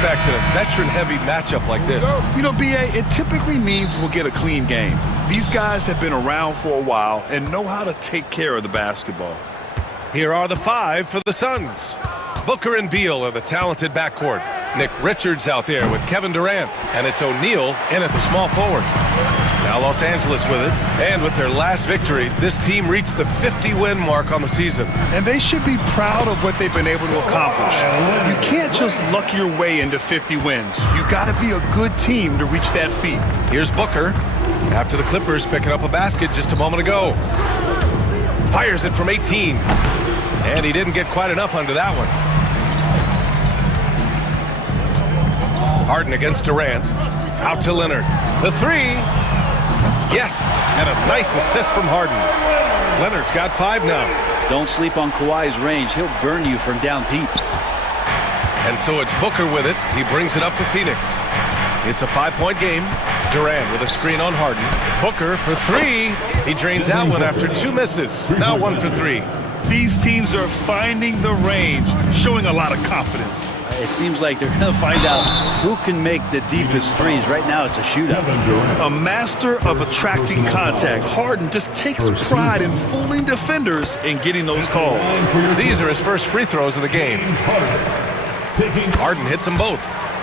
expect in a veteran-heavy matchup like this? You know, B.A., it typically means we'll get a clean game. These guys have been around for a while and know how to take care of the basketball. Here are the five for the Suns. Booker and Beal are the talented backcourt. Nick Richards out there with Kevin Durant. And it's O'Neal in at the small forward. Now Los Angeles with it. And with their last victory, this team reached the 50-win mark on the season. And they should be proud of what they've been able to accomplish. You can't just luck your way into 50 wins. You got to be a good team to reach that feat. Here's Booker after the Clippers picking up a basket just a moment ago. Fires it from 18. And he didn't get quite enough under that one. Harden against Durant. Out to Leonard. The three. Yes, and a nice assist from Harden. Leonard's got 5 now. Don't sleep on Kawhi's range. He'll burn you from down deep. And so it's Booker with it. He brings it up for Phoenix. It's a 5-point game. Durant with a screen on Harden. Booker for 3. He drains that one after 2 misses. Now 1 for 3. These teams are finding the range, showing a lot of confidence. It seems like they're going to find out who can make the deepest threes. Right now, it's a shootout. A master of attracting contact. Harden just takes pride in fooling defenders and getting those calls. These are his first free throws of the game. Harden hits them both.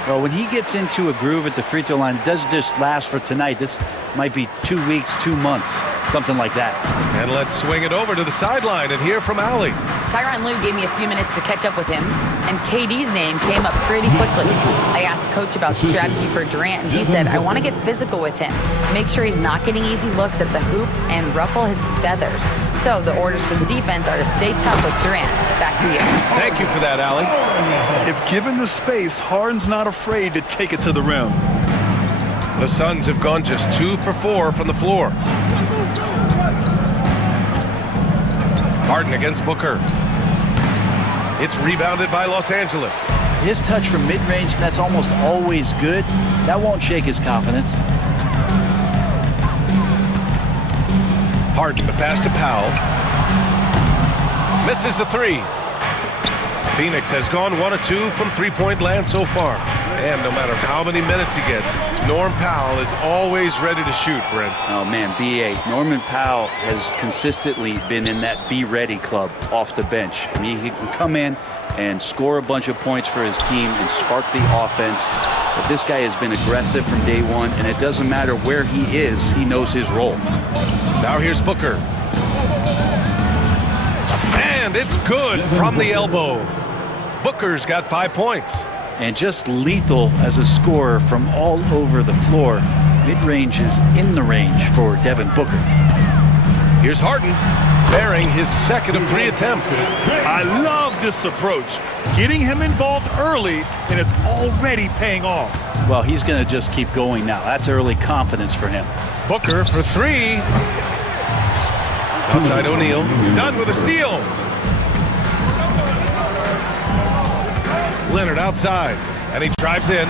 Well, when he gets into a groove at the free throw line, it doesn't just last for tonight. This might be 2 weeks, 2 months, something like that. And let's swing it over to the sideline and hear from Allie. Tyronn Lue gave me a few minutes to catch up with him, and KD's name came up pretty quickly. I asked Coach about strategy for Durant, and he said, I want to get physical with him, make sure he's not getting easy looks at the hoop, and ruffle his feathers. So the orders for the defense are to stay tough with Durant. Back to you. Thank you for that, Allie. If given the space, Harden's not afraid to take it to the rim. The Suns have gone just 2 for 4 from the floor. Harden against Booker. It's rebounded by Los Angeles. His touch from mid-range, that's almost always good. That won't shake his confidence. Harden, the pass to Powell. Misses the 3. Phoenix has gone 1 of 2 from three-point land so far. And no matter how many minutes he gets, Norm Powell is always ready to shoot, Brent. Oh, man, B.A. Norman Powell has consistently been in that be-ready club off the bench. I mean, he can come in and score a bunch of points for his team and spark the offense. But this guy has been aggressive from day one, and it doesn't matter where he is, he knows his role. Now here's Booker. And it's good from the elbow. Booker's got 5 points. And just lethal as a scorer from all over the floor. Mid-range is in the range for Devin Booker. Here's Harden, bearing his second of 3 attempts. I love this approach. Getting him involved early, and it's already paying off. Well, he's going to just keep going now. That's early confidence for him. Booker for 3. Outside O'Neal, done with a steal. Leonard outside, and he drives in.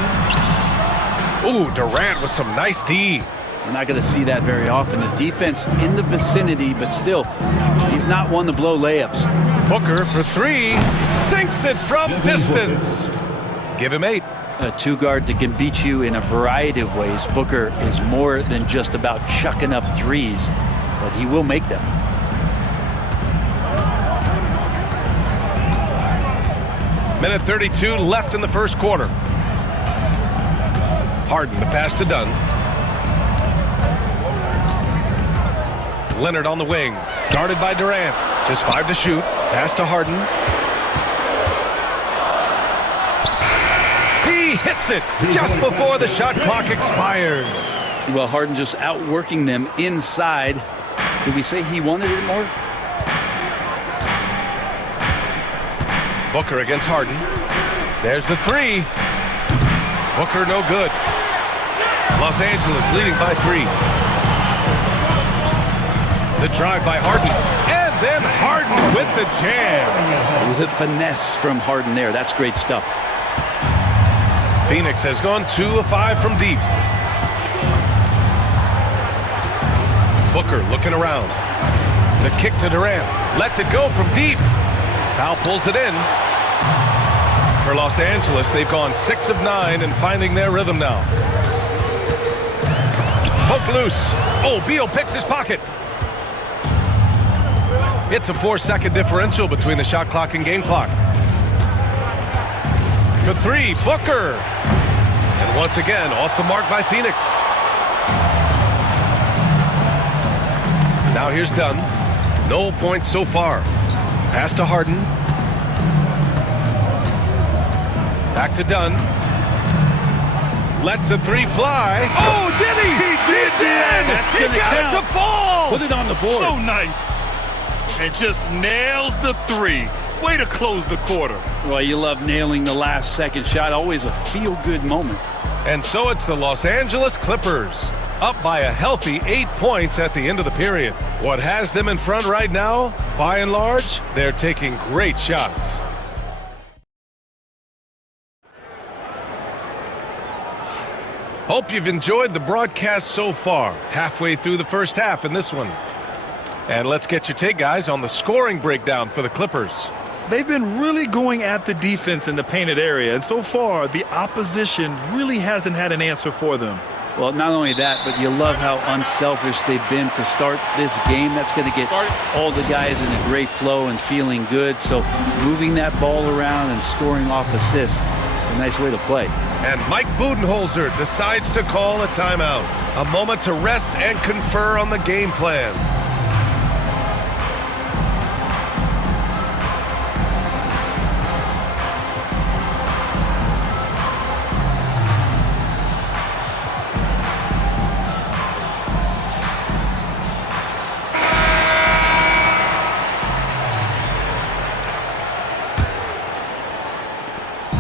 Ooh, Durant with some nice D. We're not going to see that very often. The defense in the vicinity, but still, he's not one to blow layups. Booker for 3, sinks it from distance. Give him 8. A 2-guard that can beat you in a variety of ways. Booker is more than just about chucking up threes, but he will make them. Minute 32 left in the first quarter. Harden, the pass to Dunn. Leonard on the wing, guarded by Durant. Just 5 to shoot. Pass to Harden. He hits it just before the shot clock expires. Well, Harden just outworking them inside. Did we say he wanted it more? Booker against Harden. There's the 3. Booker no good. Los Angeles leading by 3. The drive by Harden. And then Harden with the jam. With a finesse from Harden there. That's great stuff. Phoenix has gone 2 of 5 from deep. Booker looking around. The kick to Durant. Lets it go from deep. Powell pulls it in. For Los Angeles, they've gone 6 of 9 and finding their rhythm now. Poke loose. Oh, Beal picks his pocket. It's a 4-second differential between the shot clock and game clock. For 3, Booker. And once again, off the mark by Phoenix. Now here's Dunn. No points so far. Pass to Harden. Back to Dunn. Lets the 3 fly. Oh, did he? He did! That's he gonna got count. it to fall! Put it on the board. So nice. And just nails the 3. Way to close the quarter. Well, you love nailing the last second shot. Always a feel-good moment. And so it's the Los Angeles Clippers, up by a healthy 8 points at the end of the period. What has them in front right now? By and large, they're taking great shots. Hope you've enjoyed the broadcast so far. Halfway through the first half in this one. And let's get your take, guys, on the scoring breakdown for the Clippers. They've been really going at the defense in the painted area, and so far, the opposition really hasn't had an answer for them. Well, not only that, but you love how unselfish they've been to start this game. That's going to get all the guys in a great flow and feeling good. So moving that ball around and scoring off assists, it's a nice way to play. And Mike Budenholzer decides to call a timeout. A moment to rest and confer on the game plan.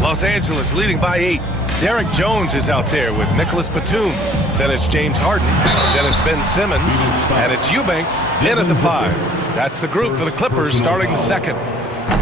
Los Angeles leading by 8. Derek Jones is out there with Nicholas Batum. Then it's James Harden. Then it's Ben Simmons. And it's Eubanks in at the 5. That's the group for the Clippers starting the second.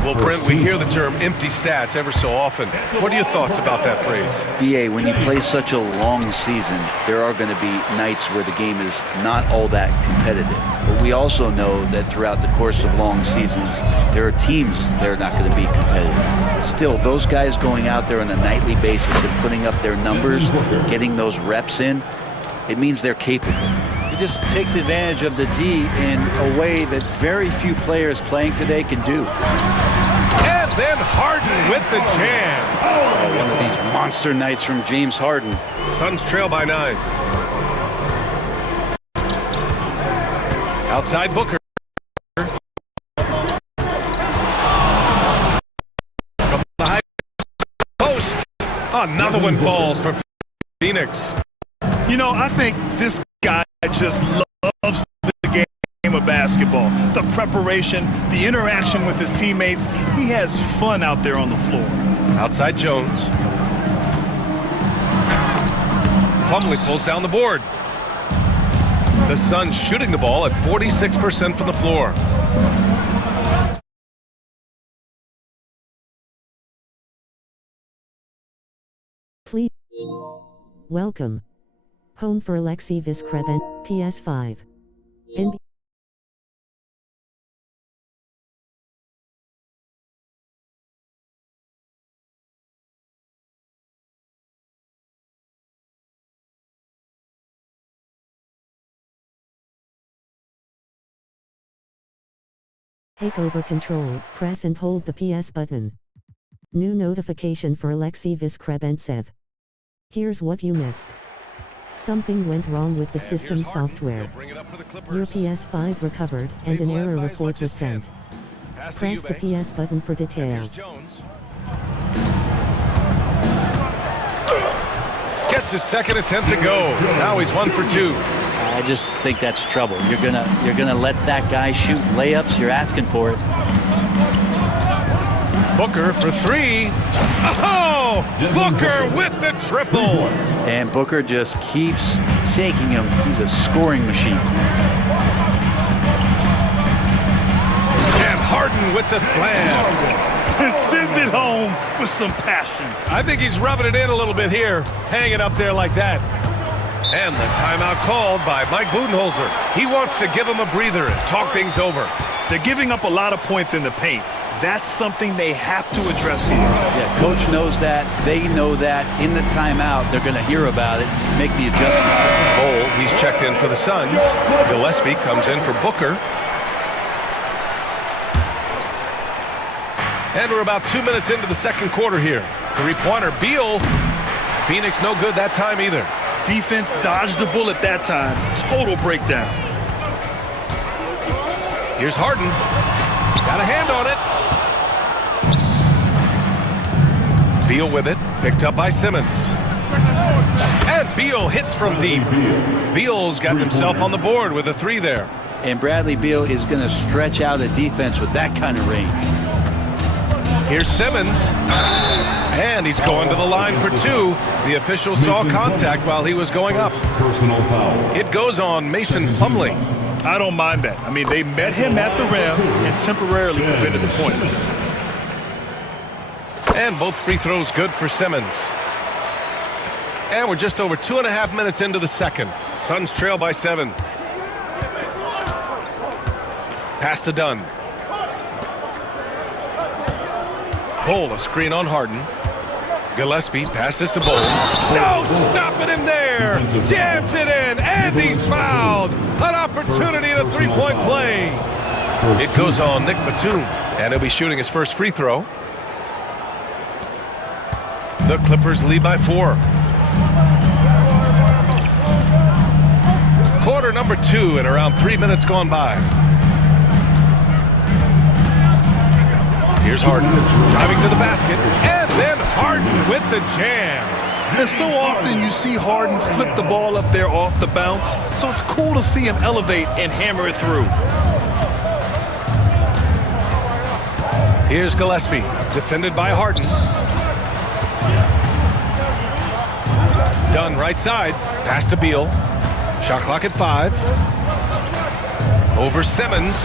Well, Brent, we hear the term empty stats ever so often. What are your thoughts about that phrase? BA, when you play such a long season, there are going to be nights where the game is not all that competitive. But we also know that throughout the course of long seasons, there are teams that are not going to be competitive. Still, those guys going out there on a nightly basis and putting up their numbers, getting those reps in, it means they're capable. It just takes advantage of the D in a way that very few players playing today can do. And then Harden with the jam. Oh, one of these monster nights from James Harden. Suns trail by 9. Outside Booker. From the high post. Another one falls for Phoenix. You know, I think this guy just loves the game of basketball. The preparation, the interaction with his teammates. He has fun out there on the floor. Outside Jones. Plumlee pulls down the board. The Suns shooting the ball at 46% from the floor. Please. Welcome. Home for Alexei Viskreben, PS5. NBA. Take over control, press and hold the PS button. New notification for Alexei Viskreben. Here's what you missed. Something went wrong with the system software. Your PS5 recovered, and an error report was sent. Press the PS button for details. Gets his second attempt to go. Now he's 1 for 2. I just think that's trouble. You're gonna let that guy shoot layups. You're asking for it. Booker for 3. Oh! Booker with the triple! And Booker just keeps taking him. He's a scoring machine. And Harden with the slam. And sends it home with some passion. I think he's rubbing it in a little bit here, hanging up there like that. And the timeout called by Mike Budenholzer. He wants to give him a breather and talk things over. They're giving up a lot of points in the paint. That's something they have to address here. Yeah, coach knows that. They know that. In the timeout, they're going to hear about it, make the adjustment. Cole, he's checked in for the Suns. Gillespie comes in for Booker. And we're about 2 minutes into the second quarter here. Three-pointer, Beal. Phoenix no good that time either. Defense dodged the bullet that time. Total breakdown. Here's Harden. Got a hand on it. Beal with it. Picked up by Simmons. And Beal hits from deep. Beal's got himself on the board with a three there. And Bradley Beal is going to stretch out a defense with that kind of range. Here's Simmons. And he's going to the line for two. The official saw contact while he was going up. Personal foul. It goes on Mason Plumlee. I don't mind that. I mean, they met him at the rim and temporarily prevented the points. And both free throws good for Simmons. And we're just over 2.5 minutes into the second. Suns trail by 7. Pass to Dunn. Bol, a screen on Harden. Gillespie passes to Bol. No, stopping him there. Jams it in, and he's fouled. An opportunity at a three-point play. It goes on Nick Batum, and he'll be shooting his first free throw. The Clippers lead by 4. Quarter number 2 and around 3 minutes gone by. Here's Harden driving to the basket, and then Harden with the jam. And so often you see Harden flip the ball up there off the bounce, so it's cool to see him elevate and hammer it through. Here's Gillespie, defended by Harden. Dunn right side, pass to Beal. Shot clock at 5. Over Simmons.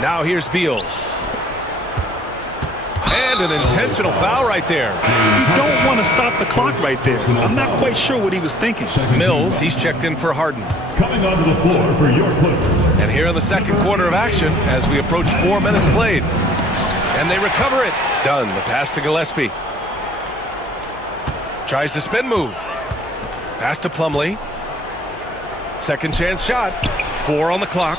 Now here's Beal. And an intentional foul right there. You don't want to stop the clock right there. I'm not quite sure what he was thinking. Mills, he's checked in for Harden. Coming onto the floor for your Clippers. And here in the second quarter of action as we approach 4 minutes played. And they recover it. Dunn, the pass to Gillespie. Tries the spin move. Pass to Plumlee. Second chance shot. 4 on the clock.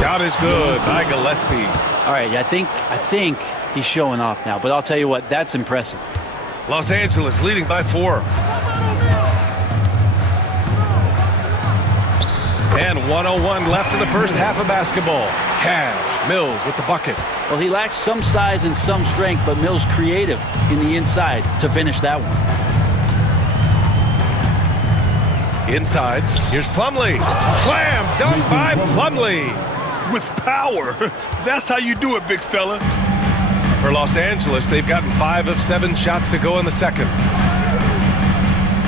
Shot is good by Gillespie. All right, I think he's showing off now, but I'll tell you what, that's impressive. Los Angeles leading by 4. And 1:01 left in the first half of basketball. Cash, Mills with the bucket. Well, he lacks some size and some strength, but Mills creative in the inside to finish that one. Inside, here's Plumlee. Slam dunk by Plumlee. With power. That's how you do it, big fella. For Los Angeles, they've gotten 5 of 7 shots to go in the second.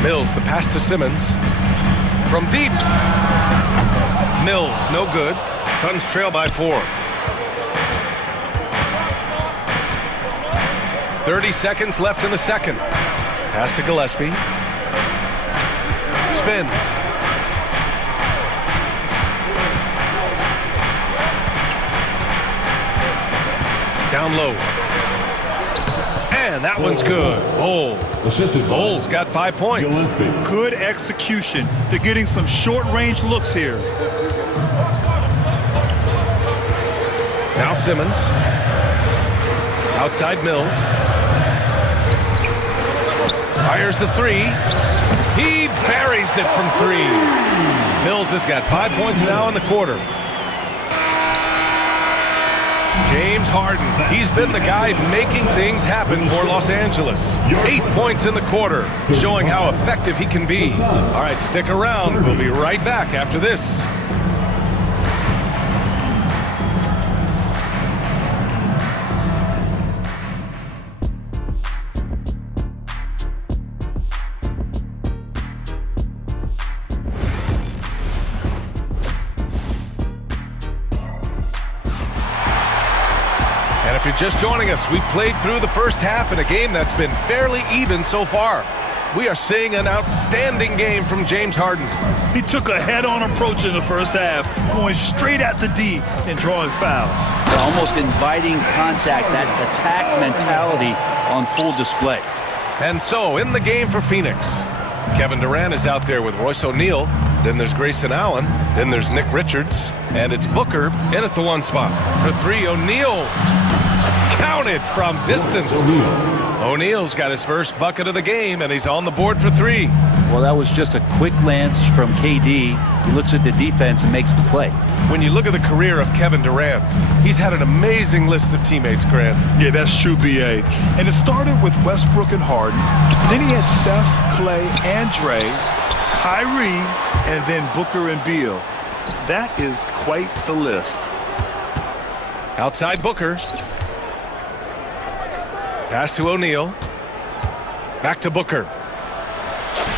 Mills, the pass to Simmons. From deep. Mills, no good. Suns trail by 4. 30 seconds left in the second. Pass to Gillespie. Spins. Down low. And that one's good. Bol's got 5 points. Good execution. They're getting some short-range looks here. Now Simmons. Outside Mills. Fires the 3. He buries it from 3. Mills has got 5 points now in the quarter. James Harden, he's been the guy making things happen for Los Angeles. 8 points in the quarter, showing how effective he can be. All right, stick around. We'll be right back after this. And if you're just joining us, we played through the first half in a game that's been fairly even so far. We are seeing an outstanding game from James Harden. He took a head-on approach in the first half, going straight at the D and drawing fouls. Almost inviting contact, that attack mentality on full display. And so, in the game for Phoenix, Kevin Durant is out there with Royce O'Neal. Then there's Grayson Allen. Then there's Nick Richards. And it's Booker in at the one spot. For three, O'Neal counted from distance. O'Neal's got his first bucket of the game, and he's on the board for three. Well, that was just a quick glance from KD. He looks at the defense and makes the play. When you look at the career of Kevin Durant, he's had an amazing list of teammates, Grant. Yeah, that's true, B.A. And it started with Westbrook and Harden. Then he had Steph, Clay, and Dre, Kyrie, and then Booker and Beal. That is quite the list. Outside Booker. Pass to O'Neal. Back to Booker.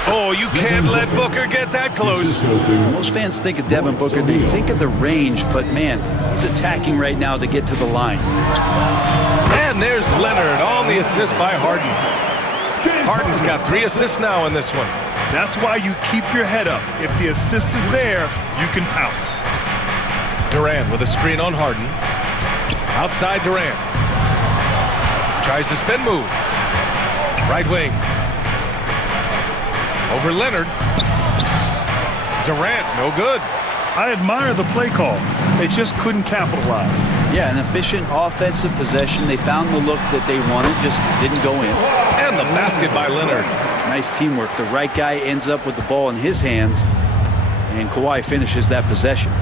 Oh, you can't let Booker get that close. Most fans think of Devin Booker. They think of the range, but man, he's attacking right now to get to the line. And there's Leonard on the assist by Harden. Harden's got 3 assists now in this one. That's why you keep your head up. If the assist is there, you can pounce. Durant with a screen on Harden. Outside Durant. Tries the spin move. Right wing. Over Leonard. Durant, no good. I admire the play call. They just couldn't capitalize. Yeah, an efficient offensive possession. They found the look that they wanted, just didn't go in. And the basket by Leonard. Nice teamwork. The right guy ends up with the ball in his hands, and Kawhi finishes that possession.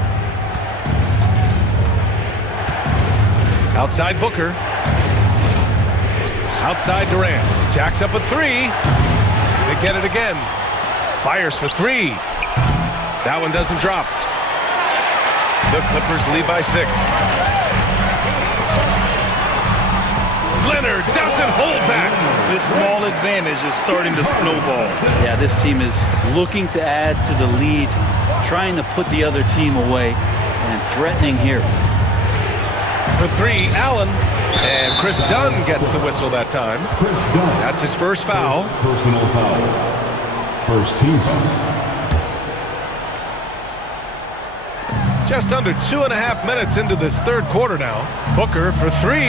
Outside Booker. Outside Durant. Jacks up a 3. They get it again. Fires for 3. That one doesn't drop. The Clippers lead by 6. Leonard doesn't hold back. This small advantage is starting to snowball. Yeah, this team is looking to add to the lead, trying to put the other team away, and threatening here. For 3, Allen. And Chris Dunn gets the whistle that time. That's his first foul. Personal foul. First team foul. Just under 2.5 minutes into this third quarter now. Booker for 3.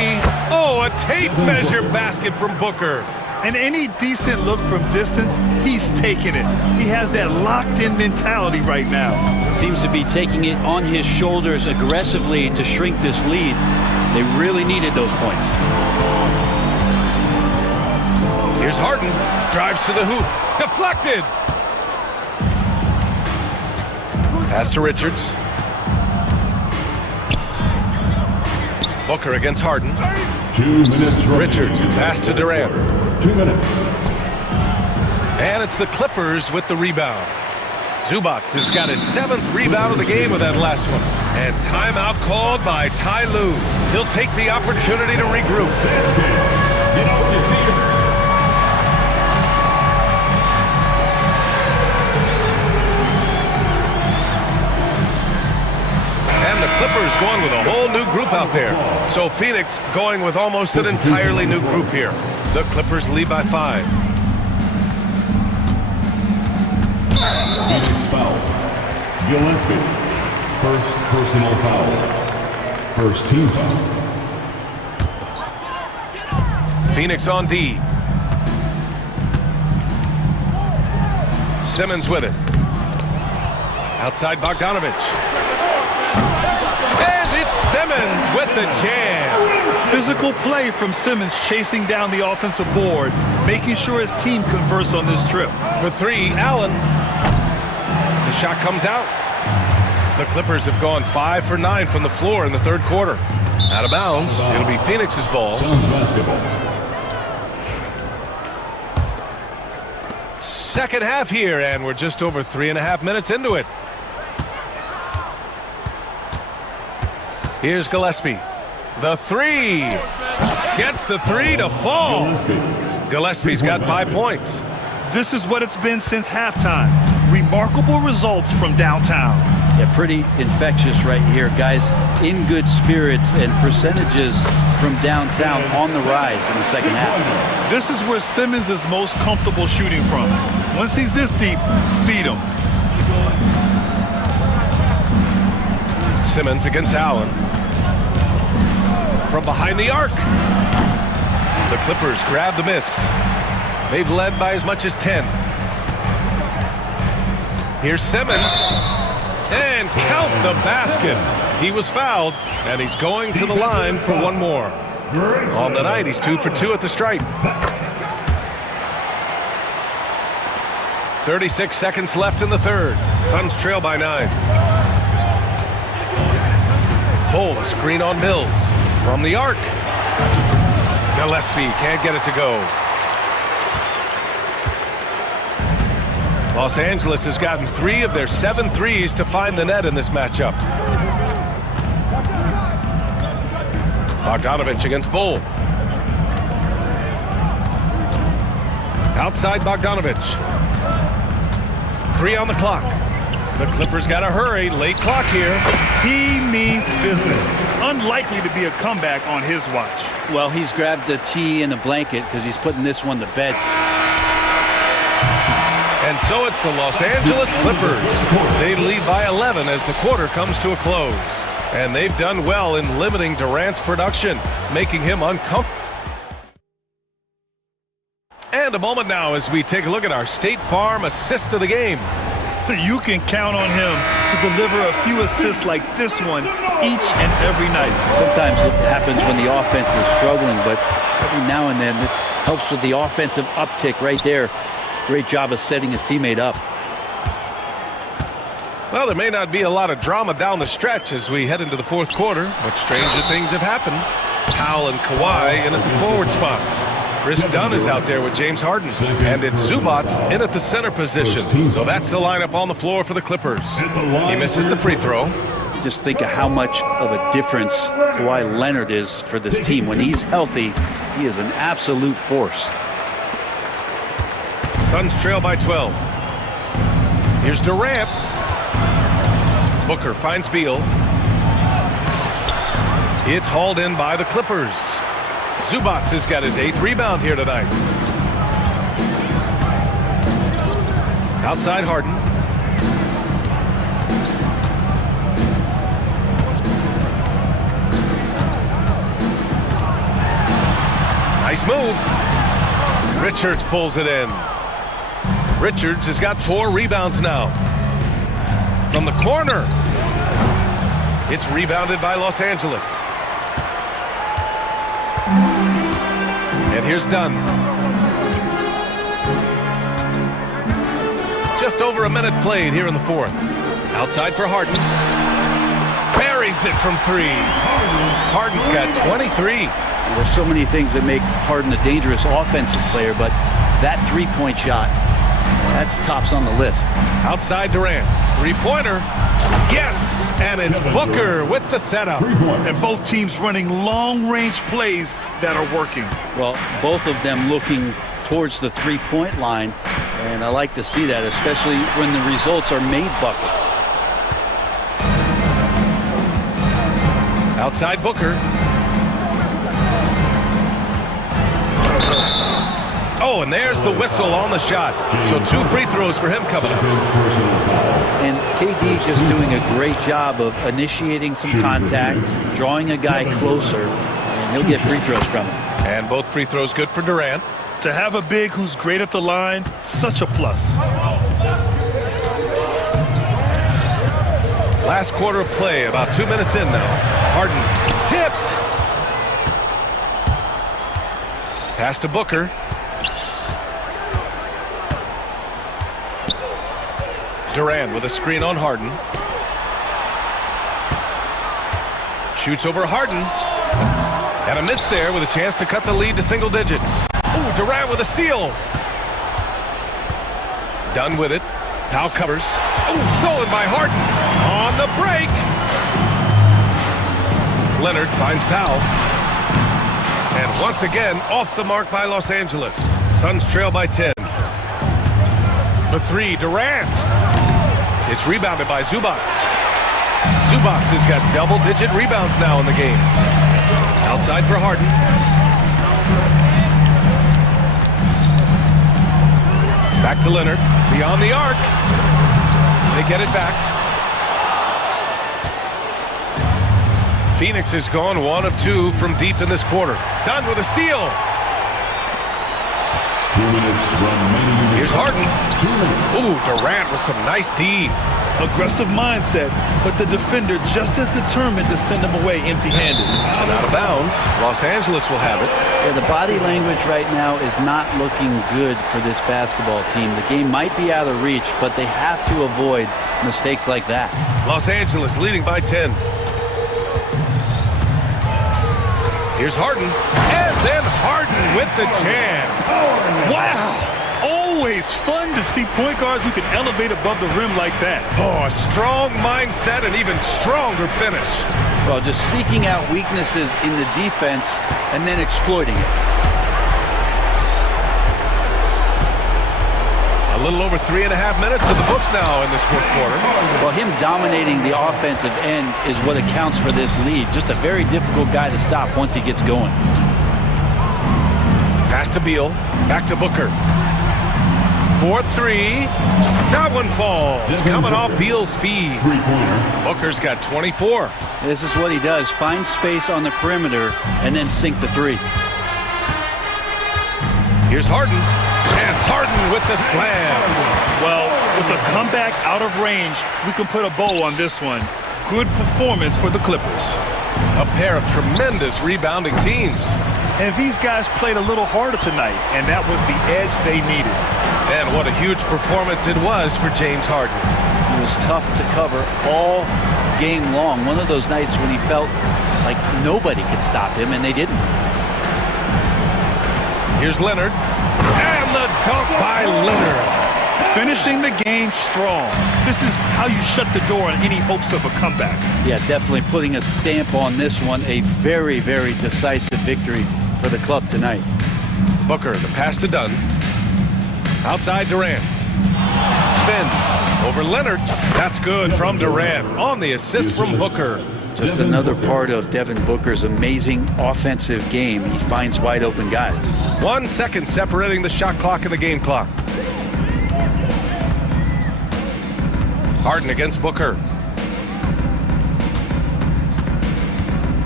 Oh, a tape measure basket from Booker. And any decent look from distance, he's taking it. He has that locked-in mentality right now. Seems to be taking it on his shoulders aggressively to shrink this lead. They really needed those points. Here's Harden. Drives to the hoop. Deflected. Pass to Richards. Booker against Harden. 2 minutes. Richards, pass to Durant. 2 minutes. And it's the Clippers with the rebound. Zubac has got his 7th rebound of the game with that last one. And timeout called by Ty Lue. He'll take the opportunity to regroup. You know, you see And the Clippers going with a whole new group out there. So Phoenix going with almost an entirely new group here. The Clippers lead by 5. Phoenix foul. Gillespie. First personal foul. First team foul. Phoenix on D. Simmons with it. Outside Bogdanovich. And it's Simmons with the jam. Physical play from Simmons chasing down the offensive board, making sure his team converts on this trip. For 3, Allen. The shot comes out. The Clippers have gone 5 for 9 from the floor in the third quarter. Out of bounds. It'll be Phoenix's ball. Suns basketball. Second half here, and we're just over 3.5 minutes into it. Here's Gillespie. The 3. Gets the 3 to fall. Gillespie's got 5 points. This is what it's been since halftime. Remarkable results from downtown. Yeah, pretty infectious right here. Guys in good spirits, and percentages from downtown on the rise in the second half. This is where Simmons is most comfortable shooting from. Once he's this deep, feed him. Simmons against Allen. From behind the arc. The Clippers grab the miss. They've led by as much as 10. Here's Simmons. And count the basket. He was fouled, and he's going to the line for one more. On the night, he's 2 for 2 at the stripe. 36 seconds left in the third. Suns trail by 9. Bull, a screen on Mills. From the arc. Gillespie can't get it to go. Los Angeles has gotten 3 of their 7 threes to find the net in this matchup. Bogdanovich against Bull. Outside Bogdanovich. 3 on the clock. The Clippers got to hurry. Late clock here. He means business. Unlikely to be a comeback on his watch. Well, he's grabbed the tee and a blanket because he's putting this one to bed. And so it's the Los Angeles Clippers. They lead by 11 as the quarter comes to a close. And they've done well in limiting Durant's production, making him uncomfortable. And a moment now as we take a look at our State Farm assist of the game. You can count on him to deliver a few assists like this one each and every night. Sometimes it happens when the offense is struggling, but every now and then this helps with the offensive uptick right there. Great job of setting his teammate up. Well, there may not be a lot of drama down the stretch as we head into the fourth quarter, but stranger things have happened. Powell and Kawhi in at the forward spots. Chris Dunn is out there with James Harden, and it's Zubats in at the center position. So that's the lineup on the floor for the Clippers. He misses the free throw. Just think of how much of a difference Kawhi Leonard is for this team. When he's healthy, he is an absolute force. Suns trail by 12. Here's Durant. Booker finds Beal. It's hauled in by the Clippers. Zubats has got his 8th rebound here tonight. Outside Harden. Nice move. Richards pulls it in. Richards has got 4 rebounds now. From the corner. It's rebounded by Los Angeles. And here's Dunn. Just over a minute played here in the fourth. Outside for Harden. Buries it from 3. Harden's got 23. There's so many things that make Harden a dangerous offensive player, but that three-point shot, that's tops on the list. Outside Durant. 3-pointer. Yes! And it's Booker with the setup. And both teams running long-range plays that are working. Well, both of them looking towards the three-point line, and I like to see that, especially when the results are made buckets. Outside Booker. Oh, and there's the whistle on the shot. So 2 free throws for him coming up. And KD just doing a great job of initiating some contact, drawing a guy closer, and he'll get free throws from him. And both free throws good for Durant. To have a big who's great at the line, such a plus. Last quarter of play, about 2 minutes in now. Harden tipped. Pass to Booker. Durant with a screen on Harden. Shoots over Harden. And a miss there with a chance to cut the lead to single digits. Ooh, Durant with a steal. Done with it. Powell covers. Ooh, stolen by Harden. On the break. Leonard finds Powell. And once again, off the mark by Los Angeles. Suns trail by 10. For 3, Durant. It's rebounded by Zubats. Zubats has got double-digit rebounds now in the game. Outside for Harden. Back to Leonard. Beyond the arc. They get it back. Phoenix has gone 1 of 2 from deep in this quarter. Done with a steal. 2 minutes remaining. Here's Harden. Ooh, Durant with some nice D. Aggressive mindset, but the defender just as determined to send him away empty-handed. And out of bounds. Los Angeles will have it. Yeah, the body language right now is not looking good for this basketball team. The game might be out of reach, but they have to avoid mistakes like that. Los Angeles leading by 10. Here's Harden. And then Harden with the jam. Wow! Always fun to see point guards who can elevate above the rim like that. Oh, a strong mindset and even stronger finish. Well, just seeking out weaknesses in the defense and then exploiting it. A little over 3.5 minutes in the books now in this fourth quarter. Well, him dominating the offensive end is what accounts for this lead. Just a very difficult guy to stop once he gets going. Pass to Beal. Back to Booker. 4-3. That one falls. Coming off Beal's feed. Booker's got 24. This is what he does. Find space on the perimeter and then sink the three. Here's Harden. And Harden with the slam. Well, with a comeback out of range, we can put a bow on this one. Good performance for the Clippers. A pair of tremendous rebounding teams. And these guys played a little harder tonight, and that was the edge they needed. And what a huge performance it was for James Harden. It was tough to cover all game long. One of those nights when he felt like nobody could stop him, and they didn't. Here's Leonard. And the dunk by Leonard. Finishing the game strong. This is how you shut the door on any hopes of a comeback. Yeah, definitely putting a stamp on this one. A very, very decisive victory for the club tonight. Booker, the pass to Dunn. Outside Durant. Spins over Leonard. That's good from Durant on the assist from Booker. Just another part of Devin Booker's amazing offensive game. He finds wide open guys. 1 second separating the shot clock and the game clock. Harden against Booker.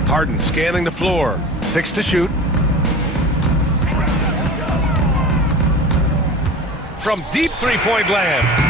Harden scanning the floor. 6 to shoot. From deep three-point land.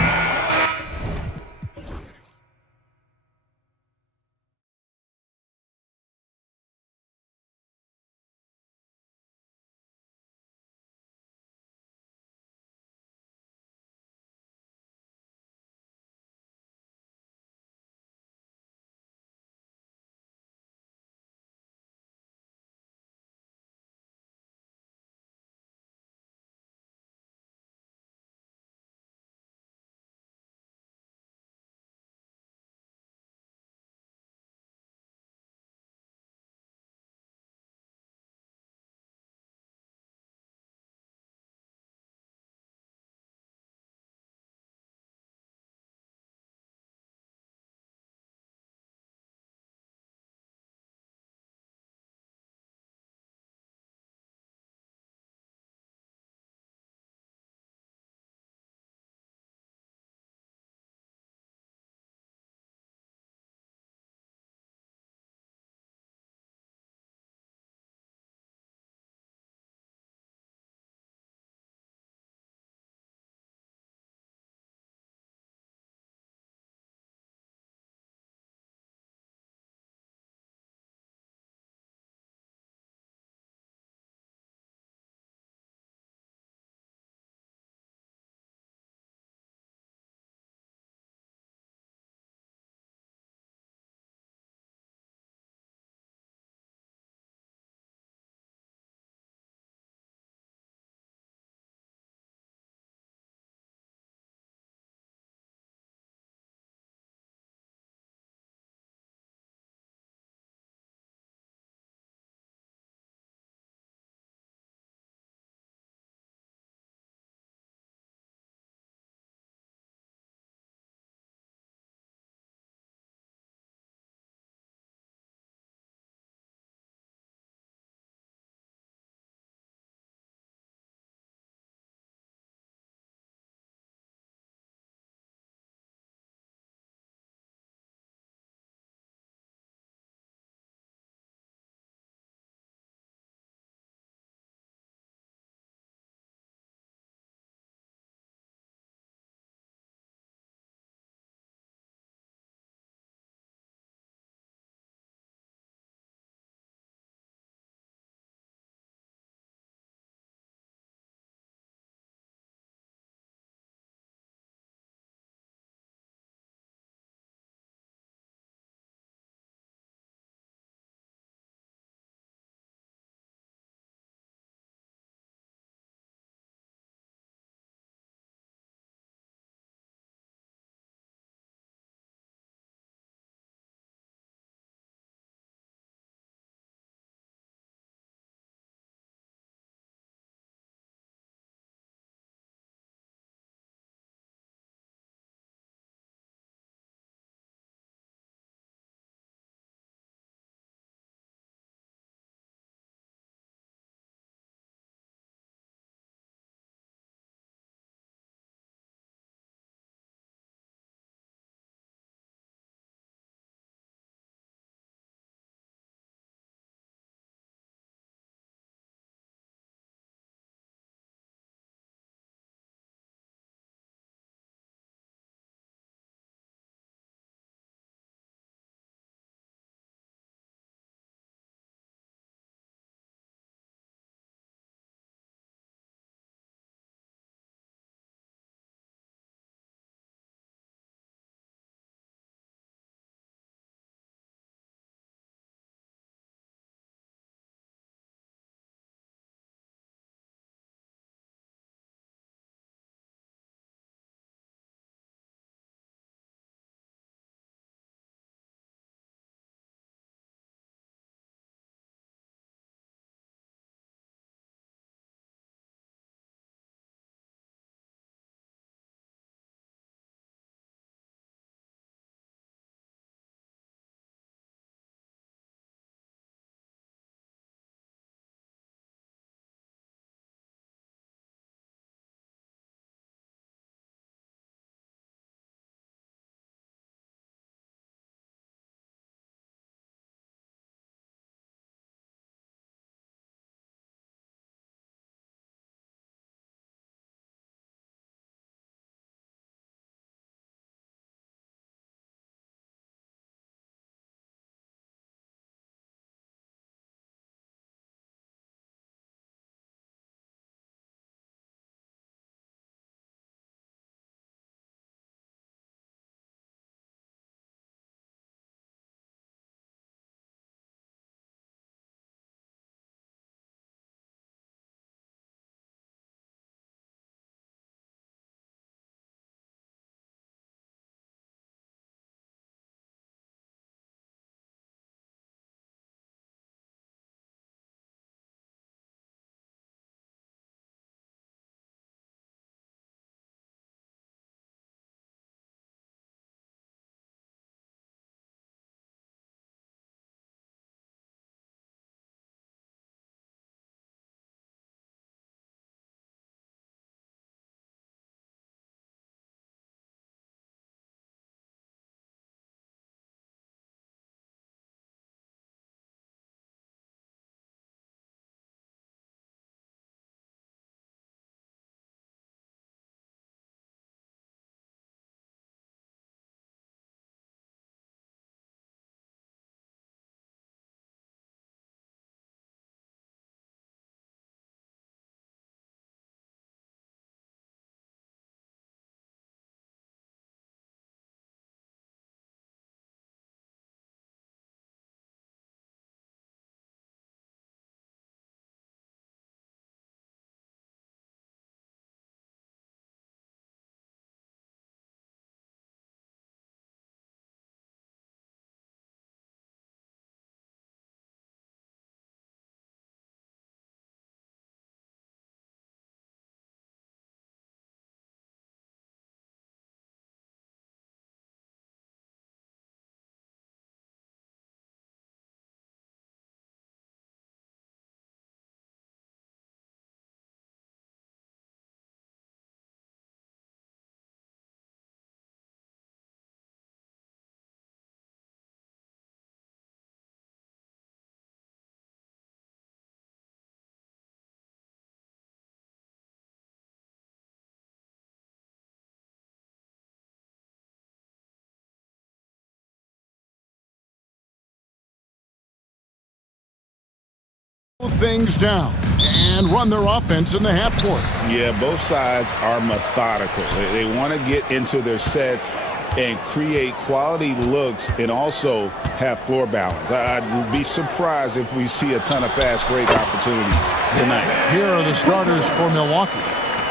things down and run their offense in the half court. Yeah, both sides are methodical. They want to get into their sets and create quality looks and also have floor balance. I'd be surprised if we see a ton of fast break opportunities tonight. Here are the starters for Milwaukee.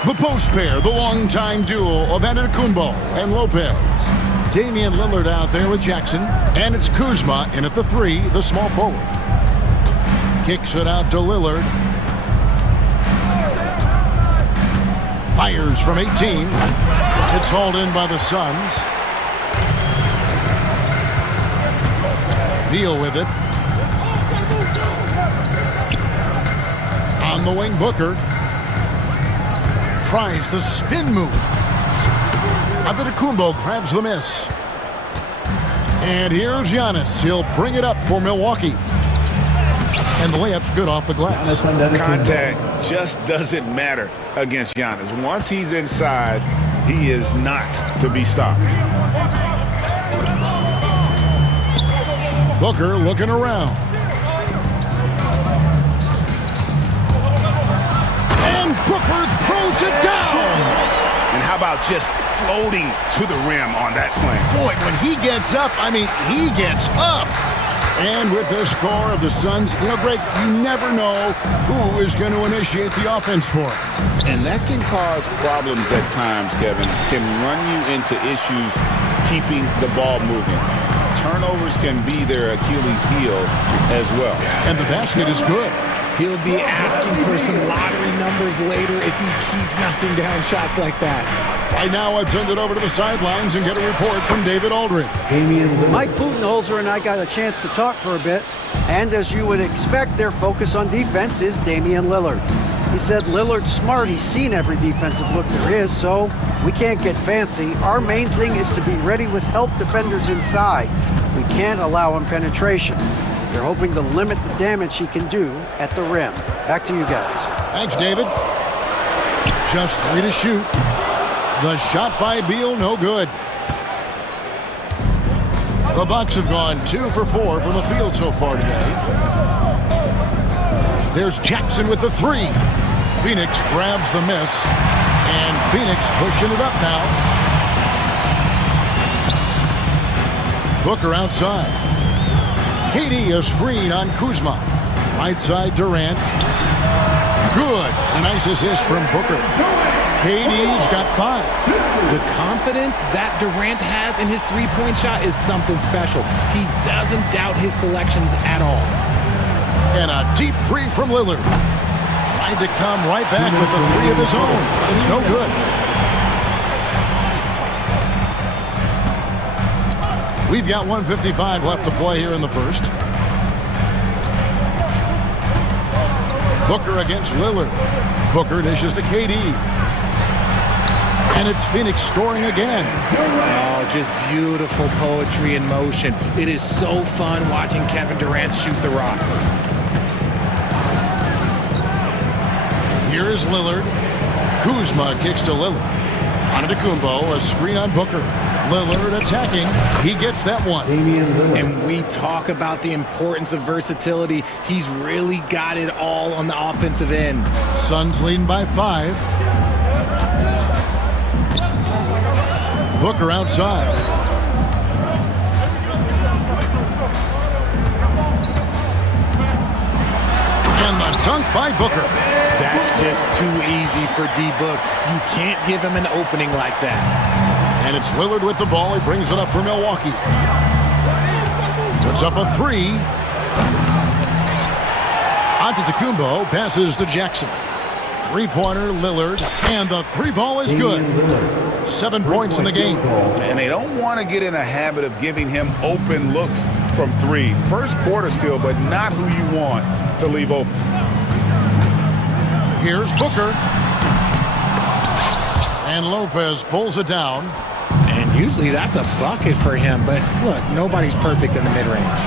The post pair, the longtime duo of Antetokounmpo and Lopez. Damian Lillard out there with Jackson, and it's Kuzma in at the 3, the small forward. Kicks it out to Lillard. Fires from 18. It's hauled in by the Suns. Deal with it. On the wing, Booker. Tries the spin move. Antetokounmpo grabs the miss. And here's Giannis. He'll bring it up for Milwaukee. And the layup's good off the glass. Contact just doesn't matter against Giannis. Once he's inside, he is not to be stopped. Booker looking around. And Booker throws it down. And how about just floating to the rim on that slam? Boy, when he gets up, I mean, he gets up. And with the score of the Suns, you know, Greg, you never know who is going to initiate the offense for it. And that can cause problems at times, Kevin. Can run you into issues keeping the ball moving. Turnovers can be their Achilles heel as well. And the basket is good. He'll be asking for some lottery numbers later if he keeps knocking down shots like that. Right now, let's send it over to the sidelines and get a report from David Aldridge. Mike Budenholzer and I got a chance to talk for a bit, and as you would expect, their focus on defense is Damian Lillard. He said Lillard's smart. He's seen every defensive look there is, so we can't get fancy. Our main thing is to be ready with help defenders inside. We can't allow him penetration. They're hoping to limit the damage he can do at the rim. Back to you guys. Thanks, David. Just 3 to shoot. The shot by Beal, no good. The Bucks have gone 2 for 4 from the field so far today. There's Jackson with the 3. Phoenix grabs the miss. And Phoenix pushing it up now. Booker outside. KD a screen on Kuzma. Right side Durant. Good. A nice assist from Booker. KD's got 5. The confidence that Durant has in his three-point shot is something special. He doesn't doubt his selections at all. And a deep 3 from Lillard. Tried to come right back with the 3 of his own. It's no good. We've got 1:55 left to play here in the first. Booker against Lillard. Booker dishes to KD. And it's Phoenix scoring again. Oh, just beautiful poetry in motion. It is so fun watching Kevin Durant shoot the rock. Here is Lillard. Kuzma kicks to Lillard. Antetokounmpo, a screen on Booker. Lillard attacking. He gets that one. And we talk about the importance of versatility. He's really got it all on the offensive end. Suns leading by 5. Booker outside. And the dunk by Booker. That's just too easy for D-Book. You can't give him an opening like that. And it's Lillard with the ball. He brings it up for Milwaukee. Puts up a 3. Antetokounmpo passes to Jackson. Three-pointer, Lillard. And the 3 ball is good. 7 points in the game. And they don't want to get in a habit of giving him open looks from 3. First quarter still, but not who you want to leave open. Here's Booker. And Lopez pulls it down. And usually that's a bucket for him, but look, nobody's perfect in the mid-range.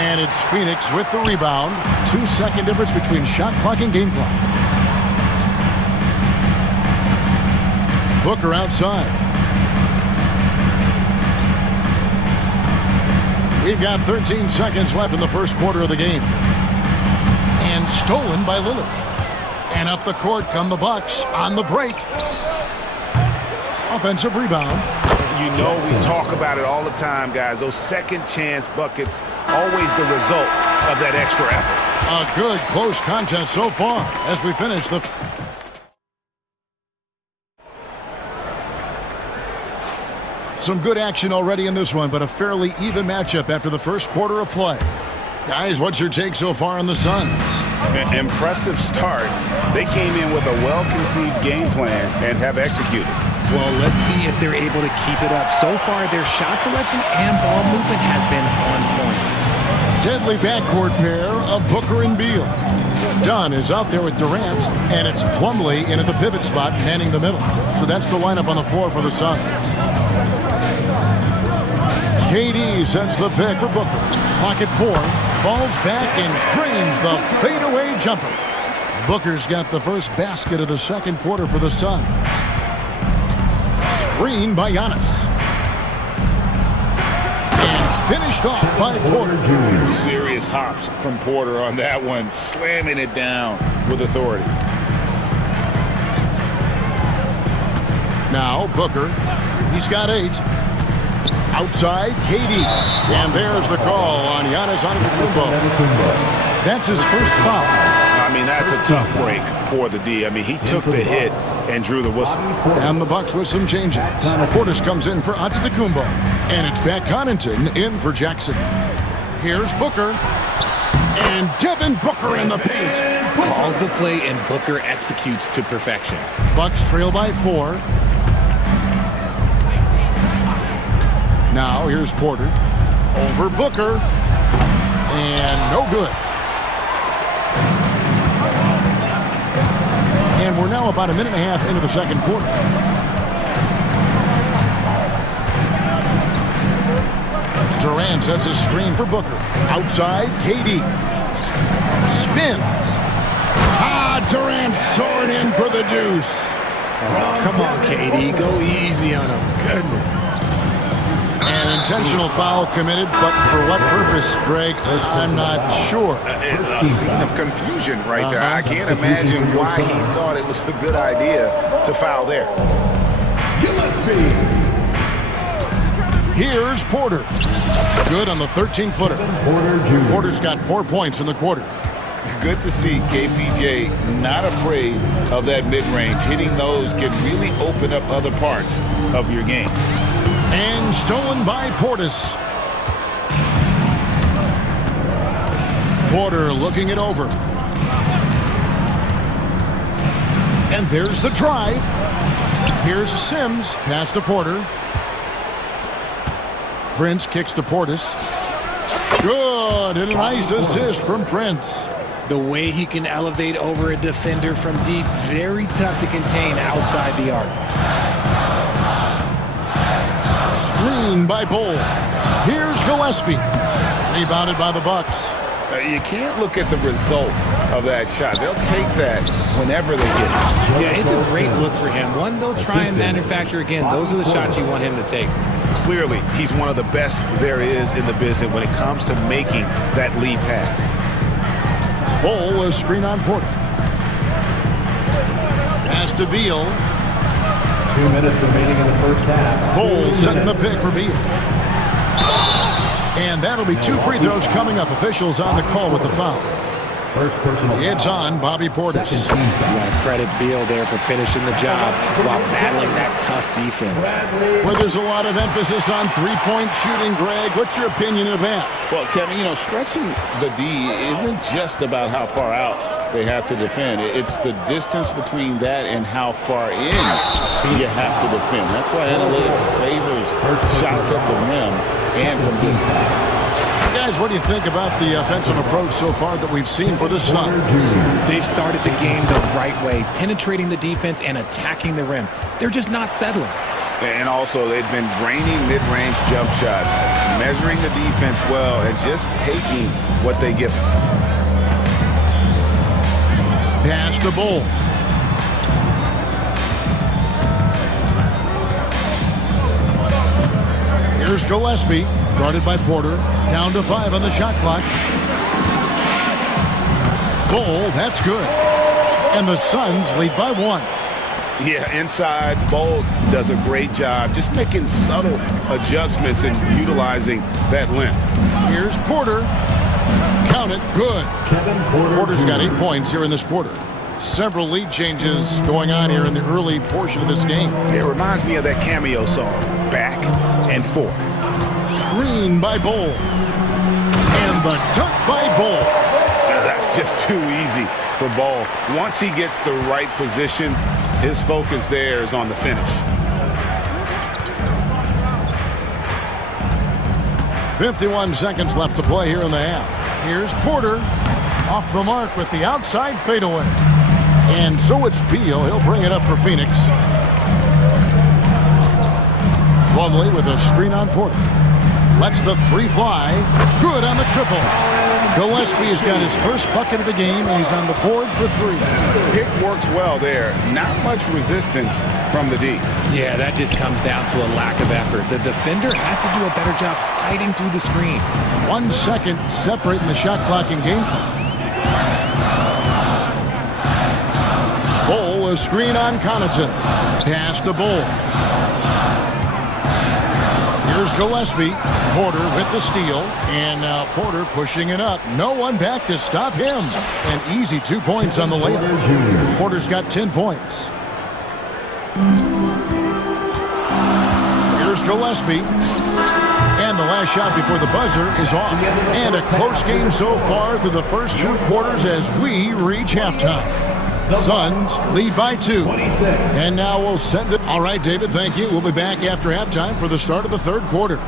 And it's Phoenix with the rebound. 2-second difference between shot clock and game clock. Booker outside. We've got 13 seconds left in the first quarter of the game. stolen by Lillard. And up the court come the Bucks on the break. Offensive rebound. You know we talk about it all the time, guys. Those second chance buckets, always the result of that extra effort. A good close contest so far as we finish the... Some good action already in this one, but a fairly even matchup after the first quarter of play. Guys, what's your take so far on the Suns? Impressive start. They came in with a well-conceived game plan and have executed. Well, let's see if they're able to keep it up. So far, their shot selection and ball movement has been on point. Deadly backcourt pair of Booker and Beal. Dunn is out there with Durant, and it's Plumlee in at the pivot spot, manning the middle. So that's the lineup on the floor for the Suns. KD sets the pick for Booker. Clock at 4, falls back and drains the fadeaway jumper. Booker's got the first basket of the second quarter for the Suns. Screen by Giannis. And finished off by Porter. Serious hops from Porter on that one, slamming it down with authority. Now Booker, he's got 8. Outside, KD. And there's the call on Giannis Antetokounmpo. That's his first foul. I mean, that's a tough break for the D. I mean, he took the hit and drew the whistle. And the Bucks with some changes. Portis comes in for Antetokounmpo. And it's Pat Connaughton in for Jackson. Here's Booker. And Devin Booker in the paint. Calls the play and Booker executes to perfection. Bucks trail by 4. Now here's Porter. Over Booker. And no good. And we're now about a minute and a half into the second quarter. Durant sets a screen for Booker. Outside, KD. Spins. Durant soaring in for the deuce. Oh, come on, KD. Go easy on him. Goodness. An intentional foul committed, but for what purpose, Greg? I'm not sure. A scene of confusion right there. I can't imagine why he thought it was a good idea to foul there. Here's Porter. Good on the 13-footer. Porter's got 4 points in the quarter. Good to see KPJ not afraid of that mid-range. Hitting those can really open up other parts of your game. And stolen by Portis. Porter looking it over. And there's the drive. Here's Sims. Pass to Porter. Prince kicks to Portis. Good. And a nice assist from Prince. The way he can elevate over a defender from deep, very tough to contain outside the arc. Screen by Bull. Here's Gillespie. Rebounded by the Bucks. You can't look at the result of that shot. They'll take that whenever they get it. Yeah, it's a great look for him. One they'll try and manufacture again. Those are the shots you want him to take. Clearly, he's one of the best there is in the business when it comes to making that lead pass. Bull, a screen on Porter. Pass to Beal. 2 minutes remaining in the first half. Bull setting the pick for Beal. And that'll be 2 free throws coming up. Officials on the call with the foul. First personal It's on Bobby Portis. You got to credit Beal there for finishing the job while battling that tough defense. Where there's a lot of emphasis on three-point shooting, Greg. What's your opinion of that? Well, Kevin, you know, stretching the D isn't just about how far out they have to defend. It's the distance between that and how far in you have to defend. That's why analytics favors shots at the rim and from distance. Guys, what do you think about the offensive approach so far that we've seen for the Suns? They've started the game the right way, penetrating the defense and attacking the rim. They're just not settling. And also, they've been draining mid-range jump shots, measuring the defense well, and just taking what they give them. Pass to Bull. Here's Gillespie, guarded by Porter. Down to 5 on the shot clock. Bull, that's good. And the Suns lead by 1. Yeah, inside, Bull does a great job just making subtle adjustments and utilizing that length. Here's Porter. Count it, good. Porter's got 8 points here in this quarter. Several lead changes going on here in the early portion of this game. It reminds me of that Cameo song, Back and Forth. Screen by Bull. And the dunk by Bull. That's just too easy for Bull. Once he gets the right position, his focus there is on the finish. 51 seconds left to play here in the half. Here's Porter. Off the mark with the outside fadeaway. And so it's Beal. He'll bring it up for Phoenix. Plumlee with a screen on Porter. Lets the 3 fly. Good on the triple. Gillespie's got his first bucket of the game, and he's on the board for 3. Pick works well there. Not much resistance from the D. Yeah, that just comes down to a lack of effort. The defender has to do a better job fighting through the screen. 1 second separating the shot clock and game clock. Bull, a screen on Connaughton. Pass to Bull. Here's Gillespie. Porter with the steal. And now Porter pushing it up. No one back to stop him. An easy 2 points on the layup. Porter's got 10 points. Here's Gillespie. And the last shot before the buzzer is off. And a close game so far through the first 2 quarters as we reach halftime. Suns lead by 2. And now we'll send it. All right, David, thank you. We'll be back after halftime for the start of the 3rd quarter.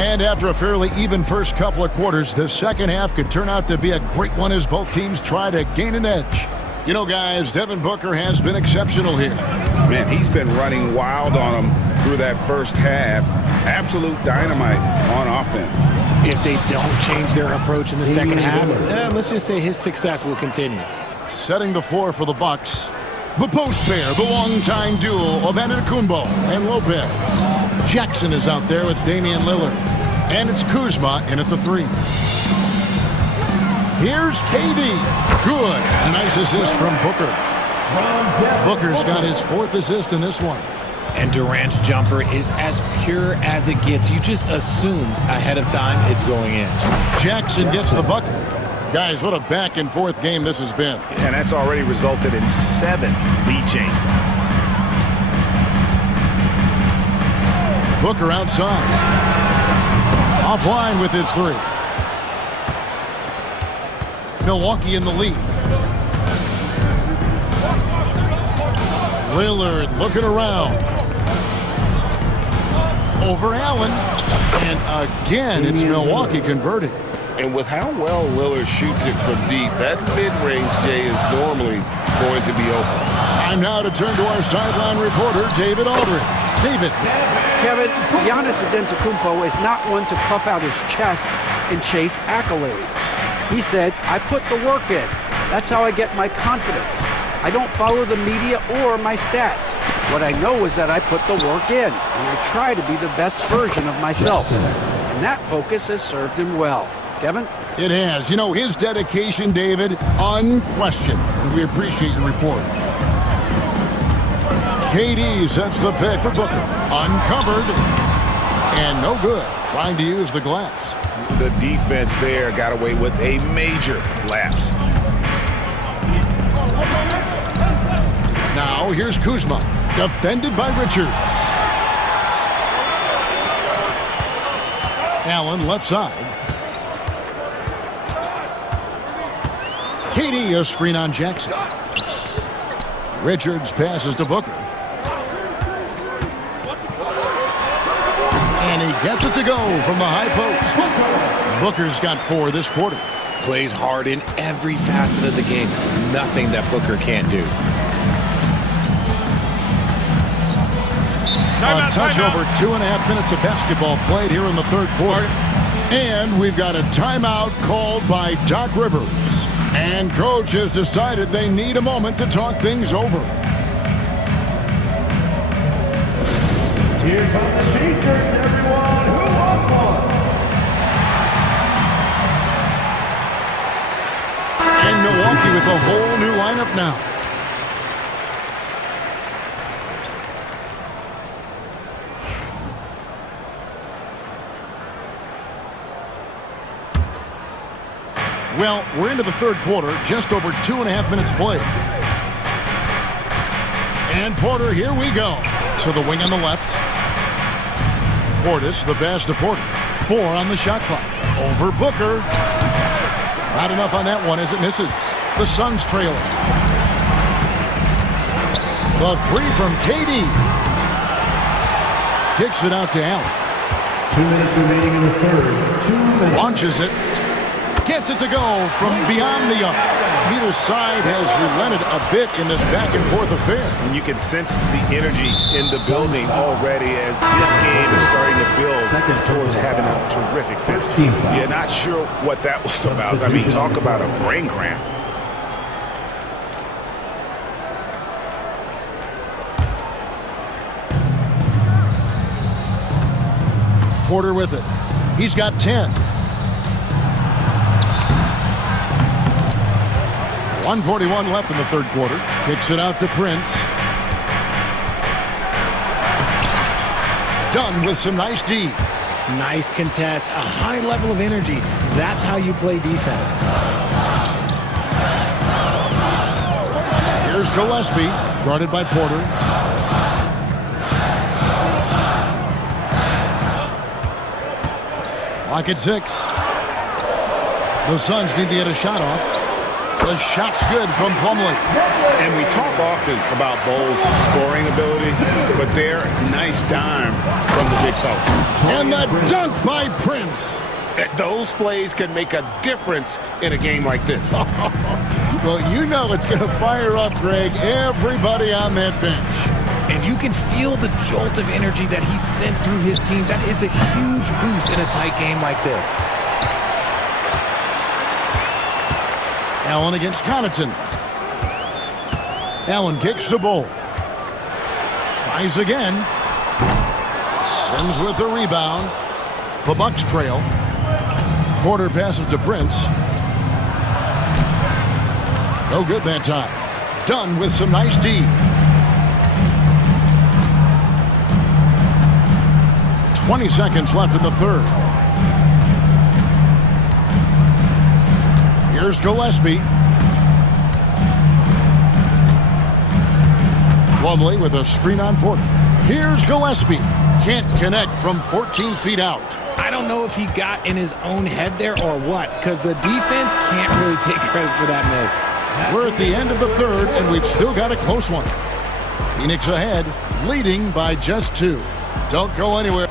And after a fairly even first couple of quarters, the second half could turn out to be a great one as both teams try to gain an edge. You know, guys, Devin Booker has been exceptional here. Man, he's been running wild on them through that first half. Absolute dynamite on offense. If they don't change their approach in the second half, let's just say his success will continue. Setting the floor for the Bucks. The post pair, the longtime duo of Antetokounmpo and Lopez. Jackson is out there with Damian Lillard. And it's Kuzma in at the 3. Here's KD. Good. A nice assist from Booker. Booker's got his 4th assist in this one. And Durant's jumper is as pure as it gets. You just assume ahead of time it's going in. Jackson gets the bucket. Guys, what a back and forth game this has been. And that's already resulted in 7 lead changes. Booker outside. Offline with his 3. Milwaukee in the lead. Lillard looking around. Over Allen. And again, it's Milwaukee converting. And with how well Lillard shoots it from deep, that mid-range, Jay, is normally going to be open. Time now to turn to our sideline reporter, David Aldridge. David. Kevin, Giannis Antetokounmpo is not one to puff out his chest and chase accolades. He said, I put the work in. That's how I get my confidence. I don't follow the media or my stats. What I know is that I put the work in, and I try to be the best version of myself. And that focus has served him well. Kevin? It has. You know, his dedication, David, unquestioned. And we appreciate your report. KD sets the pick for Booker. Uncovered. And no good. Trying to use the glass. The defense there got away with a major lapse. Now here's Kuzma. Defended by Richards. Allen left side. KD a screen on Jackson. Richards passes to Booker. And he gets it to go from the high post. Booker's got 4 this quarter. plays hard in every facet of the game. Nothing that Booker can't do. A touch over 2.5 minutes of basketball played here in the third quarter. And we've got a timeout called by Doc Rivers. And coach has decided they need a moment to talk things over. Here come the T-shirts, everyone. Who wants one? And Milwaukee with a whole new lineup now. Well, we're into the third quarter, just over 2.5 minutes played. And Porter, here we go. To the wing on the left. Portis, the pass to Porter. 4 on the shot clock. Over Booker. Not enough on that one as it misses. The Suns trailing. The three from KD. Kicks it out to Allen. 2 minutes remaining in the third. 2 minutes. Launches it. Gets it to go from beyond the arc. Neither side has relented a bit in this back-and-forth affair. And you can sense the energy in the building already as this game is starting to build towards having a terrific finish. You're not sure what that was about. I mean, talk about a brain cramp. Porter with it. He's got 10. 1:41 left in the third quarter. Kicks it out to Prince. Done with some nice D. Nice contest, a high level of energy. That's how you play defense. Here's Gillespie, guarded by Porter. Clock at 6. The Suns need to get a shot off. The shot's good from Plumlee. And we talk often about Bowles' scoring ability, but they're nice dime from the big fella. And the dunk by Prince. Those plays can make a difference in a game like this. Well, you know it's going to fire up, Greg, everybody on that bench. And you can feel the jolt of energy that he sent through his team. That is a huge boost in a tight game like this. Allen against Connaughton. Allen kicks to Bowl. Tries again. Sends with the rebound. The Bucks trail. Porter passes to Prince. No good that time. Done with some nice D. 20 seconds left in the third. Here's Gillespie. Plumlee with a screen on Porter. Here's Gillespie. Can't connect from 14 feet out. I don't know if he got in his own head there or what, because the defense can't really take credit for that miss. We're at the end of the third, and we've still got a close one. Phoenix ahead, leading by just 2. Don't go anywhere.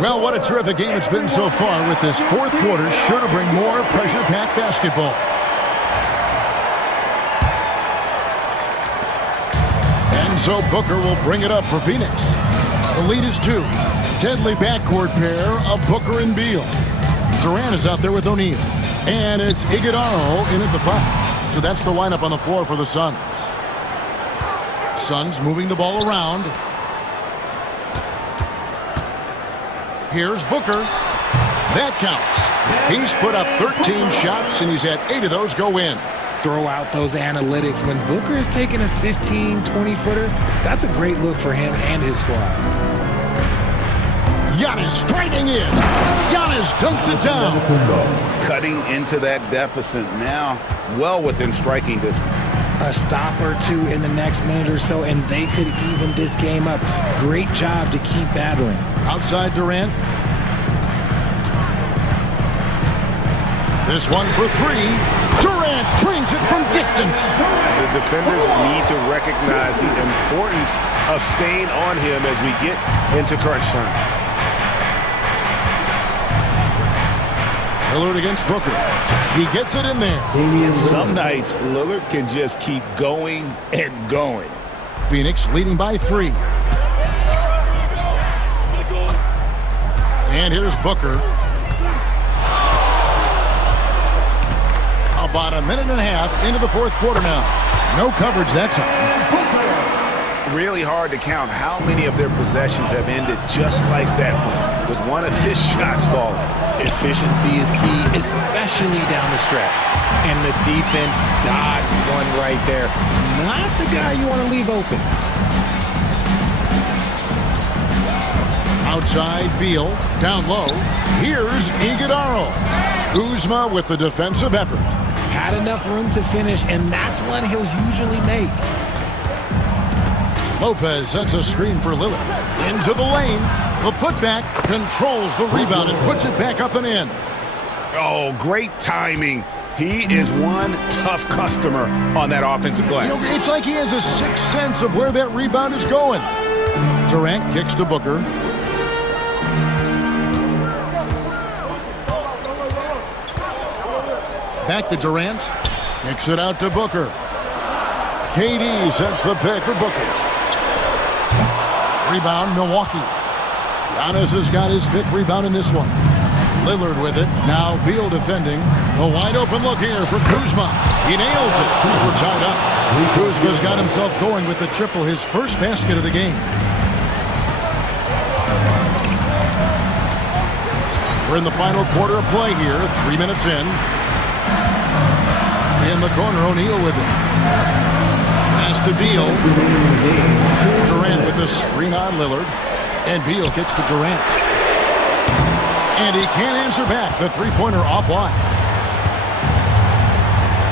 Well, what a terrific game it's been so far, with this fourth quarter sure to bring more pressure-packed basketball. And so Booker will bring it up for Phoenix. The lead is 2. Deadly backcourt pair of Booker and Beal. Durant is out there with O'Neal. And it's Iguodala in at the 5. So that's the lineup on the floor for the Suns. Suns moving the ball around. Here's Booker. That counts. He's put up 13 shots, and he's had 8 of those go in. Throw out those analytics. When Booker is taking a 15, 20-footer, that's a great look for him and his squad. Giannis striking in. Giannis dunks it down. Cutting into that deficit now, well within striking distance. A stop or two in the next minute or so, and they could even this game up. Great job to keep battling. Outside Durant. This one for 3. Durant drains it from distance. The defenders need to recognize the importance of staying on him as we get into crunch time. Lillard against Booker. He gets it in there. Some nights, Lillard can just keep going and going. Phoenix leading by 3. And here's Booker. About a minute and a half into the fourth quarter now. No coverage that time. Really hard to count how many of their possessions have ended just like that one, with one of his shots falling. Efficiency is key, especially down the stretch. And the defense dodged one right there. Not the guy you want to leave open. Outside, Beal. Down low. Here's Iguodala. Kuzma with the defensive effort. Had enough room to finish, and that's one he'll usually make. Lopez sets a screen for Lillard. Into the lane. The putback controls the rebound and puts it back up and in. Oh, great timing. He is one tough customer on that offensive glass. You know, it's like he has a sixth sense of where that rebound is going. Durant kicks to Booker. Back to Durant. Kicks it out to Booker. KD sets the pick for Booker. Rebound, Milwaukee. Giannis has got his 5th rebound in this one. Lillard with it. Now Beal defending. A wide open look here for Kuzma. He nails it. We're tied up. Kuzma's got himself going with the triple, his first basket of the game. We're in the final quarter of play here. 3 minutes in. In the corner, O'Neal with it. Pass to Beal. Durant with the screen on Lillard. And Beal kicks to Durant. And he can't answer back. The three-pointer offline.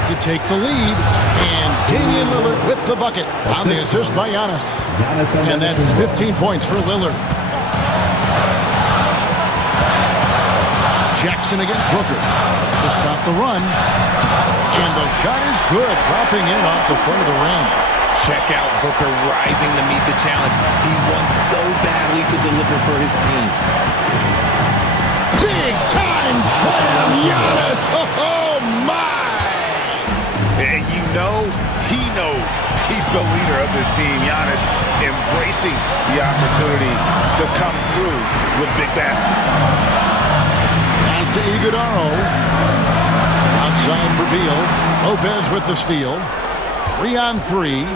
To take the lead. And Damian Lillard with the bucket. On the assist by Giannis. And that's 15 points for Lillard. Jackson against Booker. To stop the run. And the shot is good. Dropping in off the front of the rim. Check out Booker rising to meet the challenge. He wants so badly to deliver for his team. Big time slam, Giannis. Oh my! And you know, he knows he's the leader of this team. Giannis embracing the opportunity to come through with big baskets. Pass to Iguodala. Outside for Beal. Lopez with the steal. 3-on-3.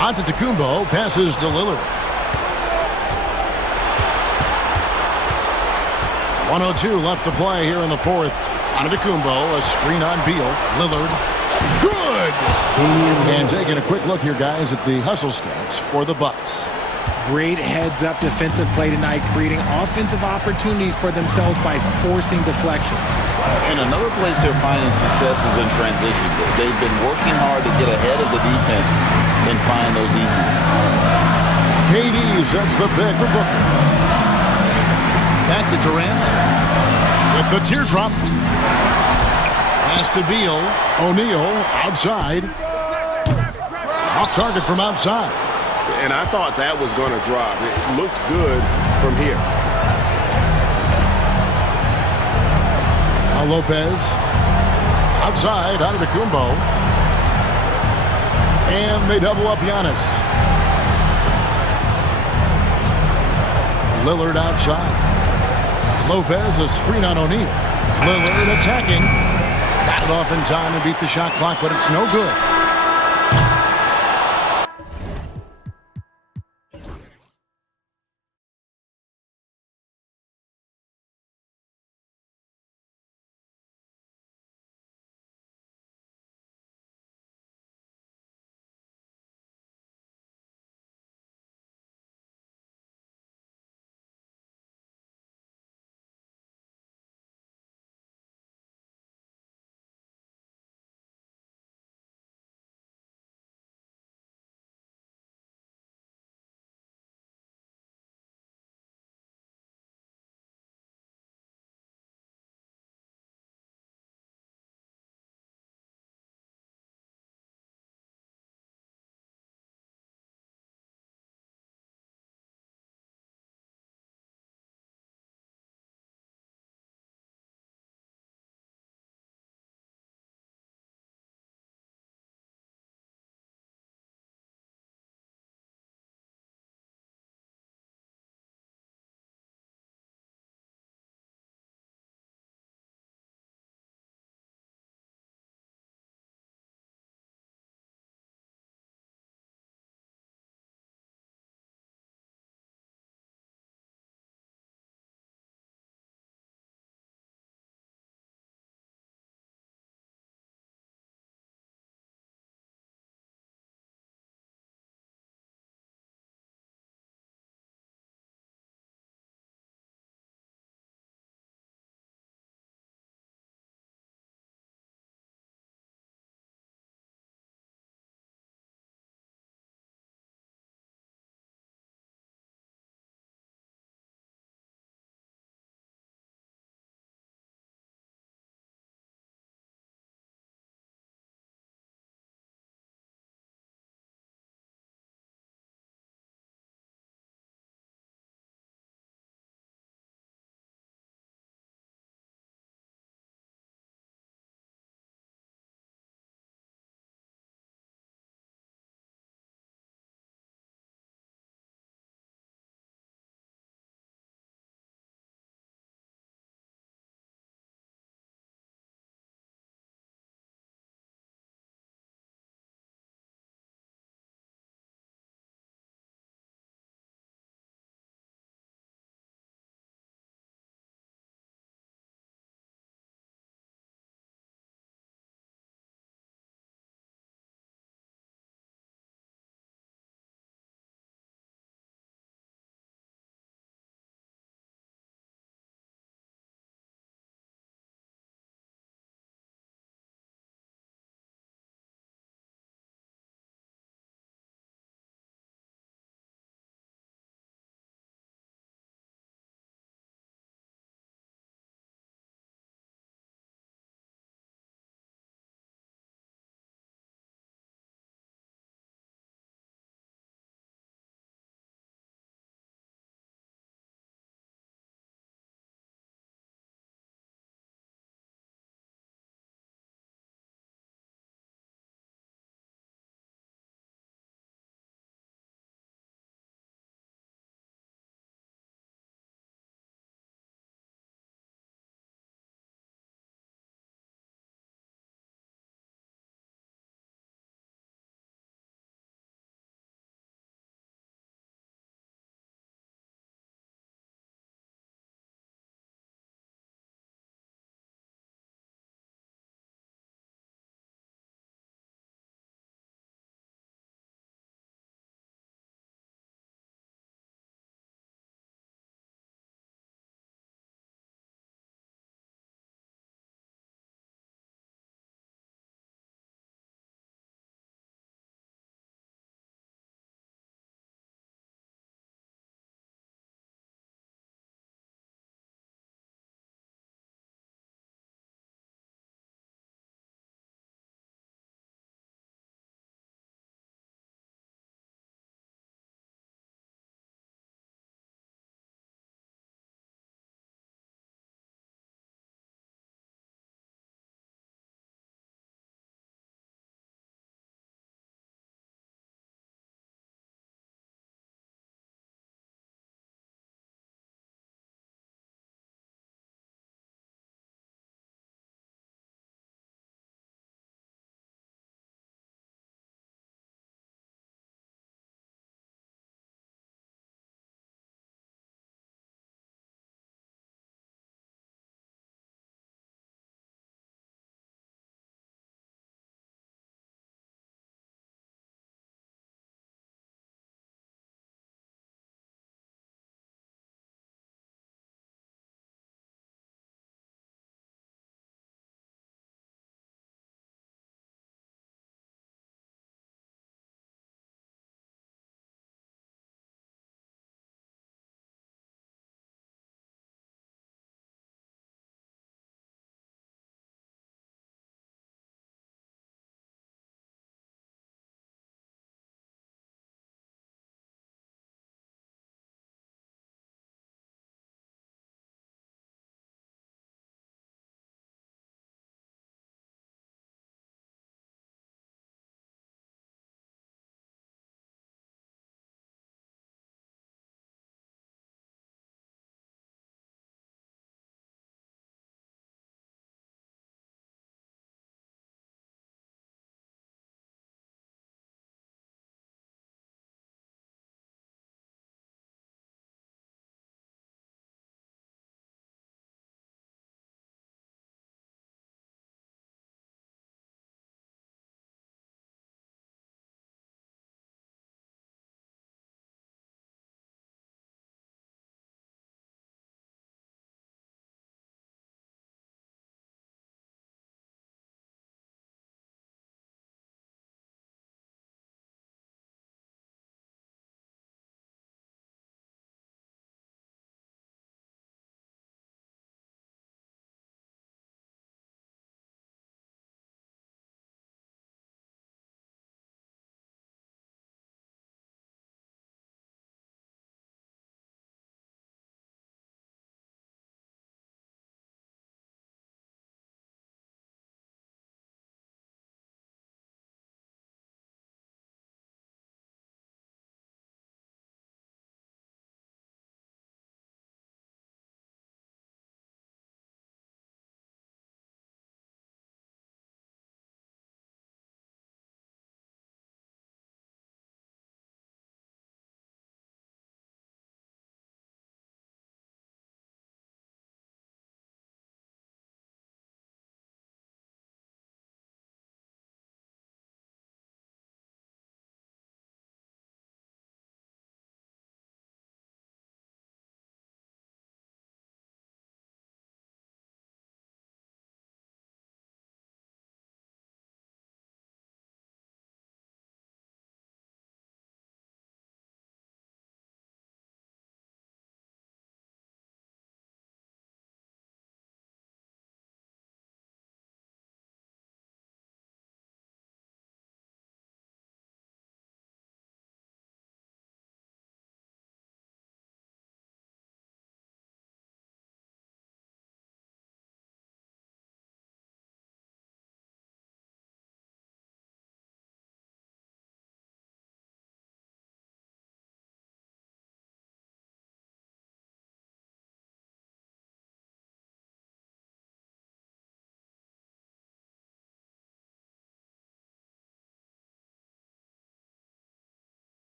Antetokounmpo passes to Lillard. 1:02 left to play here in the fourth. Antetokounmpo, a screen on Beal. Lillard. Good! And taking a quick look here, guys, at the hustle stats for the Bucks. Great heads-up defensive play tonight, creating offensive opportunities for themselves by forcing deflections. And another place they're finding success is in transition. They've been working hard to get ahead of the defense and find those easy ones. KD sets the pick for Booker. Back to Durant. With the teardrop. Pass to Beal. O'Neal outside. Off target from outside. And I thought that was going to drop. It looked good from here. Now Lopez. Outside, Antetokounmpo. And they double up Giannis. Lillard outside. Lopez, a screen on O'Neal. Lillard attacking. Got it off in time and beat the shot clock, but it's no good.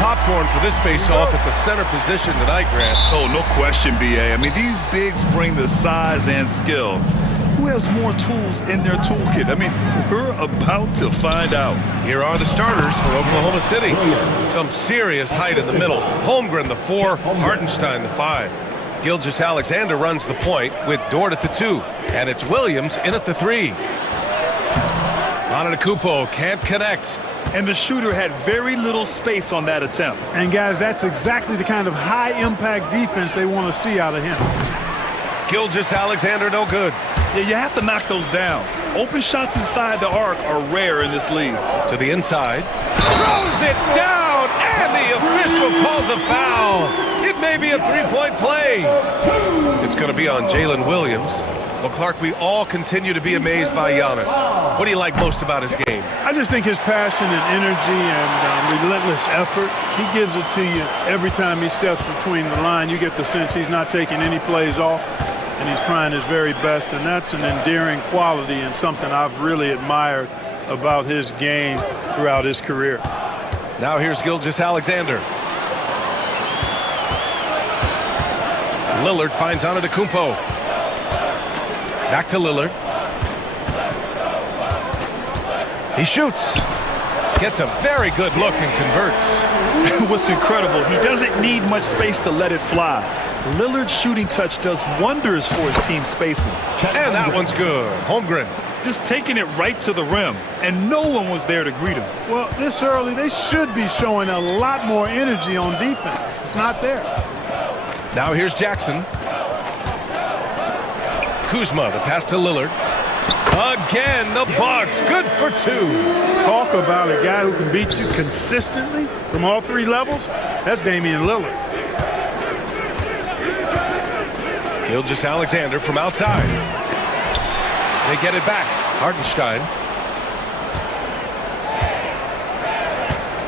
popcorn for this face-off at the center position tonight, Grant. Oh, no question, B.A. I mean, these bigs bring the size and skill. Who has more tools in their toolkit? I mean, we're about to find out. Here are the starters for Oklahoma City. Some serious height in the middle. Holmgren, the 4, Hardenstein, the 5. Gilgeous-Alexander runs the point with Dort at the 2. And it's Williams in at the 3. Antetokounmpo can't connect. And the shooter had very little space on that attempt. And guys, that's exactly the kind of high-impact defense they want to see out of him. Gilgeous-Alexander no good. Yeah, you have to knock those down. Open shots inside the arc are rare in this league. To the inside. Throws it down, and the official calls a foul. It may be a three-point play. It's going to be on Jalen Williams. Well, Clark, we all continue to be amazed by Giannis. What do you like most about his game? I just think his passion and energy and relentless effort, he gives it to you every time he steps between the line. You get the sense he's not taking any plays off, and he's trying his very best, and that's an endearing quality and something I've really admired about his game throughout his career. Now here's Gilgeous-Alexander. Lillard finds Antetokounmpo. Back to Lillard. He shoots. Gets a very good look and converts. What's incredible, he doesn't need much space to let it fly. Lillard's shooting touch does wonders for his team spacing. And that one's good. Holmgren. Just taking it right to the rim, and no one was there to greet him. Well, this early, they should be showing a lot more energy on defense. It's not there. Now here's Jackson. Kuzma, the pass to Lillard. Again, the Bucks, good for 2. Talk about a guy who can beat you consistently from all 3 levels. That's Damian Lillard. Gilgeous-Alexander from outside. They get it back. Hardenstein.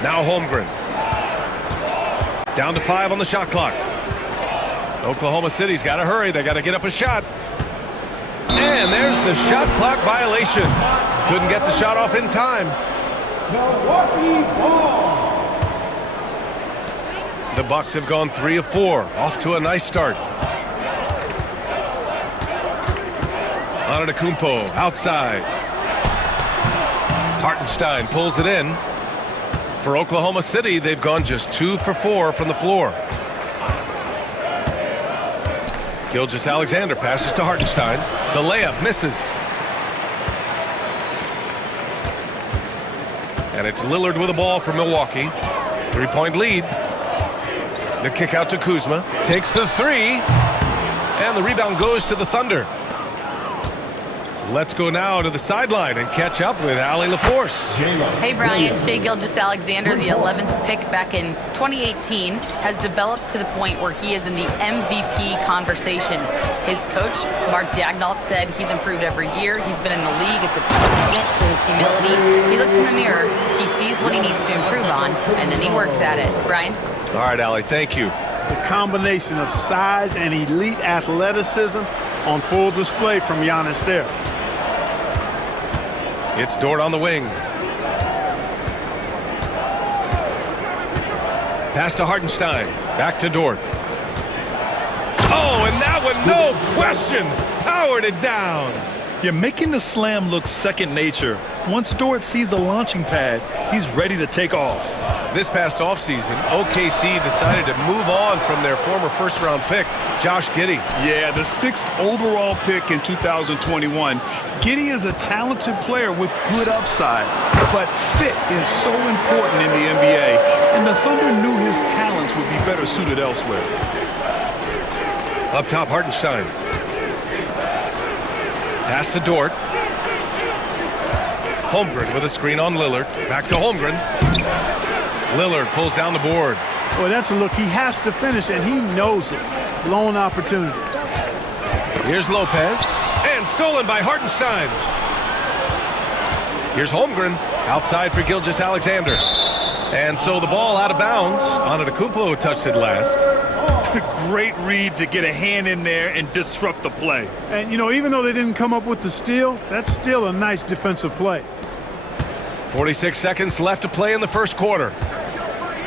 Now Holmgren. Down to 5 on the shot clock. Oklahoma City's got to hurry. They got to get up a shot. And there's the shot clock violation. Couldn't get the shot off in time. The Bucks have gone 3 of 4. Off to a nice start. Antetokounmpo outside. Hartenstein pulls it in. For Oklahoma City, they've gone just 2 for 4 from the floor. Gilgeous-Alexander passes to Hartenstein. The layup misses. And it's Lillard with the ball for Milwaukee. 3-point lead. The kick out to Kuzma. Takes the 3. And the rebound goes to the Thunder. Let's go now to the sideline and catch up with Allie LaForce. Hey, Brian. Shai Gilgeous-Alexander, the 11th pick back in 2018, has developed to the point where he is in the MVP conversation. His coach, Mark Daignault, said he's improved every year. He's been in the league. It's a testament to his humility. He looks in the mirror, he sees what he needs to improve on, and then he works at it. Brian? All right, Allie, thank you. The combination of size and elite athleticism on full display from Giannis there. It's Dort on the wing. Pass to Hartenstein. Back to Dort. Oh, and that one, no question, powered it down. You're making the slam look second nature. Once Dort sees the launching pad, he's ready to take off. This past offseason, OKC decided to move on from their former first-round pick, Josh Giddey. Yeah, the 6th overall pick in 2021. Giddey is a talented player with good upside, but fit is so important in the NBA, and the Thunder knew his talents would be better suited elsewhere. Up top, Hartenstein. Pass to Dort. Holmgren with a screen on Lillard. Back to Holmgren. Lillard pulls down the board. Boy, that's a look he has to finish, and he knows it. Blown opportunity. Here's Lopez. And stolen by Hartenstein. Here's Holmgren. Outside for Gilgeous-Alexander. And so the ball out of bounds. Antetokounmpo touched it last. Great read to get a hand in there and disrupt the play. And, you know, even though they didn't come up with the steal, that's still a nice defensive play. 46 seconds left to play in the first quarter.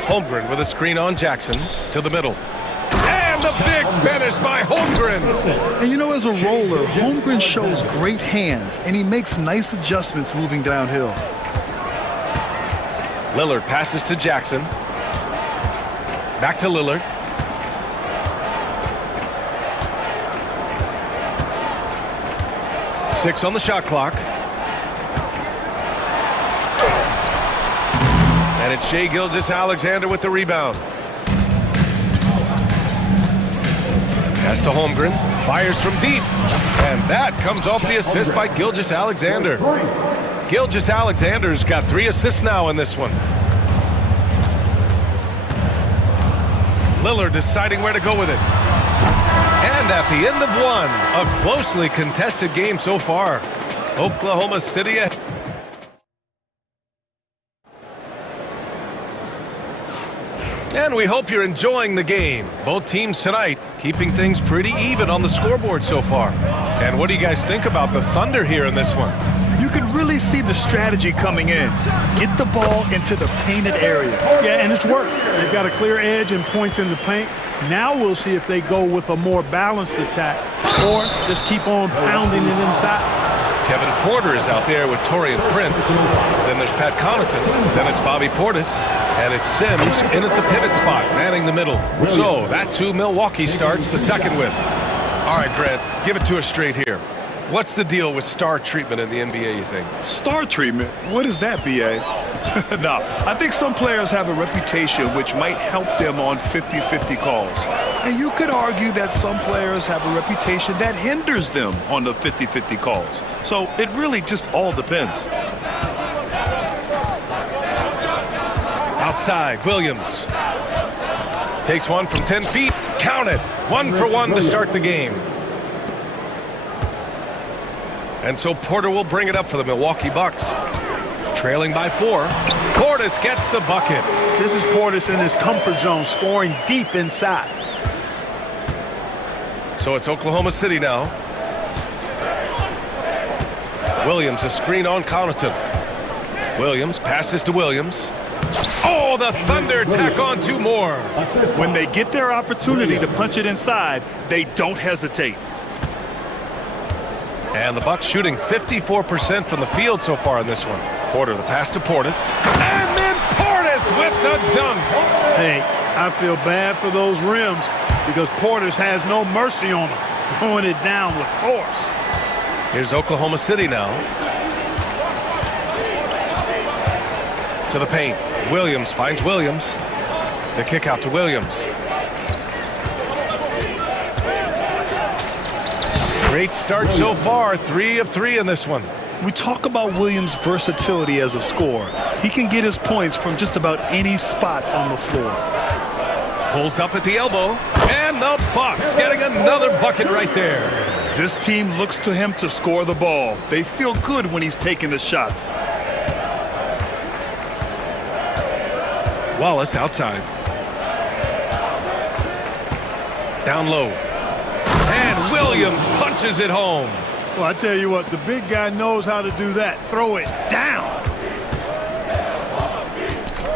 Holmgren with a screen on Jackson to the middle. And the big finish by Holmgren. And you know, as a roller, Holmgren shows great hands, and he makes nice adjustments moving downhill. Lillard passes to Jackson. Back to Lillard. Six on the shot clock. And it's Shai Gilgeous-Alexander with the rebound. Pass to Holmgren. Fires from deep. And that comes off the assist by Gilgeous-Alexander. Gilgeous-Alexander's got 3 assists now in this one. Lillard deciding where to go with it. And at the end of one, a closely contested game so far. Oklahoma City. And we hope you're enjoying the game. Both teams tonight keeping things pretty even on the scoreboard so far. And what do you guys think about the Thunder here in this one? You can really see the strategy coming in. Get the ball into the painted area. Yeah, and it's worked. They've got a clear edge and points in the paint. Now we'll see if they go with a more balanced attack or just keep on pounding it inside. Kevin Porter is out there with Torian Prince. Then there's Pat Connaughton. Then it's Bobby Portis. And it's Sims in at the pivot spot, manning the middle. So that's who Milwaukee starts the second with. All right, Grant, give it to us straight here. What's the deal with star treatment in the NBA, you think? Star treatment? What is that, B.A.? No, I think some players have a reputation which might help them on 50-50 calls. And you could argue that some players have a reputation that hinders them on the 50-50 calls. So it really just all depends. Outside, Williams. Takes one from 10 feet. Count it. 1 for 1 to start the game. And so Porter will bring it up for the Milwaukee Bucks. Trailing by 4. Portis gets the bucket. This is Portis in his comfort zone, scoring deep inside. So it's Oklahoma City now. Williams, a screen on Connaughton. Williams passes to Williams. Oh, the Thunder tack on 2 more. When they get their opportunity to punch it inside, they don't hesitate. And the Bucks shooting 54% from the field so far in this one. Porter, the pass to Portis. And then Portis with the dunk. Hey, I feel bad for those rims because Portis has no mercy on them, throwing it down with force. Here's Oklahoma City now. To the paint. Williams finds Williams. The kick out to Williams. Great start so far. 3 of 3 in this one. We talk about Williams' versatility as a scorer. He can get his points from just about any spot on the floor. Pulls up at the elbow. And the Bucks getting another bucket right there. This team looks to him to score the ball. They feel good when he's taking the shots. Wallace outside. Down low. And Williams punches it home. Well, I tell you what, the big guy knows how to do that. Throw it down.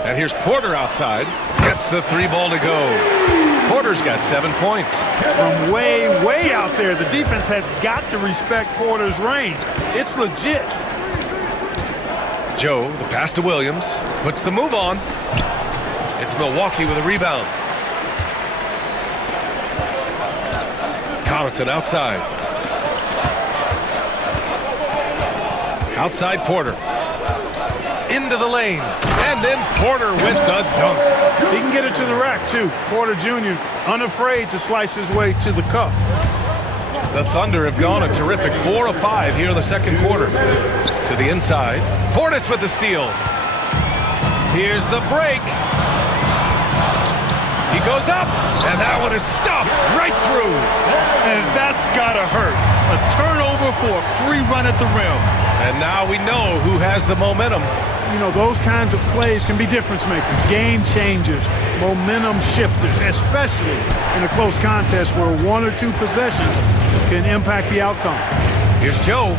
And here's Porter outside. Gets the 3 ball to go. Porter's got 7 points. From way, way out there, the defense has got to respect Porter's range. It's legit. Joe, the pass to Williams. Puts the move on. It's Milwaukee with a rebound. Connaughton outside. Outside Porter. Into the lane. And then Porter with the dunk. He can get it to the rack, too. Porter Jr. unafraid to slice his way to the cup. The Thunder have gone a terrific 4 of 5 here in the second quarter. To the inside. Portis with the steal. Here's the break. He goes up, and that one is stuffed right through. And that's gotta hurt. A turnover for a free run at the rim. And now we know who has the momentum. You know, those kinds of plays can be difference makers, game changers, momentum shifters, especially in a close contest where 1 or 2 possessions can impact the outcome. Here's Joe.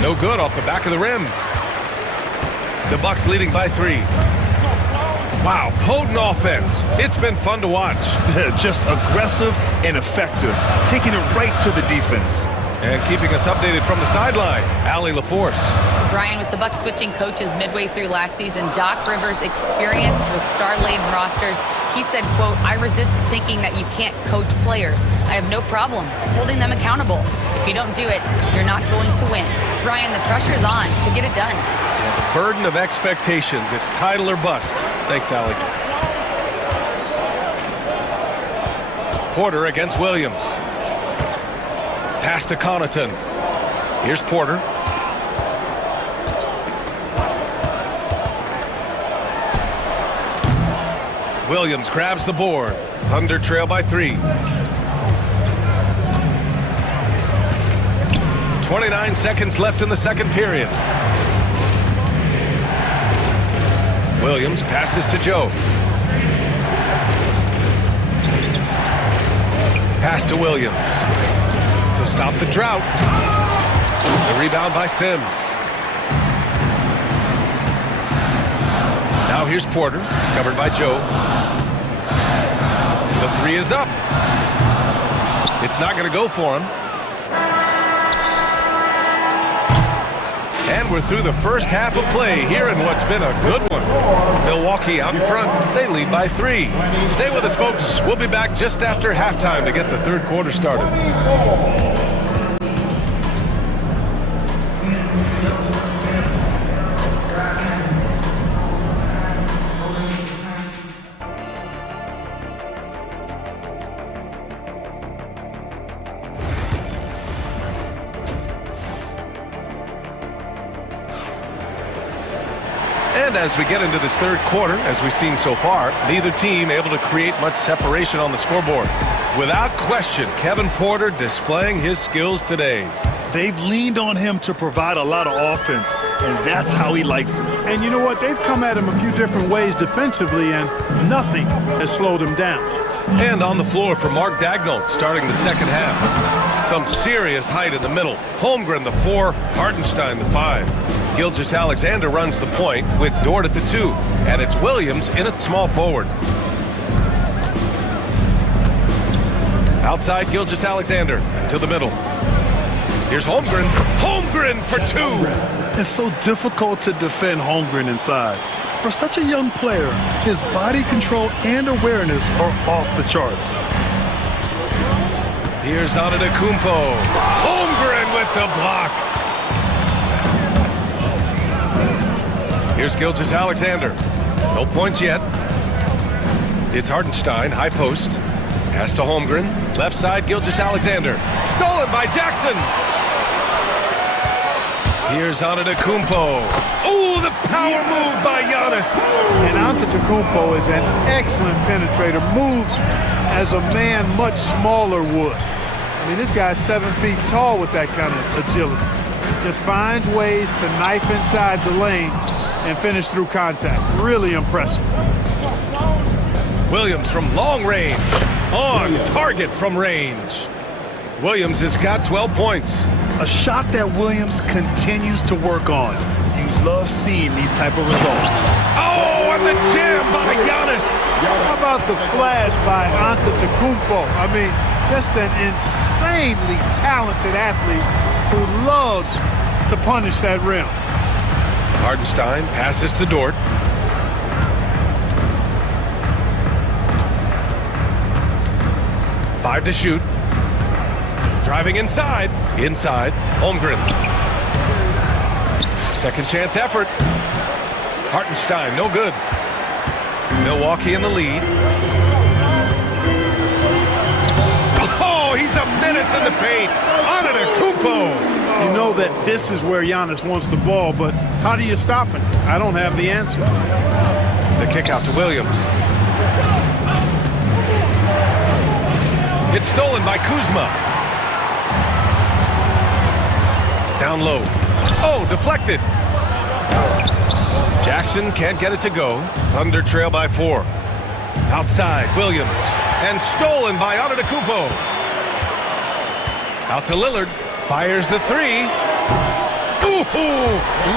No good off the back of the rim. The Bucks leading by 3. Wow, potent offense. It's been fun to watch. Just aggressive and effective, taking it right to the defense. And keeping us updated from the sideline, Allie LaForce. Brian, with the Bucks switching coaches midway through last season, Doc Rivers, experienced with star-laden rosters, he said, quote, "I resist thinking that you can't coach players. I have no problem holding them accountable. If you don't do it, you're not going to win." Brian, the pressure's on to get it done. And the burden of expectations. It's title or bust. Thanks, Allie. Porter against Williams. Pass to Connaughton. Here's Porter. Williams grabs the board. Thunder trail by 3. 29 seconds left in the second period. Williams passes to Joe. Pass to Williams. To stop the drought. The rebound by Sims. Now here's Porter, covered by Joe. The 3 is up. It's not going to go for him. And we're through the first half of play here in what's been a good one. Milwaukee out in front. They lead by 3. Stay with us, folks. We'll be back just after halftime to get the third quarter started. And as we get into this third quarter, as we've seen so far, neither team able to create much separation on the scoreboard. Without question, Kevin Porter displaying his skills today. They've leaned on him to provide a lot of offense, and that's how he likes it. And you know what? They've come at him a few different ways defensively, and nothing has slowed him down. And on the floor for Mark Daigneault starting the second half. Some serious height in the middle. Holmgren the 4, Hardenstein the 5. Gilgeous-Alexander runs the point with Dort at the 2, and it's Williams in at small forward. Outside Gilgeous-Alexander to the middle. Here's Holmgren. Holmgren for 2. It's so difficult to defend Holmgren inside. For such a young player, his body control and awareness are off the charts. Here's Antetokounmpo. Holmgren with the block. Here's Gilgeous-Alexander. No points yet. It's Hardenstein, high post. Pass to Holmgren. Left side, Gilgeous-Alexander. Stolen by Jackson. Here's Antetokounmpo. Oh, the power move by Giannis. And Antetokounmpo is an excellent penetrator. Moves as a man much smaller would. I mean, this guy's 7 feet tall with that kind of agility. Just finds ways to knife inside the lane and finish through contact. Really impressive. Williams from long range. On target from range. Williams has got 12 points. A shot that Williams continues to work on. You love seeing these type of results. Oh, and the jam by Giannis. How about the flash by Antetokounmpo? I mean, just an insanely talented athlete who loves to punish that rim. Hardenstein passes to Dort. Five to shoot. Driving inside. Inside. Holmgren. Second chance effort. Hartenstein, no good. Milwaukee in the lead. Oh, he's a menace in the paint. Antetokounmpo. You know that this is where Giannis wants the ball, but how do you stop it? I don't have the answer. The kick out to Williams. It's stolen by Kuzma. Down low. Oh, deflected. Jackson can't get it to go. Thunder trail by 4. Outside, Williams. And stolen by Antetokounmpo. Out to Lillard. Fires the 3. Ooh,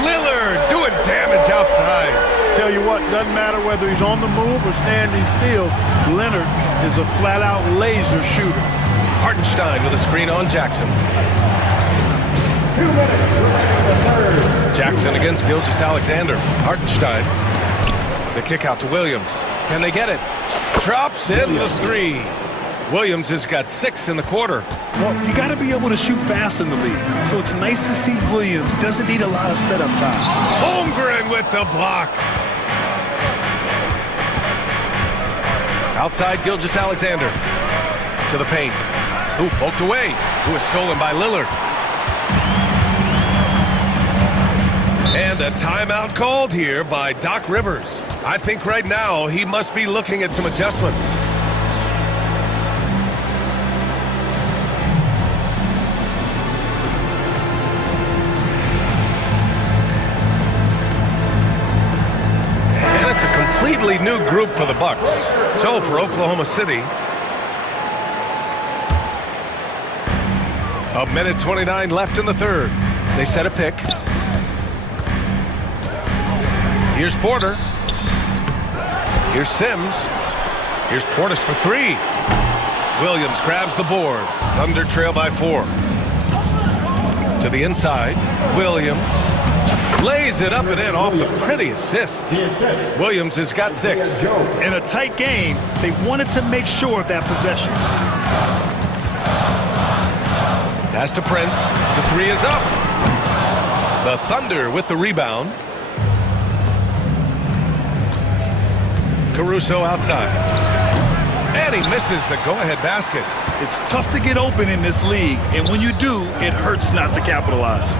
Lillard doing damage outside. Tell you what, doesn't matter whether he's on the move or standing still, Leonard is a flat-out laser shooter. Hardenstein with a screen on Jackson. 2 minutes remaining the third. Jackson against Gilgeous-Alexander. Hardenstein. The kick out to Williams. Can they get it? Drops in the three. Williams has got 6 in the quarter. Well, you got to be able to shoot fast in the league. So it's nice to see Williams doesn't need a lot of setup time. Holmgren with the block. Outside Gilgeous-Alexander. To the paint. Who poked away. Who is stolen by Lillard. And a timeout called here by Doc Rivers. I think right now he must be looking at some adjustments. And it's a completely new group for the Bucks. So for Oklahoma City, a minute 29 left in the third. They set a pick. Here's Porter. Here's Sims. Here's Portis for 3. Williams grabs the board. Thunder trail by 4. To the inside. Williams lays it up and in off the pretty assist. Williams has got 6. In a tight game, they wanted to make sure of that possession. Pass to Prince. The 3 is up. The Thunder with the rebound. Caruso outside. And he misses the go-ahead basket. It's tough to get open in this league, and when you do, it hurts not to capitalize.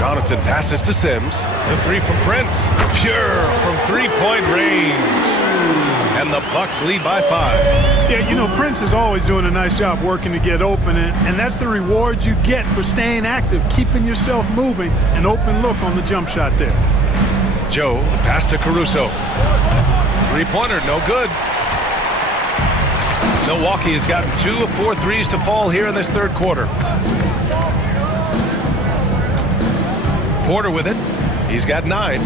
Connaughton passes to Sims. The 3 from Prince. Pure from three-point range. And the Bucks lead by 5. Yeah, you know, Prince is always doing a nice job working to get open, and that's the reward you get for staying active, keeping yourself moving, an open look on the jump shot there. Joe, the pass to Caruso. Three-pointer, no good. Milwaukee has gotten 2 of 4 threes to fall here in this third quarter. Porter with it. He's got 9.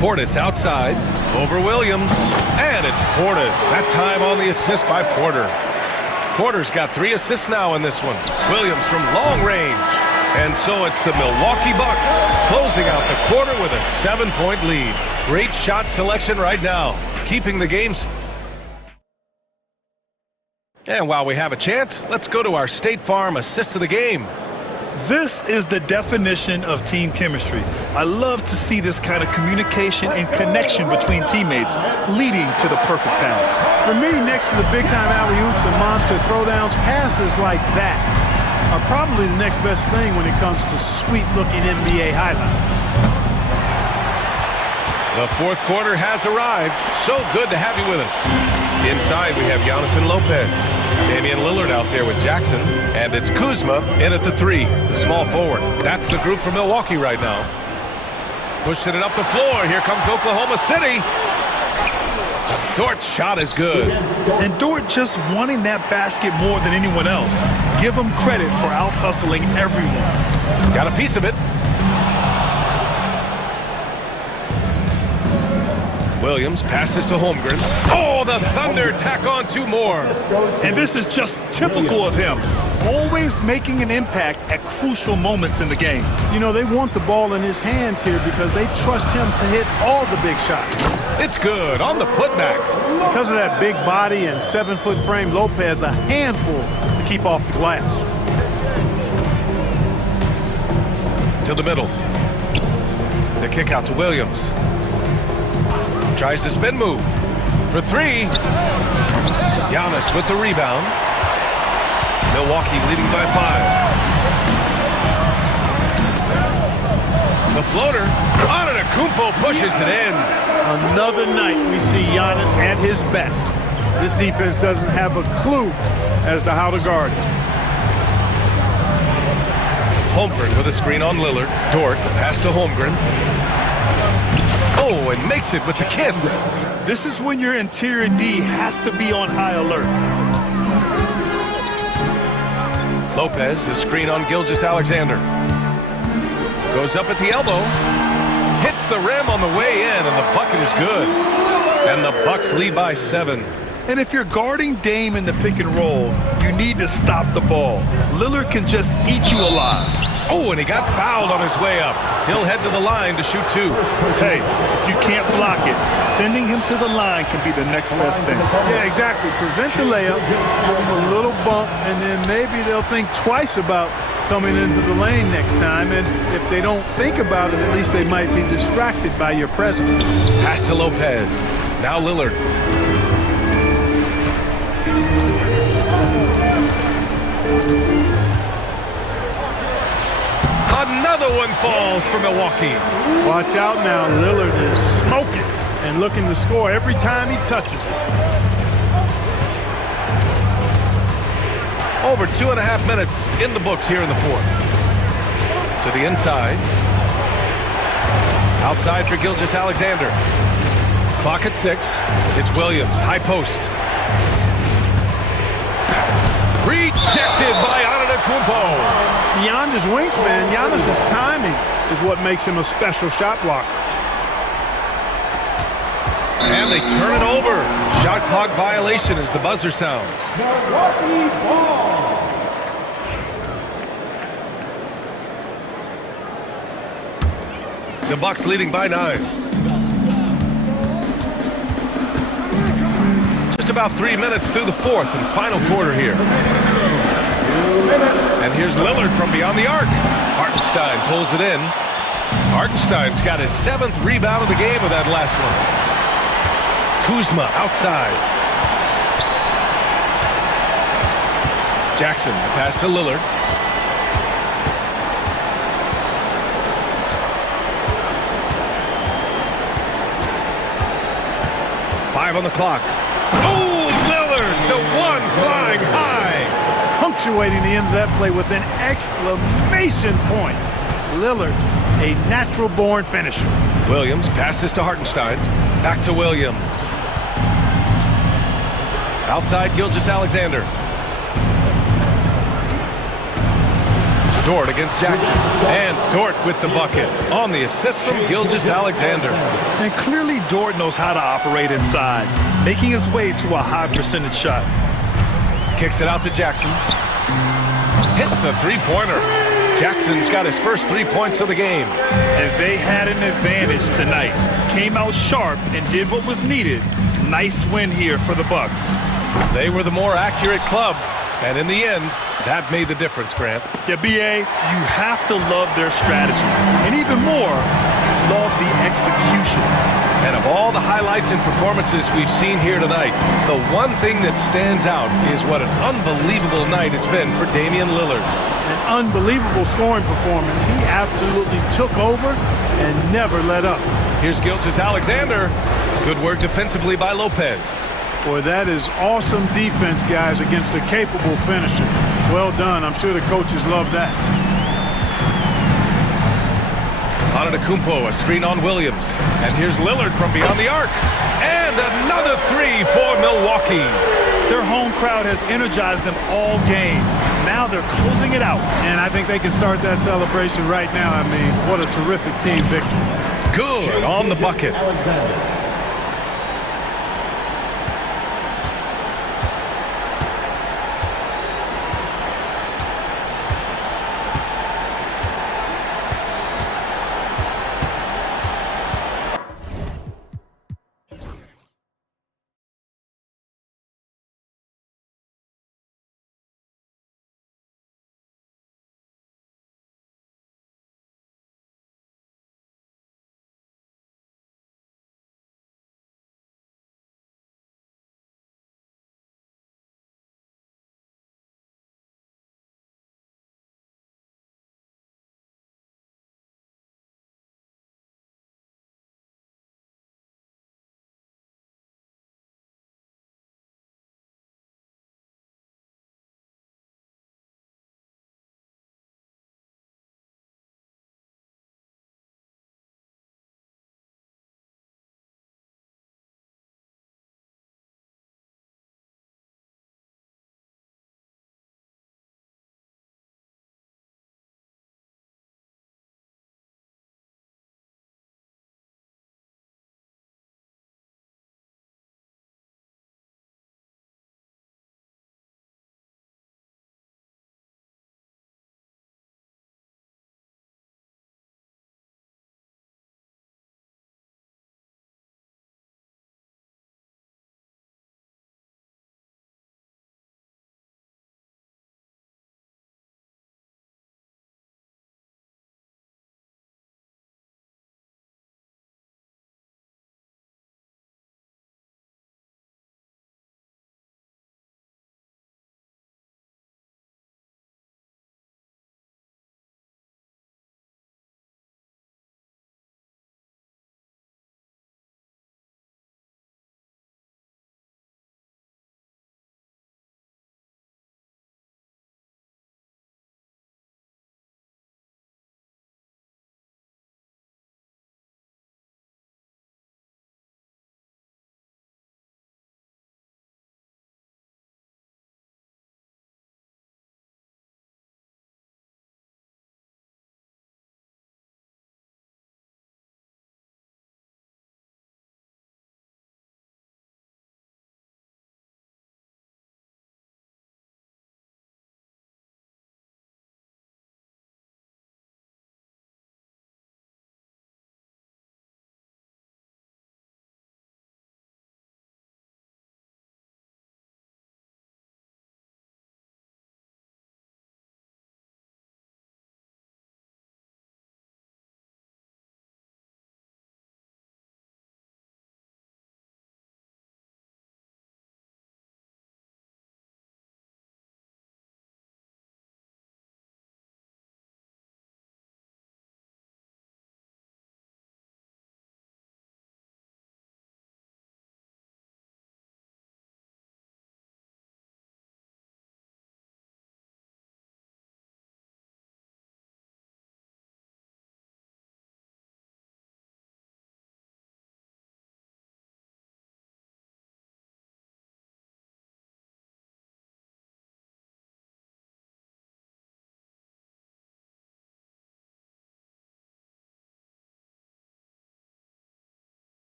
Portis outside. Over Williams. And it's Portis. That time on the assist by Porter. Porter's got 3 assists now in this one. Williams from long range. And so it's the Milwaukee Bucks closing out the quarter with a 7-point lead. Great shot selection right now, keeping the game. And while we have a chance, let's go to our State Farm assist of the game. This is the definition of team chemistry. I love to see this kind of communication and connection between teammates leading to the perfect pass. For me, next to the big-time alley-oops and monster throwdowns, passes like that are probably the next best thing when it comes to sweet-looking NBA highlights. The fourth quarter has arrived. So good to have you with us. Inside, we have Giannis and Lopez. Damian Lillard out there with Jackson. And it's Kuzma in at the 3, the small forward. That's the group from Milwaukee right now. Pushing it up the floor. Here comes Oklahoma City. Dort's shot is good. And Dort just wanting that basket more than anyone else. Give him credit for out-hustling everyone. Got a piece of it. Williams passes to Holmgren. Oh, the Thunder tack on 2 more. And this is just typical of him. Always making an impact at crucial moments in the game. You know, they want the ball in his hands here because they trust him to hit all the big shots. It's good on the putback. Because of that big body and 7-foot frame, Lopez a handful to keep off the glass. To the middle. The kick out to Williams. Tries the spin move for 3. Giannis with the rebound. Milwaukee leading by 5. The floater. Antetokounmpo pushes it in. Another night we see Giannis at his best. This defense doesn't have a clue as to how to guard him. Holmgren with a screen on Lillard. Dort, the pass to Holmgren. Oh, and makes it with the kiss. This is when your interior D has to be on high alert. Lopez, the screen on Gilgeous-Alexander. Goes up at the elbow. Hits the rim on the way in, and the bucket is good. And the Bucks lead by 7. And if you're guarding Dame in the pick and roll, you need to stop the ball. Lillard can just eat you alive. Oh, and he got fouled on his way up. He'll head to the line to shoot 2. Hey, if you can't block it, sending him to the line can be the next best thing. Yeah, exactly. Prevent the layup, give them a little bump, and then maybe they'll think twice about coming into the lane next time. And if they don't think about it, at least they might be distracted by your presence. Pass to Lopez. Now Lillard. Another one falls for Milwaukee. Watch out now. Lillard is smoking and looking to score every time he touches it. Over 2.5 minutes in the books here in the fourth. To the inside. Outside for Gilgeous-Alexander. Clock at 6. It's Williams. High post. Rejected by Antetokounmpo. Beyond his wingspan, Giannis's timing is what makes him a special shot blocker. And they turn it over. Shot clock violation as the buzzer sounds. The Bucks leading by 9. Just about 3 minutes through the fourth and final quarter here. And here's Lillard from beyond the arc. Hartenstein pulls it in. Hartenstein's got his 7th rebound of the game with that last one. Kuzma outside. Jackson, the pass to Lillard. Five on the clock. Oh, Lillard, the one flying high. Punctuating the end of that play with an exclamation point. Lillard, a natural-born finisher. Williams passes to Hartenstein. Back to Williams. Outside Gilgeous-Alexander. Dort against Jackson. And Dort with the bucket on the assist from Gilgeous-Alexander. And clearly Dort knows how to operate inside, making his way to a high percentage shot. Kicks it out to Jackson. Hits the three-pointer. Jackson's got his first 3 points of the game. And they had an advantage tonight. Came out sharp and did what was needed. Nice win here for the Bucks. They were the more accurate club. And in the end, that made the difference, Grant. Yeah, B.A., you have to love their strategy. And even more, love the execution. And of all the highlights and performances we've seen here tonight, the one thing that stands out is what an unbelievable night it's been for Damian Lillard. An unbelievable scoring performance. He absolutely took over and never let up. Here's Gilgeous-Alexander. Good work defensively by Lopez. Boy, that is awesome defense, guys, against a capable finisher. Well done. I'm sure the coaches love that. Antetokounmpo, a screen on Williams. And here's Lillard from beyond the arc. And another three for Milwaukee. Their home crowd has energized them all game. Now they're closing it out. And I think they can start that celebration right now. I mean, what a terrific team victory. Good on the bucket.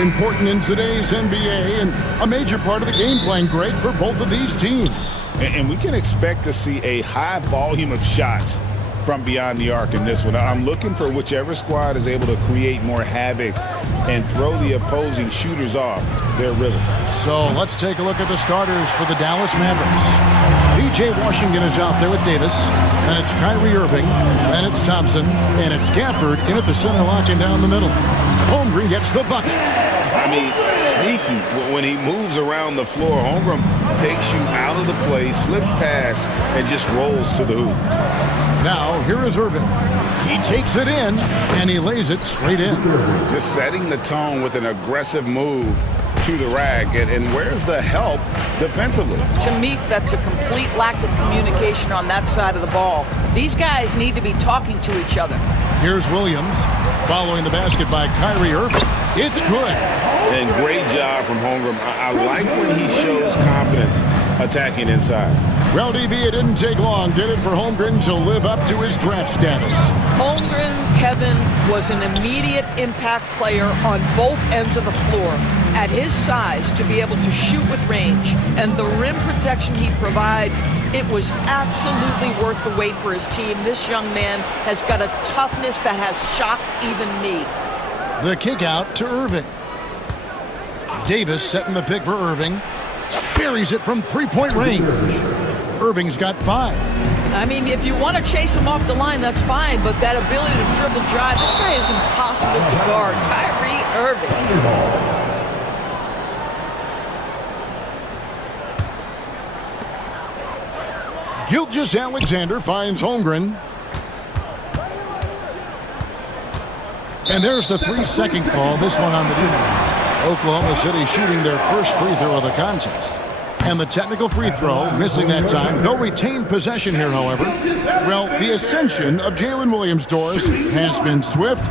important in today's NBA and a major part of the game plan, Greg, for both of these teams. And we can expect to see a high volume of shots from beyond the arc in this one. I'm looking for whichever squad is able to create more havoc and throw the opposing shooters off their rhythm. So let's take a look at the starters for the Dallas Mavericks. P.J. Washington is out there with Davis, and it's Kyrie Irving, and it's Thompson, and it's Gafford in at the center, locking down the middle. Holmgren gets the bucket. I mean, sneaky. When he moves around the floor, Holmgren takes you out of the play, slips past, and just rolls to the hoop. Now, here is Irving. He takes it in, and he lays it straight in. Just setting the tone with an aggressive move to the rack. And where's the help defensively? To me, that's a complete lack of communication on that side of the ball. These guys need to be talking to each other. Here's Williams following the basket by Kyrie Irving. It's good. And great job from Holmgren. I like when he shows confidence attacking inside. Well, DB, it didn't take long, did it, for Holmgren to live up to his draft status? Holmgren, Kevin, was an immediate impact player on both ends of the floor. At his size, to be able to shoot with range and the rim protection he provides, it was absolutely worth the wait for his team. This young man has got a toughness that has shocked even me. The kick out to Irving. Davis setting the pick for Irving. Buries it from three-point range. Irving's got 5. I mean, if you want to chase him off the line, that's fine, but that ability to dribble drive, this guy is impossible to guard. Kyrie Irving. Gilgeous-Alexander finds Holmgren. And there's the 3-second call, this one on the defense. Oklahoma City shooting their first free throw of the contest. And the technical free throw, missing that time. They'll retain possession here, however. Well, the ascension of Jalen Williams-Dors has been swift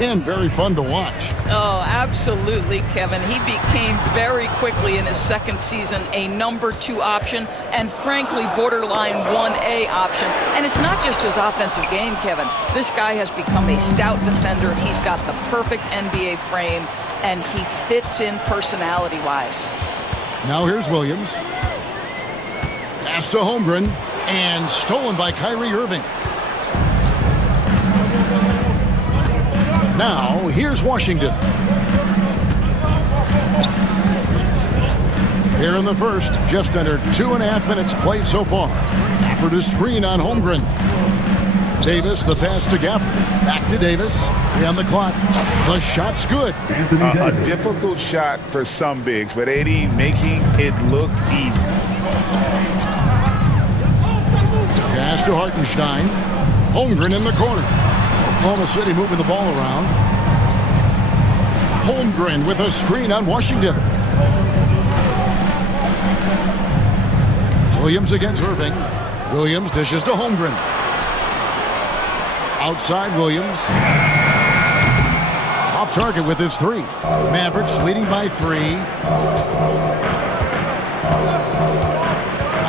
and very fun to watch. Oh, absolutely, Kevin. He became very quickly in his second season a number 2 option and frankly borderline 1A option. And it's not just his offensive game, Kevin. This guy has become a stout defender. He's got the perfect NBA frame and he fits in personality-wise. Now here's Williams. Pass to Holmgren and stolen by Kyrie Irving. Now, here's Washington. Here in the first, just under 2.5 minutes played so far. Gafford a screen on Holmgren. Davis, the pass to Gafford. Back to Davis. On the clock. The shot's good. A difficult shot for some bigs, but AD making it look easy. Pass to Hartenstein. Holmgren in the corner. Oklahoma City moving the ball around. Holmgren with a screen on Washington. Williams against Irving. Williams dishes to Holmgren. Outside Williams. Off target with his 3. Mavericks leading by 3.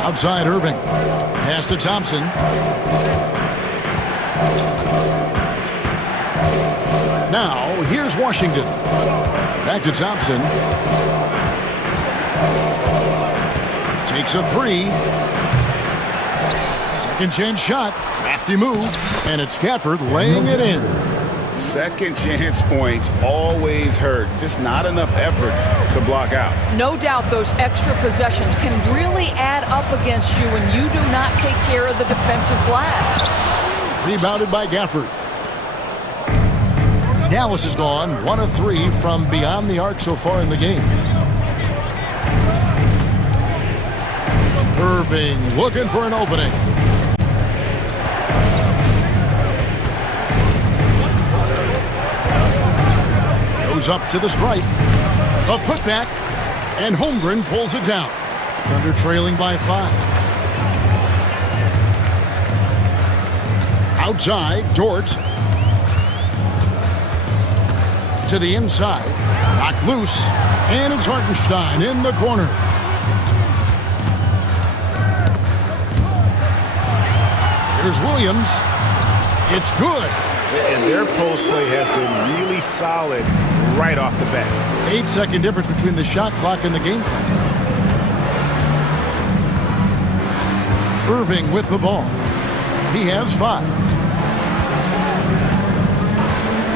Outside Irving. Pass to Thompson. Now, here's Washington. Back to Thompson. Takes a 3. Second chance shot. Crafty move. And it's Gafford laying it in. Second chance points always hurt. Just not enough effort to block out. No doubt those extra possessions can really add up against you when you do not take care of the defensive glass. Rebounded by Gafford. Dallas is gone 1 of 3 from beyond the arc so far in the game. Irving looking for an opening. Goes up to the stripe. A putback, and Holmgren pulls it down. Thunder trailing by 5. Outside, Dort. To the inside. Knocked loose. And it's Hartenstein in the corner. Here's Williams. It's good. And their post play has been really solid right off the bat. 8-second difference between the shot clock and the game clock. Irving with the ball. He has 5.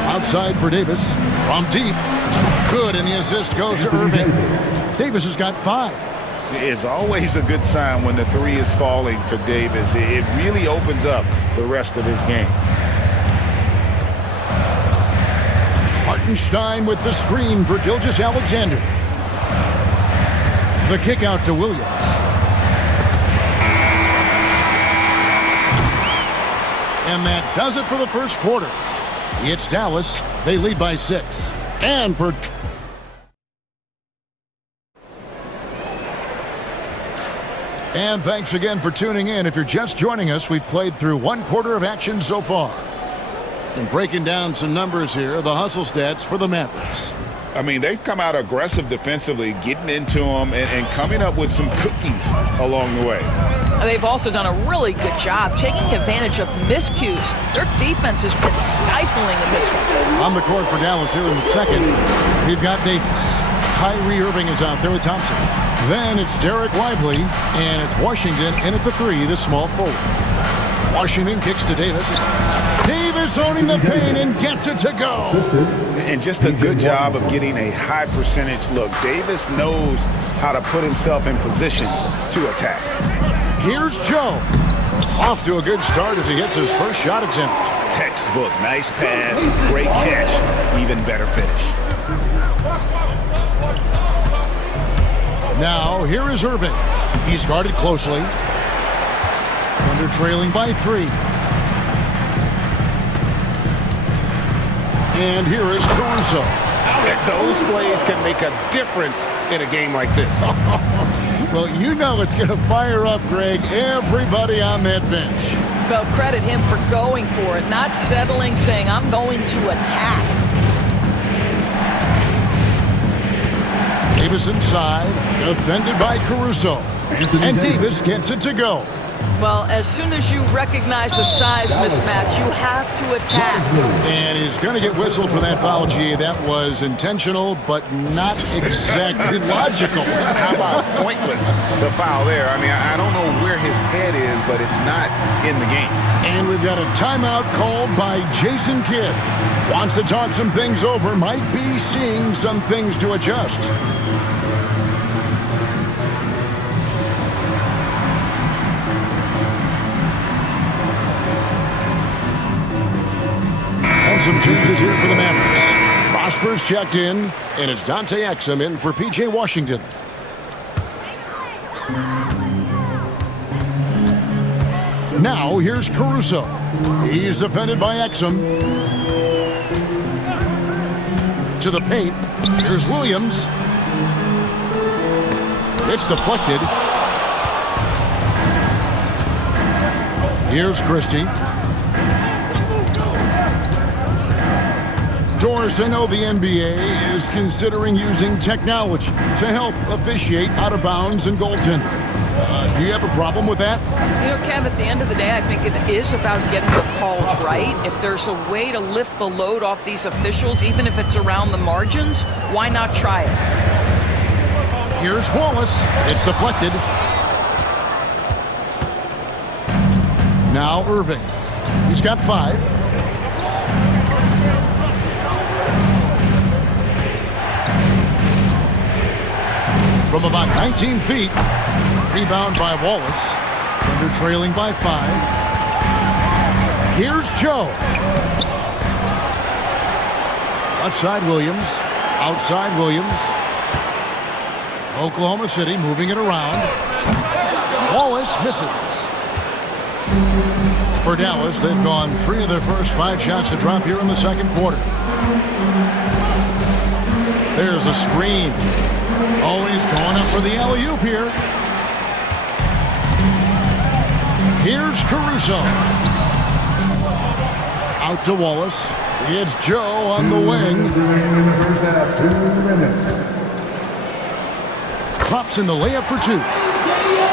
Outside for Davis. From deep. Good, and the assist goes to Irving. Davis has got 5. It's always a good sign when the 3 is falling for Davis. It really opens up the rest of his game. Hartenstein with the screen for Gilgeous-Alexander. The kick out to Williams. And that does it for the first quarter. It's Dallas. They lead by 6. And for... And thanks again for tuning in. If you're just joining us, we've played through 1 quarter of action so far. And breaking down some numbers here, the hustle stats for the Mavericks. I mean, they've come out aggressive defensively, getting into them and coming up with some cookies along the way. They've also done a really good job taking advantage of miscues. Their defense has been stifling in this one. On the court for Dallas here in the second, we've got Davis. Kyrie Irving is out there with Thompson. Then it's Derek Lively, and it's Washington in at the 3, the small forward. Washington kicks to Davis. Davis owning the paint and gets it to go. And just a good job of getting a high percentage look. Davis knows how to put himself in position to attack. Here's Joe. Off to a good start as he hits his first shot attempt. Textbook, nice pass, great catch, even better finish. Now, here is Irving. He's guarded closely. Under trailing by 3. And here is Caruso. Those plays can make a difference in a game like this. Well, you know it's going to fire up, Greg, everybody on that bench. Well, credit him for going for it, not settling, saying, I'm going to attack. Davis inside, defended by Caruso. And Davis gets it to go. Well, as soon as you recognize the size mismatch, you have to attack. And he's going to get whistled for that foul, G. That was intentional, but not exactly logical. How about pointless to foul there? I mean, I don't know where his head is, but it's not in the game. And we've got a timeout called by Jason Kidd. Wants to talk some things over, might be seeing some things to adjust. Some changes here for the Mavericks. Prosper's checked in, and it's Dante Exum in for P.J. Washington. Now here's Caruso. He's defended by Exum. To the paint. Here's Williams. It's deflected. Here's Christie. Doris, I know the NBA is considering using technology to help officiate out of bounds and goaltending. Do you have a problem with that? You know, Kev, at the end of the day, I think it is about getting the calls right. If there's a way to lift the load off these officials, even if it's around the margins, why not try it? Here's Wallace. It's deflected. Now Irving. He's got 5. From about 19 feet. Rebound by Wallace. Under trailing by 5. Here's Joe. Left side Williams. Outside Williams. Oklahoma City moving it around. Wallace misses. For Dallas, they've gone 3 of their first 5 shots to drop here in the second quarter. There's a screen. Always going up for the alley-oop here. Here's Caruso. Out to Wallace. It's Joe on the wing. 2 minutes. Drops in the layup for 2.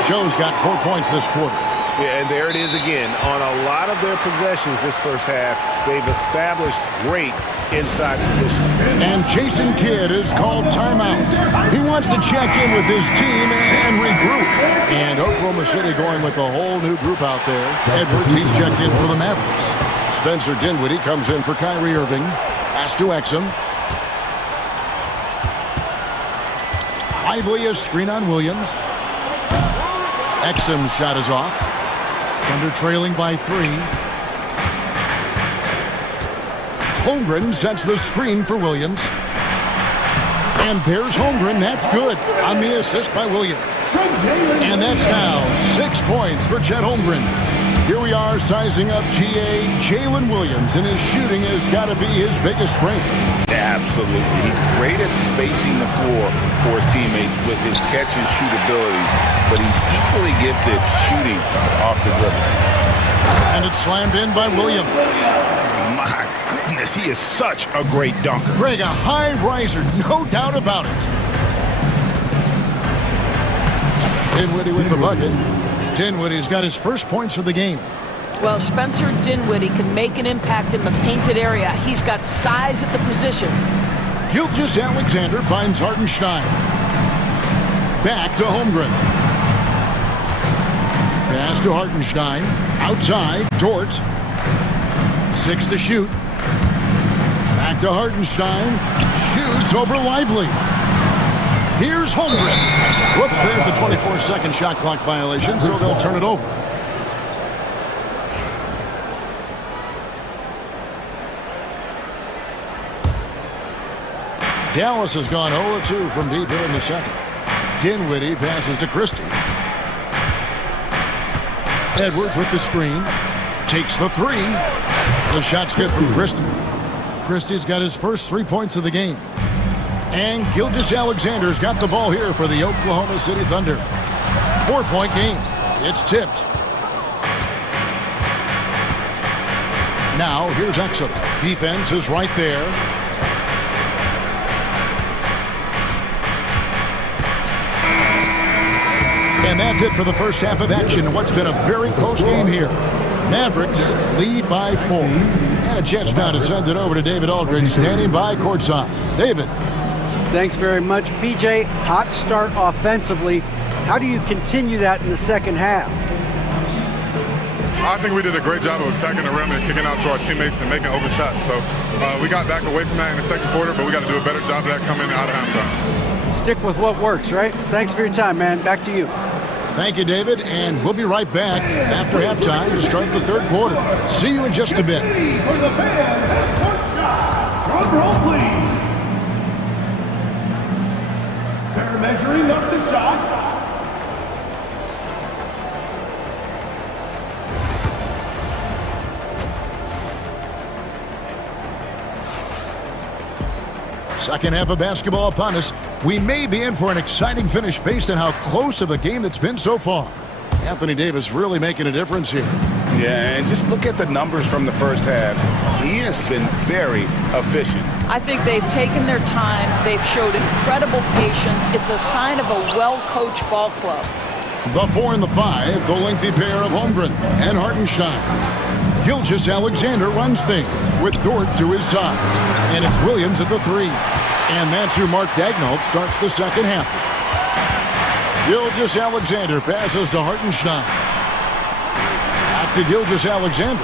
Joe's got 4 points this quarter. Yeah, and there it is again. On a lot of their possessions this first half, they've established great inside position. And Jason Kidd is called timeout. He wants to check in with his team and regroup. And Oklahoma City going with a whole new group out there. Edwards, he's checked in for the Mavericks. Spencer Dinwiddie comes in for Kyrie Irving. Pass to Exum. Lively a screen on Williams. Exum's shot is off. Thunder trailing by 3. Holmgren sets the screen for Williams. And there's Holmgren. That's good on the assist by Williams. And that's now 6 points for Chet Holmgren. Here we are sizing up GA Jalen Williams, and his shooting has got to be his biggest strength. Absolutely. He's great at spacing the floor for his teammates with his catch and shoot abilities, but he's equally gifted shooting off the dribble. And it's slammed in by Williams. My goodness, he is such a great dunker. Greg, a high riser, no doubt about it. Dinwiddie with the bucket. Dinwiddie's got his first points of the game. Well, Spencer Dinwiddie can make an impact in the painted area. He's got size at the position. Gilgeous Alexander finds Hardenstein. Back to Holmgren. Pass to Hardenstein. Outside, Dort. 6 to shoot. Back to Hardenstein. Shoots over Lively. Here's Holmgren. Whoops, there's the 24-second shot clock violation, so they'll turn it over. Dallas has gone 0-2 from deep here in the second. Dinwiddie passes to Christie. Edwards with the screen. Takes the 3. The shot's good from Christie. Christie's got his first 3 points of the game. And Gilgeous Alexander's got the ball here for the Oklahoma City Thunder. 4-point game. It's tipped. Now here's Exum. Defense is right there. And that's it for the first half of action. What's been a very close game here. Mavericks lead by 4. And a chance now to send it over to David Aldridge, standing by courtside. David. Thanks very much, PJ. Hot start offensively. How do you continue that in the second half? I think we did a great job of attacking the rim and kicking out to our teammates and making open shots. So we got back away from that in the second quarter, but we got to do a better job of that coming out of halftime. Stick with what works, right? Thanks for your time, man. Back to you. Thank you, David, and we'll be right back after halftime to start the third quarter. See you in just a bit. For the fans, drum roll, please. They're measuring up the shot. Second half of basketball upon us. We may be in for an exciting finish based on how close of a game that's been so far. Anthony Davis really making a difference here. Yeah, and just look at the numbers from the first half. He has been very efficient. I think they've taken their time. They've showed incredible patience. It's a sign of a well-coached ball club. The 4 and the 5, the lengthy pair of Holmgren and Hartenstein. Gilgeous Alexander runs things with Dort to his side. And it's Williams at the 3. And that's who Mark Daigneault starts the second half. Gilgeous Alexander passes to Hartenstein. Back to Gilgeous Alexander.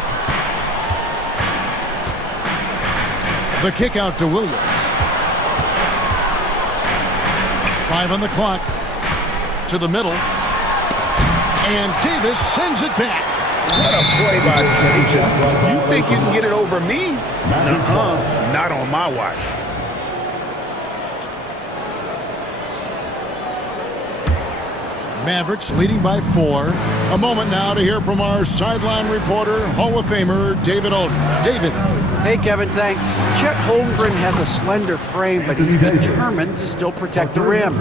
The kick out to Williams. 5 on the clock. To the middle. And Davis sends it back. What a play by Davis. You think you can get it over me? Not on my watch. Mavericks leading by 4. A moment now to hear from our sideline reporter, Hall of Famer David Aldridge. David. Hey, Kevin, thanks. Chet Holmgren has a slender frame, but he's determined to still protect the rim.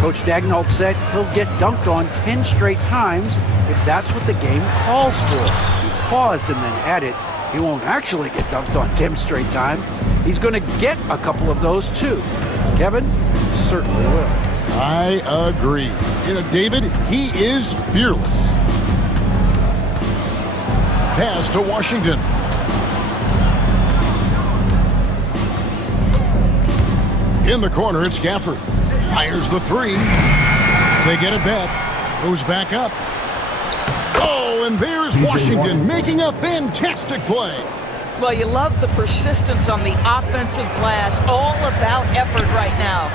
Coach Daigneault said he'll get dunked on 10 straight times if that's what the game calls for. He paused and then added, he won't actually get dunked on 10 straight times. He's going to get a couple of those too. Kevin certainly will. I agree. You know, David, he is fearless. Pass to Washington. In the corner, it's Gafford. Fires the three. They get it back. Goes back up. Oh, and there's Washington making a fantastic play. Well, you love the persistence on the offensive glass. All about effort right now.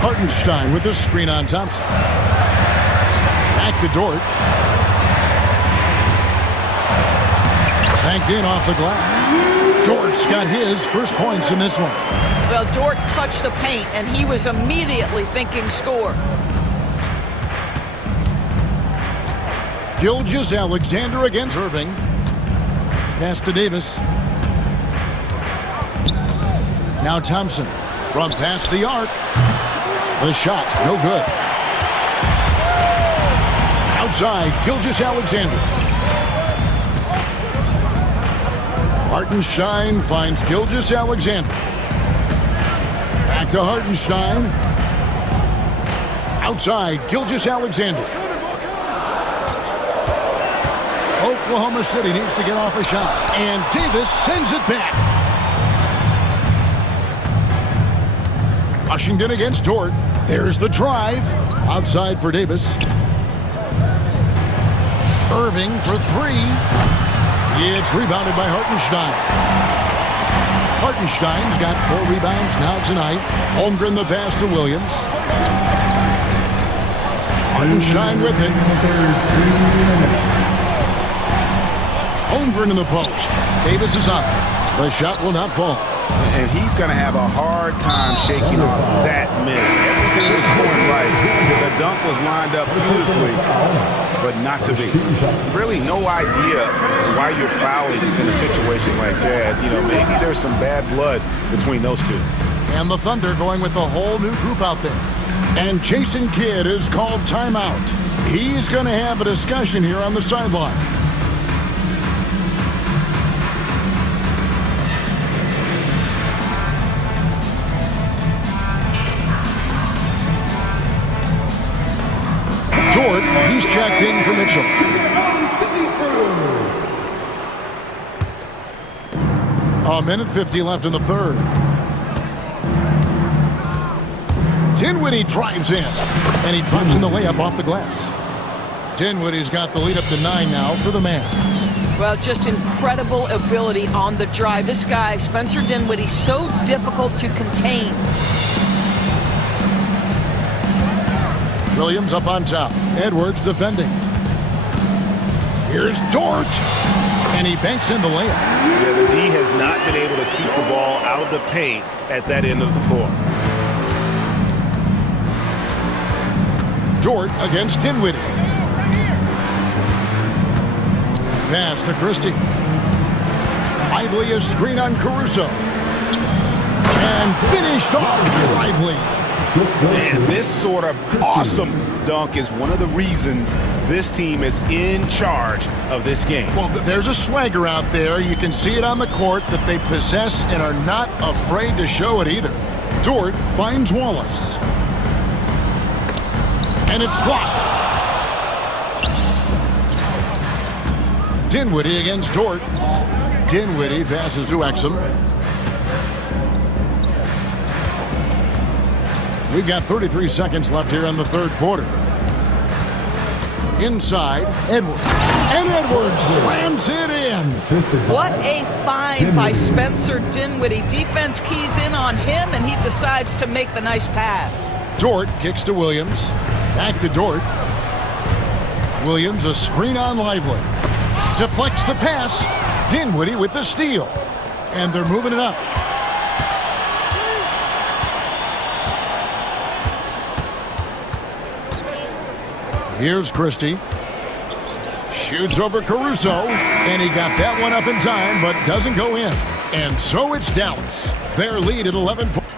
Hardenstein with the screen on Thompson. Back to Dort. Banked in off the glass. Dort's got his first points in this one. Well, Dort touched the paint, and he was immediately thinking score. Gilgeous-Alexander against Irving. Pass to Davis. Now Thompson from past the arc. The shot, no good. Outside, Gilgeous-Alexander. Hartenstein finds Gilgeous-Alexander. Back to Hartenstein. Outside, Gilgeous-Alexander. Oklahoma City needs to get off a shot. And Davis sends it back. Washington against Dort. There's the drive. Outside for Davis. Irving for three. It's rebounded by Hartenstein. Hartenstein's got 4 rebounds now tonight. Holmgren the pass to Williams. Hartenstein with it. Holmgren in the post. Davis is up. The shot will not fall. And he's going to have a hard time shaking off that miss. Everything was going right. The dunk was lined up beautifully, but not to be. Really no idea why you're fouling in a situation like that. You know, maybe there's some bad blood between those two. And the Thunder going with a whole new group out there. And Jason Kidd is called timeout. He's going to have a discussion here on the sideline. Dort, he's checked in for Mitchell. A minute 50 left in the third. Dinwiddie drives in, and he drops in the layup off the glass. Dinwiddie's got the lead up to 9 now for the Mavs. Well, just incredible ability on the drive. This guy, Spencer Dinwiddie, so difficult to contain. Williams up on top. Edwards defending. Here's Dort. And he banks in the layup. Yeah, the D has not been able to keep the ball out of the paint at that end of the floor. Dort against Dinwiddie. Pass to Christie. Lively a screen on Caruso. And finished off Lively. And this sort of awesome dunk is one of the reasons this team is in charge of this game. Well, there's a swagger out there. You can see it on the court that they possess and are not afraid to show it either. Dort finds Wallace. And it's blocked. Dinwiddie against Dort. Dinwiddie passes to Exum. We've got 33 seconds left here in the third quarter. Inside, Edwards. And Edwards slams it in. What a find by Spencer Dinwiddie. Defense keys in on him, and he decides to make the nice pass. Dort kicks to Williams. Back to Dort. Williams, a screen on Lively. Deflects the pass. Dinwiddie with the steal. And they're moving it up. Here's Christie. Shoots over Caruso. And he got that one up in time, but doesn't go in. And so it's Dallas. Their lead at 11 points.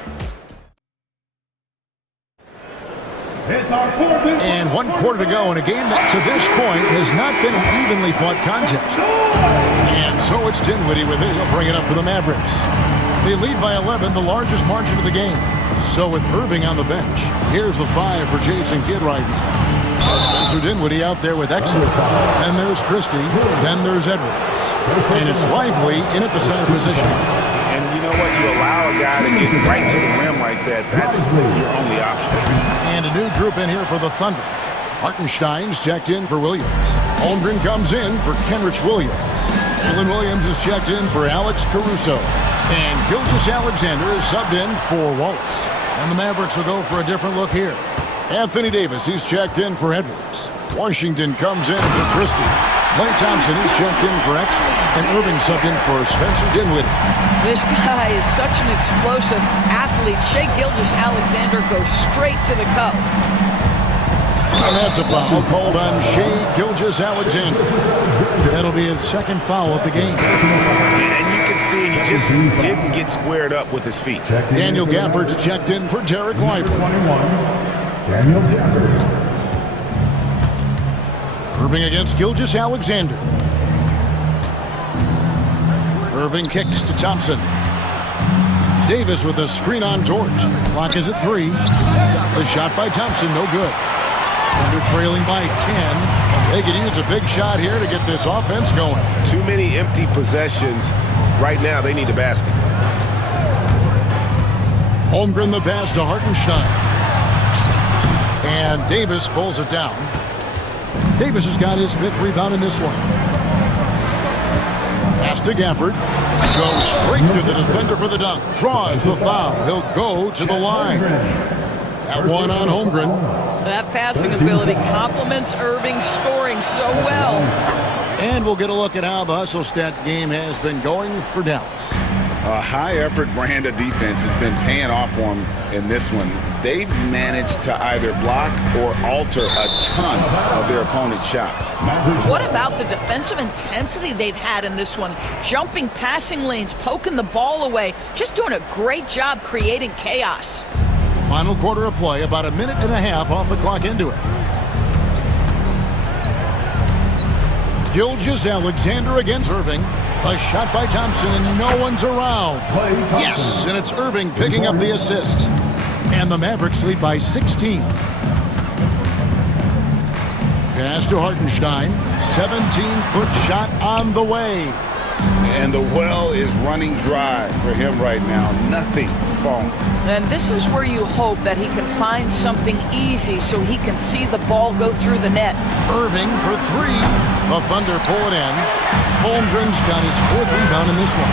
And 1 quarter to go in a game that to this point has not been an evenly fought contest. And so it's Dinwiddie with it. He'll bring it up for the Mavericks. They lead by 11, the largest margin of the game. So with Irving on the bench, here's the 5 for Jason Kidd right now. Spencer Dinwiddie out there with Exum. Then there's Christie. Then there's Edwards. And it's Lively in at the center position. And you know what? You allow a guy to get right to the rim like that. That's your only option. And a new group in here for the Thunder. Hartenstein's checked in for Williams. Holmgren comes in for Kenrich Williams. Jalen Williams is checked in for Alex Caruso. And Gilgeous-Alexander is subbed in for Wallace. And the Mavericks will go for a different look here. Anthony Davis, he's checked in for Edwards. Washington comes in for Christie. Klay Thompson, he's checked in for Exel. And Irving subbed in for Spencer Dinwiddie. This guy is such an explosive athlete. Shai Gilgeous-Alexander goes straight to the cup. And that's a foul called on Shai Gilgeous-Alexander. That'll be his second foul of the game. And you can see he just didn't get squared up with his feet. Daniel Gafford's checked in for Derek Lively. Daniel Gafford. Irving against Gilgeous-Alexander. Irving kicks to Thompson. Davis with a screen on George. Clock is at 3. The shot by Thompson, no good. Thunder trailing by 10. They could use a big shot here to get this offense going. Too many empty possessions. Right now, they need a basket. Holmgren the pass to Hartenstein. And Davis pulls it down. Davis has got his 5th rebound in this one. Pass to Gafford. Goes straight to the defender for the dunk. Draws the foul. He'll go to the line. That one on Holmgren. That passing ability complements Irving's scoring so well. And we'll get a look at how the hustle stat game has been going for Dallas. A high-effort brand of defense has been paying off for them in this one. They've managed to either block or alter a ton of their opponent's shots. What about the defensive intensity they've had in this one? Jumping passing lanes, poking the ball away, just doing a great job creating chaos. Final quarter of play, about a minute and a half off the clock into it. Gilgeous-Alexander against Irving. A shot by Thompson, and no one's around. Yes, and it's Irving picking up the assist. And the Mavericks lead by 16. Pass to Hartenstein. 17-foot shot on the way. And the well is running dry for him right now. Nothing falling. And this is where you hope that he can find something easy so he can see the ball go through the net. Irving for 3. The Thunder pull it in. Holmgren's got his 4th rebound in this one.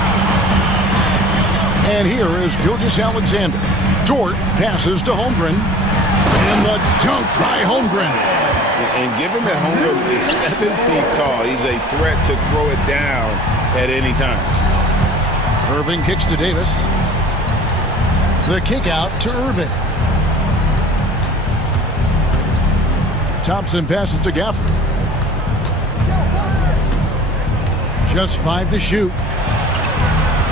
And here is Gilgeous-Alexander. Dort passes to Holmgren. And the dunk by Holmgren. And given that Holmgren is 7 feet tall, he's a threat to throw it down at any time. Irving kicks to Davis. The kick out to Irving. Thompson passes to Gafford. Just 5 to shoot.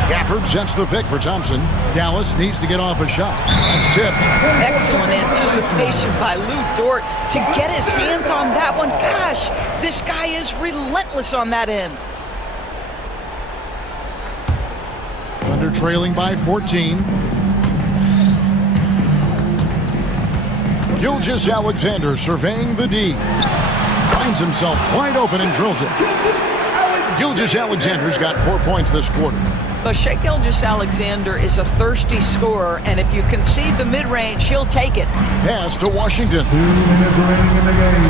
Gafford sets the pick for Thompson. Dallas needs to get off a shot. That's tipped. Excellent anticipation by Lou Dort to get his hands on that one. Gosh, this guy is relentless on that end. Thunder trailing by 14. Gilgeous-Alexander surveying the D. Finds himself wide open and drills it. Gilgeous-Alexander's got 4 points this quarter. But Shai Gilgeous-Alexander is a thirsty scorer, and if you concede the mid-range, he'll take it. Pass to Washington. 2 minutes remaining in the game.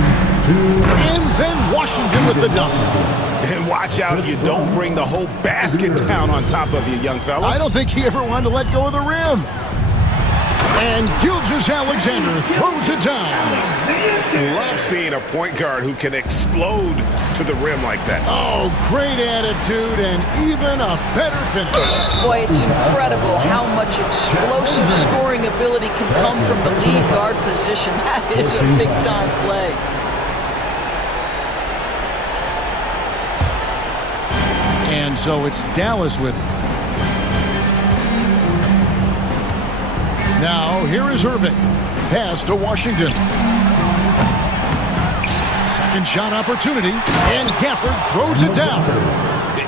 And then Washington with the dunk. And watch out, you don't bring the whole basket down on top of you, young fella. I don't think he ever wanted to let go of the rim. And Gilgeous-Alexander throws it down. Love seeing a point guard who can explode to the rim like that. Oh, great attitude and even a better finish. Boy, it's incredible how much explosive scoring ability can come from the lead guard position. That is a big-time play. And so it's Dallas with it. Now, here is Irving. Pass to Washington. Second shot opportunity, and Gafford throws it down.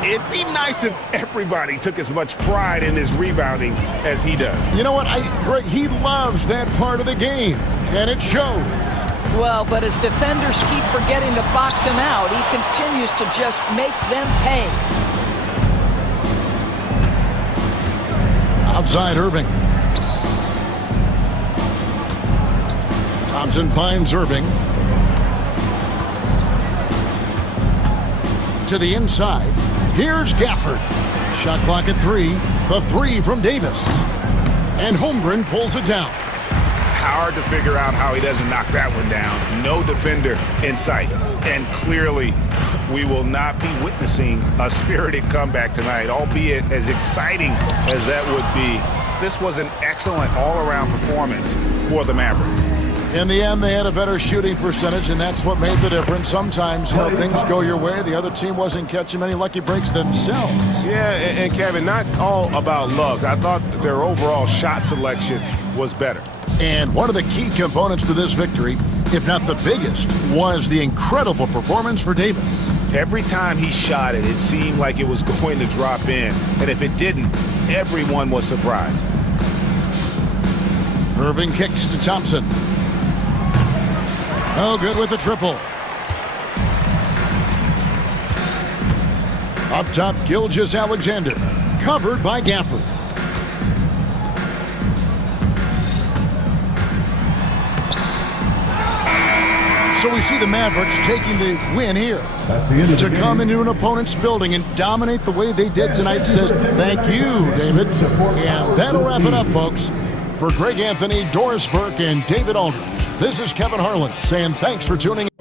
It'd be nice if everybody took as much pride in his rebounding as he does. You know what? Greg, he loves that part of the game, and it shows. Well, but as defenders keep forgetting to box him out, he continues to just make them pay. Outside Irving. Thompson finds Irving. To the inside. Here's Gafford. Shot clock at 3. The 3 from Davis. And Holmgren pulls it down. Hard to figure out how he doesn't knock that one down. No defender in sight. And clearly, we will not be witnessing a spirited comeback tonight, albeit as exciting as that would be. This was an excellent all-around performance for the Mavericks. In the end, they had a better shooting percentage, and that's what made the difference. Sometimes, things go your way. The other team wasn't catching many lucky breaks themselves. Yeah, and Kevin, not all about luck. I thought their overall shot selection was better. And one of the key components to this victory, if not the biggest, was the incredible performance for Davis. Every time he shot it, it seemed like it was going to drop in. And if it didn't, everyone was surprised. Irving kicks to Thompson. Oh, good with the triple. Up top, Gilgeous-Alexander. Covered by Gafford. So we see the Mavericks taking the win here. To come into an opponent's building and dominate the way they did tonight says thank you, David. And that'll wrap it up, folks. For Greg Anthony, Doris Burke, and David Aldridge, this is Kevin Harlan saying thanks for tuning in.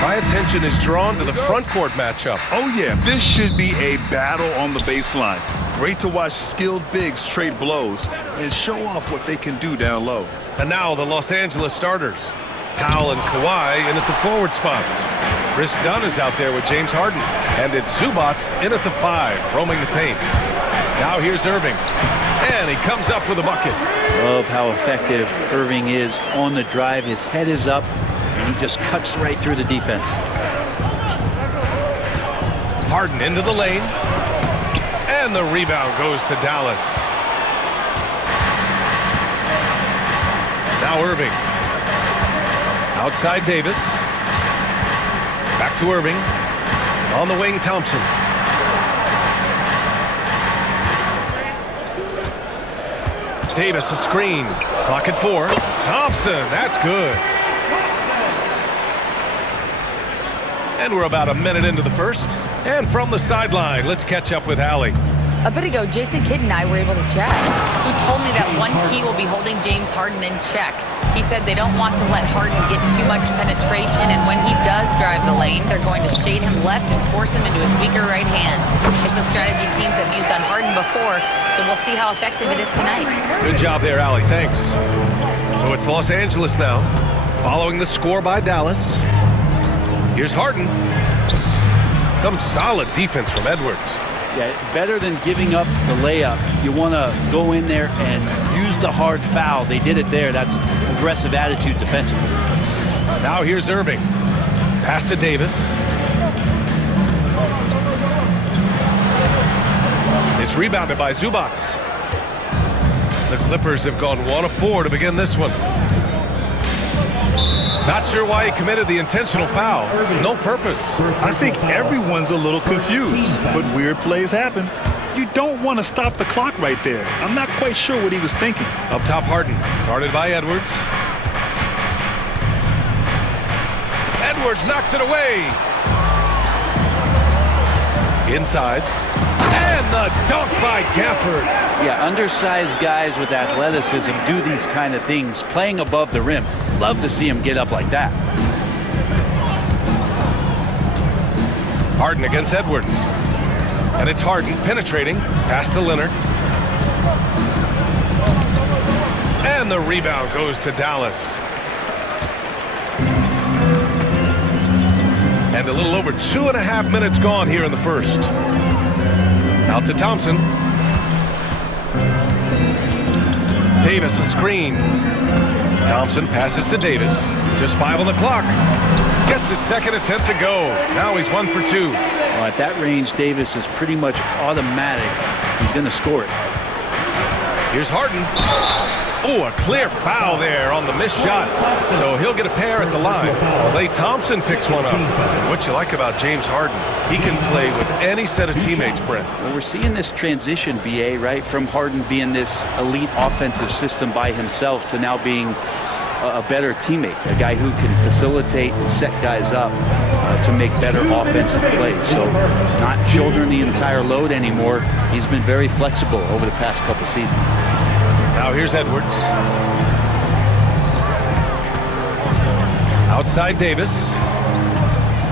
My attention is drawn to the front court matchup. Oh yeah, this should be a battle on the baseline. Great to watch skilled bigs trade blows and show off what they can do down low. And now the Los Angeles starters. Powell and Kawhi in at the forward spots. Chris Dunn is out there with James Harden. And it's Zubats in at the 5, roaming the paint. Now here's Irving. And he comes up with a bucket. Love how effective Irving is on the drive. His head is up, and he just cuts right through the defense. Harden into the lane. And the rebound goes to Dallas. Now Irving. Outside Davis. Back to Irving. On the wing, Thompson. Davis a screen. Clock at 4. Thompson, that's good. And we're about a minute into the first. And from the sideline, let's catch up with Allie. A bit ago, Jason Kidd and I were able to chat, who told me that one key will be holding James Harden in check. He said they don't want to let Harden get too much penetration, and when he does drive the lane, they're going to shade him left and force him into his weaker right hand. It's a strategy teams have used on Harden before, so we'll see how effective it is tonight. Good job there, Allie. Thanks. So it's Los Angeles now, following the score by Dallas. Here's Harden. Some solid defense from Edwards. Yeah, better than giving up the layup. You want to go in there and use the hard foul. They did it there. That's aggressive attitude defensively. Now here's Irving. Pass to Davis. It's rebounded by Zubats. The Clippers have gone 1 of 4 to begin this one. Not sure why he committed the intentional foul. No purpose. I think everyone's a little confused, but weird plays happen. You don't want to stop the clock right there. I'm not quite sure what he was thinking. Up top, Harden. Guarded by Edwards. Edwards knocks it away. Inside. And the dunk by Gafford. Yeah, undersized guys with athleticism do these kind of things, playing above the rim. Love to see him get up like that. Harden against Edwards. And it's Harden penetrating. Pass to Leonard. And the rebound goes to Dallas. And a little over 2.5 minutes gone here in the first. Out to Thompson. Davis a screen. Thompson passes to Davis. Just 5 on the clock. Gets his second attempt to go. Now he's 1 for 2. Well, at that range, Davis is pretty much automatic. He's going to score it. Here's Harden. Oh, a clear foul there on the missed shot. So he'll get a pair at the line. Klay Thompson picks one up. What you like about James Harden, he can play with any set of teammates, Brent. Well, we're seeing this transition, BA, right? From Harden being this elite offensive system by himself to now being a better teammate, a guy who can facilitate and set guys up to make better offensive plays. So not shouldering the entire load anymore. He's been very flexible over the past couple seasons. Now here's Edwards. Outside Davis.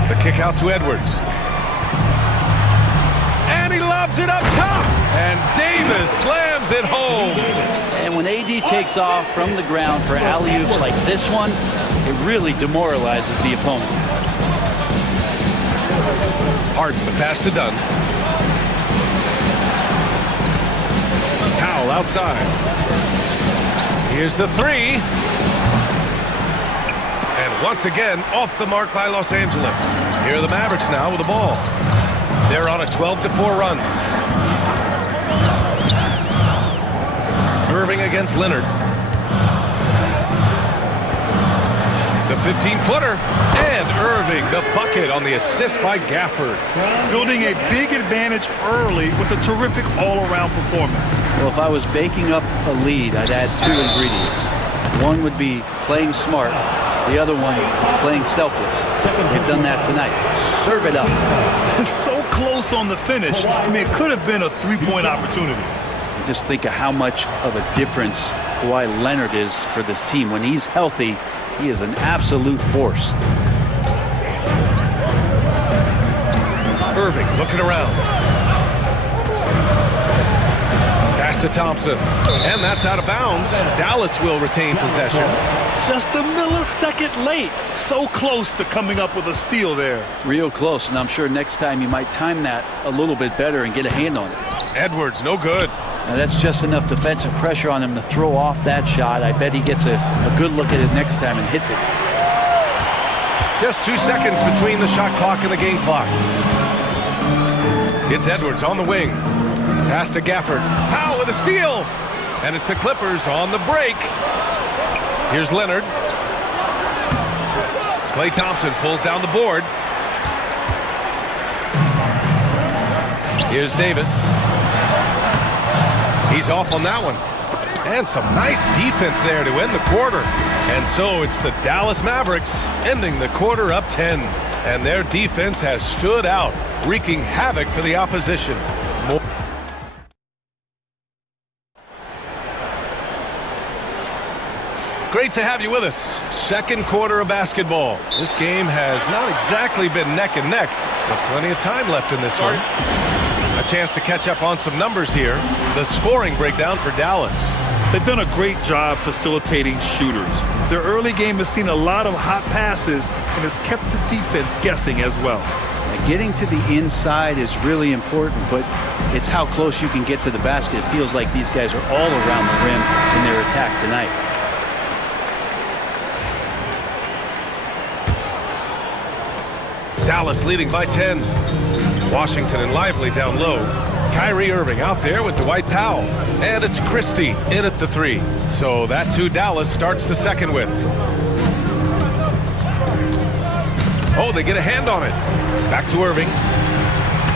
The kick out to Edwards. And he lobs it up top. And Davis slams it home. And when AD takes off from the ground for alley-oops like this one, it really demoralizes the opponent. Harden, the pass to Dunn. Powell outside. Here's the 3. And once again, off the mark by Los Angeles. Here are the Mavericks now with the ball. They're on a 12-4 run. Irving against Leonard. The 15-footer. And Irving, the bucket on the assist by Gafford. Building a big advantage early with a terrific all-around performance. Well, if I was baking up a lead, I'd add 2 ingredients. One would be playing smart. The other one, playing selfless. They've done that tonight. Serve it up. So close on the finish. I mean, it could have been a 3-point opportunity. Just think of how much of a difference Kawhi Leonard is for this team. When he's healthy, he is an absolute force. Irving looking around. Pass to Thompson. And that's out of bounds. Dallas will retain possession. Just a millisecond late. So close to coming up with a steal there. Real close, and I'm sure next time you might time that a little bit better and get a hand on it. Edwards, no good. Now that's just enough defensive pressure on him to throw off that shot. I bet he gets a good look at it next time and hits it. Just 2 seconds between the shot clock and the game clock. It's Edwards on the wing. Pass to Gafford. Powell with a steal. And it's the Clippers on the break. Here's Leonard. Klay Thompson pulls down the board. Here's Davis. He's off on that one. And some nice defense there to end the quarter. And so it's the Dallas Mavericks ending the quarter up 10. And their defense has stood out, wreaking havoc for the opposition. Great to have you with us. Second quarter of basketball. This game has not exactly been neck and neck, but plenty of time left in this one. A chance to catch up on some numbers here. The scoring breakdown for Dallas. They've done a great job facilitating shooters. Their early game has seen a lot of hot passes and has kept the defense guessing as well. Now, getting to the inside is really important, but it's how close you can get to the basket. It feels like these guys are all around the rim in their attack tonight. Dallas leading by 10. Washington and Lively down low. Kyrie Irving out there with Dwight Powell. And it's Christie in at the 3. So that's who Dallas starts the second with. Oh, they get a hand on it. Back to Irving.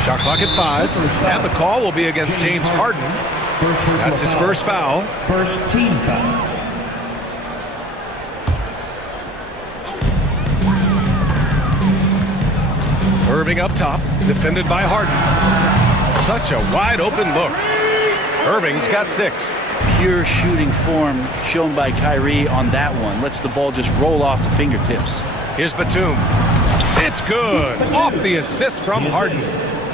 Shot clock at 5. And the call will be against James Harden. That's his first foul. First team foul. Irving up top, defended by Harden. Such a wide open look. Irving's got 6. Pure shooting form shown by Kyrie on that one. Lets the ball just roll off the fingertips. Here's Batum. It's good. Off the assist from Harden.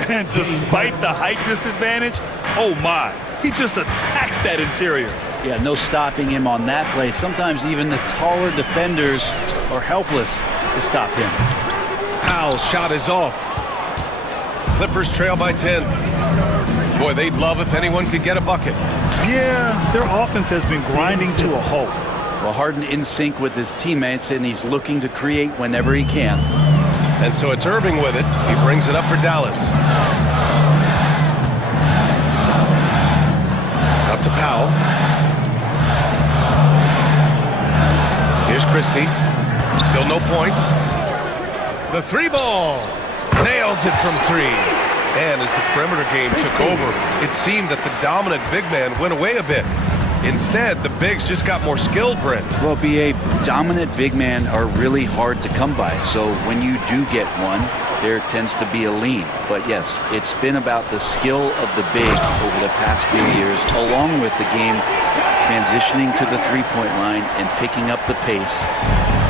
And despite the height disadvantage, oh my, he just attacks that interior. Yeah, no stopping him on that play. Sometimes even the taller defenders are helpless to stop him. Powell's shot is off. Clippers trail by 10. Boy, they'd love if anyone could get a bucket. Yeah, their offense has been grinding to a halt. Well, Harden in sync with his teammates, and he's looking to create whenever he can. And so it's Irving with it. He brings it up for Dallas. Up to Powell. Here's Christie. Still no points. The 3 ball. Nails it from 3. And as the perimeter game took over, it seemed that the dominant big man went away a bit. Instead, the bigs just got more skilled, Brent. Well, BA, dominant big men are really hard to come by. So when you do get one, there tends to be a lean. But yes, it's been about the skill of the big over the past few years, along with the game transitioning to the three-point line and picking up the pace.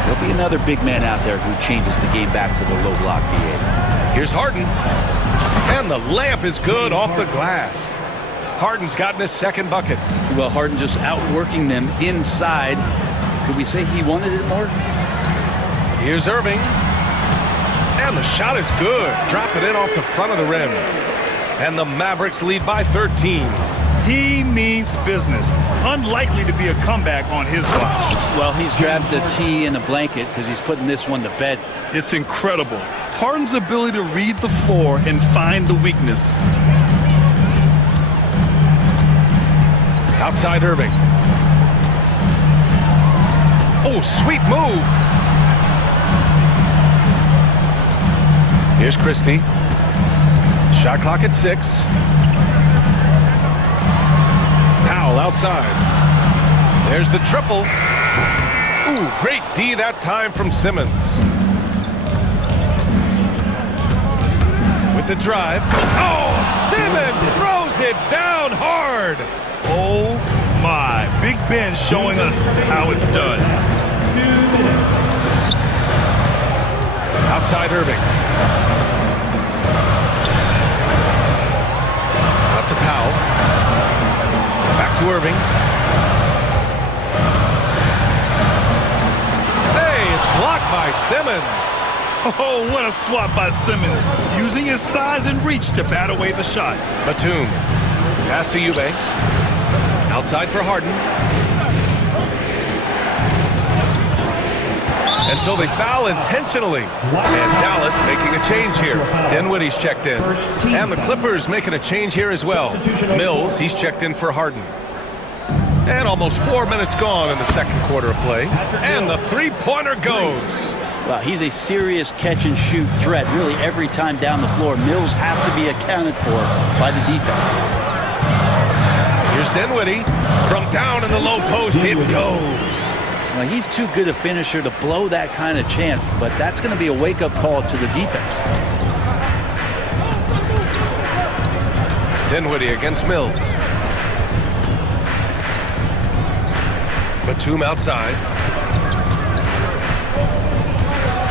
There'll be another big man out there who changes the game back to the low block BA. Here's Harden. And the layup is good off the glass. Harden's gotten his second bucket. Well, Harden just outworking them inside. Could we say he wanted it more? Here's Irving. And the shot is good. Dropped it in off the front of the rim. And the Mavericks lead by 13. He means business. Unlikely to be a comeback on his watch. Well, he's grabbed a tee and a blanket because he's putting this one to bed. It's incredible. Harden's ability to read the floor and find the weakness. Outside Irving. Oh, sweet move. Here's Christie. Shot clock at 6. Powell outside. There's the triple. Ooh, great D that time from Simmons. With the drive. Oh, Simmons throws it down hard. Oh my, Big Ben showing us how it's done. Outside Irving. Out to Powell. Back to Irving. Hey, it's blocked by Simmons. Oh, what a swat by Simmons, using his size and reach to bat away the shot. Batum. Pass to Eubanks. Outside for Harden. And so they foul intentionally. And Dallas making a change here. Dinwiddie's checked in. And the Clippers making a change here as well. Mills, he's checked in for Harden. And almost 4 minutes gone in the second quarter of play. And the three-pointer goes. Well, he's a serious catch-and-shoot threat really every time down the floor. Mills has to be accounted for by the defense. Here's Dinwiddie. From down in the low post, it goes. Well, he's too good a finisher to blow that kind of chance, but that's going to be a wake-up call to the defense. Dinwiddie against Mills. Batum outside.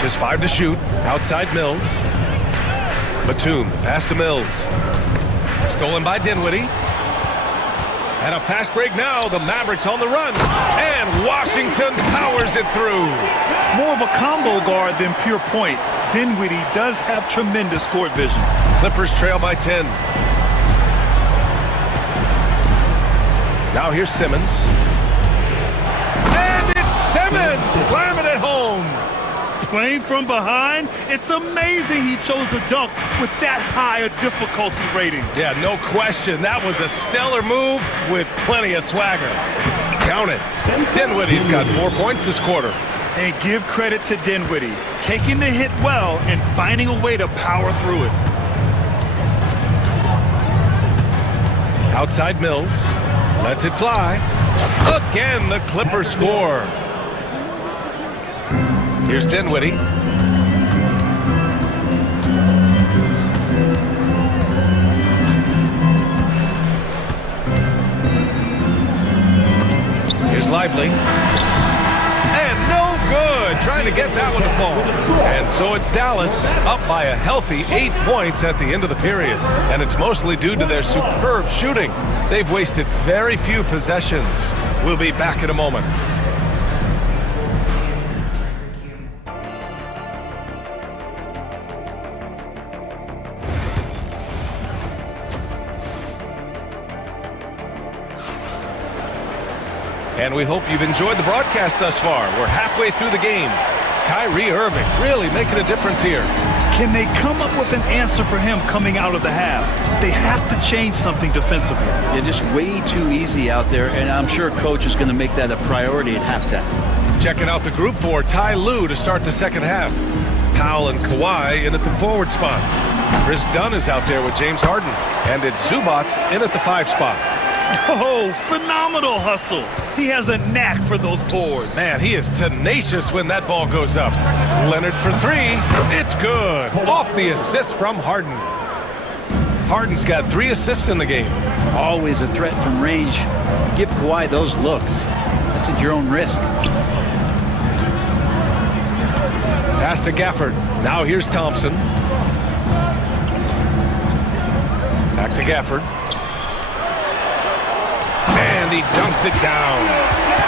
Just 5 to shoot. Outside Mills. Batum, pass to Mills. Stolen by Dinwiddie. And a fast break now. The Mavericks on the run. And Washington powers it through. More of a combo guard than pure point. Dinwiddie does have tremendous court vision. Clippers trail by 10. Now here's Simmons. And it's Simmons slamming it home. Playing from behind, it's amazing he chose a dunk with that high a difficulty rating. Yeah, no question. That was a stellar move with plenty of swagger. Count it. Dinwiddie's got 4 points this quarter. And give credit to Dinwiddie, taking the hit well and finding a way to power through it. Outside Mills. Lets it fly. Again, the Clippers score. Here's Dinwiddie. Here's Lively. And no good. Trying to get that one to fall. And so it's Dallas up by a healthy 8 points at the end of the period. And it's mostly due to their superb shooting. They've wasted very few possessions. We'll be back in a moment. And we hope you've enjoyed the broadcast thus far. We're halfway through the game. Kyrie Irving really making a difference here. Can they come up with an answer for him coming out of the half? They have to change something defensively. Yeah, just way too easy out there, and I'm sure coach is going to make that a priority at halftime. Checking out the group for Ty Lue to start the second half. Powell and Kawhi in at the forward spots. Chris Dunn is out there with James Harden. And it's Zubats in at the 5 spot. Oh, phenomenal hustle. He has a knack for those boards. Man, he is tenacious when that ball goes up. Leonard for 3. It's good. Off the assist from Harden. Harden's got 3 assists in the game. Always a threat from range. Give Kawhi those looks. That's at your own risk. Pass to Gafford. Now here's Thompson. Back to Gafford. And he dunks it down.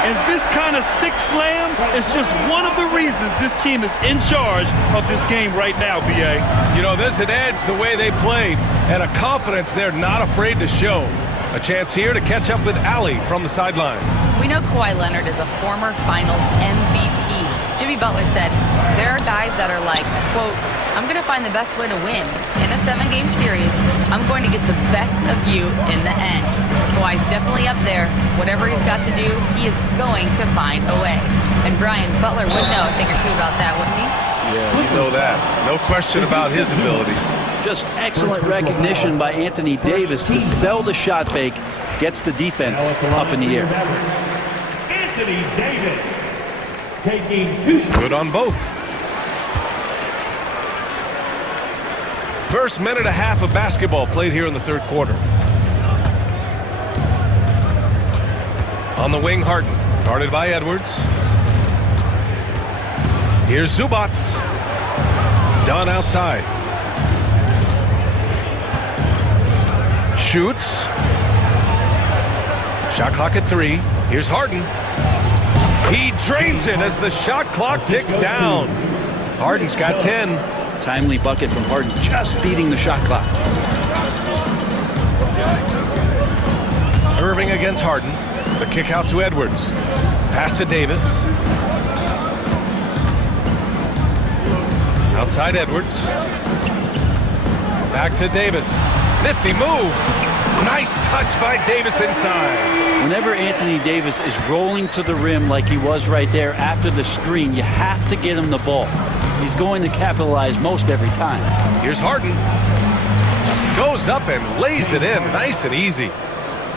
And this kind of six slam is just one of the reasons this team is in charge of this game right now, B.A. You know, there's an edge the way they played and a confidence they're not afraid to show. A chance here to catch up with Allie from the sideline. We know Kawhi Leonard is a former Finals MVP. Jimmy Butler said, there are guys that are like, quote, I'm going to find the best way to win. In a 7-game series, I'm going to get the best of you in the end. Kawhi's definitely up there. Whatever he's got to do, he is going to find a way. And Brian, Butler would know a thing or two about that, wouldn't he? Yeah, you know that. No question about his abilities. Just excellent recognition by Anthony Davis to sell the shot fake, gets the defense up in the air. Anthony Davis taking 2 shots. Good on both. First minute and a half of basketball played here in the third quarter. On the wing, Harden, guarded by Edwards. Here's Zubats. Dunn outside. shoots. Shot clock at 3. Here's Harden. He drains it as the shot clock ticks down. Harden's got 10. Timely bucket from Harden, just beating the shot clock. Irving against Harden. The kick out to Edwards. Pass to Davis. Outside Edwards. Back to Davis. Nifty move. Nice touch by Davis inside. Whenever Anthony Davis is rolling to the rim like he was right there after the screen, you have to get him the ball. He's going to capitalize most every time. Here's Harden. Goes up and lays it in nice and easy.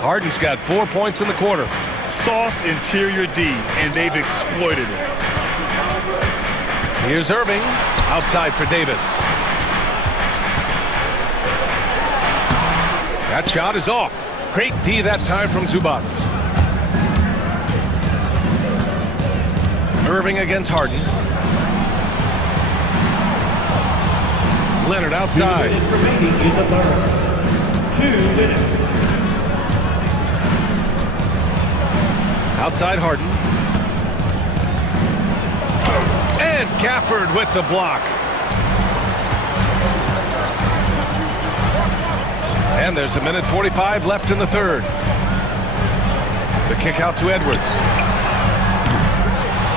Harden's got 4 points in the quarter. Soft interior D, and they've exploited it. Here's Irving. Outside for Davis. That shot is off. Great D that time from Zubac. Irving against Harden. Leonard outside. 2 minutes remaining in the third. 2 minutes. Outside Harden. And Gafford with the block. And there's 1:45 left in the third. The kick out to Edwards.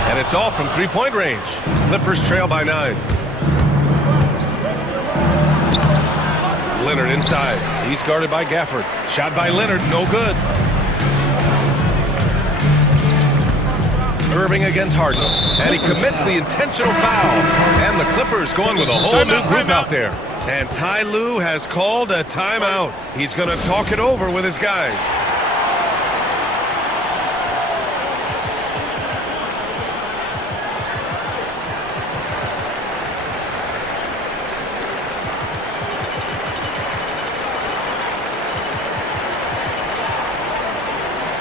And it's all from three-point range. Clippers trail by 9. Leonard inside. He's guarded by Gafford. Shot by Leonard, no good. Irving against Harden. And he commits the intentional foul. And the Clippers going with a whole new group out there. And Ty Lue has called a timeout. He's going to talk it over with his guys.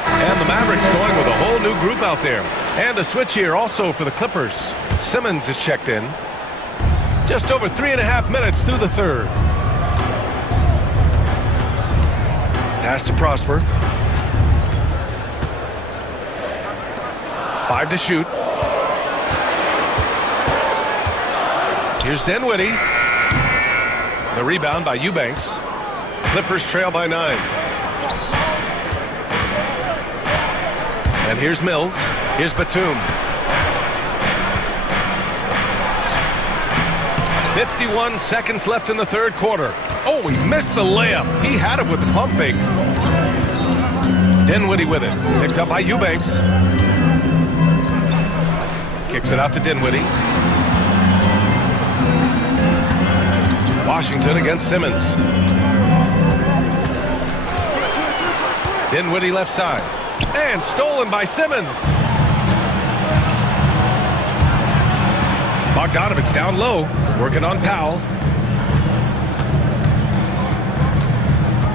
And the Mavericks going with a whole new group out there. And a switch here also for the Clippers. Simmons is checked in. Just over 3.5 minutes through the third. Pass to Prosper. 5 to shoot. Here's Dinwiddie. The rebound by Eubanks. Clippers trail by 9. And here's Mills. Here's Batum. 51 seconds left in the third quarter. Oh, he missed the layup. He had it with the pump fake. Dinwiddie with it. Picked up by Eubanks. Kicks it out to Dinwiddie. Washington against Simmons. Dinwiddie left side. And stolen by Simmons. Bogdanovich down low, working on Powell.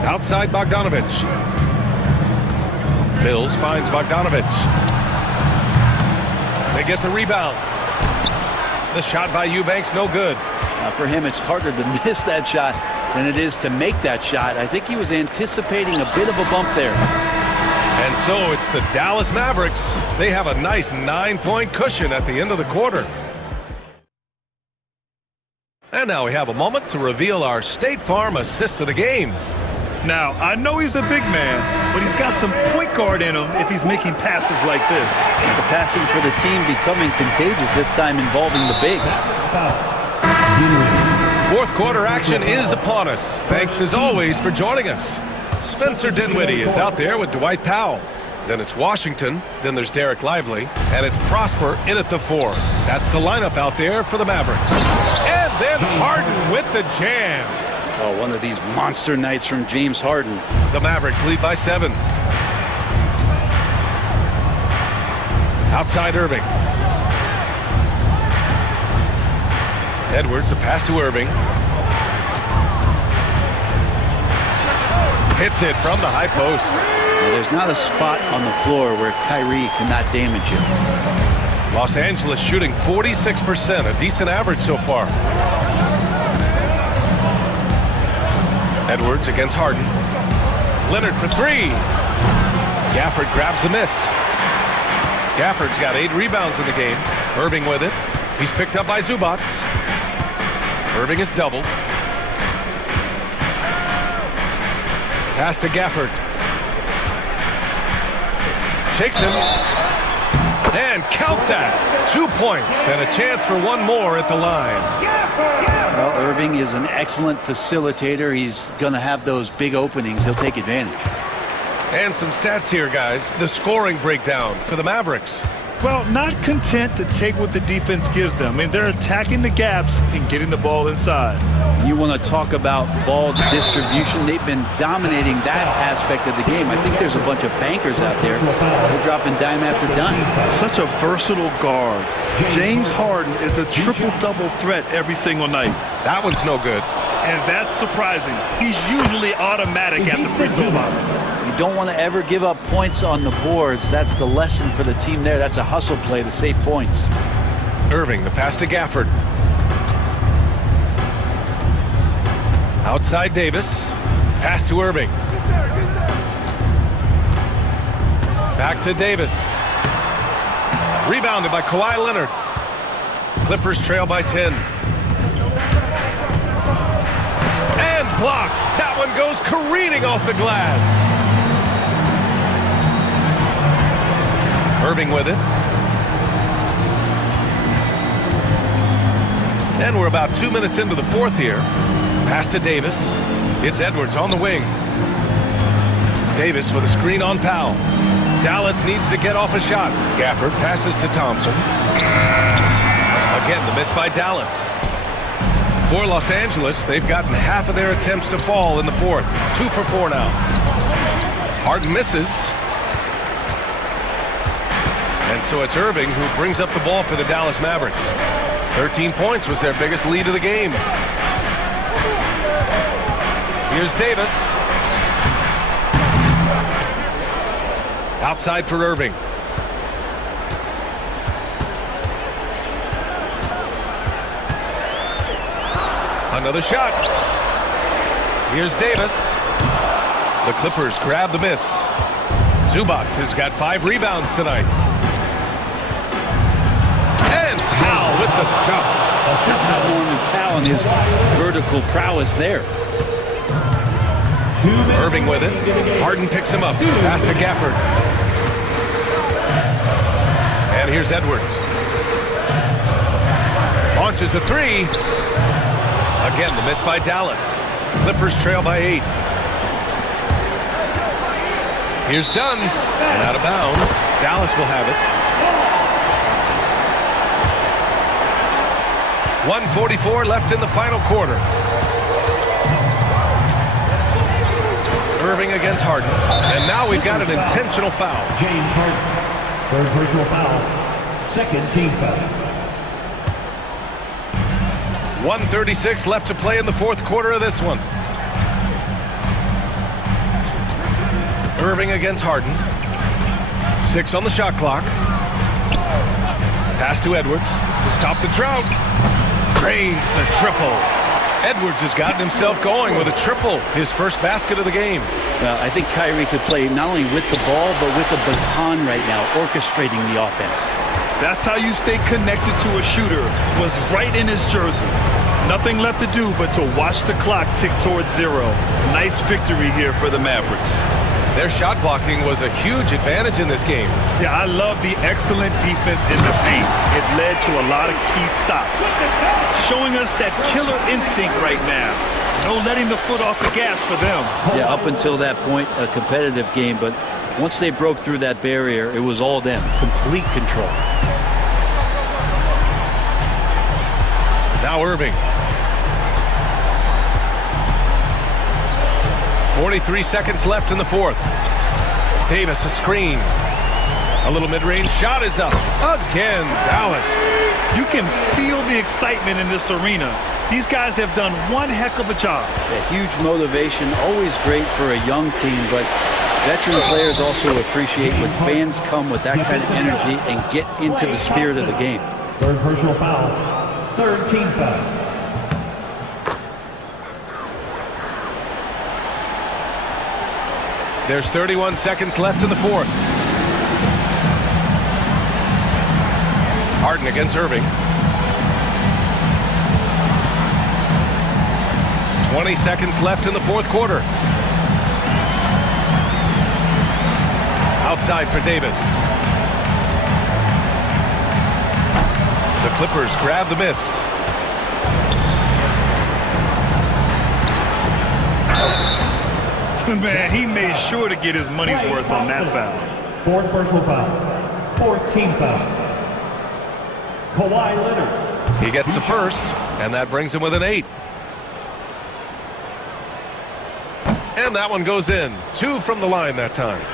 Outside Bogdanovich. Mills finds Bogdanovich. They get the rebound. The shot by Eubanks, no good. Now for him, it's harder to miss that shot than it is to make that shot. I think he was anticipating a bit of a bump there. And so it's the Dallas Mavericks. They have a nice 9-point cushion at the end of the quarter. And now we have a moment to reveal our State Farm assist of the game. Now, I know he's a big man, but he's got some point guard in him if he's making passes like this. The passing for the team becoming contagious, this time involving the big. Fourth quarter action is upon us. Thanks as always for joining us. Spencer Dinwiddie is out there with Dwight Powell. Then it's Washington, then there's Derek Lively, and it's Prosper in at the 4. That's the lineup out there for the Mavericks. And then Harden with the jam. Oh, one of these monster nights from James Harden. The Mavericks lead by 7. Outside Irving. Edwards, a pass to Irving. Hits it from the high post. Well, there's not a spot on the floor where Kyrie cannot damage you. Los Angeles shooting 46%, a decent average so far. Edwards against Harden. Leonard for three. Gafford grabs the miss. Gafford's got 8 rebounds in the game. Irving with it. He's picked up by Zubac. Irving is doubled. Pass to Gafford. Shakes him. And count that. 2 points and a chance for one more at the line. Well, Irving is an excellent facilitator. He's going to have those big openings. He'll take advantage. And some stats here, guys. The scoring breakdown for the Mavericks. Well, not content to take what the defense gives them. I mean, they're attacking the gaps and getting the ball inside. You want to talk about ball distribution. They've been dominating that aspect of the game. I think there's a bunch of bankers out there. They're dropping dime after dime. Such a versatile guard. James Harden is a triple-double threat every single night. That one's no good. And that's surprising. He's usually automatic at the free throw line. You don't want to ever give up points on the boards. That's the lesson for the team there. That's a hustle play to save points. Irving, the pass to Gafford. Outside Davis. Pass to Irving. Back to Davis. Rebounded by Kawhi Leonard. Clippers trail by 10. And blocked. That one goes careening off the glass. Irving with it. And we're about 2 minutes into the fourth here. Pass to Davis. It's Edwards on the wing. Davis with a screen on Powell. Dallas needs to get off a shot. Gafford passes to Thompson. Again, the miss by Dallas. For Los Angeles, they've gotten half of their attempts to fall in the fourth. 2 for 4 now. Harden misses. And so it's Irving who brings up the ball for the Dallas Mavericks. 13 points was their biggest lead of the game. Here's Davis. Outside for Irving. Another shot. Here's Davis. The Clippers grab the miss. Zubac has got 5 rebounds tonight. And Powell with the stuff. Norman Powell and his vertical prowess there. Irving with it. Harden picks him up. Pass to Gafford. And here's Edwards. Launches a 3. Again, the miss by Dallas. Clippers trail by 8. Here's Dunn. And out of bounds. Dallas will have it. 1:44 left in the final quarter. Irving against Harden. And now we've got an intentional foul. James Harden. Third personal foul. Second team foul. 1:36 left to play in the fourth quarter of this one. Irving against Harden. 6 on the shot clock. Pass to Edwards to stop the drought. Drains the triple. Edwards has gotten himself going with a triple, his first basket of the game. I think Kyrie could play not only with the ball, but with the baton right now, orchestrating the offense. That's how you stay connected to a shooter. Was right in his jersey. Nothing left to do but to watch the clock tick towards 0. Nice victory here for the Mavericks. Their shot blocking was a huge advantage in this game. Yeah, I love the excellent defense in the paint. It led to a lot of key stops. Showing us that killer instinct right now. No letting the foot off the gas for them. Yeah, up until that point, a competitive game, but once they broke through that barrier, it was all them. Complete control. Now Irving. 43 seconds left in the fourth. Davis, a screen. A little mid-range shot is up. Again, Dallas. You can feel the excitement in this arena. These guys have done one heck of a job. A huge motivation, always great for a young team, but veteran players also appreciate when fans come with that kind of energy and get into the spirit of the game. Third personal foul. Third team foul. There's 31 seconds left in the fourth. Harden against Irving. 20 seconds left in the fourth quarter. Outside for Davis. The Clippers grab the miss. Man, he made sure to get his money's worth on that foul. Fourth personal foul. Fourth team foul. Kawhi Leonard. He gets the first, and that brings him with an 8. And that one goes in. 2 from the line that time.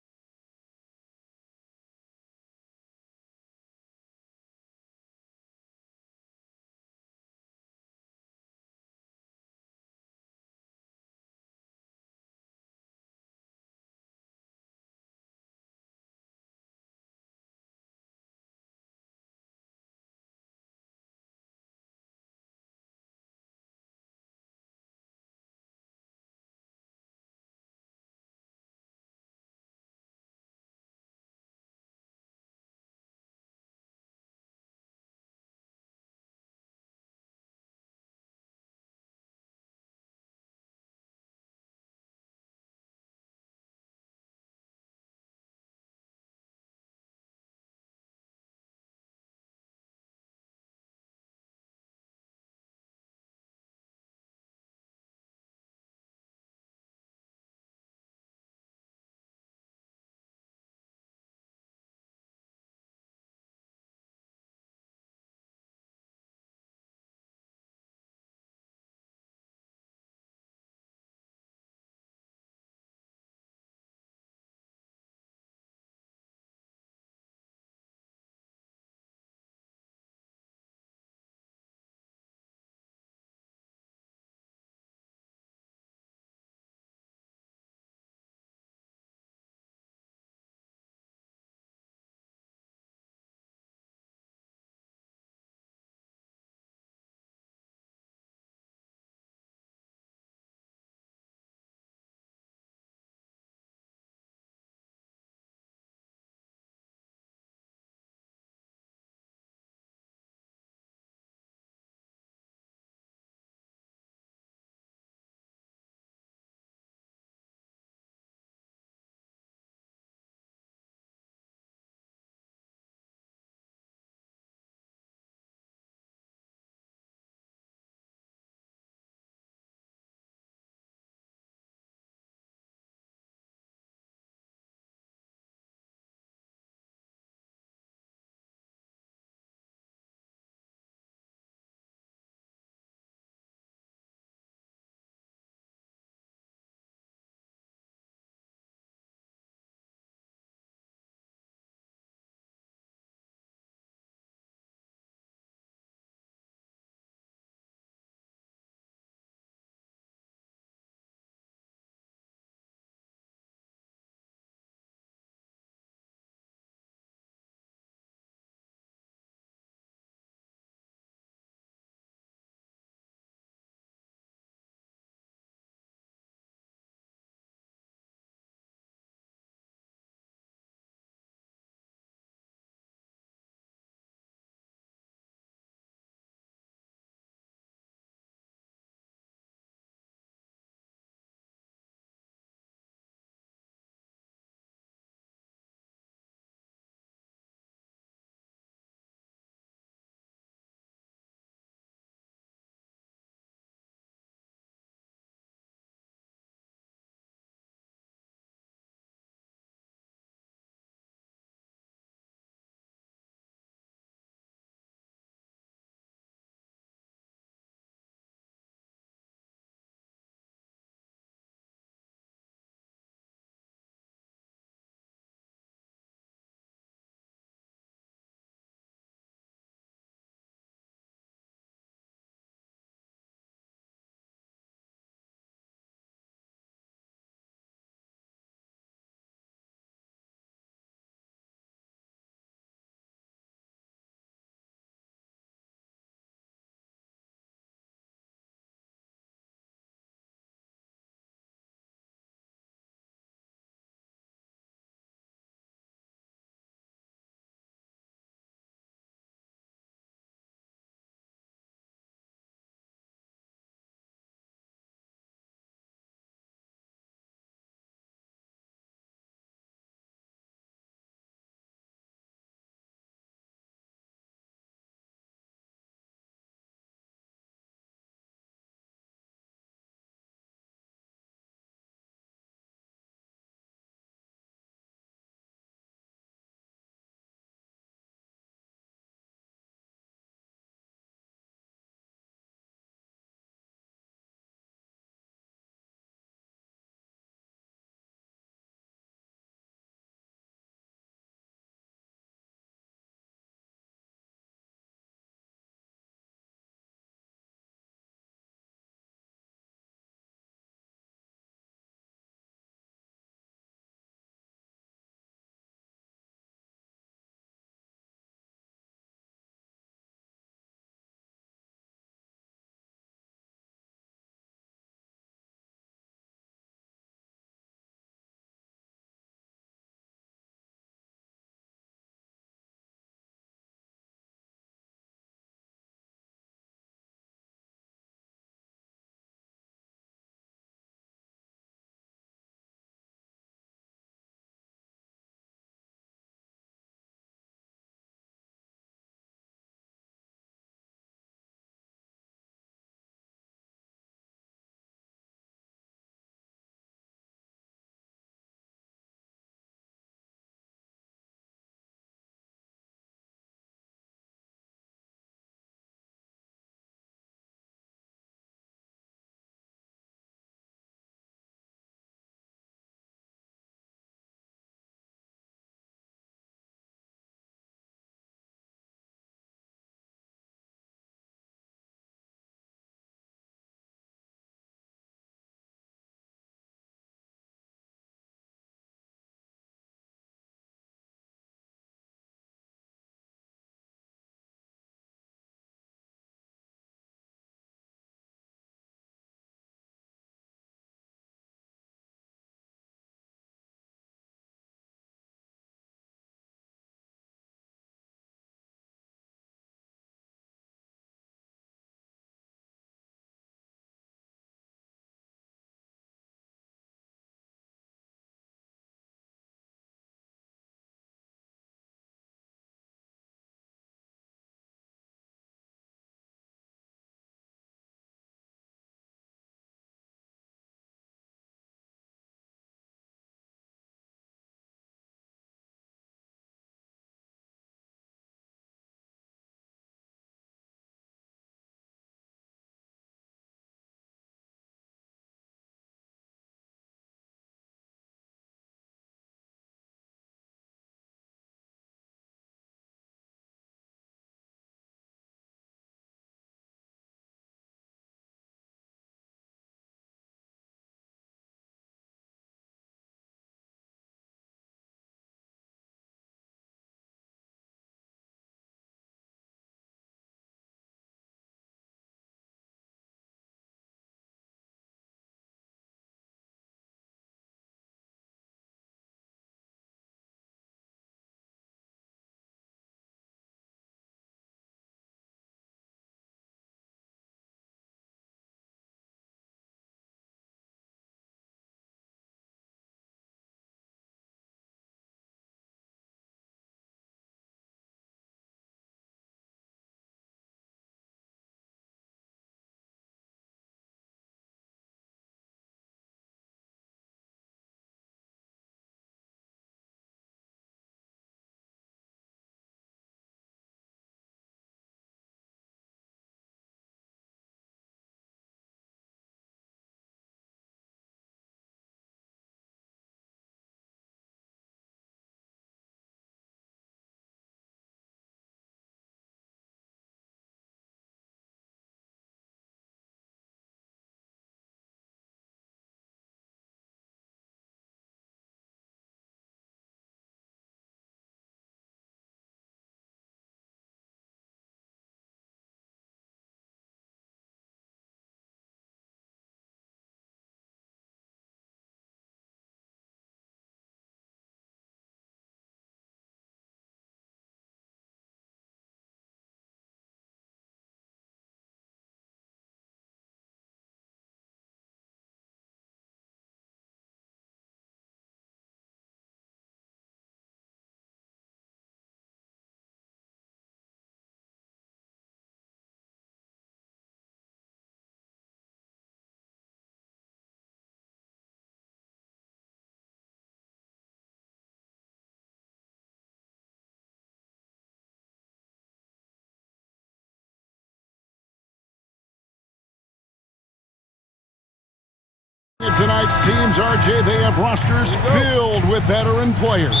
tonight's teams, RJ, they have rosters filled with veteran players.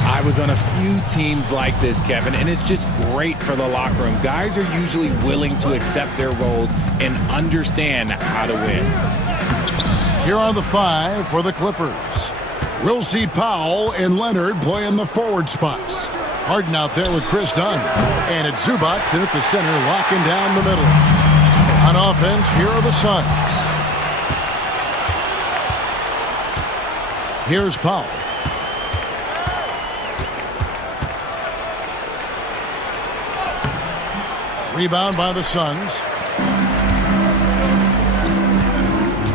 I was on a few teams like this, Kevin, and it's just great for the locker room. Guys are usually willing to accept their roles and understand how to win. Here are the 5 for the Clippers. We'll see Powell and Leonard play in the forward spots. Harden out there with Chris Dunn. And it's Zubats in at the center, locking down the middle. On offense, here are the Suns. Here's Powell. Rebound by the Suns.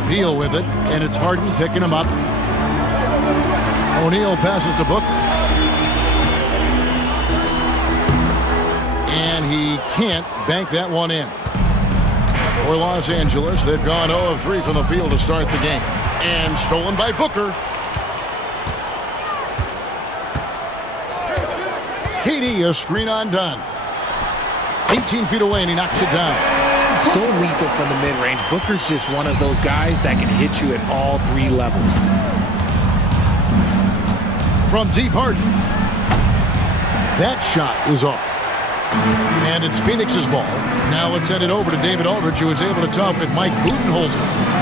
Beal with it, and it's Harden picking him up. O'Neal passes to Booker. And he can't bank that one in. For Los Angeles, they've gone 0 of 3 from the field to start the game. And stolen by Booker. KD, a screen on Dunn. 18 feet away, and he knocks it down. So lethal from the mid-range. Booker's just one of those guys that can hit you at all 3 levels. From deep, Harden. That shot is off. And it's Phoenix's ball. Now let's send it over to David Aldridge, who was able to talk with Mike Budenholzer.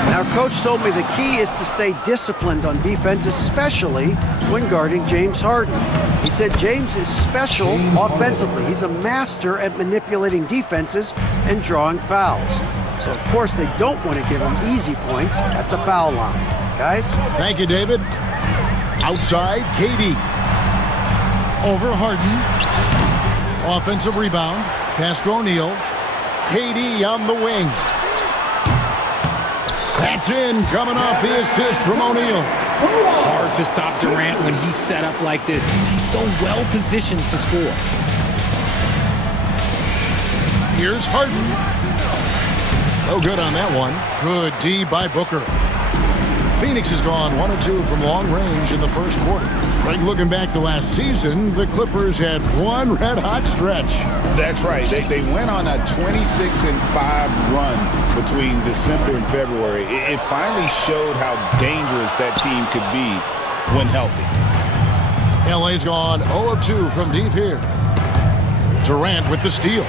Now, Coach told me the key is to stay disciplined on defense, especially when guarding James Harden. He said James is special offensively. He's a master at manipulating defenses and drawing fouls. So, of course, they don't want to give him easy points at the foul line. Guys? Thank you, David. Outside, KD. Over Harden. Offensive rebound. Pass to O'Neal. KD on the wing. That's in, coming off the assist from O'Neal. Hard to stop Durant when he's set up like this. He's so well positioned to score. Here's Harden. No good on that one. Good D by Booker. Phoenix has gone 1 of 2 from long range in the first quarter. Right, looking back to last season, the Clippers had one red-hot stretch. That's right. They went on a 26-5 run between December and February. It finally showed how dangerous that team could be when healthy. LA's gone 0 of 2 from deep here. Durant with the steal.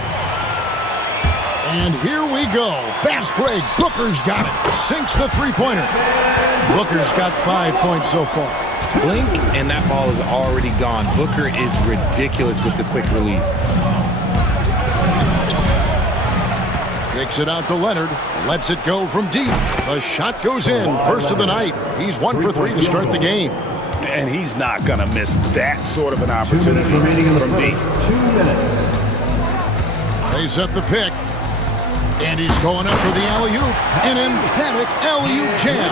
And here we go. Fast break. Booker's got it. Sinks the three-pointer. Booker's got 5 points so far. Blink, and that ball is already gone. Booker is ridiculous with the quick release. Kicks it out to Leonard. Lets it go from deep. The shot goes in. First of the night. He's 1 for 3 to start the game. And he's not going to miss that sort of an opportunity from deep. 2 minutes. They set the pick. And he's going up for the alley-oop. An emphatic alley-oop jam.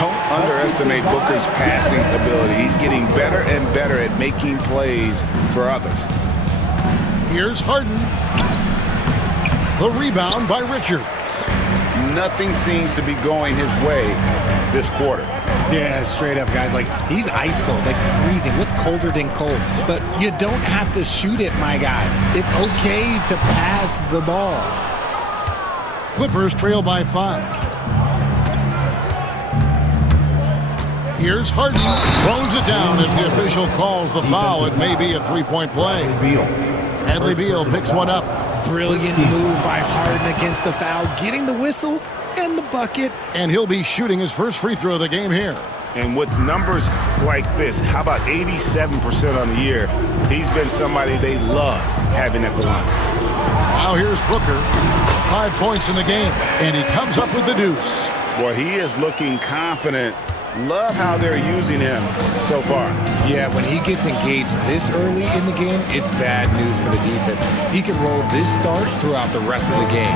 Don't underestimate Booker's passing ability. He's getting better and better at making plays for others. Here's Harden. The rebound by Richards. Nothing seems to be going his way this quarter. Yeah, straight up, guys. Like, he's ice cold, like freezing. What's colder than cold? But you don't have to shoot it, my guy. It's okay to pass the ball. Clippers trail by 5. Here's Harden. Throws it down as the official calls the foul. It may be a three-point play. Bradley Beal picks one up. Brilliant move by Harden against the foul, getting the whistle and the bucket. And he'll be shooting his first free throw of the game here. And with numbers like this, how about 87% on the year? He's been somebody they love having at the line. Now here's Booker. 5 points in the game, and he comes up with the deuce. Boy, he is looking confident. Love how they're using him so far. Yeah, when he gets engaged this early in the game, it's bad news for the defense. He can roll this start throughout the rest of the game.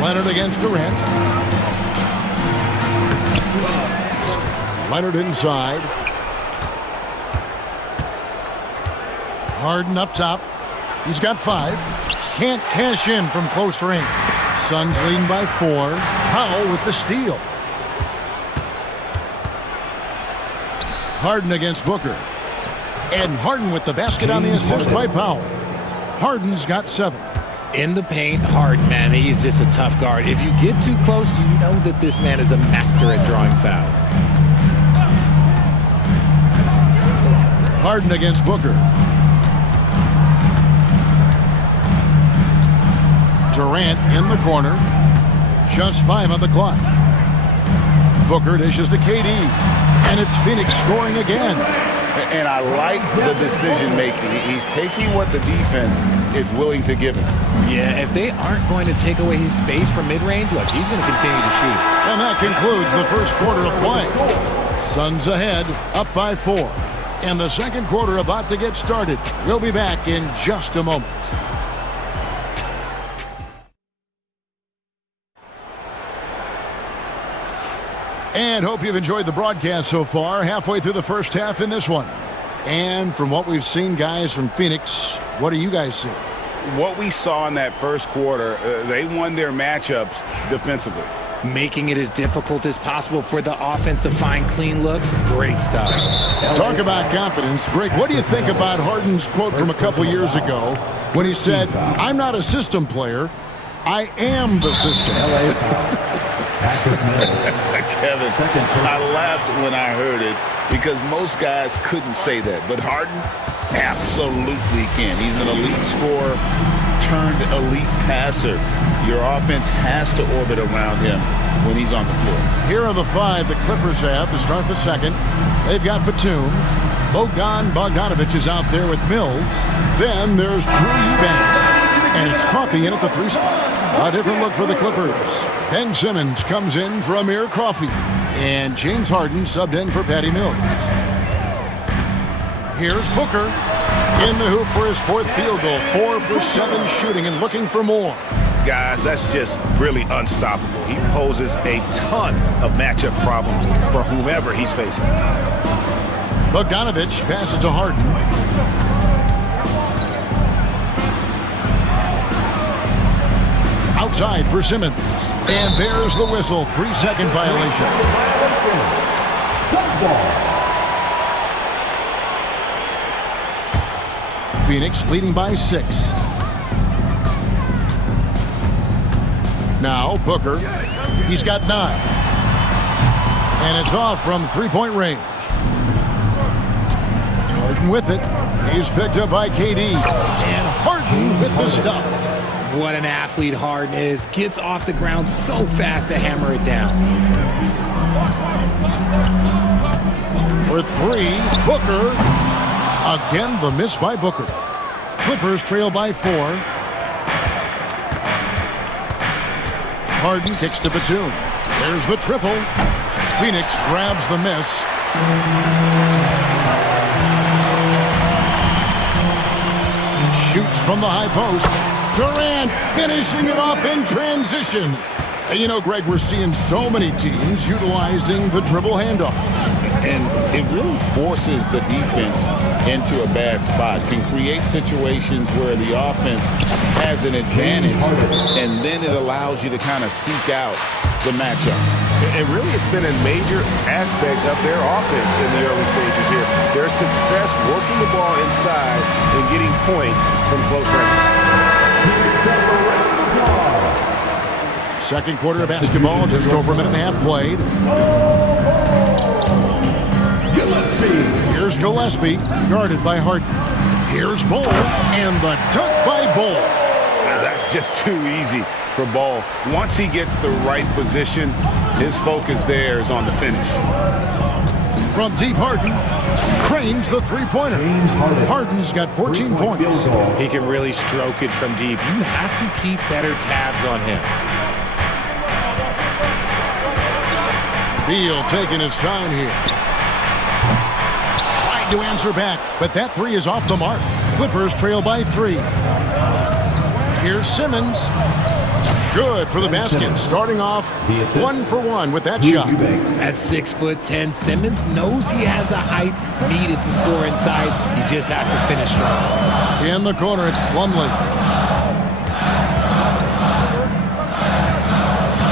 Leonard against Durant. Leonard inside. Harden up top. He's got 5. Can't cash in from close range. Suns leading by 4. Powell with the steal. Harden against Booker. And Harden with the basket on the assist by Powell. Harden's got 7. In the paint, Harden, man, he's just a tough guard. If you get too close, you know that this man is a master at drawing fouls. Harden against Booker. Durant in the corner. Just 5 on the clock. Booker dishes to KD. And it's Phoenix scoring again. And I like the decision-making. He's taking what the defense is willing to give him. Yeah, if they aren't going to take away his space from mid-range, look, he's going to continue to shoot. And that concludes the first quarter of play. Suns ahead, up by 4. And the second quarter about to get started. We'll be back in just a moment. And hope you've enjoyed the broadcast so far. Halfway through the first half in this one. And from what we've seen, guys, from Phoenix, what do you guys see? What we saw in that first quarter, they won their matchups defensively. Making it as difficult as possible for the offense to find clean looks. Great stuff. Talk about confidence. Greg, what do you think about Harden's quote from a couple years ago when he said, "I'm not a system player, I am the system"? Kevin, I laughed when I heard it because most guys couldn't say that. But Harden absolutely can. He's an elite scorer turned elite passer. Your offense has to orbit around him when he's on the floor. Here are the 5 the Clippers have to start the second. They've got Batum. Bogdanovic is out there with Mills. Then there's Drew Eubanks. And it's Coffey in at the 3 spot. A different look for the Clippers. Ben Simmons comes in for Amir Coffey. And James Harden subbed in for Patty Mills. Here's Booker. In the hoop for his 4th field goal. 4 for 7 shooting and looking for more. Guys, that's just really unstoppable. He poses a ton of matchup problems for whomever he's facing. Bogdanovic passes to Harden. Outside for Simmons. And there's the whistle. 3-second violation. Phoenix leading by 6. Now Booker. He's got 9. And it's off from 3-point range. Harden with it. He's picked up by KD. And Harden with the stuff. What an athlete Harden is. Gets off the ground so fast to hammer it down. For 3, Booker. Again, the miss by Booker. Clippers trail by 4. Harden kicks to Batum. There's the triple. Phoenix grabs the miss. Shoots from the high post. Durant finishing it off in transition. You know, Greg, we're seeing so many teams utilizing the dribble handoff. And it really forces the defense into a bad spot. Can create situations where the offense has an advantage, and then it allows you to kind of seek out the matchup. And really, it's been a major aspect of their offense in the early stages here. Their success working the ball inside and getting points from close range. Second quarter of basketball, just over a minute and a half played. Here's Gillespie, guarded by Harden. Here's Ball, and the dunk by Ball. That's just too easy for Ball. Once he gets the right position, his focus there is on the finish. From deep, Harden cranes the three-pointer. Harden's got 14 points. He can really stroke it from deep. You have to keep better tabs on him. Beal taking his time here. Tried to answer back, but that 3 is off the mark. Clippers trail by 3. Here's Simmons. Good for the basket. Starting off 1 for 1 with that shot. At 6'10", Simmons knows he has the height needed to score inside. He just has to finish strong. In the corner, it's Plumlee.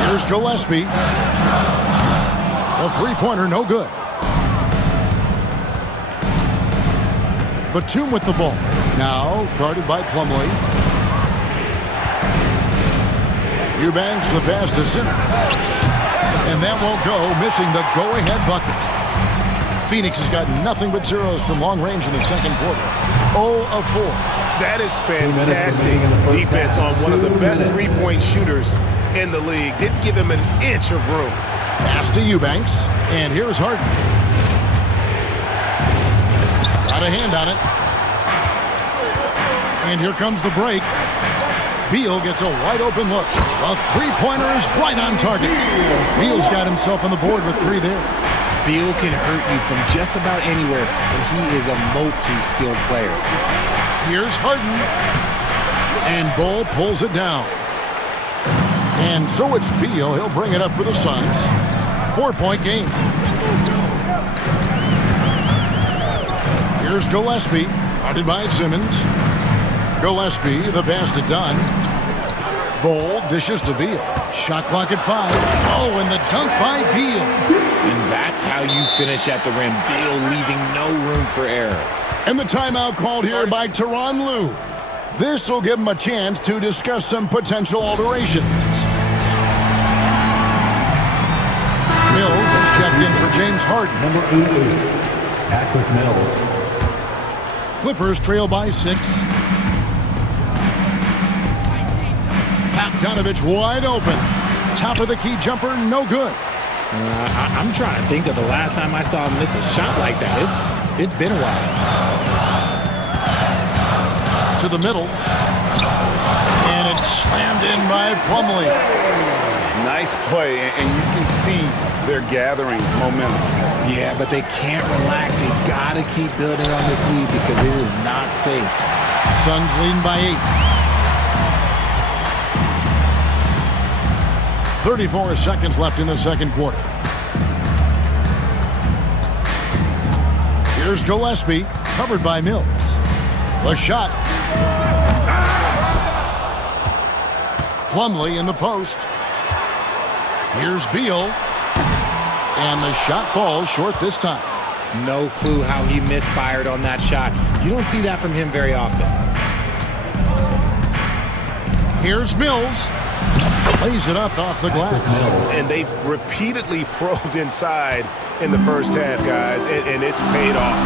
Here's Gillespie. A three-pointer, no good. Batum with the ball. Now guarded by Plumlee. Eubanks the pass to Simmons. And that won't go, missing the go-ahead bucket. Phoenix has got nothing but zeros from long range in the second quarter. 0 of 4. That is fantastic defense on one of the best three-point shooters in the league. Didn't give him an inch of room. Pass to Eubanks, and here's Harden. Got a hand on it. And here comes the break. Beal gets a wide-open look. A three-pointer is right on target. Beal's got himself on the board with 3 there. Beal can hurt you from just about anywhere, and he is a multi-skilled player. Here's Harden. And Bull pulls it down. And so it's Beal. He'll bring it up for the Suns. 4-point game. Here's Gillespie. Guarded by Simmons. Gillespie, the pass to Dunn. Bull dishes to Beal. Shot clock at 5. Oh, and the dunk by Beal. And that's how you finish at the rim. Beal leaving no room for error. And the timeout called here by Tyronn Lue. This will give him a chance to discuss some potential alterations. Mills is checked in for James Harden. Number 88, Patrick Mills. Clippers trail by 6. Bogdanovich wide open. Top of the key jumper, no good. I'm trying to think of the last time I saw him miss a shot like that. It's been a while. To the middle. And it's slammed in by Plumlee. Nice play, and you can see they're gathering momentum. Yeah, but they can't relax. They've got to keep building on this lead because it is not safe. Suns leading by 8. 34 seconds left in the second quarter. Here's Gillespie, covered by Mills. The shot. Plumlee in the post. Here's Beal. And the shot falls short this time. No clue how he misfired on that shot. You don't see that from him very often. Here's Mills. Lays it up off the glass. And they've repeatedly probed inside in the first half, guys, and it's paid off.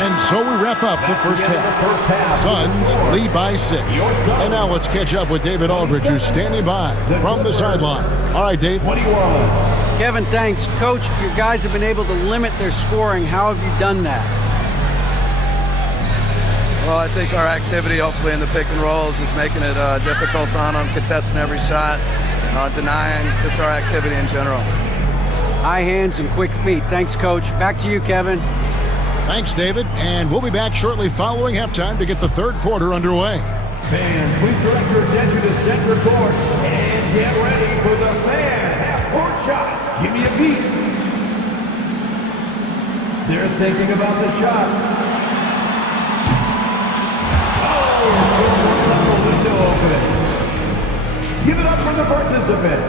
And so we wrap up the first half. Suns lead by 6. And now let's catch up with David Aldridge, who's standing by from the sideline. All right, Dave. Kevin, thanks. Coach, your guys have been able to limit their scoring. How have you done that? Well, I think our activity, hopefully, in the pick and rolls is making it difficult on them, contesting every shot, denying just our activity in general. High hands and quick feet. Thanks, Coach. Back to you, Kevin. Thanks, David. And we'll be back shortly following halftime to get the third quarter underway. Fans, please direct your attention to center court and get ready for the fan half-court shot. Give me a beat. They're thinking about the shot. Window open. Give it up for the participant.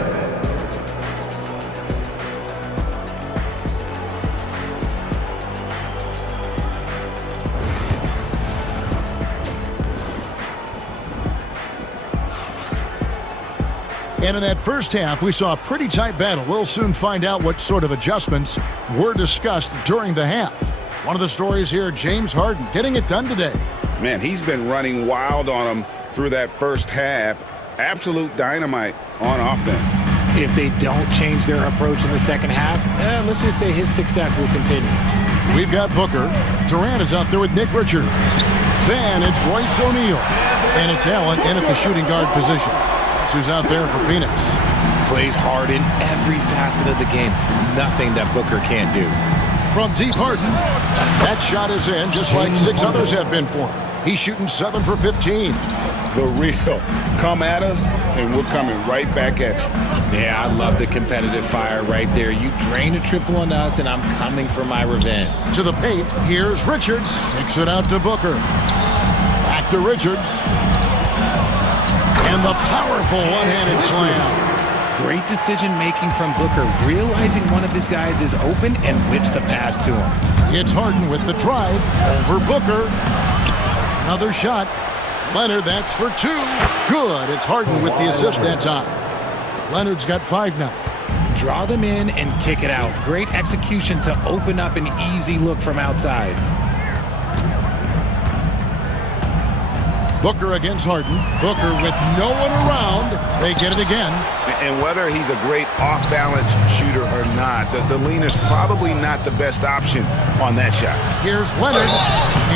And in that first half, we saw a pretty tight battle. We'll soon find out what sort of adjustments were discussed during the half. One of the stories here, James Harden getting it done today. Man, he's been running wild on them through that first half. Absolute dynamite on offense. If they don't change their approach in the second half, let's just say his success will continue. We've got Booker. Durant is out there with Nick Richards. Then it's Royce O'Neal. And it's Allen in at the shooting guard position. That's who's out there for Phoenix. Plays hard in every facet of the game. Nothing that Booker can't do. From deep, Harden. That shot is in, just like 6 others have been for him. He's shooting 7 for 15. The real. Come at us, and we're coming right back at you. Yeah, I love the competitive fire right there. You drain a triple on us, and I'm coming for my revenge. To the paint, here's Richards. Kicks it out to Booker. Back to Richards. And the powerful one-handed slam. Great decision-making from Booker, realizing one of his guys is open and whips the pass to him. It's Harden with the drive over Booker. Another shot. Leonard, that's for 2. Good. It's Harden with the assist that time. Leonard's got 5 now. Draw them in and kick it out. Great execution to open up an easy look from outside. Booker against Harden. Booker with no one around. They get it again. And whether he's a great off-balance shooter or not, the lean is probably not the best option on that shot. Here's Leonard,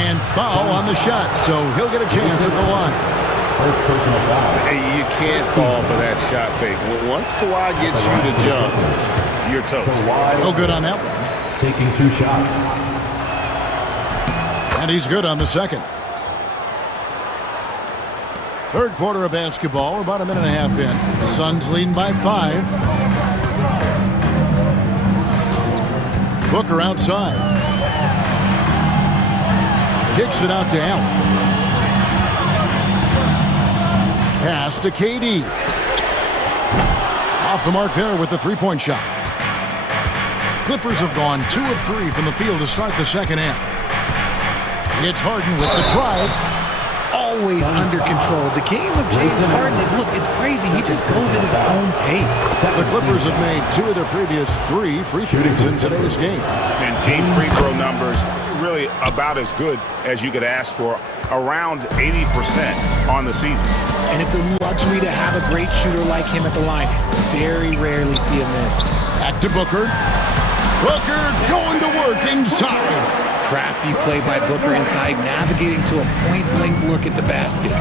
and foul on the shot, so he'll get a chance at the line. Hey, you can't fall for that shot fake. Once Kawhi gets you to jump, you're toast. No good on that one. Taking 2 shots. And he's good on the second. Third quarter of basketball, about a minute and a half in. Suns leading by 5. Booker outside. Kicks it out to Allen. Pass to KD. Off the mark there with the three-point shot. Clippers have gone 2 of 3 from the field to start the second half. It's Harden with the drive. Always under control. The game of James Harden, look, it's crazy. He just goes at his own pace. The Clippers have made 2 of their previous 3 free throws in today's game. And team free throw numbers really about as good as you could ask for, around 80% on the season. And it's a luxury to have a great shooter like him at the line. Very rarely see him miss. Back to Booker. Booker going to work inside. Crafty play by Booker inside, navigating to a point-blank look at the basket.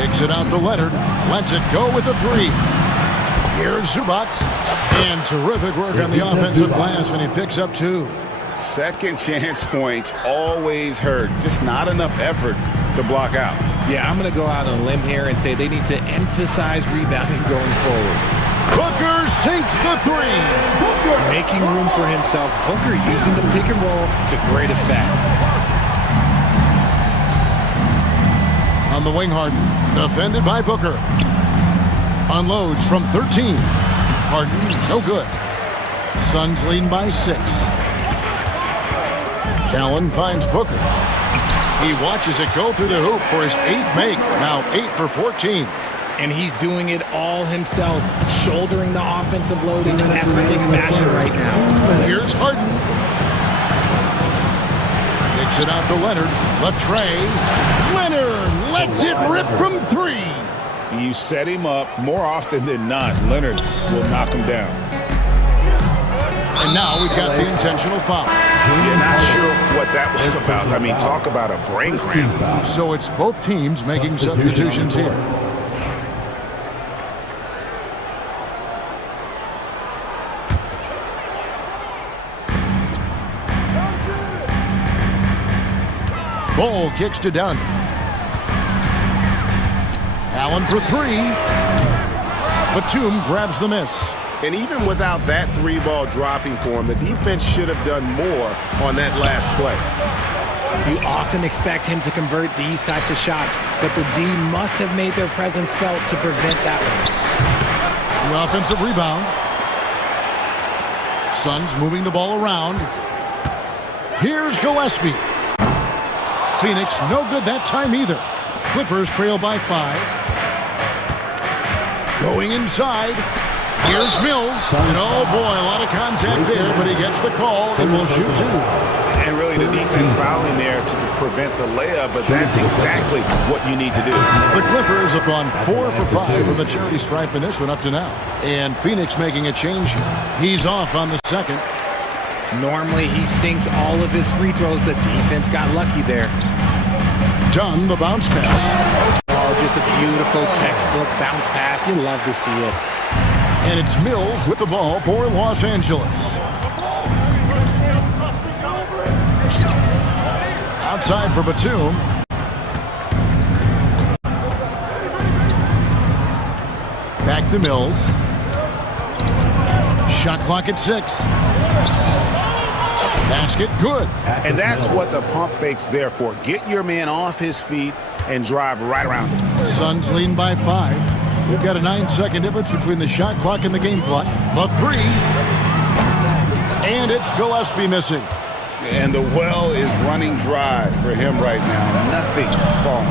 Kicks it out to Leonard. Lets it go with a 3. Here's Zubac. And terrific work on the offensive glass, and he picks up 2. Second chance points always hurt. Just not enough effort to block out. Yeah, I'm going to go out on a limb here and say they need to emphasize rebounding going forward. Booker sinks the 3. Making room for himself. Booker using the pick and roll to great effect. On the wing, Harden. Defended by Booker. Unloads from 13. Harden, no good. Suns leading by 6. Allen finds Booker. He watches it go through the hoop for his 8th make. Now 8 for 14. And he's doing it all himself, shouldering the offensive load in an effortless fashion right now. Here's Harden. Kicks it out to Leonard. Latrey. Leonard lets it rip from 3. You set him up more often than not. Leonard will knock him down. And now we've got the intentional foul. You're not sure what that was about. I mean, talk about a brain cramp. So it's both teams making substitutions here. Ball kicks to Dunn. Allen for 3. Batum grabs the miss. And even without that 3-ball dropping for him, the defense should have done more on that last play. You often expect him to convert these types of shots, but the D must have made their presence felt to prevent that one. The offensive rebound. Suns moving the ball around. Here's Gillespie. Phoenix, no good that time either. Clippers trail by 5. Going inside. Here's Mills. And oh boy, a lot of contact there, but he gets the call and will shoot 2. And really the defense fouling there to prevent the layup, but that's exactly what you need to do. The Clippers have gone 4 for 5 from the charity stripe in this one up to now. And Phoenix making a change here. He's off on the second. Normally he sinks all of his free throws. The defense got lucky there. Dunn, the bounce pass. Oh, just a beautiful textbook bounce pass. You love to see it. And it's Mills with the ball for Los Angeles. Outside for Batum. Back to Mills. Shot clock at 6. Basket good. And that's what the pump fake's there for. Get your man off his feet and drive right around him. Suns leading by 5. We've got a 9-second difference between the shot clock and the game clock. The 3. And it's Gillespie missing. And the well is running dry for him right now. Nothing falling.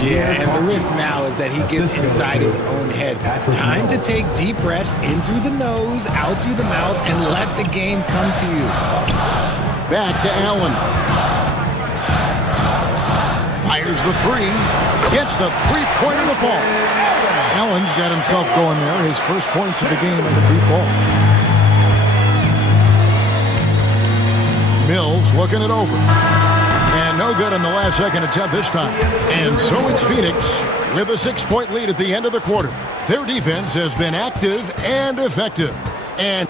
Yeah, and the risk now is that he gets inside his own head. Time to take deep breaths in through the nose, out through the mouth, and let the game come to you. Back to Allen. Fires the three. Gets the three-pointer to fall. Allen's got himself going there. His first points of the game in the deep ball. Mills looking it over. And no good on the last second attempt this time. And so it's Phoenix with a 6-point lead at the end of the quarter. Their defense has been active and effective. And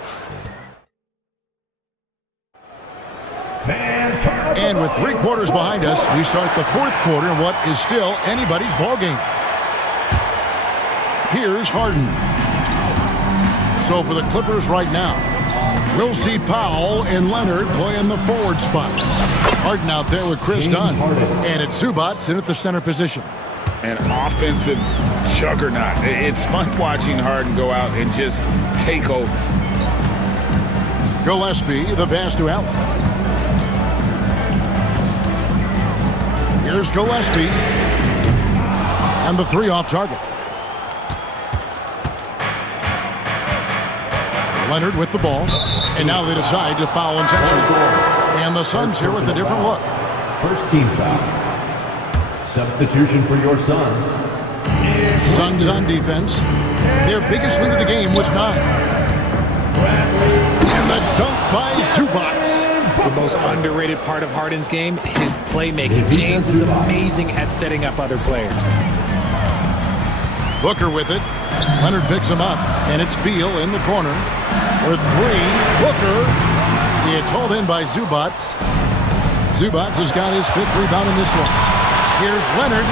with 3 quarters behind us, we start the 4th quarter in what is still anybody's ball game. Here's Harden. So for the Clippers right now, we'll see Powell and Leonard playing the forward spots. Harden out there with Chris Dunn. And it's Zubats in at the center position. An offensive juggernaut. It's fun watching Harden go out and just take over. Gillespie, the pass to Allen. Here's Gillespie. And the 3 off target. Leonard with the ball. And now they decide to foul intentionally. And the Suns here with a different look. First team foul. Substitution for your Suns. Suns on defense. Their biggest lead of the game was 9. And the dunk by Zubats. The most underrated part of Harden's game, his playmaking. James is amazing at setting up other players. Booker with it. Leonard picks him up. And it's Beal in the corner. For 3. Booker. It's hauled in by Zubats. Zubats has got his 5th rebound in this one. Here's Leonard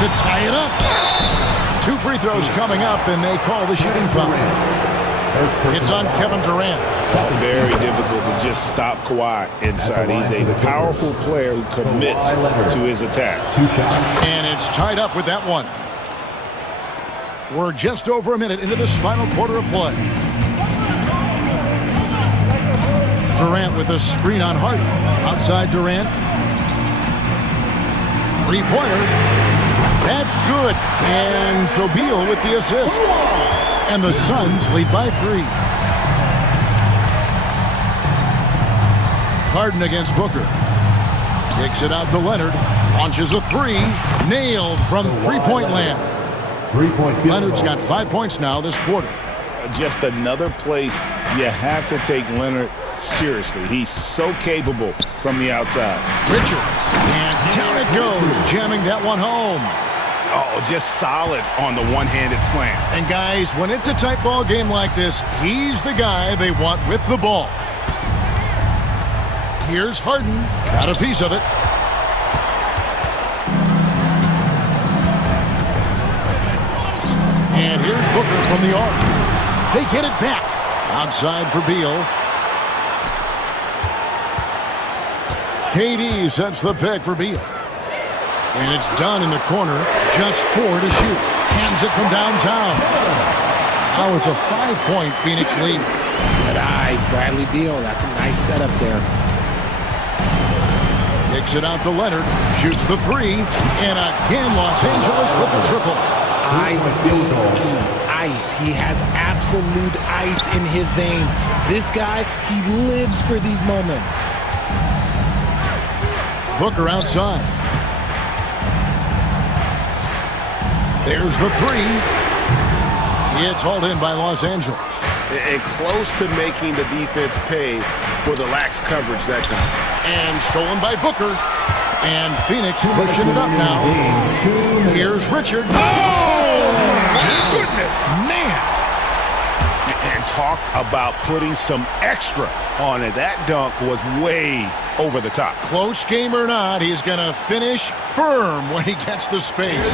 to tie it up. 2 free throws coming up, and they call the shooting foul. It's on Kevin Durant. Very difficult to just stop Kawhi inside. He's a powerful player who commits to his attacks. And it's tied up with that one. We're just over a minute into this final quarter of play. Durant with a screen on Harden. Outside Durant. 3-pointer. That's good. And so Beal with the assist. And the Suns lead by 3. Harden against Booker. Kicks it out to Leonard. Launches a 3. Nailed from 3-point land. Leonard's got 5 points now this quarter. Just another place you have to take Leonard seriously. He's so capable from the outside. Richards. And down it goes. Jamming that one home. Oh, just solid on the one-handed slam. And guys, when it's a tight ball game like this, he's the guy they want with the ball. Here's Harden. Got a piece of it. And here's Booker from the arc. They get it back. Outside for Beal. KD sets the pick for Beal. And it's done in the corner. Just 4 to shoot. Hands it from downtown. Oh, it's a 5-point Phoenix lead. Good eyes, Bradley Beal. That's a nice setup there. Kicks it out to Leonard. Shoots the 3. And again, Los Angeles with the triple. ICE. Ice. He has absolute ice in his veins. This guy, he lives for these moments. Booker outside. There's the 3. It's hauled in by Los Angeles. And close to making the defense pay for the lax coverage that time. And stolen by Booker. And Phoenix pushing it up now. Here's Richard. Oh, my goodness. Man. And talk about putting some extra on it. That dunk was way over the top. Close game or not, he's going to finish firm when he gets the space.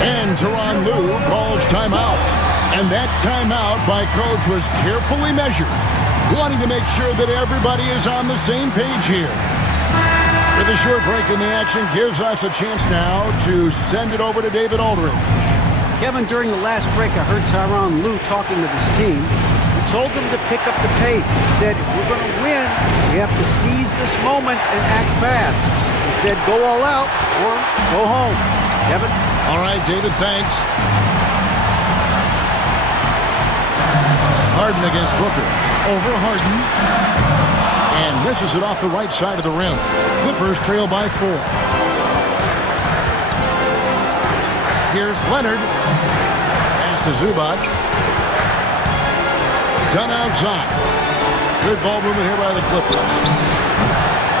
And Tyronn Lue calls timeout. And that timeout by coach was carefully measured, wanting to make sure that everybody is on the same page here. With a short break in the action gives us a chance now to send it over to David Aldridge. Kevin, during the last break, I heard Tyronn Lue talking with his team. He told them to pick up the pace. He said, if we're going to win, we have to seize this moment and act fast. He said, go all out or go home. Kevin? All right, David, thanks. Harden against Booker. Over Harden. And misses it off the right side of the rim. Clippers trail by 4. Here's Leonard. Pass to Zubac. Done outside. Good ball movement here by the Clippers.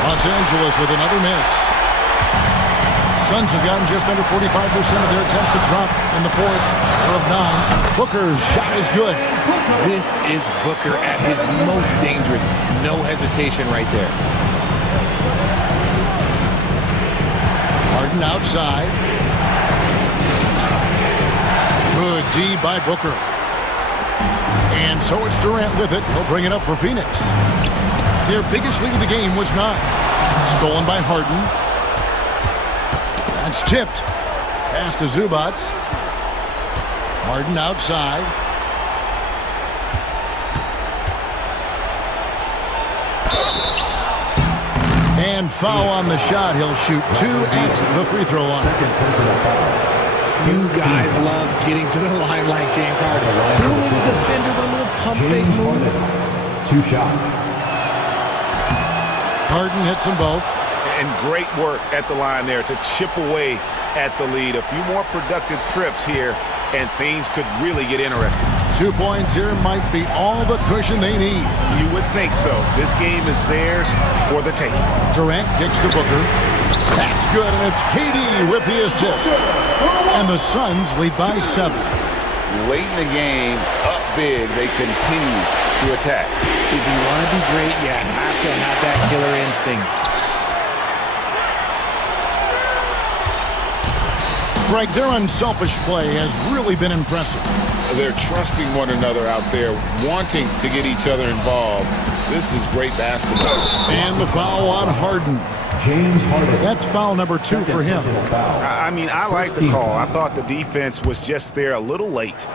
Los Angeles with another miss. Suns have gotten just under 45% of their attempts to drop in the fourth of 9. Booker's shot is good. This is Booker at his most dangerous. No hesitation right there. Harden outside. Good D by Booker. And so it's Durant with it. He'll bring it up for Phoenix. Their biggest lead of the game was 9. Stolen by Harden. That's tipped. Pass to Zubac. Harden outside. And foul on the shot. He'll shoot 2 at the free throw line. You guys love getting to the line like James Harden. Fooling a defender with a little pump fake move. 2 shots. Harden hits them both. And great work at the line there to chip away at the lead. A few more productive trips here, and things could really get interesting. 2 points here might be all the cushion they need. You would think so. This game is theirs for the taking. Durant kicks to Booker. That's good, and it's KD with the assist. And the Suns lead by 7. Late in the game, up big, they continue to attack. If you want to be great, you have to have that killer instinct. Greg, their unselfish play has really been impressive. They're trusting one another out there, wanting to get each other involved. This is great basketball. And the foul on Harden. James Harden. That's foul number 2 for him. I mean, I like the call. I thought the defense was just there a little late.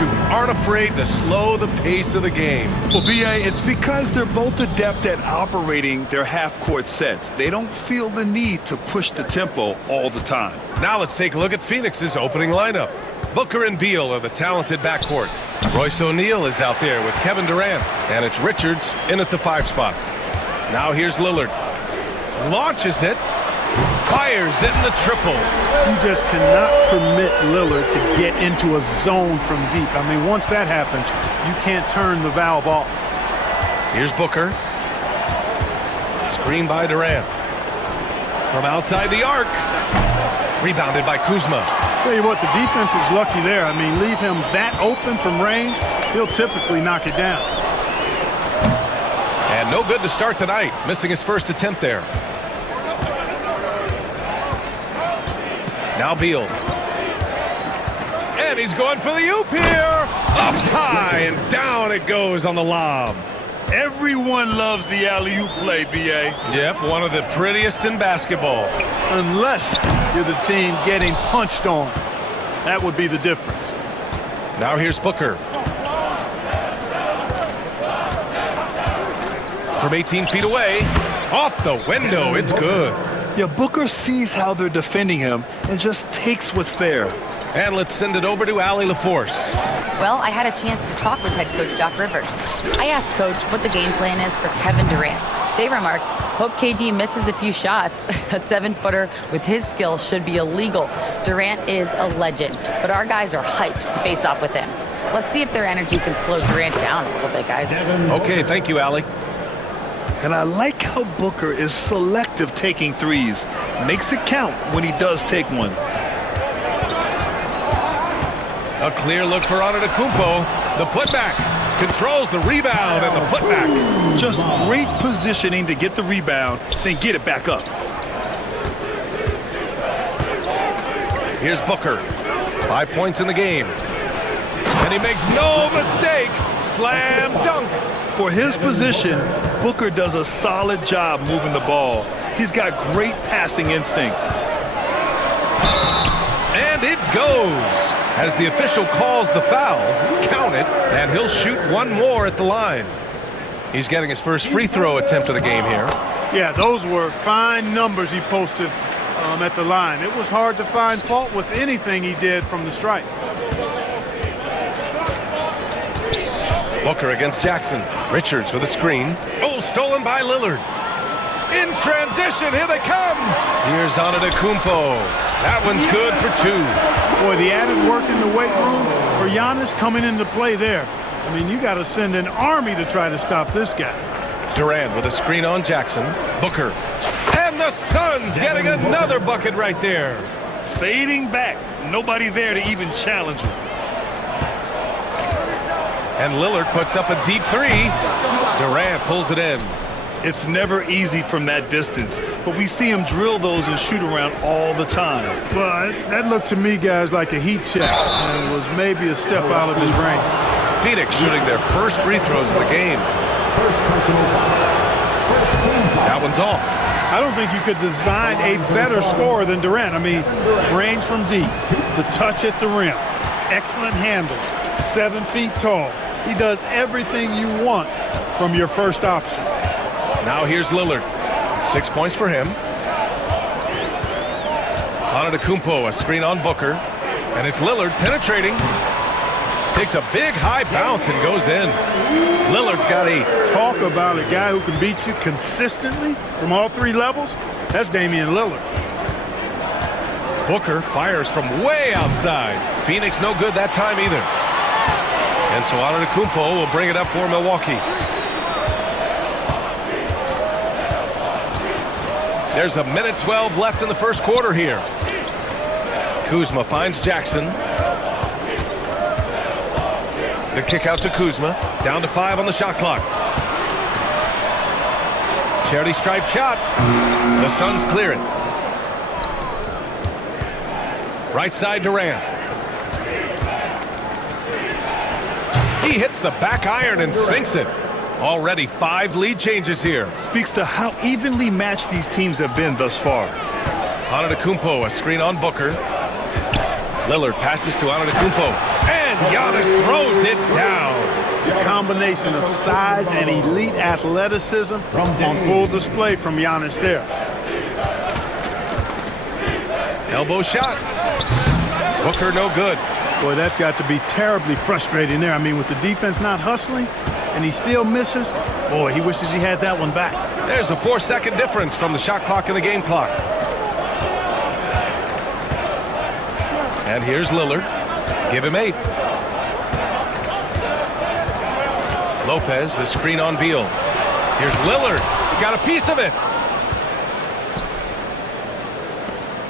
two aren't afraid to slow the pace of the game. Well, BA, it's because they're both adept at operating their half-court sets. They don't feel the need to push the tempo all the time. Now let's take a look at Phoenix's opening lineup. Booker and Beal are the talented backcourt. Royce O'Neal is out there with Kevin Durant, and it's Richards in at the 5 spot. Now here's Lillard. Launches it. Fires it in the triple. You just cannot permit Lillard to get into a zone from deep. I mean, once that happens, you can't turn the valve off. Here's Booker. Screen by Durant. From outside the arc. Rebounded by Kuzma. Tell you what, the defense was lucky there. I mean, leave him that open from range, he'll typically knock it down. And no good to start the night, missing his first attempt there. Now Beal. And he's going for the oop here. Up high and down it goes on the lob. Everyone loves the alley-oop play, BA. Yep, one of the prettiest in basketball. Unless you're the team getting punched on. That would be the difference. Now here's Booker. From 18 feet away. Off the window, it's good. Yeah, Booker sees how they're defending him and just takes what's there. And let's send it over to Allie LaForce. Well, I had a chance to talk with head coach Doc Rivers. I asked Coach what the game plan is for Kevin Durant. They remarked, hope KD misses a few shots. A 7-footer with his skill should be illegal. Durant is a legend, but our guys are hyped to face off with him. Let's see if their energy can slow Durant down a little bit, guys. Okay, thank you, Allie. And I like how Booker is selective taking threes. Makes it count when he does take one. A clear look for Antetokounmpo. The putback. Controls the rebound and the putback. Just great positioning to get the rebound, then get it back up. Here's Booker. 5 points in the game. And he makes no mistake. Slam dunk. For his position, Booker does a solid job moving the ball. He's got great passing instincts. And it goes. As the official calls the foul, count it, and he'll shoot one more at the line. He's getting his first free throw attempt of the game here. Yeah, those were fine numbers he posted at the line. It was hard to find fault with anything he did from the stripe. Booker against Jackson. Richards with a screen. Oh, stolen by Lillard. In transition, here they come. Here's Antetokounmpo. That one's good for 2. Boy, the added work in the weight room for Giannis coming into play there. I mean, you got to send an army to try to stop this guy. Durant with a screen on Jackson. Booker. And the Suns getting another bucket right there. Fading back. Nobody there to even challenge him. And Lillard puts up a deep 3. Durant pulls it in. It's never easy from that distance, but we see him drill those and shoot around all the time. Well, that looked to me, guys, like a heat check, and it was maybe a step out of his range. Phoenix shooting their first free throws of the game. That one's off. I don't think you could design a better scorer than Durant. I mean, range from deep, the touch at the rim, excellent handle, 7 feet tall. He does everything you want from your first option. Now here's Lillard. 6 points for him. Antetokounmpo, a screen on Booker. And it's Lillard penetrating. Takes a big high bounce and goes in. Lillard's got 8. Talk about a guy who can beat you consistently from all 3 levels. That's Damian Lillard. Booker fires from way outside. Phoenix no good that time either. And so Antetokounmpo will bring it up for Milwaukee. There's a minute 12 left in the first quarter here. Kuzma finds Jackson. The kick out to Kuzma. Down to 5 on the shot clock. Charity stripe shot. The Suns clear it. Right side Durant. He hits the back iron and sinks it. Already 5 lead changes here. Speaks to how evenly matched these teams have been thus far. Antetokounmpo, a screen on Booker. Lillard passes to Antetokounmpo. And Giannis throws it down. The combination of size and elite athleticism on full display from Giannis there. Elbow shot. Booker no good. Boy, that's got to be terribly frustrating there. I mean, with the defense not hustling and he still misses, boy, he wishes he had that one back. There's a 4-second difference from the shot clock and the game clock. And here's Lillard. Give him 8. Lopez, the screen on Beal. Here's Lillard. He got a piece of it.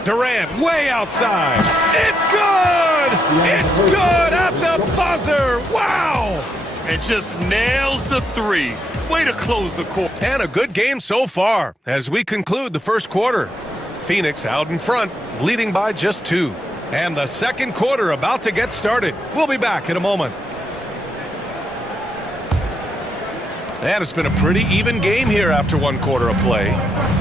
Durant way outside. It's good! It's good at the buzzer! Wow! And just nails the 3. Way to close the court. And a good game so far as we conclude the first quarter. Phoenix out in front, leading by just 2. And the second quarter about to get started. We'll be back in a moment. And it's been a pretty even game here after one quarter of play.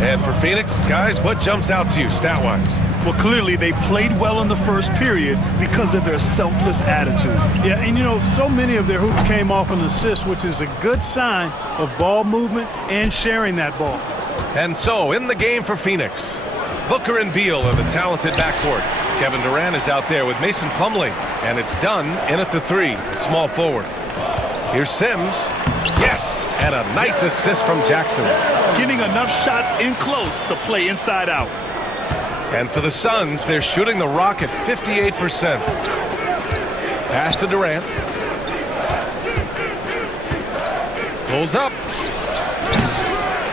And for Phoenix, guys, what jumps out to you stat-wise? Well, clearly they played well in the first period because of their selfless attitude. Yeah, and you know, so many of their hoops came off an assist, which is a good sign of ball movement and sharing that ball. And so, in the game for Phoenix, Booker and Beal are the talented backcourt. Kevin Durant is out there with Mason Plumlee, and it's done in at the 3, small forward. Here's Sims. Yes, and a nice assist from Jackson. Getting enough shots in close to play inside out. And for the Suns, they're shooting the rock at 58%. Pass to Durant. Pulls up.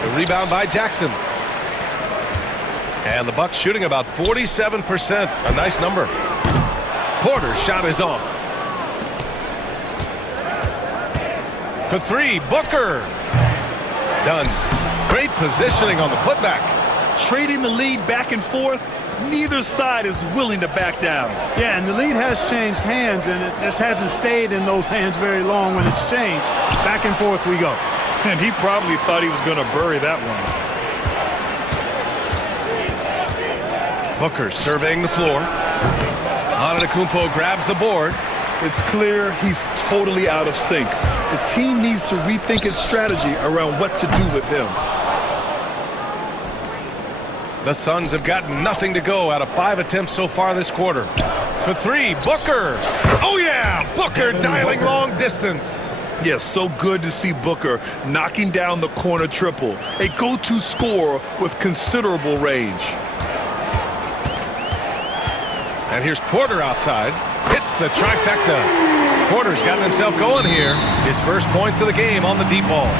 The rebound by Jackson. And the Bucks shooting about 47%. A nice number. Porter's shot is off. For 3, Booker. Done. Great positioning on the putback. Trading the lead back and forth, neither side is willing to back down. Yeah, and the lead has changed hands, and it just hasn't stayed in those hands very long when it's changed. Back and forth we go. And he probably thought he was going to bury that one. Booker surveying the floor. Antetokounmpo grabs the board. It's clear he's totally out of sync. The team needs to rethink its strategy around what to do with him. The Suns have gotten nothing to go out of 5 attempts so far this quarter. For 3, Booker. Oh, yeah, Booker dialing long distance. Yes, so good to see Booker knocking down the corner triple. A go-to scorer with considerable range. And here's Porter outside. Hits the trifecta. Porter's gotten himself going here. His first points of the game on the deep ball.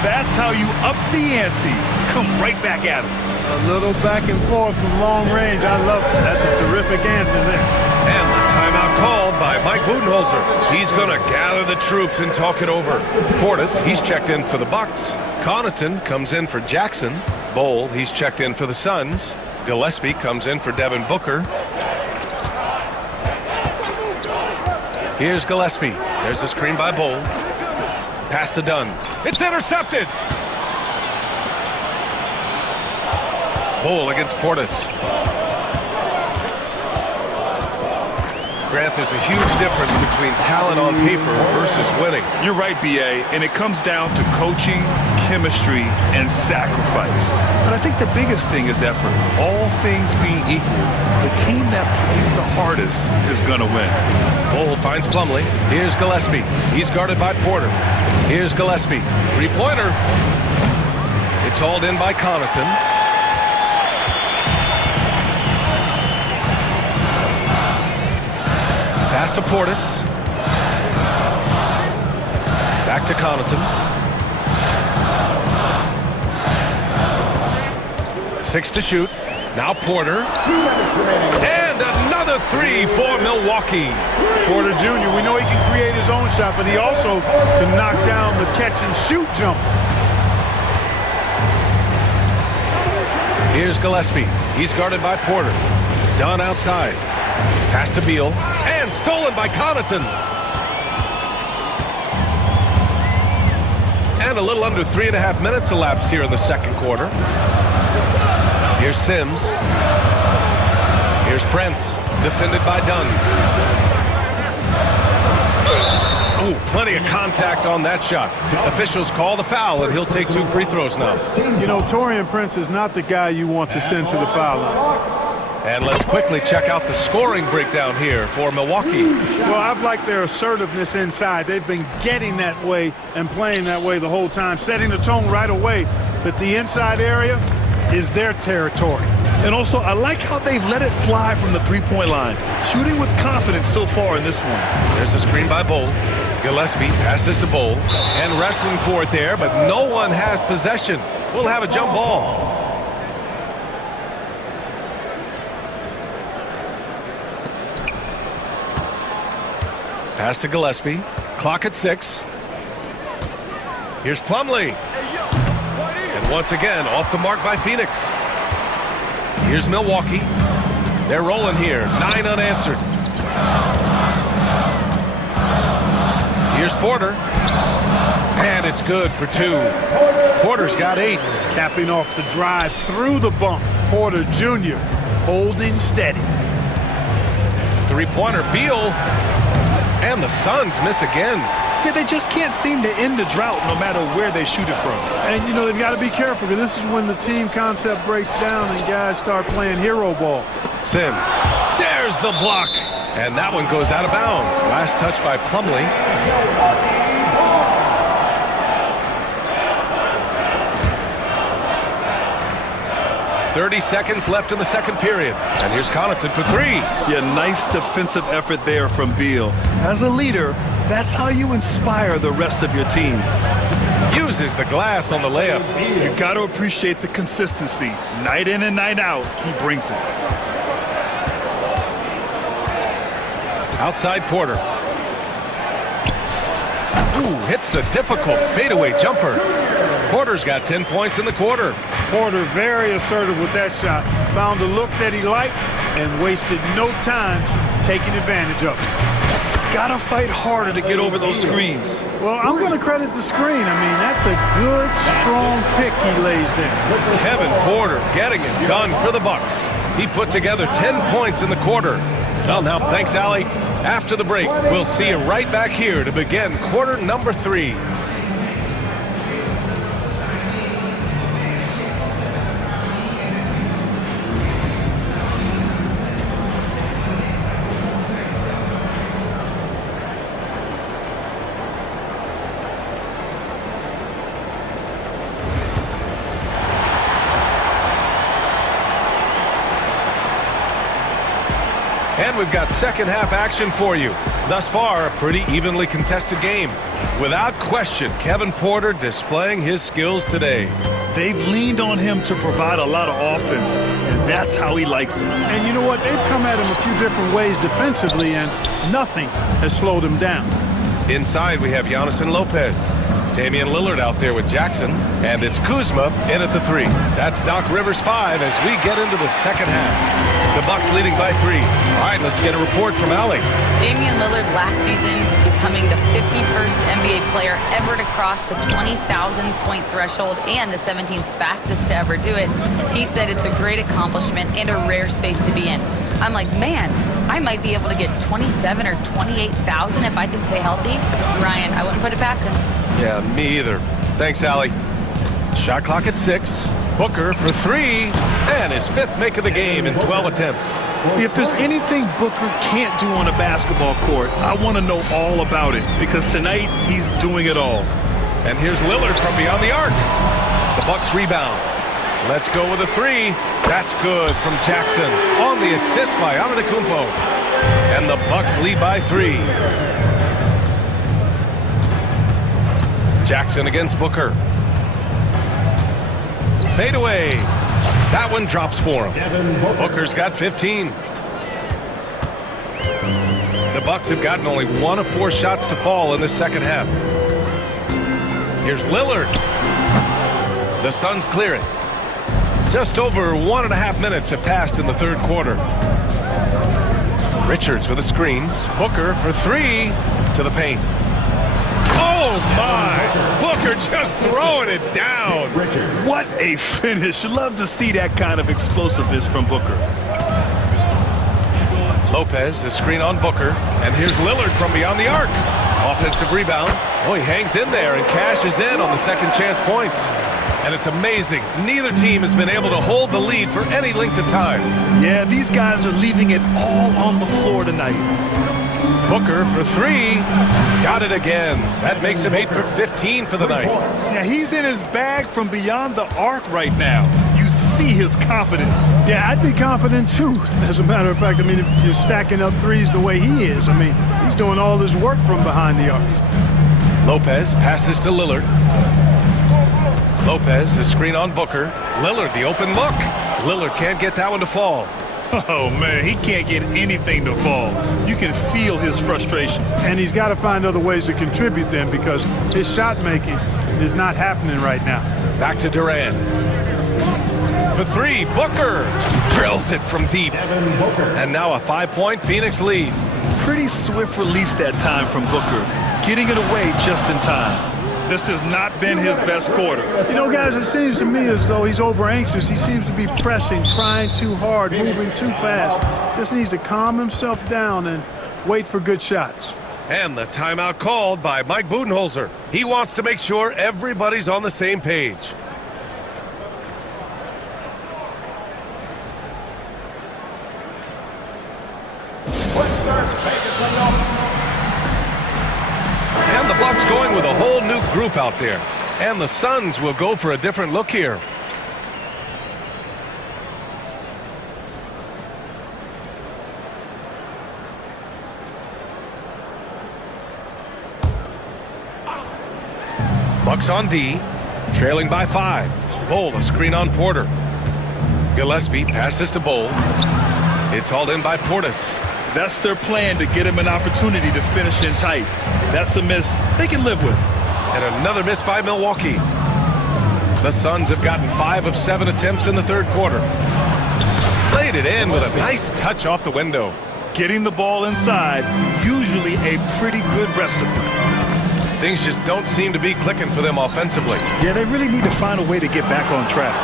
That's how you up the ante. Come right back at him. A little back and forth from long range. I love it. That's a terrific answer there. And the timeout called by Mike Budenholzer. He's going to gather the troops and talk it over. Portis, he's checked in for the Bucks. Connaughton comes in for Jackson. Bowl, he's checked in for the Suns. Gillespie comes in for Devin Booker. Here's Gillespie. There's a screen by Bowl. Pass to Dunn. It's intercepted. Bowl against Portis. Grant, there's a huge difference between talent on paper versus winning. You're right, B.A., and it comes down to coaching, chemistry, and sacrifice. But I think the biggest thing is effort. All things being equal, the team that plays the hardest is going to win. Bowl finds Plumlee. Here's Gillespie. He's guarded by Porter. Here's Gillespie. Three-pointer. It's hauled in by Connaughton. Pass to Portis. Back to Connaughton. 6 to shoot. Now Porter. And another 3 for Milwaukee. Porter Jr., we know he can create his own shot, but he also can knock down the catch and shoot jumper. Here's Gillespie. He's guarded by Porter. Dunn outside. Pass to Beal. And stolen by Connaughton. And a little under 3.5 minutes elapsed here in the second quarter. Here's Sims. Here's Prince. Defended by Dunn. Ooh, plenty of contact on that shot. Officials call the foul, and he'll take 2 free throws now. You know, Taurean Prince is not the guy you want to send to the foul line. And let's quickly check out the scoring breakdown here for Milwaukee. Well, I've liked their assertiveness inside. They've been getting that way and playing that way the whole time, setting the tone right away. But the inside area is their territory. And also, I like how they've let it fly from the three-point line. Shooting with confidence so far in this one. There's a screen by Bull. Gillespie passes to Bull and wrestling for it there, but no one has possession. We'll have a jump ball. Pass to Gillespie. Clock at 6. Here's Plumlee. And once again, off the mark by Phoenix. Here's Milwaukee. They're rolling here. 9 unanswered. Here's Porter. And it's good for 2. Porter's got 8. Capping off the drive through the bump. Porter Jr. holding steady. 3-pointer, Beal. And the Suns miss again. Yeah, they just can't seem to end the drought no matter where they shoot it from. And, you know, they've got to be careful because this is when the team concept breaks down and guys start playing hero ball. Sims. There's the block. And that one goes out of bounds. Last touch by Plumlee. .30 seconds left in the second period. And here's Connaughton for 3. Yeah, nice defensive effort there from Beal. As a leader, that's how you inspire the rest of your team. Uses the glass on the layup. You got to appreciate the consistency. Night in and night out, he brings it. Outside Porter. Ooh, hits the difficult fadeaway jumper. Porter's got 10 points in the quarter. Porter very assertive with that shot. Found a look that he liked and wasted no time taking advantage of it. Gotta fight harder to get over those screens. Well, I'm going to credit the screen. I mean, that's a good, strong pick he lays there. Kevin Porter getting it done for the Bucks. He put together 10 points in the quarter. Well, now, thanks, Allie. After the break, we'll see you right back here to begin quarter number 3. And we've got second half action for you. Thus far, a pretty evenly contested game. Without question, Kevin Porter displaying his skills today. They've leaned on him to provide a lot of offense, and that's how he likes it. And you know what? They've come at him a few different ways defensively, and nothing has slowed him down. Inside, we have Giannis and Lopez. Damian Lillard out there with Jackson, and it's Kuzma in at the 3. That's Doc Rivers 5 as we get into the second half. The Bucks leading by 3. All right, let's get a report from Allie. Damian Lillard last season becoming the 51st NBA player ever to cross the 20,000-point threshold and the 17th fastest to ever do it. He said it's a great accomplishment and a rare space to be in. I'm like, man, I might be able to get 27 or 28,000 if I could stay healthy. Ryan, I wouldn't put it past him. Yeah, me either. Thanks, Allie. Shot clock at 6. Booker for 3, and his 5th make of the game in 12 attempts. If there's anything Booker can't do on a basketball court, I want to know all about it, because tonight he's doing it all. And here's Lillard from beyond the arc. The Bucks rebound. Let's go with a 3. That's good from Jackson on the assist by Antetokounmpo. And the Bucks lead by 3. Jackson against Booker. Fade away. That one drops for him. Booker's got 15. The Bucks have gotten only 1 of 4 shots to fall in the second half. Here's Lillard. The Suns clear it. Just over 1.5 minutes have passed in the third quarter. Richards with a screen. Booker for 3 to the paint. Oh, my! Booker just throwing it down. What a finish. Love to see that kind of explosiveness from Booker. Lopez, the screen on Booker. And here's Lillard from beyond the arc. Offensive rebound. Oh, he hangs in there and cashes in on the second chance points. And it's amazing. Neither team has been able to hold the lead for any length of time. Yeah, these guys are leaving it all on the floor tonight. Booker for three. Got it again. That makes him 8 for 15 for the night. Yeah, he's in his bag from beyond the arc right now. You see his confidence. Yeah, I'd be confident too. As a matter of fact, I mean, if you're stacking up threes the way he is, I mean, he's doing all his work from behind the arc. Lopez passes to Lillard. Lopez, the screen on Booker. Lillard, the open look. Lillard can't get that one to fall. Oh, man, he can't get anything to fall. You can feel his frustration. And he's got to find other ways to contribute then because his shot making is not happening right now. Back to Durant. For three, Booker drills it from deep. And now a 5-point Phoenix lead. Pretty swift release that time from Booker, getting it away just in time. This has not been his best quarter. You know, guys, it seems to me as though he's over anxious. He seems to be pressing, trying too hard, moving too fast. Just needs to calm himself down and wait for good shots. And the timeout called by Mike Budenholzer. He wants to make sure everybody's on the same page. And the Bucks going with a whole new group out there. And the Suns will go for a different look here. Bucks on D, trailing by 5. Bowl, a screen on Porter. Gillespie passes to Bowl. It's hauled in by Portis. That's their plan, to get him an opportunity to finish in tight. That's a miss they can live with. And another miss by Milwaukee. The Suns have gotten 5 of 7 attempts in the third quarter. Played it in with a nice touch off the window. Getting the ball inside, usually a pretty good recipe. Things just don't seem to be clicking for them offensively. Yeah, they really need to find a way to get back on track.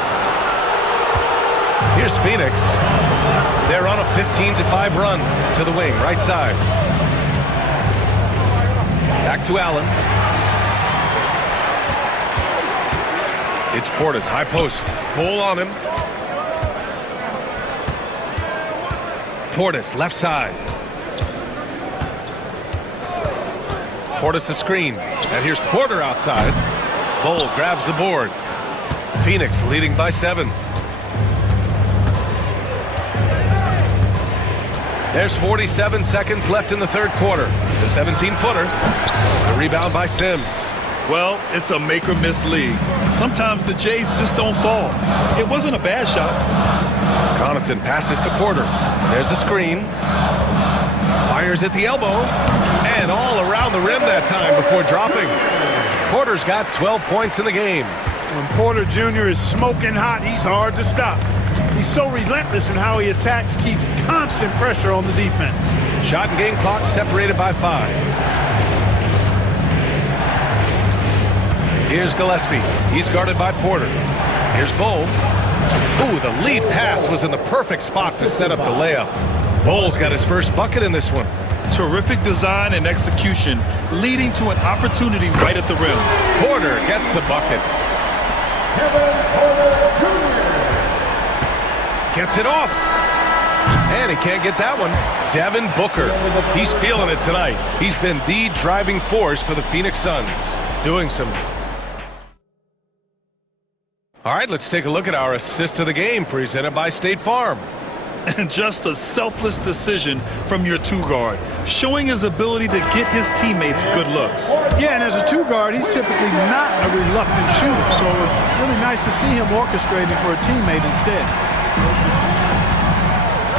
Here's Phoenix. They're on a 15-5 run to the wing, right side. Back to Allen. It's Portis, high post. Bull on him. Portis, left side. Portis a screen. And here's Porter outside. Bull grabs the board. Phoenix leading by 7. There's 47 seconds left in the third quarter. The 17-footer. The rebound by Sims. Well, it's a make-or-miss league. Sometimes the Jays just don't fall. It wasn't a bad shot. Connaughton passes to Porter. There's a screen. Fires at the elbow. And all around the rim that time before dropping. Porter's got 12 points in the game. When Porter Jr. is smoking hot, he's hard to stop. He's so relentless in how he attacks, keeps constant pressure on the defense. Shot and game clock separated by 5. Here's Gillespie. He's guarded by Porter. Here's Bowl. Ooh, the lead pass was in the perfect spot to set up the layup. Bowl's got his first bucket in this one. Terrific design and execution, leading to an opportunity right at the rim. Porter gets the bucket. Gets it off. And he can't get that one. Devin Booker. He's feeling it tonight. He's been the driving force for the Phoenix Suns. Doing some... All right, let's take a look at our assist of the game presented by State Farm. And just a selfless decision from your two-guard, showing his ability to get his teammates good looks. Yeah, and as a two-guard, he's typically not a reluctant shooter, so it's really nice to see him orchestrating for a teammate instead.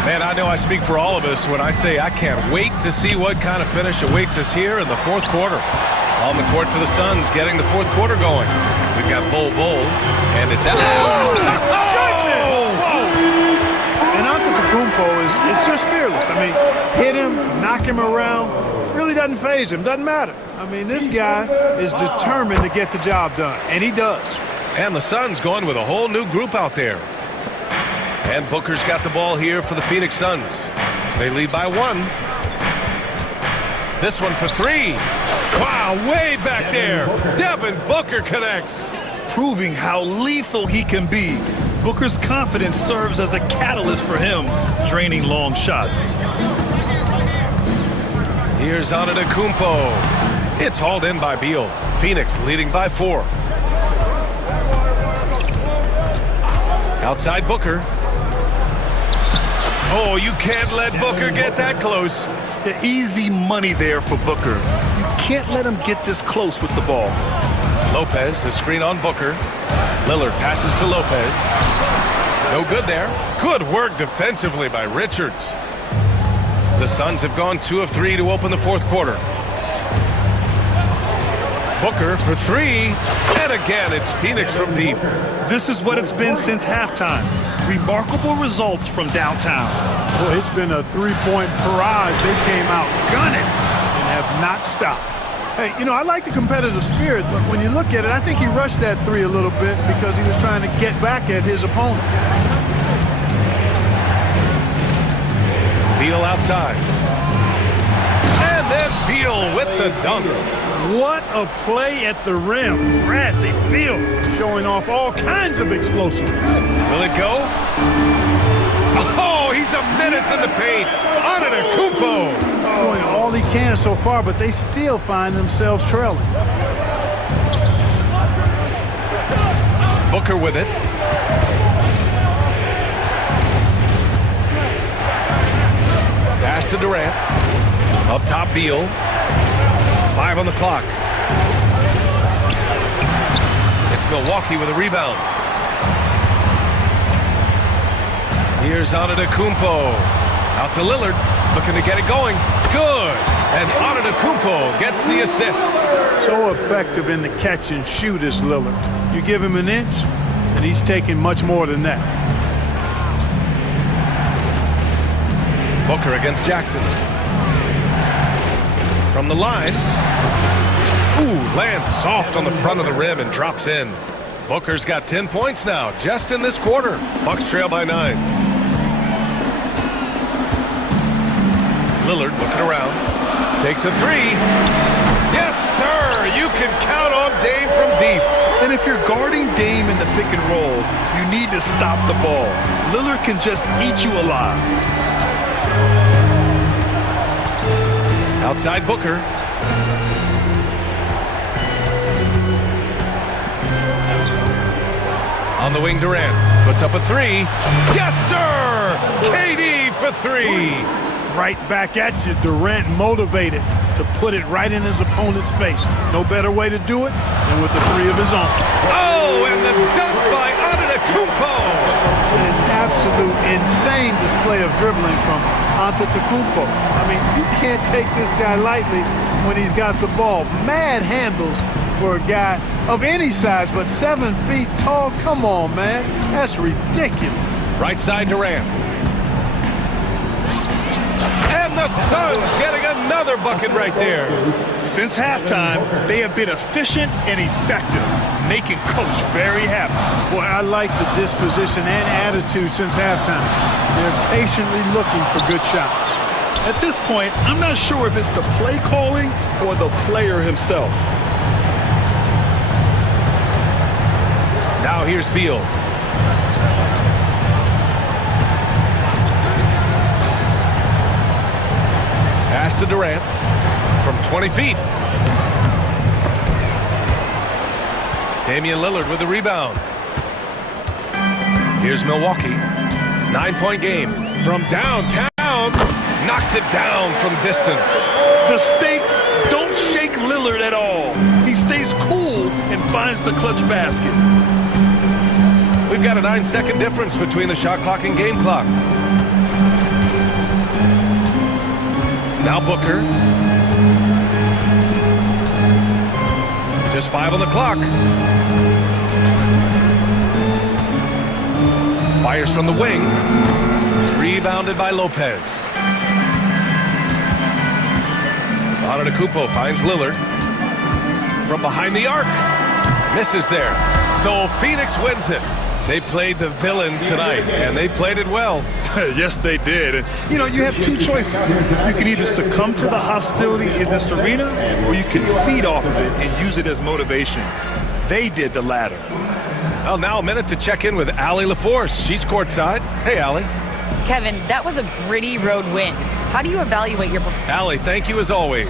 Man, I know I speak for all of us when I say I can't wait to see what kind of finish awaits us here in the fourth quarter. On the court for the Suns, getting the fourth quarter going. We've got Bull, and it's... Antetokounmpo is just fearless. I mean, hit him, knock him around, really doesn't faze him, doesn't matter. I mean, this guy is determined to get the job done, and he does. And the Suns going with a whole new group out there. And Booker's got the ball here for the Phoenix Suns. They lead by 1. This one for 3. Wow, way back there. Devin Booker connects. Proving how lethal he can be. Booker's confidence serves as a catalyst for him, draining long shots. Here's Antetokounmpo. It's hauled in by Beal. Phoenix leading by 4. Outside Booker. Oh, you can't let Booker get that close. The easy money there for Booker. You can't let him get this close with the ball. Lopez, the screen on Booker. Lillard passes to Lopez. No good there. Good work defensively by Richards. The Suns have gone 2 of 3 to open the fourth quarter. Booker for 3. And again, it's Phoenix from deep. This is what it's been since halftime. Remarkable results from downtown. Well, it's been a three-point barrage. They came out gunning and have not stopped. Hey, you know, I like the competitive spirit, but when you look at it, I think he rushed that 3 a little bit because he was trying to get back at his opponent. Beal outside. And then Beal with the dunk. What a play at the rim. Bradley Beal showing off all kinds of explosiveness. Will it go? Oh, he's a menace in the paint. Antetokounmpo. Doing all he can so far, but they still find themselves trailing. Booker with it. Pass to Durant. Up top, Beal. 5 on the clock. It's Milwaukee with a rebound. Here's Antetokounmpo. Out to Lillard. Looking to get it going. Good. And Antetokounmpo gets the assist. So effective in the catch and shoot is Lillard. You give him an inch, and he's taking much more than that. Booker against Jackson. From the line. Ooh, lands soft on the front of the rim and drops in. Booker's got 10 points now, just in this quarter. Bucks trail by 9. Lillard looking around. Takes a 3. Yes, sir! You can count on Dame from deep. And if you're guarding Dame in the pick and roll, you need to stop the ball. Lillard can just eat you alive. Outside Booker. On the wing, Durant puts up a 3. Yes, sir! KD for 3. Right back at you. Durant motivated to put it right in his opponent's face. No better way to do it than with the 3 of his own. Oh, and the dunk by Antetokounmpo. An absolute insane display of dribbling from Antetokounmpo. I mean, you can't take this guy lightly when he's got the ball. Mad handles for a guy of any size, but 7 feet tall. Come on, man. That's ridiculous. Right side Durant. And the Suns getting another bucket right there. Since halftime, they have been efficient and effective, making Coach very happy. Boy, I like the disposition and attitude since halftime. They're patiently looking for good shots. At this point, I'm not sure if it's the play calling or the player himself. Now here's Beal. Pass to Durant from 20 feet. Damian Lillard with the rebound. Here's Milwaukee. 9-point game from downtown. Knocks it down from distance. The stakes don't shake Lillard at all. He stays cool and finds the clutch basket. We've got a 9-second difference between the shot clock and game clock. Now Booker. Just 5 on the clock. Fires from the wing. Rebounded by Lopez. Antetokounmpo finds Lillard. From behind the arc. Misses there. So Phoenix wins it. They played the villain tonight, and they played it well. Yes, they did. And, you know, you have two choices. You can either succumb to the hostility in this arena, or you can feed off of it and use it as motivation. They did the latter. Well, now a minute to check in with Allie LaForce. She's courtside. Hey, Allie. Kevin, that was a gritty road win. How do you evaluate your performance? Allie, thank you as always.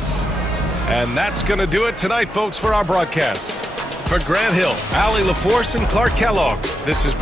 And that's going to do it tonight, folks, for our broadcast. For Grant Hill, Allie LaForce, and Clark Kellogg, this is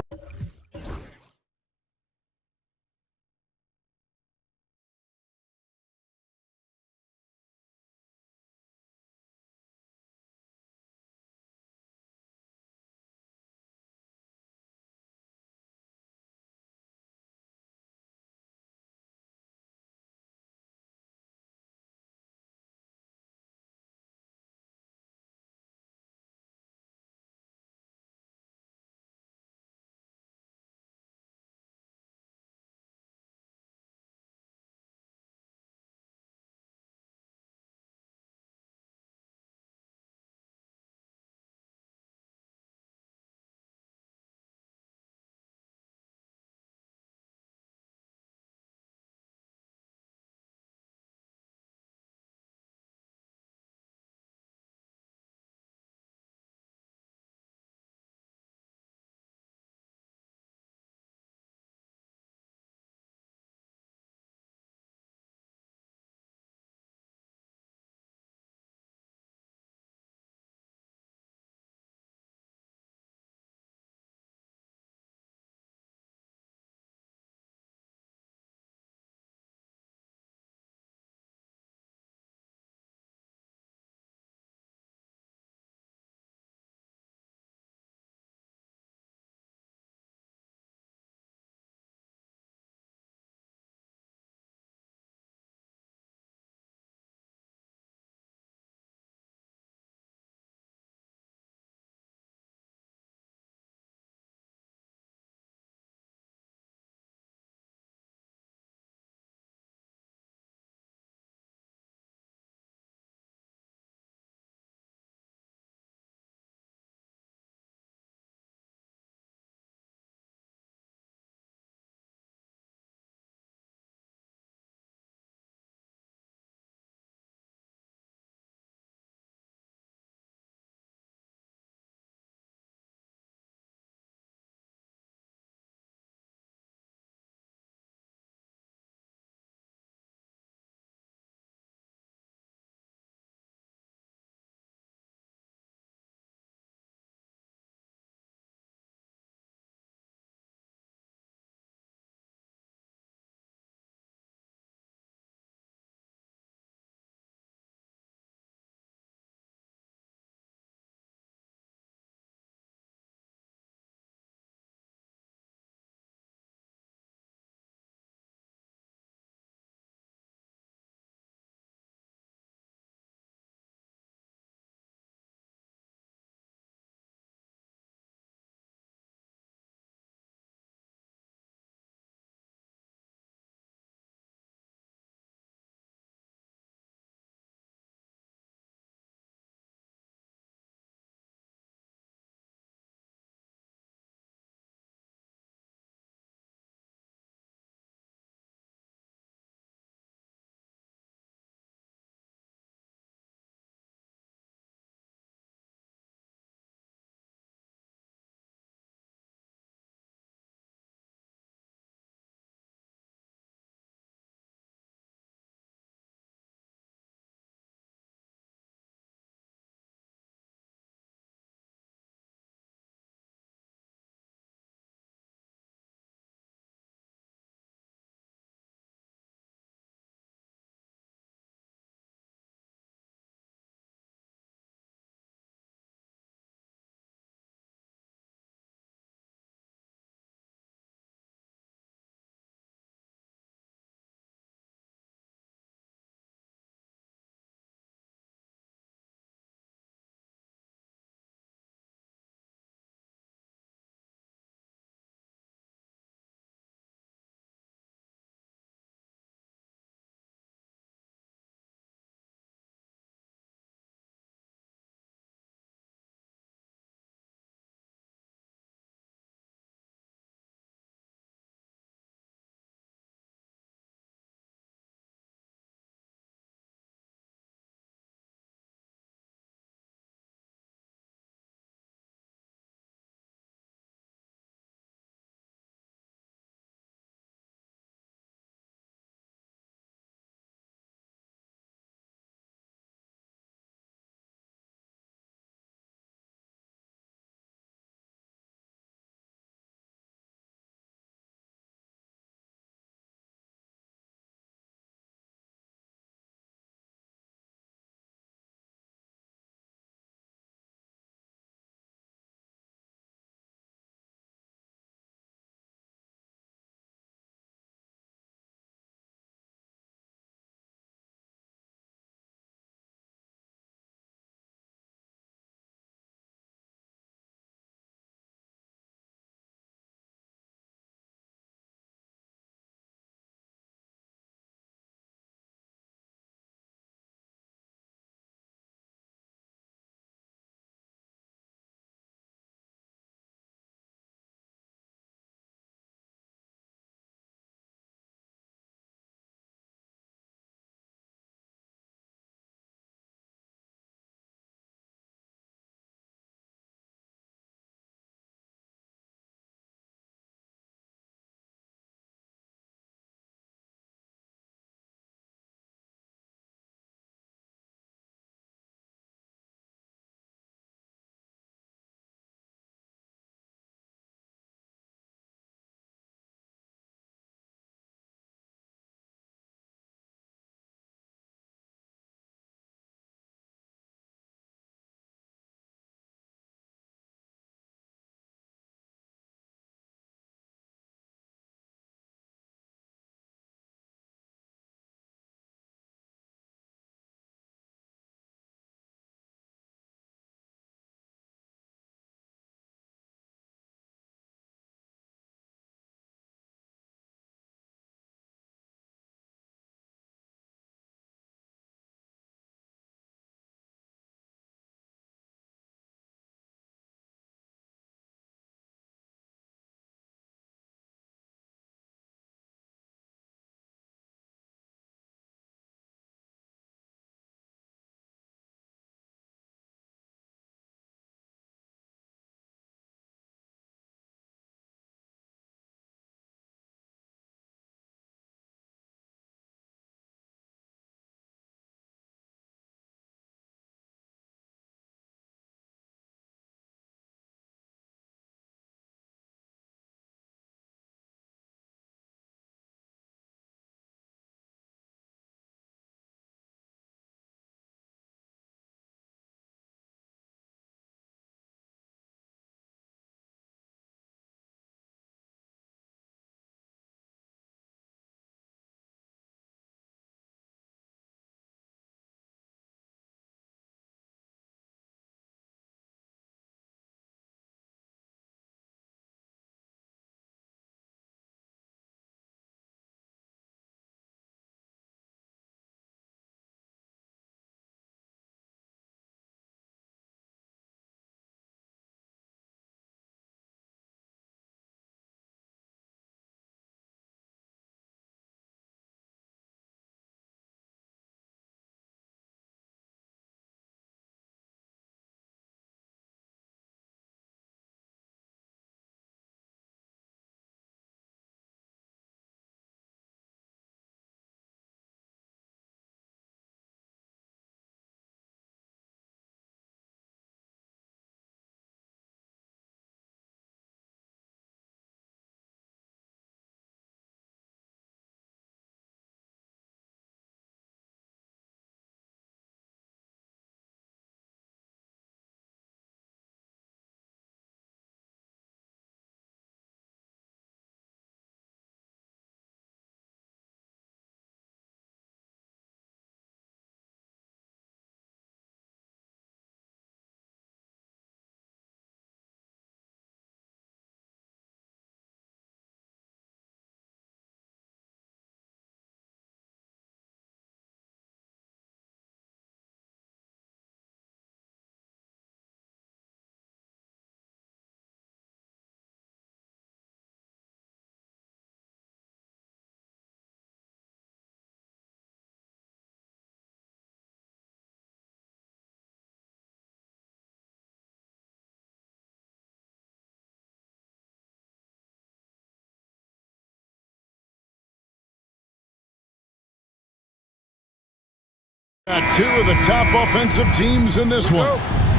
Two of the top offensive teams in this one.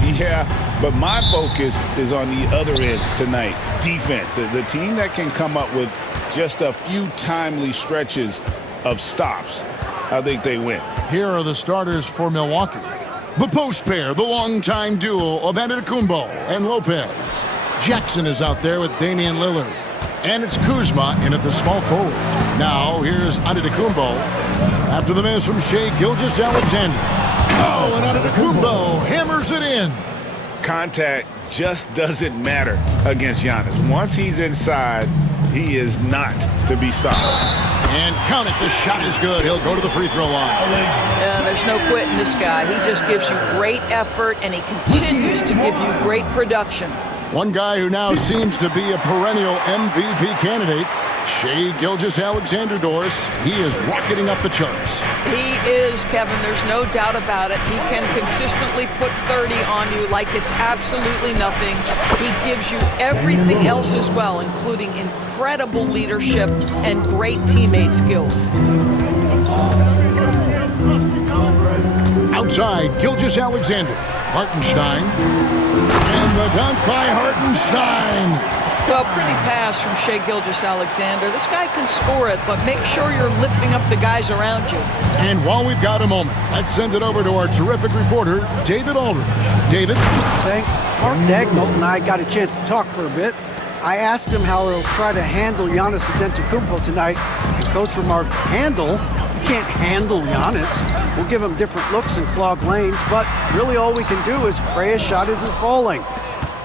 Yeah, but my focus is on the other end tonight. Defense. The team that can come up with just a few timely stretches of stops, I think they win. Here are the starters for Milwaukee. The post pair, the longtime duo of Antetokounmpo and Lopez. Jackson is out there with Damian Lillard. And it's Kuzma in at the small forward. Now, here's Antetokounmpo. After the miss from Shai Gilgeous-Alexander. Oh, and Antetokounmpo hammers it in. Contact just doesn't matter against Giannis. Once he's inside, he is not to be stopped. And count it, the shot is good. He'll go to the free throw line. Yeah, there's no quitting this guy. He just gives you great effort, and he continues to give you great production. One guy who now seems to be a perennial MVP candidate, Shai Gilgeous-Alexander, Doris. He is rocketing up the charts. He is, Kevin. There's no doubt about it. He can consistently put 30 on you like it's absolutely nothing. He gives you everything else as well, including incredible leadership and great teammate skills. Outside, Gilgeous-Alexander. Hartenstein. And the dunk by Hartenstein. Well, pretty pass from Shai Gilgeous-Alexander. This guy can score it, but make sure you're lifting up the guys around you. And while we've got a moment, let's send it over to our terrific reporter, David Aldridge. David? Thanks. Mark Dagnall and I got a chance to talk for a bit. I asked him how he'll try to handle Giannis Antetokounmpo tonight, and Coach remarked, handle? You can't handle Giannis. We'll give him different looks and clog lanes, but really all we can do is pray his shot isn't falling.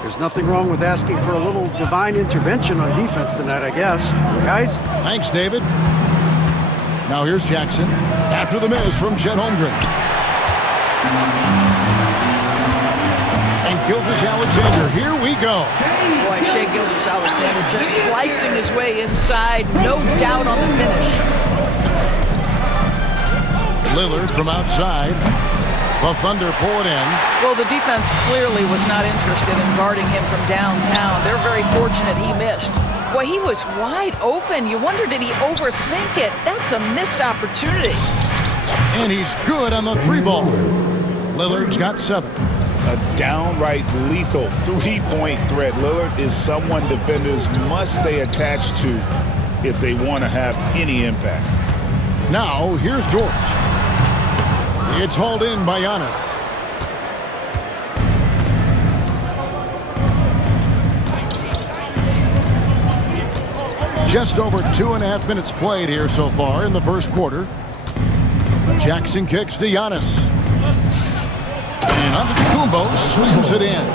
There's nothing wrong with asking for a little divine intervention on defense tonight, I guess. Guys? Thanks, David. Now here's Jackson. After the miss from Chet Holmgren. And Gilgeous-Alexander, here we go. Boy, Shai Gilgeous-Alexander just slicing his way inside. No doubt on the finish. Lillard from outside. The Thunder pull it in. Well, the defense clearly was not interested in guarding him from downtown. They're very fortunate he missed. Boy, he was wide open. You wonder, did he overthink it? That's a missed opportunity. And he's good on the three ball. Lillard's got 7. A downright lethal three-point threat. Lillard is someone defenders must stay attached to if they want to have any impact. Now, here's George. It's hauled in by Giannis. Just over 2.5 minutes played here so far in the first quarter. Jackson kicks to Giannis. And Antetokounmpo slams it in.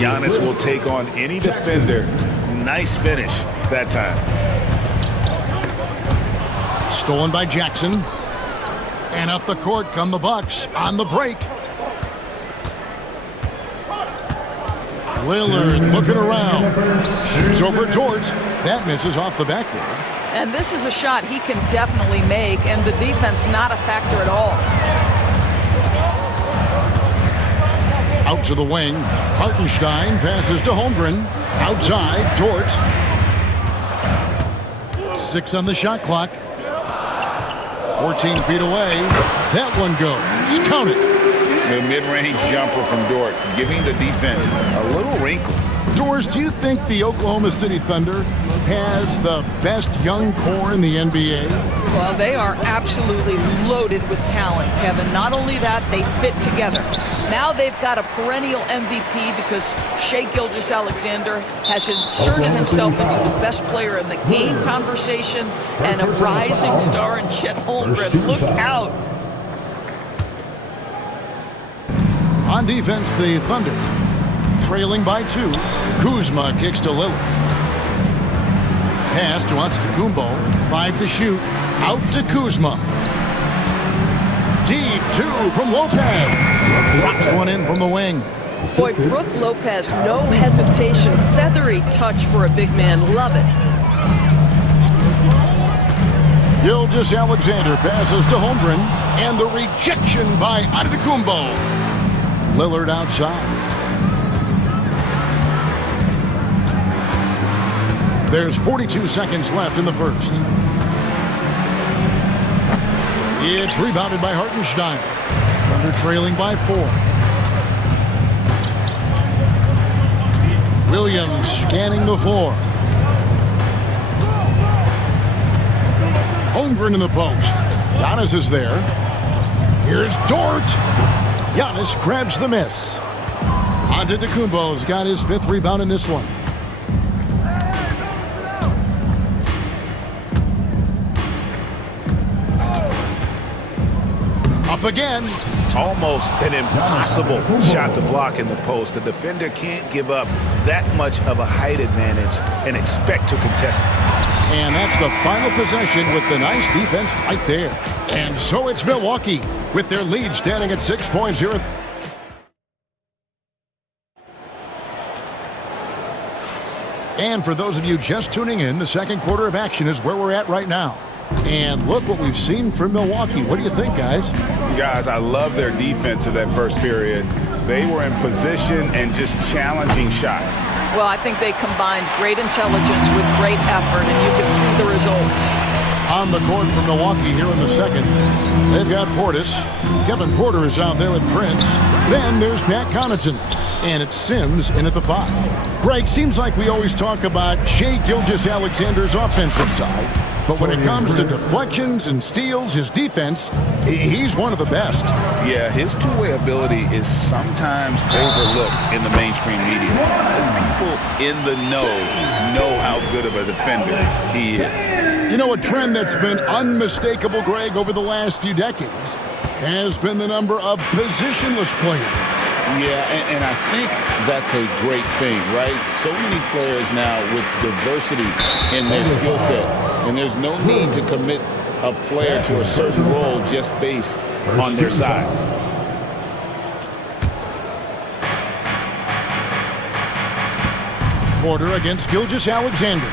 Giannis will take on any defender. Nice finish that time. Stolen by Jackson. And up the court come the Bucks on the break. Lillard looking around. Shoots over towards. That misses off the backboard. And this is a shot he can definitely make, and the defense not a factor at all. Out to the wing. Hartenstein passes to Holmgren. Outside, Dort. 6 on the shot clock. 14 feet away. That one goes. Count it. The mid-range jumper from Dort, giving the defense a little wrinkle. Doris, do you think the Oklahoma City Thunder has the best young core in the NBA? Well, they are absolutely loaded with talent, Kevin. Not only that, they fit together. Now they've got a perennial MVP because Shai Gilgeous-Alexander has inserted himself into the best player in the game conversation and a rising star in Chet Holmgren. Look out. On defense, the Thunder trailing by 2. Kuzma kicks to Lillard. Pass to Antetokounmpo. 5 to shoot. Out to Kuzma. Deep 2 from Lopez. Drops one in from the wing. Boy, Brook Lopez, no hesitation. Feathery touch for a big man. Love it. Gilgeous-Alexander passes to Holmgren. And the rejection by Antetokounmpo. Lillard outside. There's 42 seconds left in the first. It's rebounded by Hartenstein. Thunder trailing by 4. Williams scanning the floor. Holmgren in the post. Giannis is there. Here's Dort. Giannis grabs the miss. Antetokounmpo's got his 5th rebound in this one. Up again. Almost an impossible shot to block in the post. The defender can't give up that much of a height advantage and expect to contest it. And that's the final possession with the nice defense right there. And so it's Milwaukee with their lead standing at 6 points here. And for those of you just tuning in, the second quarter of action is where we're at right now. And look what we've seen from Milwaukee. What do you think, guys? Guys, I love their defense of that first period. They were in position and just challenging shots. Well, I think they combined great intelligence with great effort, and you can see the results. On the court from Milwaukee here in the second, they've got Portis. Kevin Porter is out there with Prince. Then there's Pat Connaughton. And it's Sims in at the 5. Greg, seems like we always talk about Shai Gilgeous-Alexander's offensive side. But when it comes to deflections and steals, his defense, he's one of the best. Yeah, his two-way ability is sometimes overlooked in the mainstream media. People in the know how good of a defender he is. You know, a trend that's been unmistakable, Greg, over the last few decades has been the number of positionless players. Yeah, and I think that's a great thing, right? So many players now with diversity in their skill set. And there's no need to commit a player to a certain role just based on their size. Porter against Gilgeous-Alexander.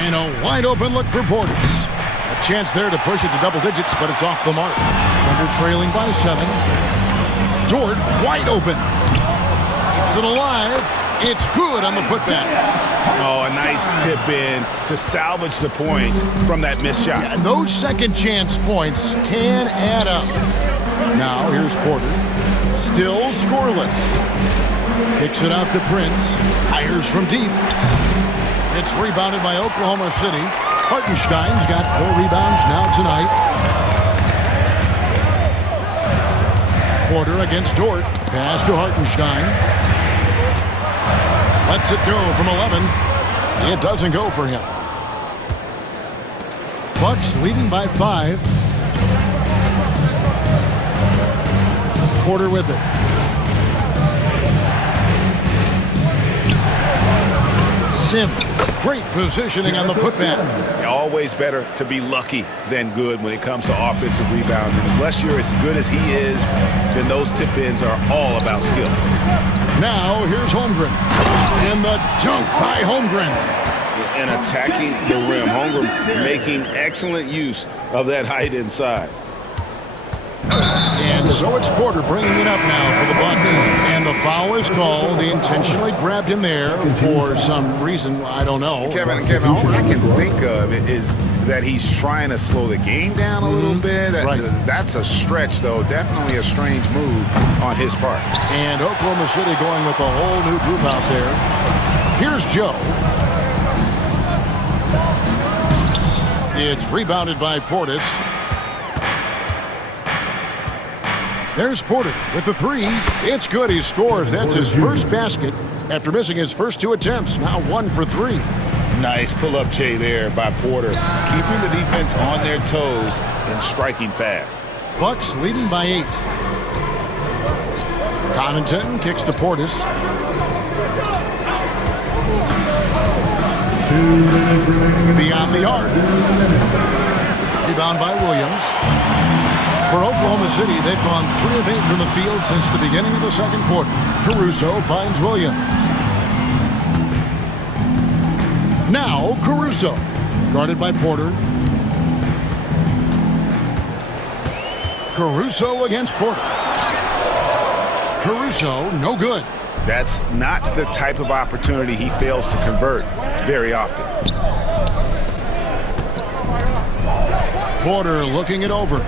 And a wide open look for Portis. A chance there to push it to double digits, but it's off the mark. Thunder trailing by 7. Dort wide open. Keeps it alive. It's good on the putback. Oh, a nice tip in to salvage the points from that missed shot. Yeah, and those second chance points can add up. Now here's Porter. Still scoreless. Kicks it out to Prince. Fires from deep. It's rebounded by Oklahoma City. Hartenstein's got 4 rebounds now tonight. Porter against Dort. Pass to Hartenstein. Lets it go from 11. It doesn't go for him. Bucks leading by 5. Porter with it. Sims. Great positioning on the putback. Always better to be lucky than good when it comes to offensive rebounding. Unless you're as good as he is, then those tip-ins are all about skill. Now here's Holmgren. And the dunk by Holmgren. And attacking the rim. Holmgren making excellent use of that height inside. And so it's Porter bringing it up now for the Bucks. And the foul is called. He intentionally grabbed him there for some reason. I don't know. Kevin, all I can think of is that he's trying to slow the game down a little bit. Right. That's a stretch, though. Definitely a strange move on his part. And Oklahoma City going with a whole new group out there. Here's Joe. It's rebounded by Portis. There's Porter with the 3. It's good. He scores. That's his first basket after missing his first 2 attempts. Now 1 for 3. Nice pull-up Jay there by Porter. Keeping the defense on their toes and striking fast. Bucks leading by 8. Connaughton kicks to Portis. Beyond the arc. Rebound by Williams. For Oklahoma City, they've gone 3 of 8 from the field since the beginning of the second quarter. Caruso finds Williams. Now Caruso, guarded by Porter. Caruso against Porter. Caruso, no good. That's not the type of opportunity he fails to convert very often. Porter looking it over.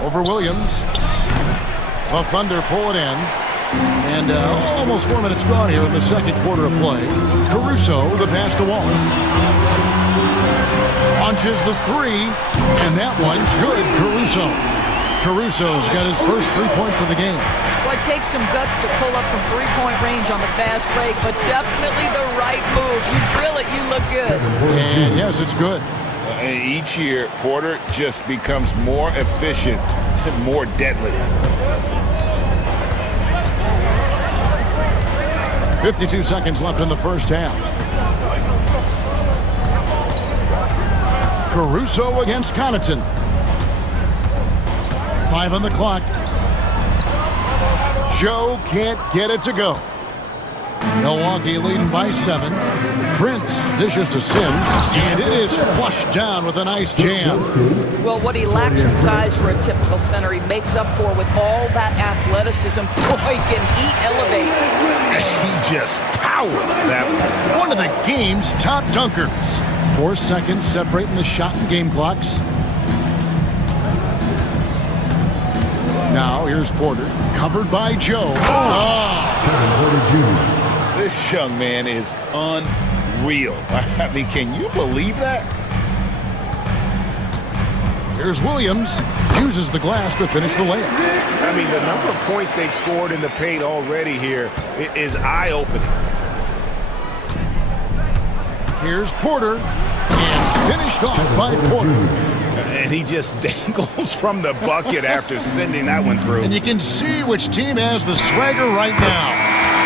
Over Williams. The Thunder pull it in. And almost 4 minutes gone here in the second quarter of play. Caruso, the pass to Wallace. Launches the three, and that one's good. Caruso's got his first 3 points of the game. Well, it takes some guts to pull up from three-point range on the fast break, but definitely the right move. You drill it, you look good. And yes, it's good. Each year, Porter just becomes more efficient and more deadly. 52 seconds left in the first half. Caruso against Connaughton. 5 on the clock. Joe can't get it to go. Milwaukee leading by 7. Prince dishes to Sims, and it is flushed down with a nice jam. Well, what he lacks in size for a typical center, he makes up for with all that athleticism. Boy, can he elevate. He just powered that one. One of the game's top dunkers. 4 seconds separating the shot and game clocks. Now here's Porter, covered by Joe. This young man is unreal. I mean, can you believe that? Here's Williams, uses the glass to finish the layup. I mean, the number of points they've scored in the paint already here is eye-opening. Here's Porter, and finished off by Porter. And he just dangles from the bucket after sending that one through. And you can see which team has the swagger right now.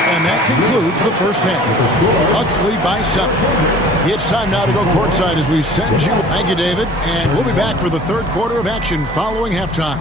And that concludes the first half. Bucks lead by 7. It's time now to go courtside as we send you. Thank you, David. And we'll be back for the third quarter of action following halftime.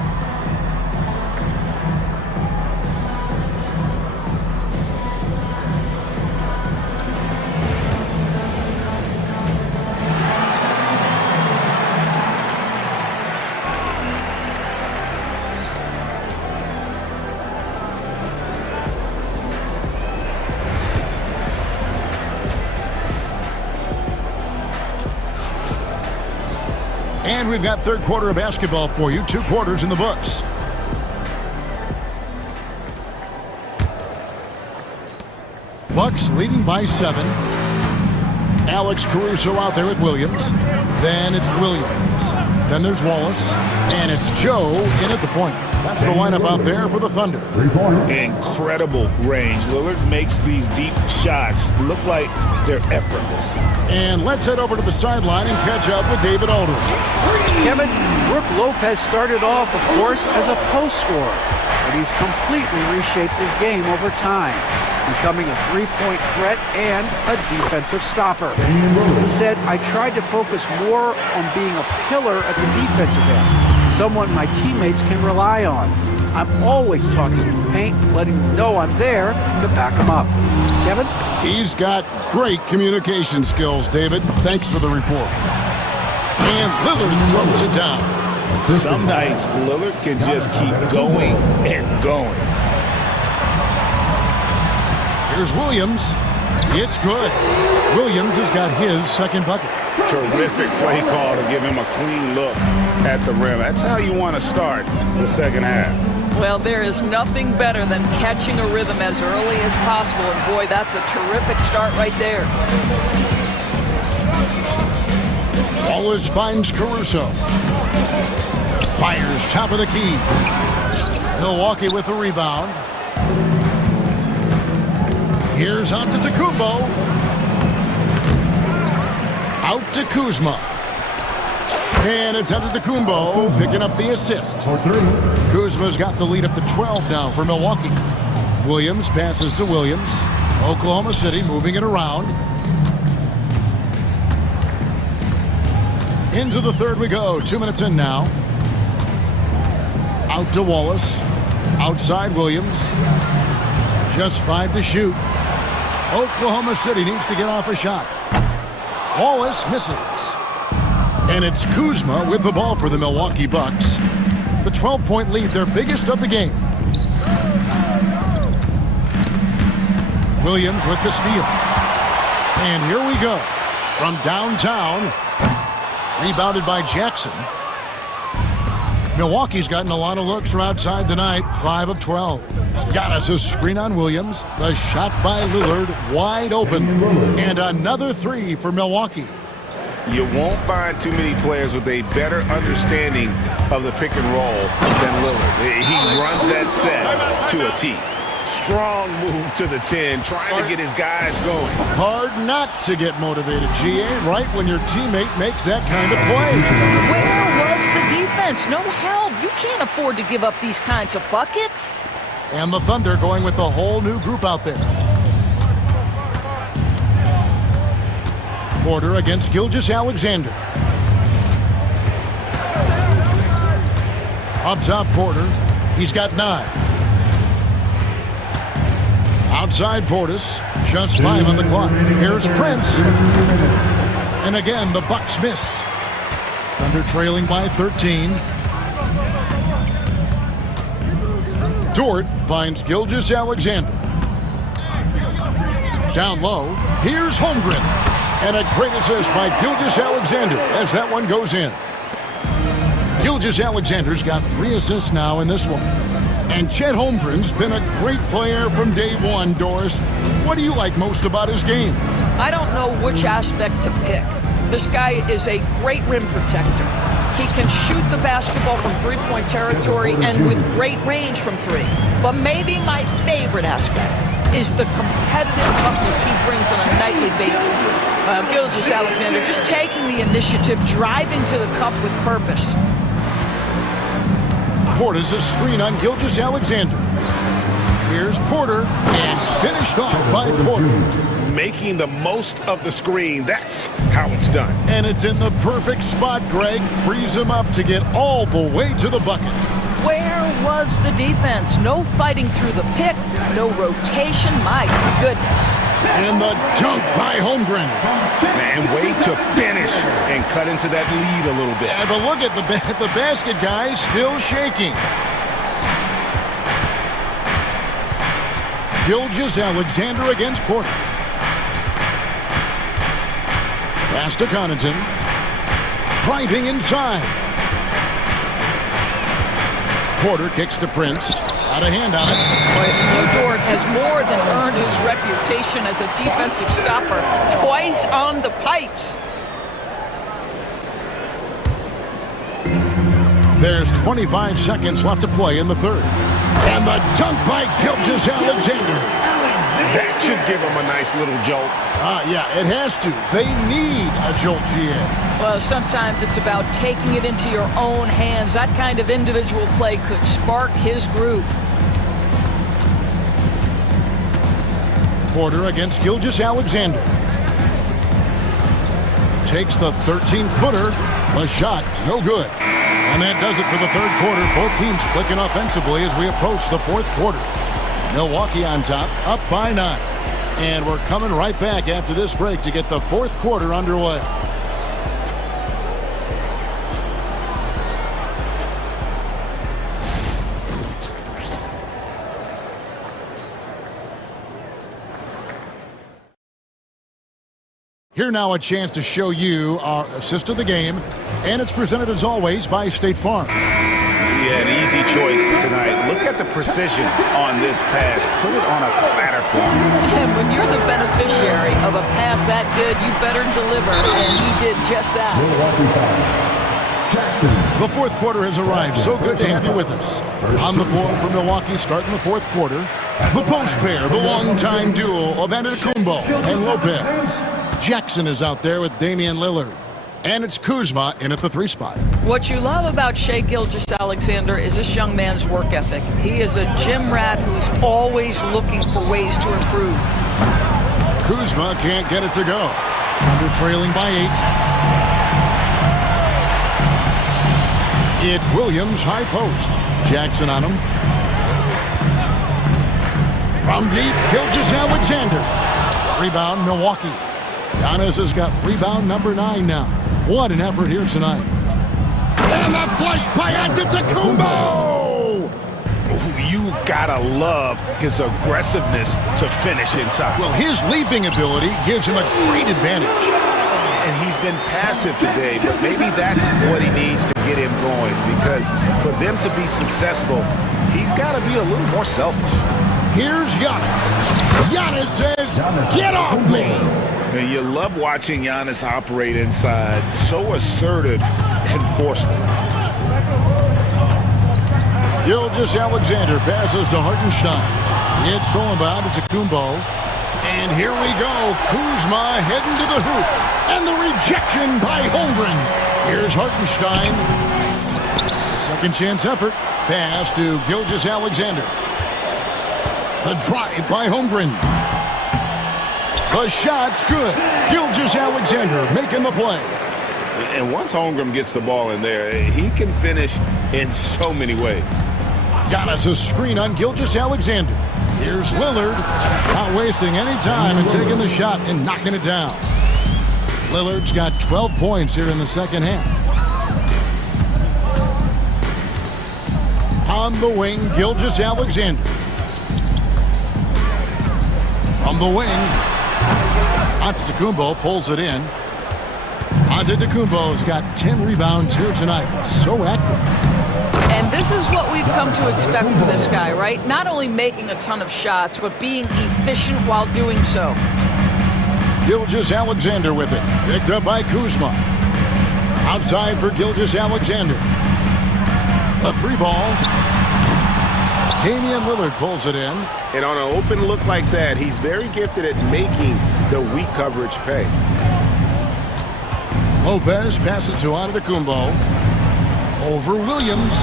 And we've got third quarter of basketball for you. 2 quarters in the books. Bucks leading by 7. Alex Caruso out there with Williams. Then it's Williams. Then there's Wallace. And it's Joe in at the point. That's the lineup out there for the Thunder. Incredible range. Lillard makes these deep shots look like they're effortless. And let's head over to the sideline and catch up with David Aldridge. Kevin, Brook Lopez started off, of course, as a post scorer, but he's completely reshaped his game over time, becoming a three-point threat and a defensive stopper. He said, I tried to focus more on being a pillar at the defensive end, someone my teammates can rely on. I'm always talking in the paint, letting them know I'm there to back them up. Kevin? He's got great communication skills, David. Thanks for the report. And Lillard throws it down. Some nights, Lillard can just keep going and going. Here's Williams. It's good. Williams has got his second bucket. Terrific play call to give him a clean look at the rim. That's how you want to start the second half. Well, there is nothing better than catching a rhythm as early as possible, and boy, that's a terrific start right there. Wallace finds Caruso. Fires top of the key. Milwaukee with the rebound. Here's Antetokounmpo. Out to Kuzma. And it's Antetokounmpo picking up the assist. Kuzma's got the lead up to 12 now for Milwaukee. Williams passes to Williams. Oklahoma City moving it around. Into the third we go. 2 minutes in now. Out to Wallace. Outside Williams. Just 5 to shoot. Oklahoma City needs to get off a shot. Wallace misses. And it's Kuzma with the ball for the Milwaukee Bucks. The 12-point lead, their biggest of the game. Williams with the steal. And here we go. From downtown. Rebounded by Jackson. Milwaukee's gotten a lot of looks from outside tonight, 5 of 12. Giannis' screen on Williams. The shot by Lillard, wide open. And another three for Milwaukee. You won't find too many players with a better understanding of the pick and roll than Lillard. He runs that set to a T. Strong move to the 10, trying to get his guys going. Hard not to get motivated, GA, right when your teammate makes that kind of play. Where was the defense? No help. You can't afford to give up these kinds of buckets. And the Thunder going with a whole new group out there. Porter against Gilgeous-Alexander. Up top, Porter. He's got 9. Outside Portis, just 5 on the clock. Here's Prince. And again, the Bucks miss. Thunder trailing by 13. Dort finds Gilgeous-Alexander. Down low, here's Holmgren. And a great assist by Gilgeous-Alexander as that one goes in. Gilgeous-Alexander's got 3 assists now in this one. And Chet Holmgren's been a great player from day one, Doris. What do you like most about his game? I don't know which aspect to pick. This guy is a great rim protector. He can shoot the basketball from three-point territory and with great range from 3. But maybe my favorite aspect is the competitive toughness he brings on a nightly basis. Gilgeous-Alexander just taking the initiative, driving to the cup with purpose. Porter's a screen on Gilgeous-Alexander. Here's Porter, and finished off by Porter. Making the most of the screen, that's how it's done. And it's in the perfect spot, Greg. Frees him up to get all the way to the bucket. Where was the defense? No fighting through the pick, no rotation, my goodness. And the dunk by Holmgren. Man, way to finish and cut into that lead a little bit. Yeah, but look at the basket guy still shaking. Gilgeous-Alexander against Porter. Pass to Connaughton. Driving inside. Porter kicks to Prince. Out of hand on it. Lou Dort has more than earned his reputation as a defensive stopper. Twice on the pipes. There's 25 seconds left to play in the third. And the dunk by Gilgeous-Alexander. That should give him a nice little jolt. Yeah, it has to. They need a jolt, GA. Well, sometimes it's about taking it into your own hands. That kind of individual play could spark his group. Porter against Gilgeous-Alexander. Takes the 13-footer. The shot, no good. And that does it for the third quarter. Both teams clicking offensively as we approach the fourth quarter. Milwaukee on top, up by 9. And we're coming right back after this break to get the fourth quarter underway. Here now a chance to show you our assist of the game, and it's presented as always by State Farm. Yeah, an easy choice tonight. Look at the precision on this pass. Put it on a platter for him. And when you're the beneficiary of a pass that good, you better deliver, and he did just that. The fourth quarter has arrived. So good to have you with us. On the floor for Milwaukee, starting the fourth quarter, the post pair, the longtime duo of Antetokounmpo and Lopez. Jackson is out there with Damian Lillard. And it's Kuzma in at the 3 spot. What you love about Shai Gilgeous-Alexander is this young man's work ethic. He is a gym rat who's always looking for ways to improve. Kuzma can't get it to go. Under trailing by 8. It's Williams, high post. Jackson on him. From deep, Gilgeous-Alexander. Rebound, Milwaukee. Giannis has got rebound number 9 now. What an effort here tonight. And the flush by Antetokounmpo! You gotta love his aggressiveness to finish inside. Well, his leaping ability gives him a great advantage. And he's been passive today, but maybe that's what he needs to get him going, because for them to be successful, he's got to be a little more selfish. Here's Giannis. Giannis says, "Get off me." And you love watching Giannis operate inside. So assertive and forceful. Gilgeous-Alexander passes to Hardenstein. It's stolen by Antetokounmpo. And here we go. Kuzma heading to the hoop. And the rejection by Holmgren. Here's Hardenstein. Second chance effort. Pass to Gilgeous-Alexander. The drive by Holmgren. The shot's good. Gilgeous-Alexander making the play. And once Holmgren gets the ball in there, he can finish in so many ways. Got us a screen on Gilgeous-Alexander. Here's Lillard, not wasting any time and taking the shot and knocking it down. Lillard's got 12 points here in the second half. On the wing, Gilgeous-Alexander. From the wing, Antetokounmpo pulls it in. Antetokounmpo's got 10 rebounds here tonight. So active. And this is what we've come to expect from this guy, right? Not only making a ton of shots, but being efficient while doing so. Gilgeous-Alexander with it. Picked up by Kuzma. Outside for Gilgeous-Alexander. The three ball. Damian Lillard pulls it in. And on an open look like that, he's very gifted at making the weak coverage pay. Lopez passes to Antetokounmpo. Over Williams.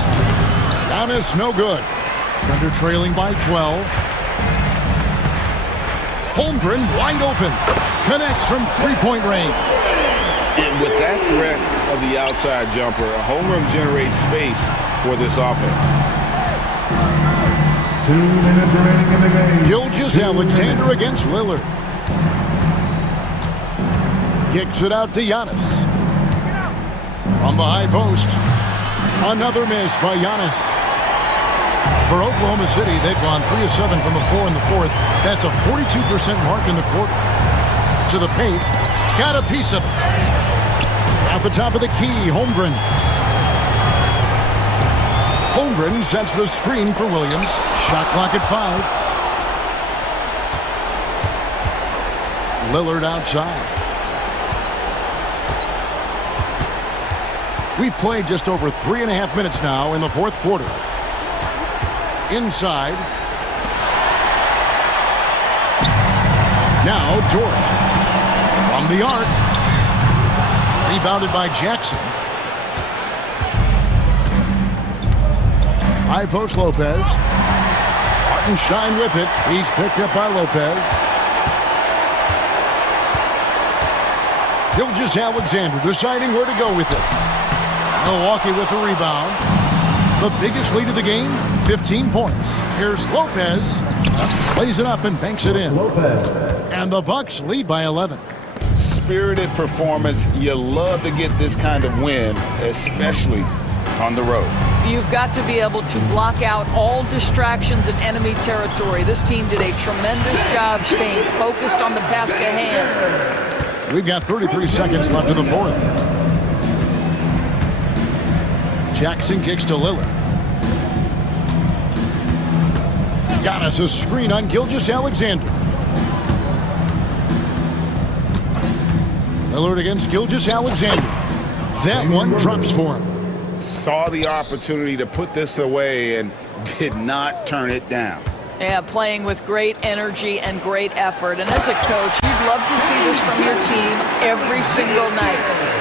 Giannis no good. Thunder trailing by 12. Holmgren wide open. Connects from three-point range. And with that threat of the outside jumper, Holmgren generates space for this offense. 2 minutes remaining in the game. Gilgeous-Alexander against Lillard. Kicks it out to Giannis. From the high post. Another miss by Giannis. For Oklahoma City, they've gone 3 of 7 from the floor in the fourth. That's a 42% mark in the quarter. To the paint. Got a piece of it. At the top of the key, Holmgren. Holmgren sets the screen for Williams. Shot clock at 5. Lillard outside. We've played just over 3.5 minutes now in the fourth quarter. Inside. Now George. From the arc. Rebounded by Jackson. High post Lopez. Hartenstein with it. He's picked up by Lopez. Gilgeous-Alexander deciding where to go with it. Milwaukee with the rebound. The biggest lead of the game, 15 points. Here's Lopez. Plays it up and banks it in. And the Bucks lead by 11. Spirited performance. You love to get this kind of win, especially on the road. You've got to be able to block out all distractions in enemy territory. This team did a tremendous job staying focused on the task at hand. We've got 33 seconds left in the fourth. Jackson kicks to Lillard. Got us a screen on Gilgeous-Alexander. Lillard against Gilgeous-Alexander. That one drops for him. Saw the opportunity to put this away and did not turn it down. Yeah, playing with great energy and great effort. And as a coach, you'd love to see this from your team every single night.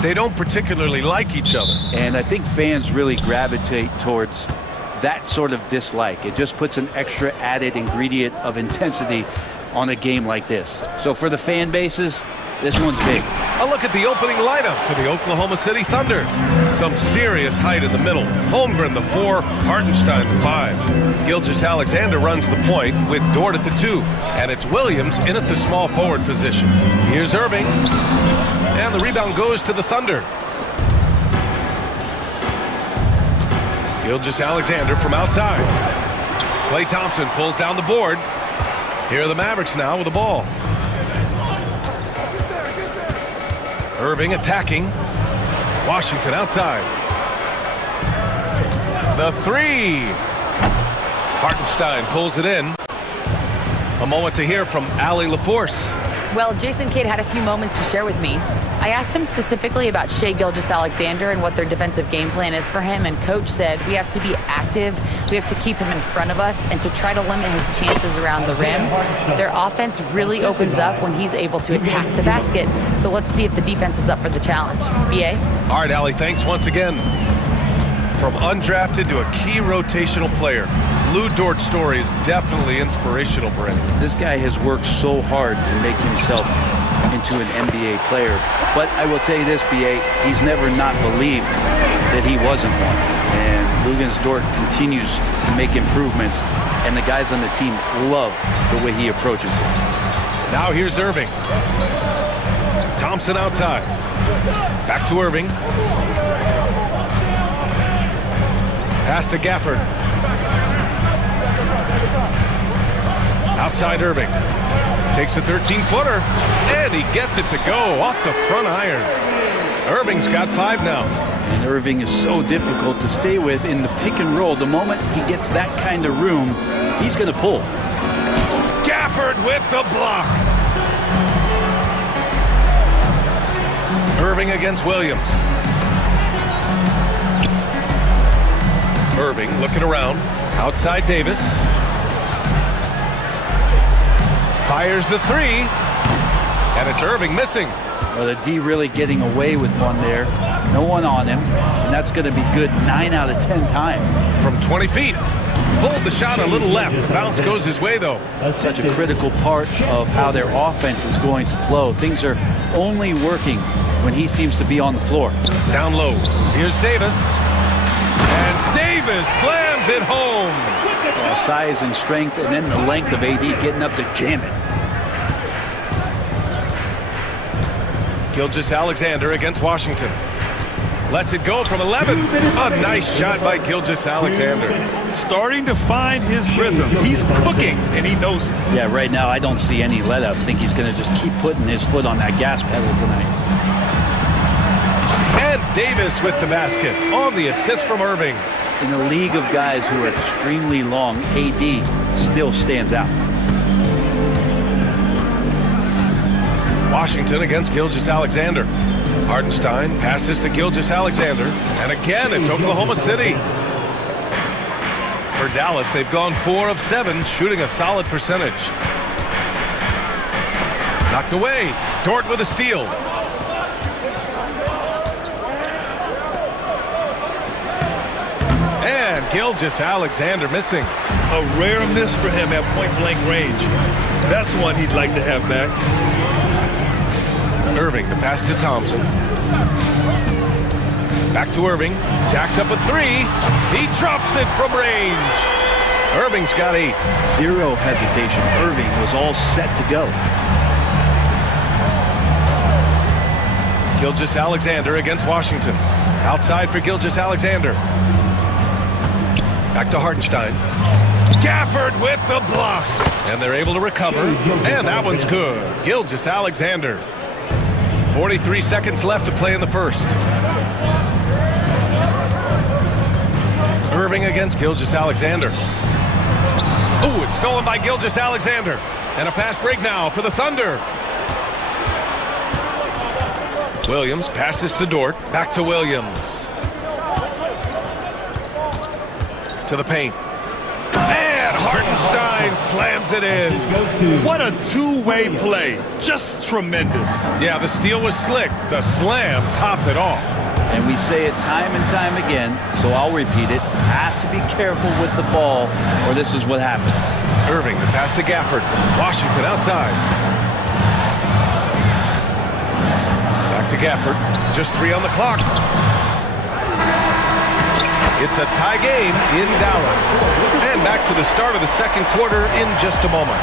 they don't particularly like each other. And I think fans really gravitate towards that sort of dislike. It just puts an extra added ingredient of intensity on a game like this. So for the fan bases, this one's big. A look at the opening lineup for the Oklahoma City Thunder. Some serious height in the middle. Holmgren, the 4, Hardenstein, the 5. Gilgeous-Alexander runs the point with Dort at the 2. And it's Williams in at the small forward position. Here's Irving. And the rebound goes to the Thunder. Gilgeous-Alexander from outside. Klay Thompson pulls down the board. Here are the Mavericks now with the ball. Irving attacking. Washington outside. The 3. Hartenstein pulls it in. A moment to hear from Allie LaForce. Well, Jason Kidd had a few moments to share with me. I asked him specifically about Shai Gilgeous-Alexander and what their defensive game plan is for him, and Coach said we have to be active, we have to keep him in front of us, and to try to limit his chances around the rim. Their offense really opens up when he's able to attack the basket, so let's see if the defense is up for the challenge. B.A.? All right, Allie, thanks once again. From undrafted to a key rotational player, Lou Dort's story is definitely inspirational, Brent. This guy has worked so hard to make himself into an NBA player. But I will tell you this, B.A., he's never not believed that he wasn't one. And Luguentz Dort continues to make improvements, and the guys on the team love the way he approaches it. Now here's Irving. Thompson outside. Back to Irving. Pass to Gafford. Outside Irving. Takes a 13-footer, and he gets it to go off the front iron. Irving's got 5 now. And Irving is so difficult to stay with in the pick and roll. The moment he gets that kind of room, he's going to pull. Gafford with the block. Irving against Williams. Irving looking around. Outside Davis. Fires the 3. And it's Irving missing. Well, the D really getting away with one there. No one on him. And that's going to be good 9 out of 10 times. From 20 feet. Pulled the shot a little left. Bounce goes his way, though. Such a critical part of how their offense is going to flow. Things are only working when he seems to be on the floor. Down low. Here's Davis. And Davis slams it home. Size and strength, and then the length of AD getting up to jam it. Gilgeous-Alexander against Washington. Lets it go from 11. A nice shot by Gilgeous-Alexander. Starting to find his rhythm. He's cooking, and he knows it. Yeah, right now I don't see any let up. I think he's going to just keep putting his foot on that gas pedal tonight. And Davis with the basket on the assist from Irving. In a league of guys who are extremely long, AD still stands out. Washington against Gilgeous-Alexander. Hardenstein passes to Gilgeous-Alexander. And again, it's Oklahoma City. For Dallas, they've gone 4 of 7, shooting a solid percentage. Knocked away. Dort with a steal. And Gilgeous-Alexander missing. A rare miss for him at point-blank range. That's one he'd like to have back. Irving, the pass to Thompson. Back to Irving. Jacks up a 3. He drops it from range. Irving's got 8. Zero hesitation. Irving was all set to go. Gilgeous-Alexander against Washington. Outside for Gilgeous-Alexander. Back to Hardenstein. Gafford with the block. And they're able to recover. And that one's good. Gilgeous-Alexander. 43 seconds left to play in the first. Irving against Gilgeous-Alexander. Oh, it's stolen by Gilgeous-Alexander. And a fast break now for the Thunder. Williams passes to Dort. Back to Williams. To the paint. And Hartenstein slams it in. What a two-way play. Just tremendous. Yeah, the steal was slick. The slam topped it off. And we say it time and time again, so I'll repeat it. Have to be careful with the ball, or this is what happens. Irving, the pass to Gafford. Washington outside. Back to Gafford. Just 3 on the clock. It's a tie game in Dallas. And back to the start of the second quarter in just a moment.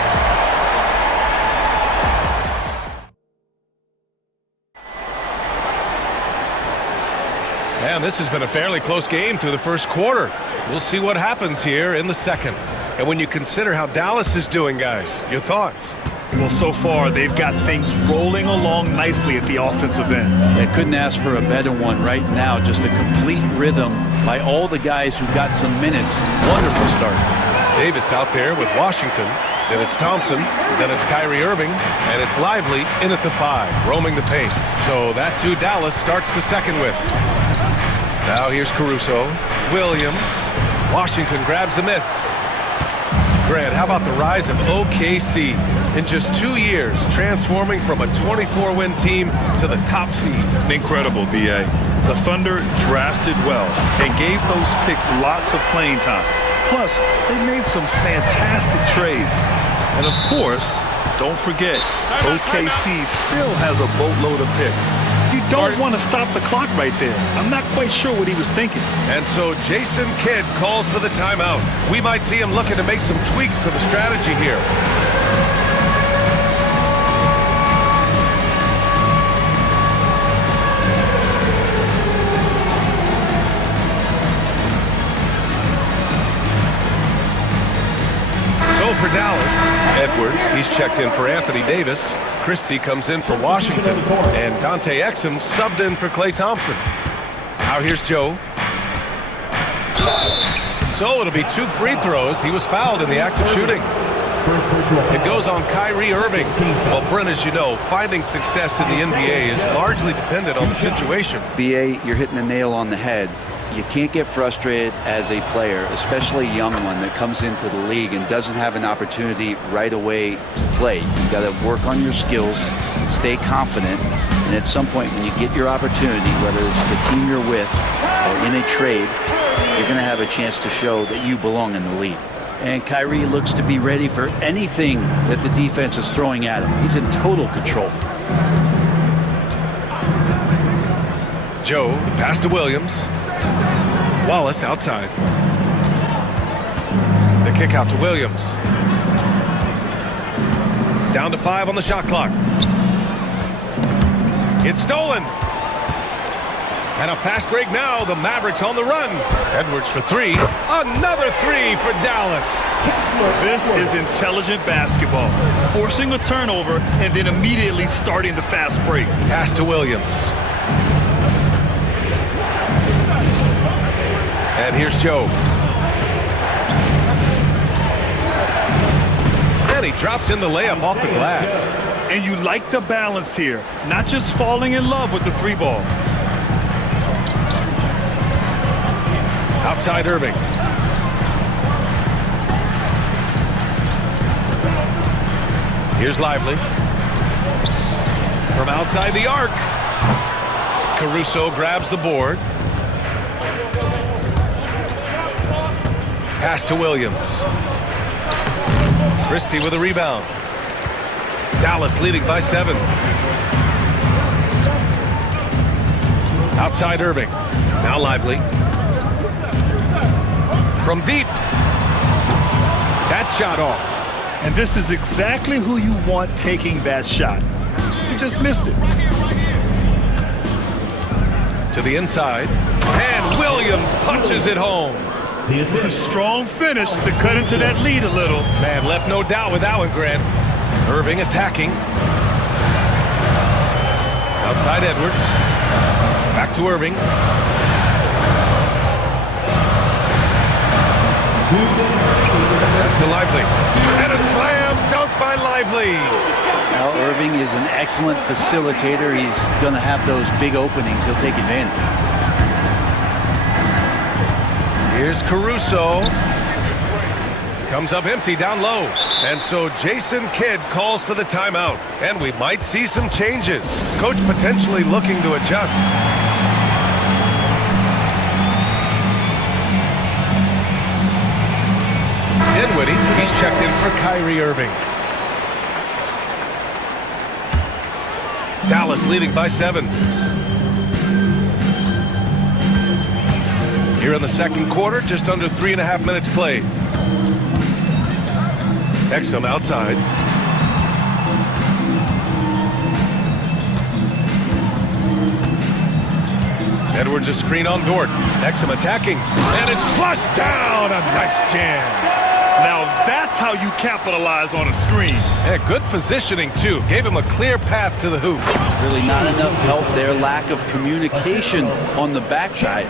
And this has been a fairly close game through the first quarter. We'll see what happens here in the second. And when you consider how Dallas is doing, guys, your thoughts? Well, so far, they've got things rolling along nicely at the offensive end. They couldn't ask for a better one right now. Just a complete rhythm by all the guys who got some minutes. Wonderful start. Davis out there with Washington. Then it's Thompson. Then it's Kyrie Irving. And it's Lively in at the 5, roaming the paint. So that's who Dallas starts the second with. Now here's Caruso. Williams. Washington grabs the miss. Grant, how about the rise of OKC? In just 2 years, transforming from a 24-win team to the top seed. Incredible, B.A. The Thunder drafted well and gave those picks lots of playing time. Plus, they made some fantastic trades. And of course, don't forget, OKC still has a boatload of picks. You don't want to stop the clock right there. I'm not quite sure what he was thinking. And so Jason Kidd calls for the timeout. We might see him looking to make some tweaks to the strategy here. For Dallas, Edwards, he's checked in for Anthony Davis. Christie comes in for Washington. And Dante Exum subbed in for Klay Thompson. Now here's Joe. So it'll be 2 free throws. He was fouled in the act of shooting. It goes on Kyrie Irving. Well, Brent, as you know, finding success in the NBA is largely dependent on the situation. B.A., you're hitting the nail on the head. You can't get frustrated as a player, especially a young one that comes into the league and doesn't have an opportunity right away to play. You got to work on your skills, stay confident, and at some point when you get your opportunity, whether it's the team you're with or in a trade, you're going to have a chance to show that you belong in the league. And Kyrie looks to be ready for anything that the defense is throwing at him. He's in total control. Joe, the pass to Williams. Wallace outside. The kick out to Williams. Down to 5 on the shot clock. It's stolen. And a fast break now. The Mavericks on the run. Edwards for 3. Another 3 for Dallas. This is intelligent basketball. Forcing a turnover and then immediately starting the fast break. Pass to Williams. And here's Joe. And he drops in the layup off the glass. And you like the balance here. Not just falling in love with the 3 ball. Outside Irving. Here's Lively. From outside the arc. Caruso grabs the board. Pass to Williams. Christie with a rebound. Dallas leading by 7. Outside Irving. Now Lively. From deep. That shot off. And this is exactly who you want taking that shot. He just missed it. To the inside. And Williams punches it home. A strong finish to cut into that lead a little. Man, left no doubt with that one, Grant. Irving attacking. Outside Edwards. Back to Irving. Pass to Lively. And a slam dunk by Lively. Now, Irving is an excellent facilitator. He's going to have those big openings. He'll take advantage. Here's Caruso. Comes up empty down low. And so Jason Kidd calls for the timeout. And we might see some changes. Coach potentially looking to adjust. Dinwiddie, he's checked in for Kyrie Irving. Dallas leading by 7. Here in the second quarter, just under 3.5 minutes played. Exum outside. Edwards a screen on Dort. Exum attacking. And it's flushed down. A nice jam. Now that's how you capitalize on a screen. Yeah, good positioning, too. Gave him a clear path to the hoop. Really not enough help there. Lack of communication on the backside.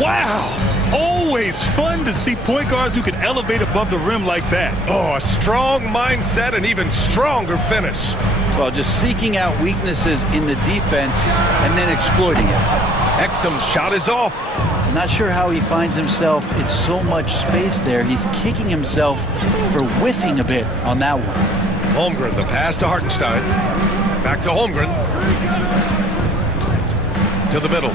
Wow. Always fun to see point guards who can elevate above the rim like that. Oh, a strong mindset and even stronger finish. Well, just seeking out weaknesses in the defense and then exploiting it. Exum's shot is off. Not sure how he finds himself in so much space there. He's kicking himself for whiffing a bit on that one. Holmgren, the pass to Hartenstein. Back to Holmgren. To the middle.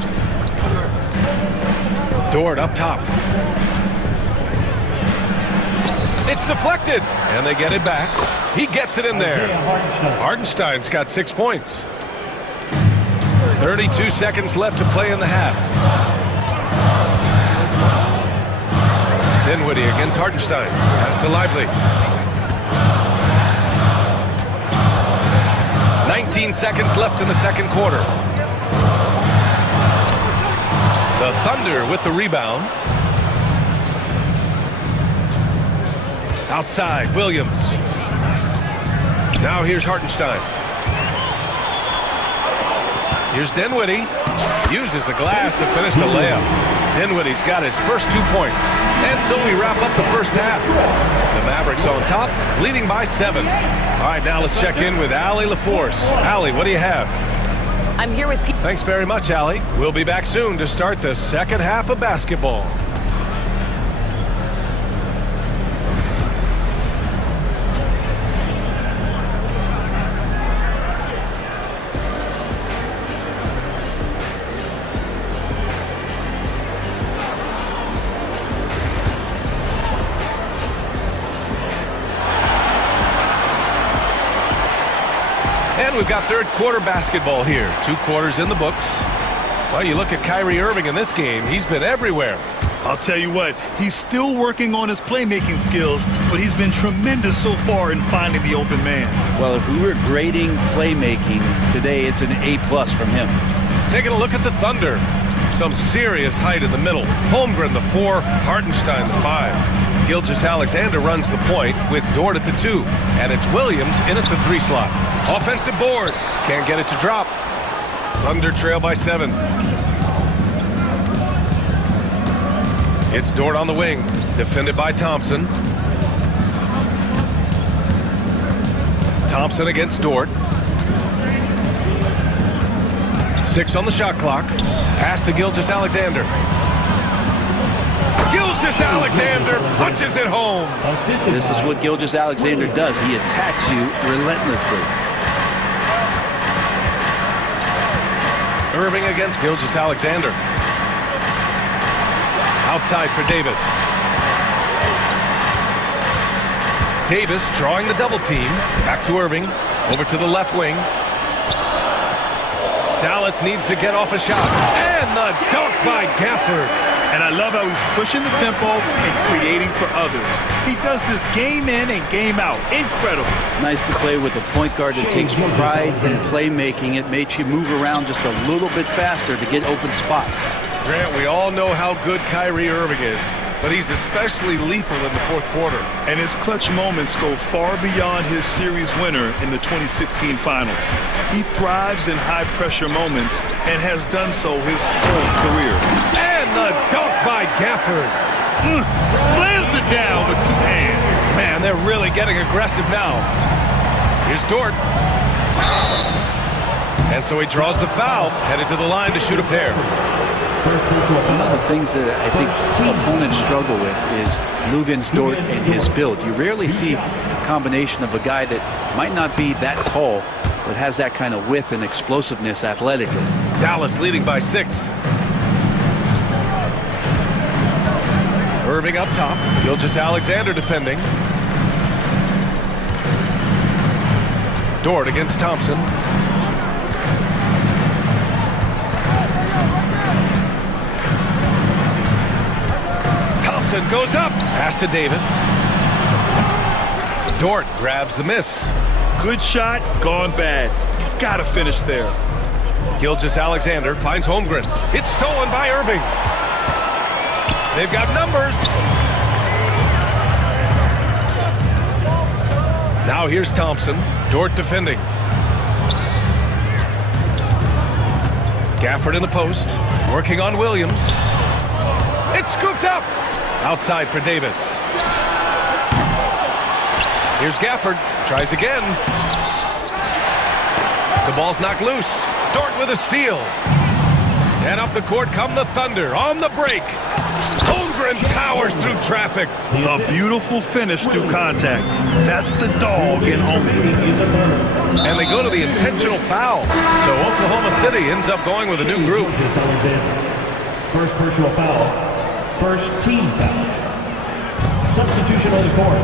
Dort up top. It's deflected, and they get it back. He gets it in there. Hartenstein's got 6 points. 32 seconds left to play in the half. Dinwiddie against Hartenstein. Pass to Lively. 19 seconds left in the second quarter. The Thunder with the rebound. Outside, Williams. Now here's Hartenstein. Here's Dinwiddie. Uses the glass to finish the layup. Dinwiddie's got his first 2 points. And so we wrap up the first half. The Mavericks on top, leading by 7. All right, now let's check in with Allie LaForce. Allie, what do you have? I'm here with Pete. Thanks very much, Allie. We'll be back soon to start the second half of basketball. And we've got third quarter basketball here. 2 quarters in the books. Well, you look at Kyrie Irving in this game. He's been everywhere. I'll tell you what, he's still working on his playmaking skills, but he's been tremendous so far in finding the open man. Well, if we were grading playmaking today, it's an A+ from him. Taking a look at the Thunder. Some serious height in the middle. Holmgren, the 4. Hartenstein, the 5. Gilgeous-Alexander runs the point with Dort at the 2. And it's Williams in at the 3 slot. Offensive board. Can't get it to drop. Thunder trail by 7. It's Dort on the wing. Defended by Thompson. Thompson against Dort. 6 on the shot clock. Pass to Gilgeous-Alexander. Gilgeous-Alexander punches it home. This is what Gilgeous-Alexander does. He attacks you relentlessly. Irving against Gilgeous-Alexander. Outside for Davis. Davis drawing the double team. Back to Irving. Over to the left wing. Dallas needs to get off a shot. And the dunk by Gafford. And I love how he's pushing the tempo and creating for others. He does this game in and game out. Incredible. Nice to play with a point guard that takes pride in playmaking. It makes you move around just a little bit faster to get open spots. Grant, we all know how good Kyrie Irving is, but he's especially lethal in the fourth quarter. And his clutch moments go far beyond his series winner in the 2016 finals. He thrives in high-pressure moments and has done so his whole career. And the dunk by Gafford. Slams it down with 2 hands. Man, they're really getting aggressive now. Here's Dort. And so he draws the foul, headed to the line to shoot a pair. One of the things that I think opponents struggle with is Lugan's Dort and his build. You rarely see a combination of a guy that might not be that tall, but has that kind of width and explosiveness athletically. Dallas leading by 6. Irving up top. Gilgeous-Alexander defending. Dort against Thompson. Thompson goes up. Pass to Davis. Dort grabs the miss. Good shot, gone bad. You gotta finish there. Gilgeous-Alexander finds Holmgren. It's stolen by Irving. They've got numbers. Now here's Thompson. Dort defending. Gafford in the post. Working on Williams. It's scooped up. Outside for Davis. Here's Gafford. Tries again. The ball's knocked loose. Dort with a steal. And up the court come the Thunder on the break. Holmgren powers through traffic. A beautiful finish through contact. That's the dog in Holmgren. And they go to the intentional foul. So Oklahoma City ends up going with a new group. First personal foul. First team foul. Substitution on the court.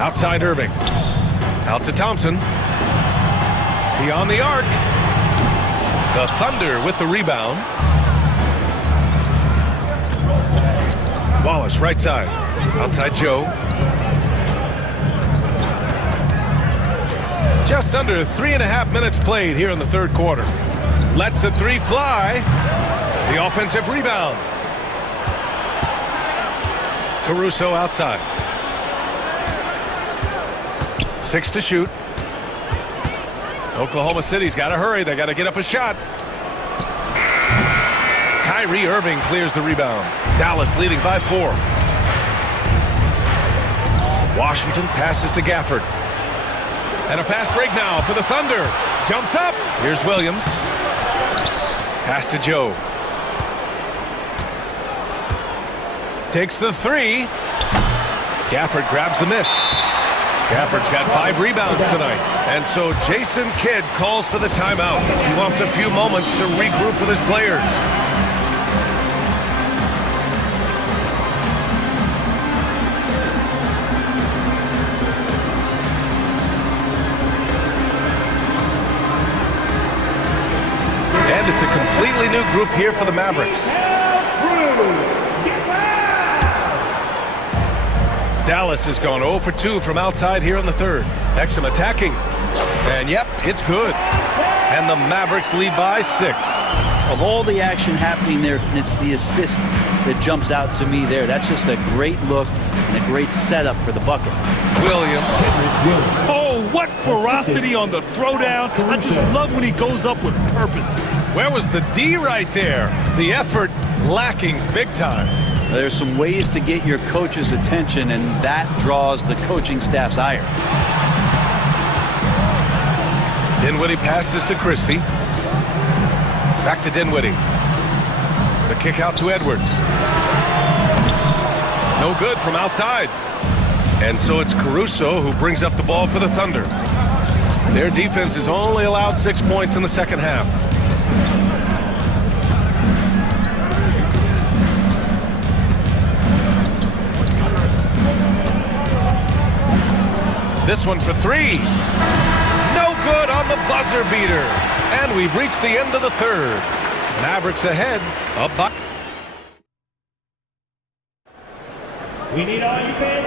Outside Irving. Out to Thompson. Beyond the arc. The Thunder with the rebound. Wallace right side. Outside Joe. Just under 3.5 minutes played here in the third quarter. Lets the three fly. The offensive rebound. Caruso outside. 6 to shoot. Oklahoma City's got to hurry. They got to get up a shot. Kyrie Irving clears the rebound. Dallas leading by 4. Washington passes to Gafford. And a fast break now for the Thunder. Jumps up. Here's Williams. Pass to Joe. Takes the 3. Gafford grabs the miss. Gafford's got 5 rebounds tonight. And so Jason Kidd calls for the timeout. He wants a few moments to regroup with his players. And it's a completely new group here for the Mavericks. Dallas has gone 0 for 2 from outside here in the third. Exum attacking. And yep, it's good. And the Mavericks lead by 6. Of all the action happening there, it's the assist that jumps out to me there. That's just a great look and a great setup for the bucket. Williams. Oh, what ferocity on the throwdown. I just love when he goes up with purpose. Where was the D right there? The effort lacking big time. There's some ways to get your coach's attention, and that draws the coaching staff's ire. Dinwiddie passes to Christie. Back to Dinwiddie. The kick out to Edwards. No good from outside. And so it's Caruso who brings up the ball for the Thunder. Their defense has only allowed 6 points in the second half. This one for 3. No good on the buzzer beater. And we've reached the end of the third. Mavericks ahead. Up by.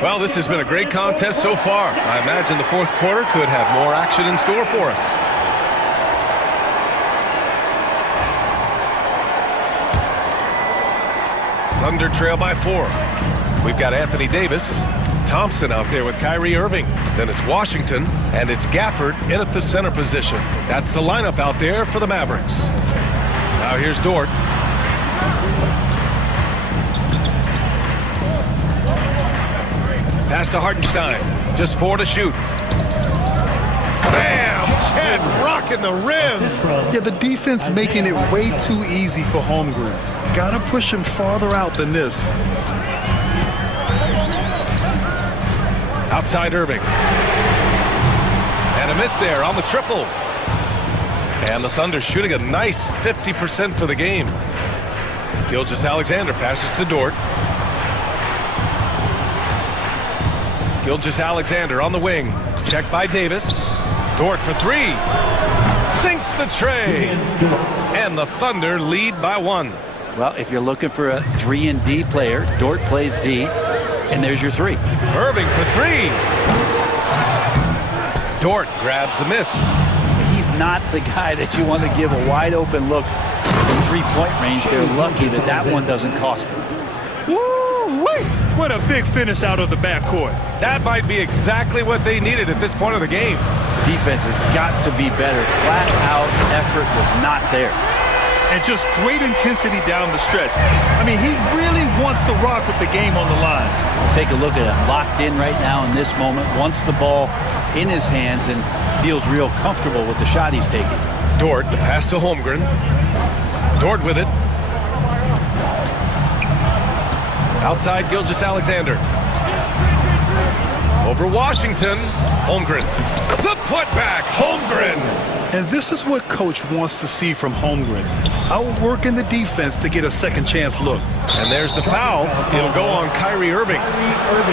Well, this has been a great contest so far. I imagine the fourth quarter could have more action in store for us. Thunder trail by 4. We've got Anthony Davis. Thompson out there with Kyrie Irving. Then it's Washington, and it's Gafford in at the center position. That's the lineup out there for the Mavericks. Now here's Dort. Pass to Hardenstein. Just 4 to shoot. Bam! Chad rocking the rim. Yeah, the defense making it way too easy for Holmgren. Gotta push him farther out than this. Outside Irving. And a miss there on the triple. And the Thunder shooting a nice 50% for the game. Gilgeous-Alexander passes to Dort. Gilgeous-Alexander on the wing. Checked by Davis. Dort for three. Sinks the tray. And the Thunder lead by one. Well, if you're looking for a 3-and-D player, Dort plays D, and there's your three. Irving for three. Dort grabs the miss. He's not the guy that you want to give a wide-open look from three-point range. They're lucky that that one doesn't cost them. Woo-wee! What a big finish out of the backcourt. That might be exactly what they needed at this point of the game. Defense has got to be better. Flat-out effort was not there. And just great intensity down the stretch. I mean, he really wants to rock with the game on the line. Take a look at him, locked in right now in this moment, wants the ball in his hands and feels real comfortable with the shot he's taking. Dort, the pass to Holmgren. Dort with it. Outside Gilgeous-Alexander. Over Washington. Holmgren. The putback, Holmgren. And this is what coach wants to see from Holmgren. Outworking the defense to get a second chance look. And there's the foul. It'll go on Kyrie Irving.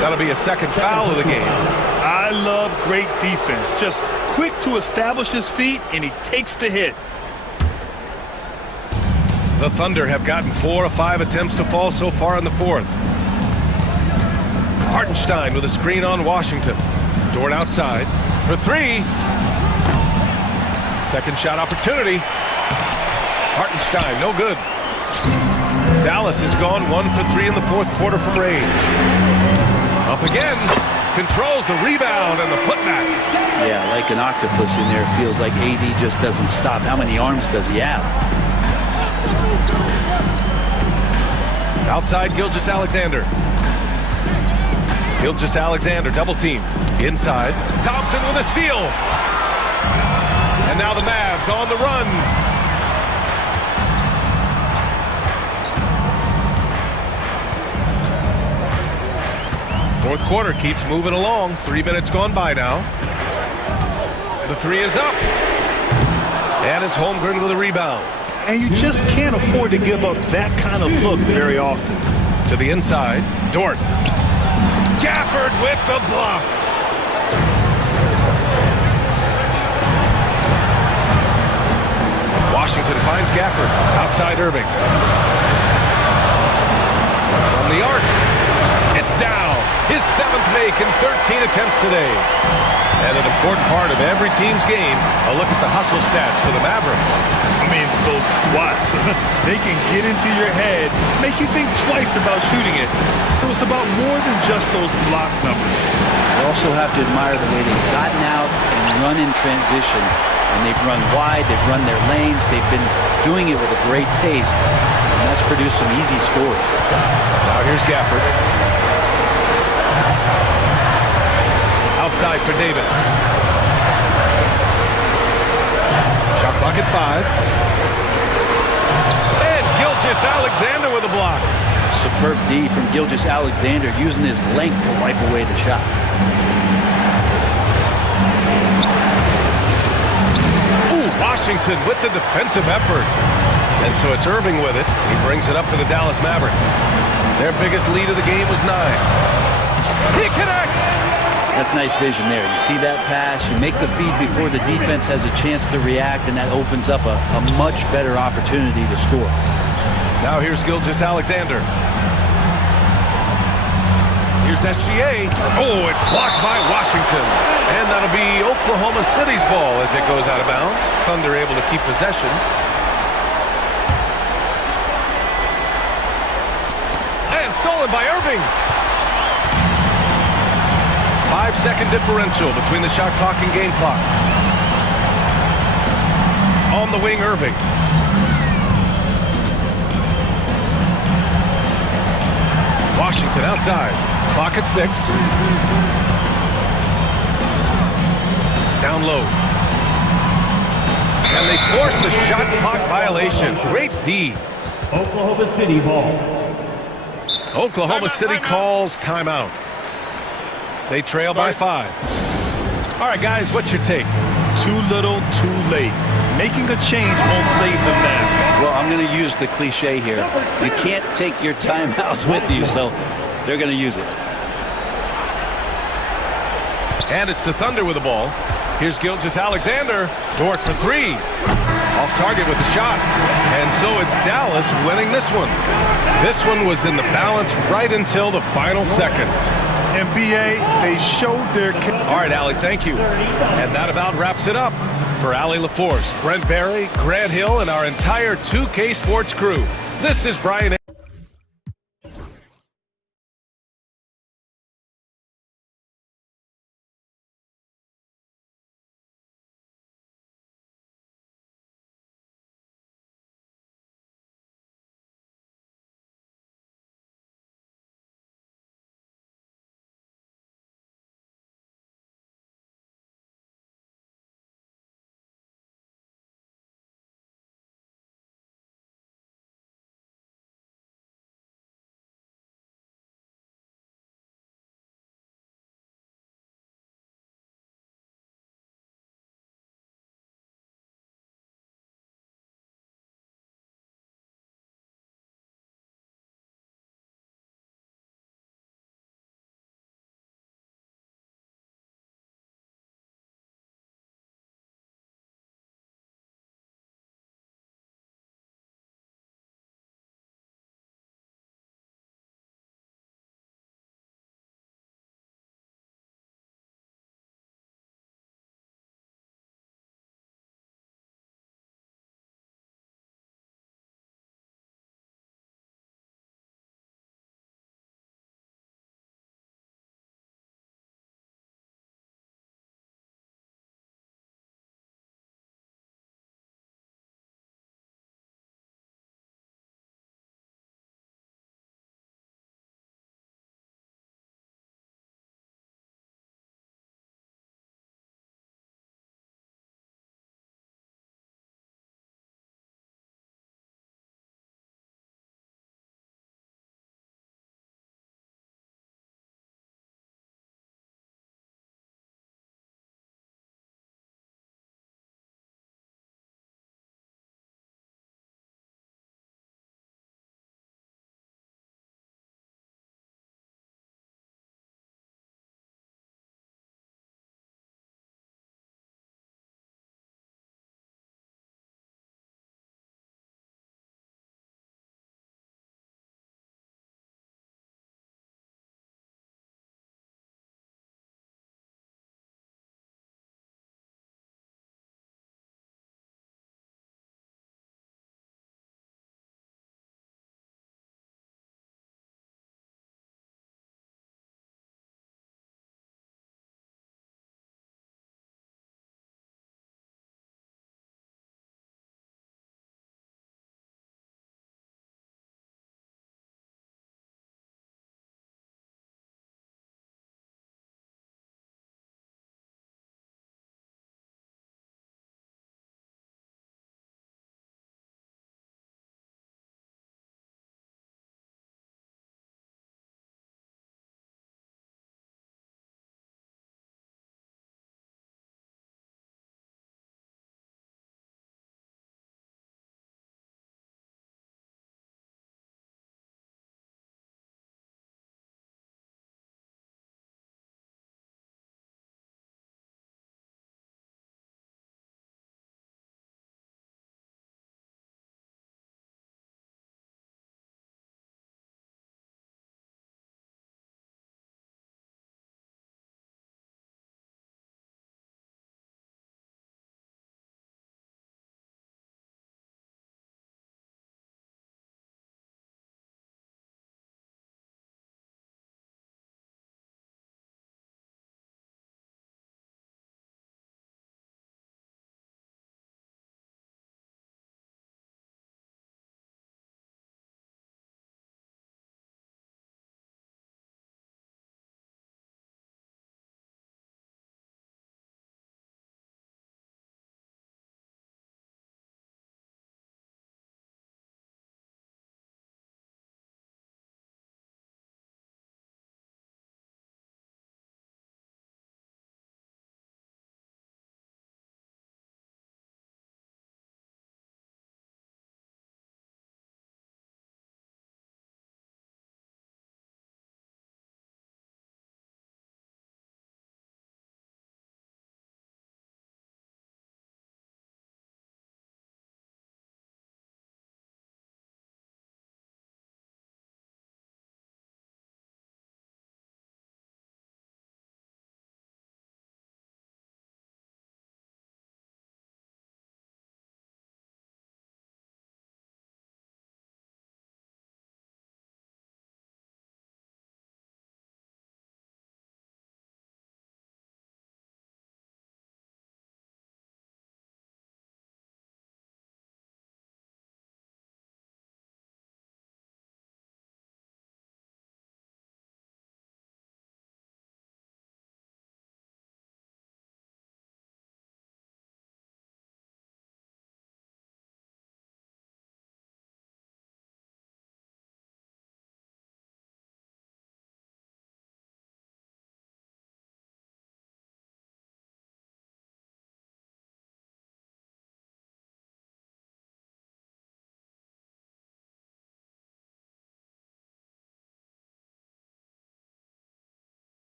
That'll be a second foul of the game. I love great defense. Just quick to establish his feet, and he takes the hit. The Thunder have gotten 4 of 5 attempts to fall so far in the fourth. Hartenstein with a screen on Washington. Dort outside for three. Second shot opportunity. Hartenstein, no good. Dallas has gone 1 for 3 in the fourth quarter from range. Up again. Controls the rebound and the putback. Yeah, like an octopus in there. Feels like AD just doesn't stop. How many arms does he have? Outside Gilgeous-Alexander. Gilgeous-Alexander double team. Inside. Thompson with a steal. And now the Mavs on the run. Fourth quarter keeps moving along. 3 minutes gone by now. The three is up. And it's Holmgren with a rebound. And you just can't afford to give up that kind of look very often. To the inside. Dort. Gafford with the block. Washington finds Gafford. Outside Irving. From the arc. It's down. His 7th make in 13 attempts today. And an important part of every team's game, a look at the hustle stats for the Mavericks. I mean, those swats, they can get into your head, make you think twice about shooting it. So it's about more than just those block numbers. You also have to admire the way they've gotten out and run in transition. And they've run wide, they've run their lanes, they've been doing it with a great pace. And that's produced some easy scores. Now here's Gafford. Outside for Davis. Shot clock at 5. And Gilgeous-Alexander with a block. Superb D from Gilgeous-Alexander, using his length to wipe away the shot. Ooh, Washington with the defensive effort. And so it's Irving with it. He brings it up for the Dallas Mavericks. Their biggest lead of the game was 9. He connects! That's nice vision there. You see that pass, you make the feed before the defense has a chance to react, and that opens up a much better opportunity to score. Now here's Gilgeous-Alexander. Here's SGA. Oh, it's blocked by Washington. And that'll be Oklahoma City's ball as it goes out of bounds. Thunder able to keep possession. And stolen by Irving. 5-second differential between the shot clock and game clock. On the wing, Irving. Washington outside. Clock at 6. Down low. And they forced the shot clock violation. Great D. Oklahoma City ball. Oklahoma City calls timeout. They trail by 5. All right, guys, what's your take? Too little, too late. Making a change won't save them now. Well, I'm going to use the cliche here. You can't take your timeouts with you, so they're going to use it. And it's the Thunder with the ball. Here's Gilgeous-Alexander. Dort for 3. Off target with the shot. And so it's Dallas winning this one. This one was in the balance right until the final seconds. NBA, they showed their... All right, Allie, thank you. And that about wraps it up. For Allie LaForce, Brent Barry, Grant Hill, and our entire 2K Sports crew, this is Brian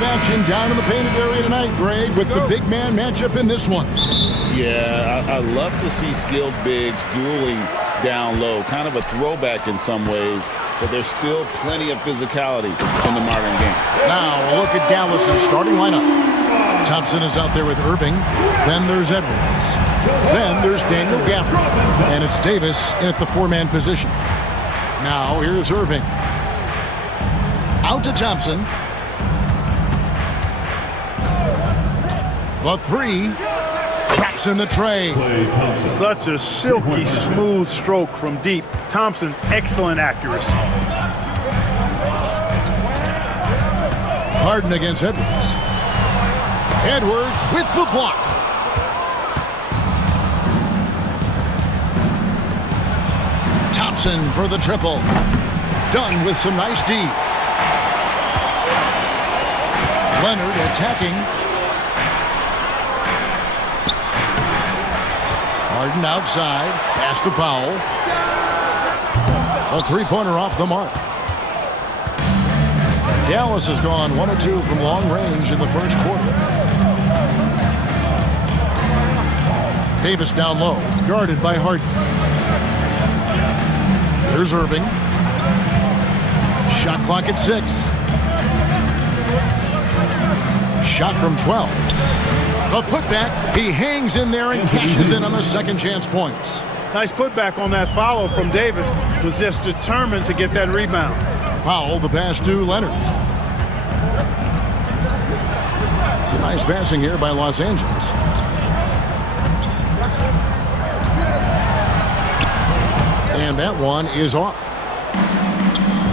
of action down in the painted area tonight, Greg, with the big man matchup in this one. Yeah, I love to see skilled bigs dueling down low. Kind of a throwback in some ways, but there's still plenty of physicality in the modern game. Now, a look at Dallas's starting lineup. Thompson is out there with Irving. Then there's Edwards. Then there's Daniel Gafford. And it's Davis in at the four-man position. Now, here's Irving. Out to Thompson. The three. Traps in the tray. Such a silky, smooth stroke from deep. Thompson, excellent accuracy. Harden against Edwards. Edwards with the block. Thompson for the triple. Done with some nice D. Leonard attacking. Harden outside. Pass to Powell. A three-pointer off the mark. Dallas has gone 1 of 2 from long range in the first quarter. Davis down low, guarded by Harden. Here's Irving. Shot clock at 6. Shot from 12. The putback, he hangs in there and cashes in on the second chance points. Nice putback on that follow from Davis. Was just determined to get that rebound. Powell, the pass to Leonard. Some nice passing here by Los Angeles. And that one is off.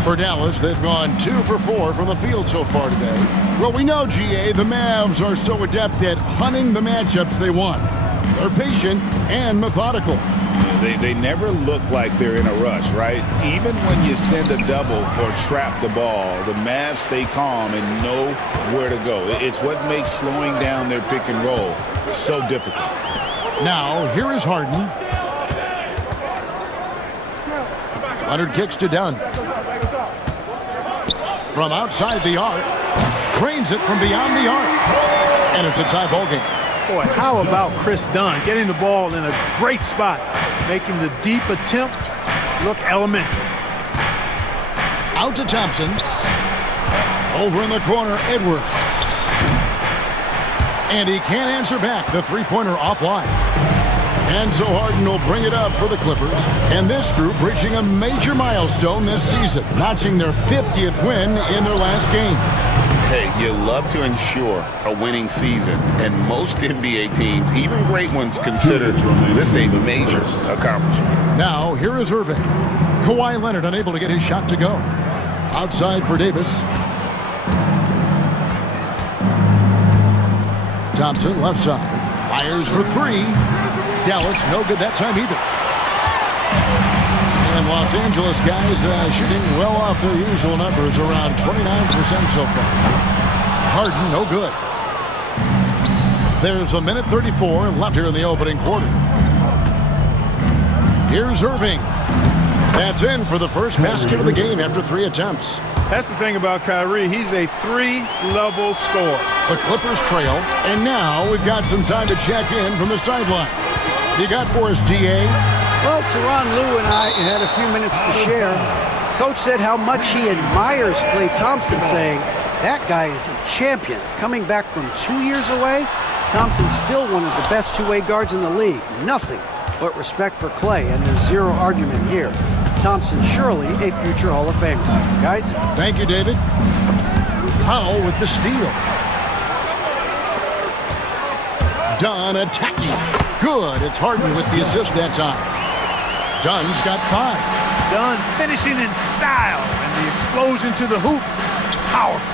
For Dallas, they've gone 2 for 4 from the field so far today. Well, we know, GA, the Mavs are so adept at hunting the matchups they want. They're patient and methodical. They never look like they're in a rush, right? Even when you send a double or trap the ball, the Mavs stay calm and know where to go. It's what makes slowing down their pick and roll so difficult. Now, here is Harden. Leonard kicks to Dunn. From outside the arc. Drains it from beyond the arc. And it's a tie ball game. Boy, how about Chris Dunn getting the ball in a great spot, making the deep attempt look elementary. Out to Thompson. Over in the corner, Edwards. And he can't answer back. The three-pointer offline. And so Harden will bring it up for the Clippers. And this group reaching a major milestone this season, notching their 50th win in their last game. Hey, you love to ensure a winning season, and most NBA teams, even great ones, consider this a major accomplishment. Now, here is Irving. Kawhi Leonard unable to get his shot to go. Outside for Davis. Thompson, left side. Fires for 3. Dallas, no good that time either. And Los Angeles guys shooting well off their usual numbers, around 29% so far. Harden, no good. There's a minute 34 left here in the opening quarter. Here's Irving. That's in for the first basket of the game after 3 attempts. That's the thing about Kyrie. He's a 3-level scorer. The Clippers trail, and now we've got some time to check in from the sideline. You got for us, DA? Well, Teron Lou and I had a few minutes to share. Coach said how much he admires Klay Thompson, saying, that guy is a champion. Coming back from 2 years away, Thompson's still one of the best two-way guards in the league. Nothing but respect for Klay, and there's zero argument here. Thompson surely a future Hall of Famer. Guys? Thank you, David. Powell with the steal. Dunn attacking. Good. It's Harden with the assist that time. Dunn's got 5. Dunn finishing in style, and the explosion to the hoop. Powerful.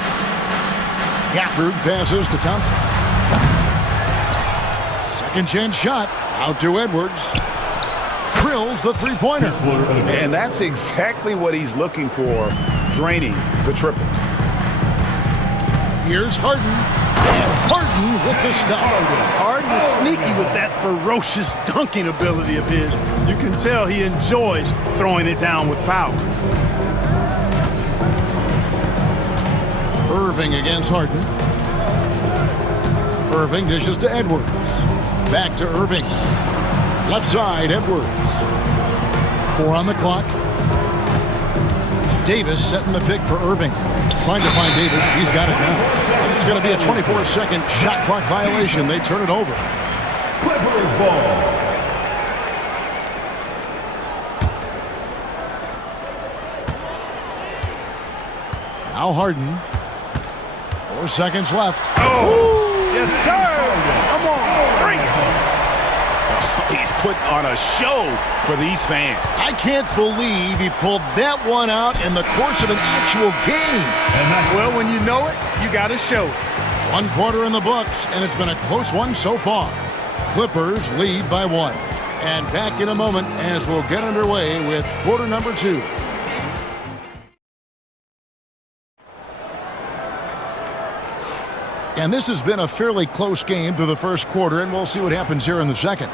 Gafford passes to Thompson. Second chance shot. Out to Edwards. Drills the three-pointer. And that's exactly what he's looking for, draining the triple. Here's Harden. And Harden with the stuff. Harden is sneaky with that ferocious dunking ability of his. You can tell he enjoys throwing it down with power. Irving against Harden. Irving dishes to Edwards. Back to Irving. Left side, Edwards. 4 on the clock. Davis setting the pick for Irving. Trying to find Davis. He's got it now. It's going to be a 24-second shot clock violation. They turn it over. Clippers ball. Now Harden. 4 seconds left. Oh, yes, sir. Come on, bring it. He's putting on a show for these fans. I can't believe he pulled that one out in the course of an actual game. Well, when you know it, you got to show it. 1 quarter in the books, and it's been a close one so far. Clippers lead by 1. And back in a moment as we'll get underway with quarter number 2. And this has been a fairly close game through the first quarter, and we'll see what happens here in the second.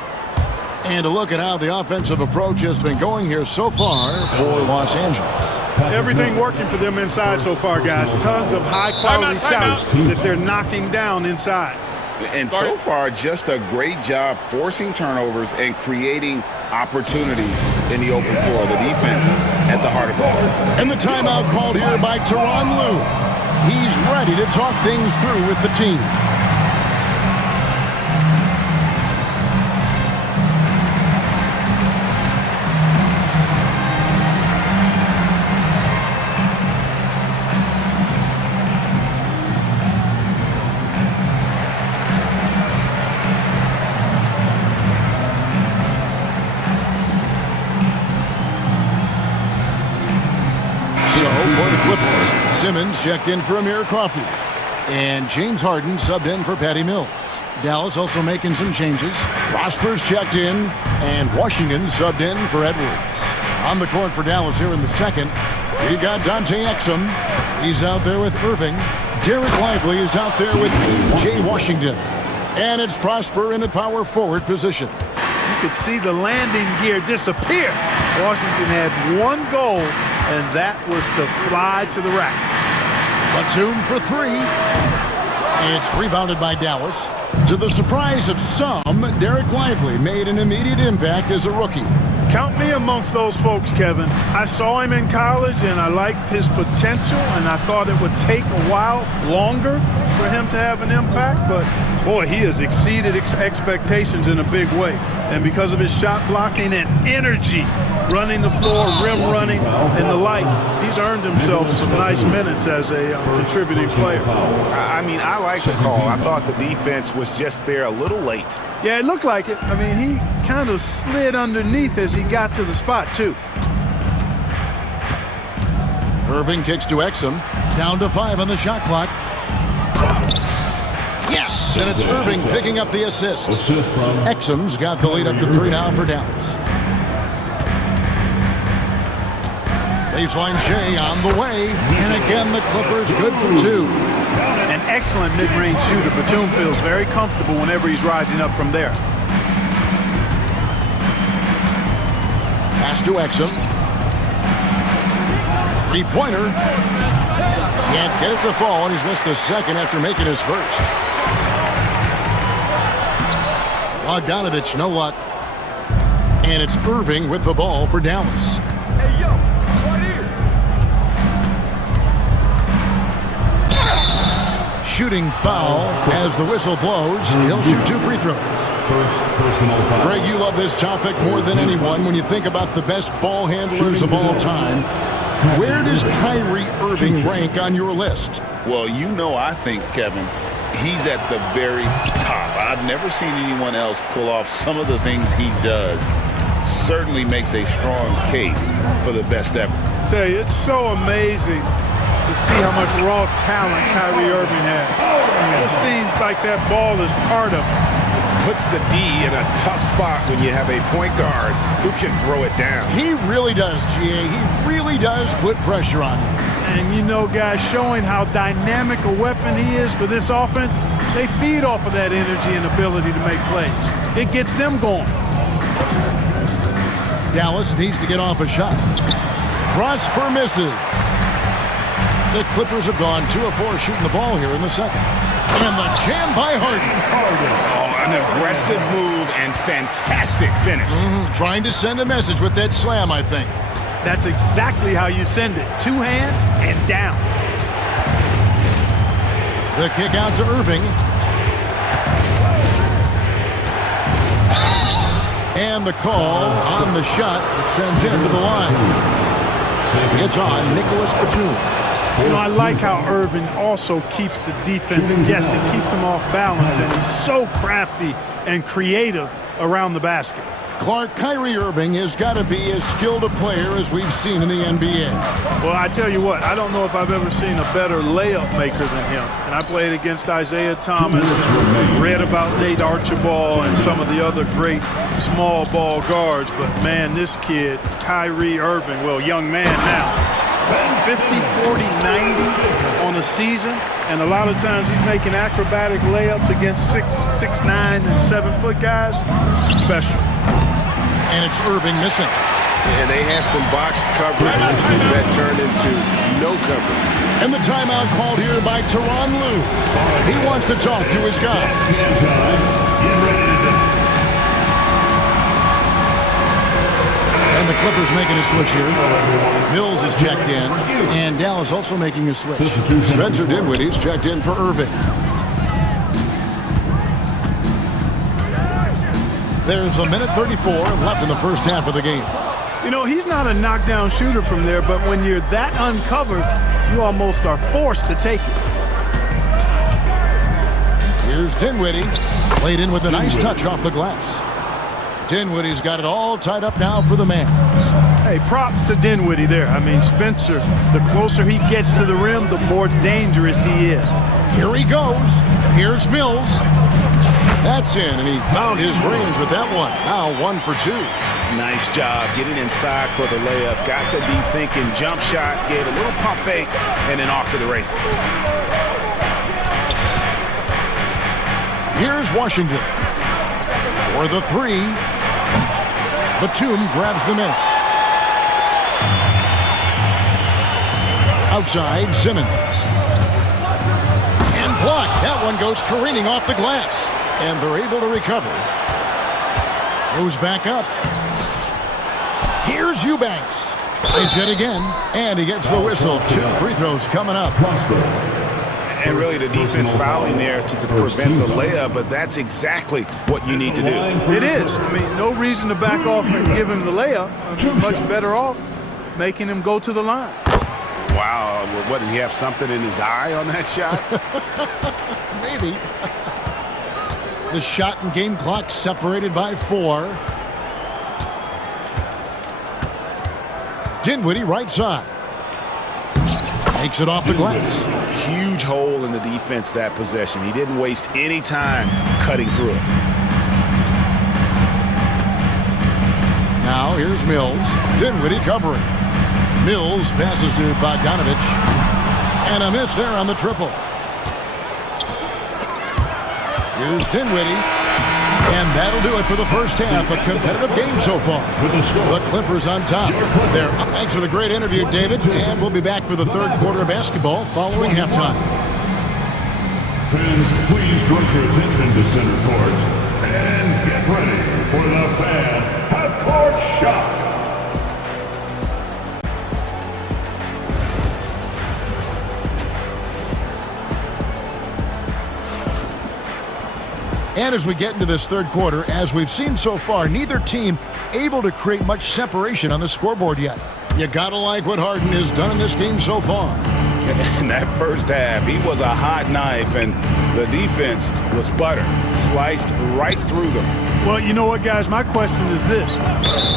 And a look at how the offensive approach has been going here so far for Los Angeles. Everything working for them inside so far, guys. Tons of high-quality shots that they're knocking down inside. And so far, just a great job forcing turnovers and creating opportunities in the open floor. The defense at the heart of that. And the timeout called here by Tyronn Lue. He's ready to talk things through with the team. Simmons checked in for Amir Coffey. And James Harden subbed in for Patty Mills. Dallas also making some changes. Prosper's checked in, and Washington subbed in for Edwards. On the court for Dallas here in the second, we got Dante Exum. He's out there with Irving. Derek Lively is out there with P.J. Washington. And it's Prosper in the power forward position. You could see the landing gear disappear. Washington had 1 goal, and that was to fly to the rack. Batum for 3. It's rebounded by Dallas. To the surprise of some, Derek Lively made an immediate impact as a rookie. Count me amongst those folks, Kevin. I saw him in college, and I liked his potential, and I thought it would take a while longer for him to have an impact, but boy, he has exceeded expectations in a big way. And because of his shot blocking and energy, running the floor, rim running, and the like, he's earned himself some nice minutes as a contributing player. I mean, I like the call. I thought the defense was just there a little late. Yeah, it looked like it. I mean, he kind of slid underneath as he got to the spot, too. Irving kicks to Exum. Down to 5 on the shot clock. Yes, and it's Irving picking up the assist. Exum's got the lead up to 3 now for Dallas. Baseline J on the way, and again the Clippers good for 2. An excellent mid-range shooter. Batum feels very comfortable whenever he's rising up from there. Pass to Exum. 3-pointer. Can't get it to fall, and he's missed the second after making his first. Bogdanovich, no luck. And it's Irving with the ball for Dallas. Hey, yo, right here. Shooting foul as the whistle blows. He'll shoot 2 free throws. Greg, you love this topic more than anyone when you think about the best ball handlers of all time. Where does Kyrie Irving rank on your list? Well, you know, I think, Kevin, he's at the very top. I've never seen anyone else pull off some of the things he does. Certainly makes a strong case for the best ever. I tell you, it's so amazing to see how much raw talent Kyrie Irving has. It just seems like that ball is part of him. Puts the D in a tough spot when you have a point guard who can throw it down. He really does, GA. He really does put pressure on him. And you know, guys, showing how dynamic a weapon he is for this offense, they feed off of that energy and ability to make plays. It gets them going. Dallas needs to get off a shot. Prosper misses. The Clippers have gone 2 of 4 shooting the ball here in the second. And the jam by Harden. Oh, an aggressive move and fantastic finish. Trying to send a message with that slam, I think. That's exactly how you send it. 2 hands and down. The kick out to Irving. And the call on the shot that sends him to the line. It's on Nicholas Batum. You know, I like how Irving also keeps the defense guessing, keeps them off balance, and he's so crafty and creative around the basket. Clark, Kyrie Irving has got to be as skilled a player as we've seen in the NBA. Well, I tell you what, I don't know if I've ever seen a better layup maker than him. And I played against Isaiah Thomas and read about Nate Archibald and some of the other great small ball guards. But, man, this kid, Kyrie Irving, well, young man now, 50, 40, 90 on a season. And a lot of times he's making acrobatic layups against 6'9", and 7-foot guys. Special. And it's Irving missing. And they had some boxed coverage that turned into no coverage. And the timeout called here by Tyronn Lue. He wants to talk to his guys. And the Clippers making a switch here. Mills is checked in. And Dallas also making a switch. Spencer Dinwiddie's checked in for Irving. There's 1:34 left in the first half of the game. You know, he's not a knockdown shooter from there, but when you're that uncovered, you almost are forced to take it. Here's Dinwiddie. Played in with a nice touch off the glass. Dinwiddie's got it all tied up now for the Mavs. Hey, props to Dinwiddie there. I mean, Spencer, the closer he gets to the rim, the more dangerous he is. Here he goes. Here's Mills. That's in, and he found his range with that one. Now 1 for 2. Nice job getting inside for the layup. Got to be thinking jump shot, gave a little pump fake, and then off to the races. Here's Washington. For the 3. Batum grabs the miss. Outside, Simmons. And blocked. That one goes careening off the glass. And they're able to recover. Goes back up. Here's Eubanks. Tries yet again. And he gets the whistle. 2 free throws coming up. And really the defense fouling there to prevent the layup, but that's exactly what you need to do. It is. I mean, no reason to back off and give him the layup. Much better off making him go to the line. Wow. What, did he have something in his eye on that shot? Maybe. The shot and game clock separated by 4. Dinwiddie right side. Takes it off the glass. Huge hole in the defense that possession. He didn't waste any time cutting through it. Now here's Mills. Dinwiddie covering. Mills passes to Bogdanovich. And a miss there on the triple. Here's Dinwiddie. And that'll do it for the first half. A competitive game so far. The Clippers on top. There. Thanks for the great interview, David. And we'll be back for the third quarter of basketball following halftime. Fans, please direct your attention to center court. And get ready for the fan half-court shot. And as we get into this third quarter, as we've seen so far, neither team able to create much separation on the scoreboard yet. You gotta like what Harden has done in this game so far. In that first half, he was a hot knife, and the defense was butter. Sliced right through them. Well, you know what, guys? My question is this.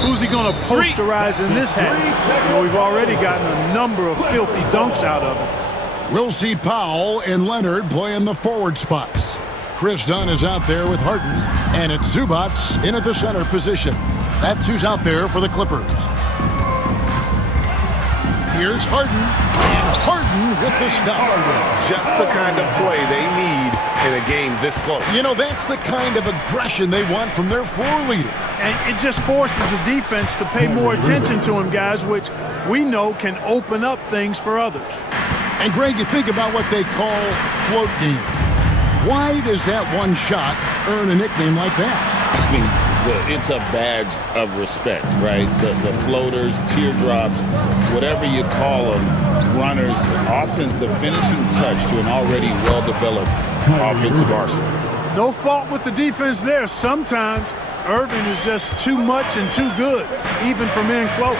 Who's he going to posterize in this half? You know, we've already gotten a number of filthy dunks out of him. We'll see Powell and Leonard playing the forward spots. Chris Dunn is out there with Harden, and it's Zubac in at the center position. That's who's out there for the Clippers. Here's Harden, and Harden with the stuff. Just the kind of play they need in a game this close. You know, that's the kind of aggression they want from their floor leader. And it just forces the defense to pay more attention to him, guys, which we know can open up things for others. And Greg, you think about what they call float game. Why does that one shot earn a nickname like that? I mean, it's a badge of respect, right? The floaters, teardrops, whatever you call them, runners, often the finishing touch to an already well-developed offensive arsenal. No fault with the defense there. Sometimes Irving is just too much and too good, even from in close.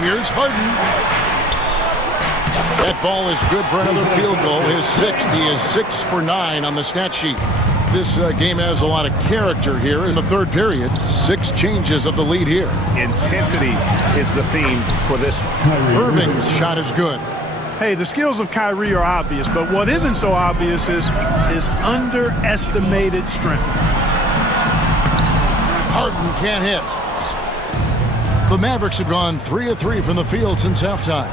Here's Harden. That ball is good for another field goal. His sixth. He is 6 for 9 on the stat sheet. This game has a lot of character here in the third period. 6 changes of the lead here. Intensity is the theme for this one. Irving's shot is good. Hey, the skills of Kyrie are obvious, but what isn't so obvious is his underestimated strength. Harden can't hit. The Mavericks have gone 3 of 3 from the field since halftime.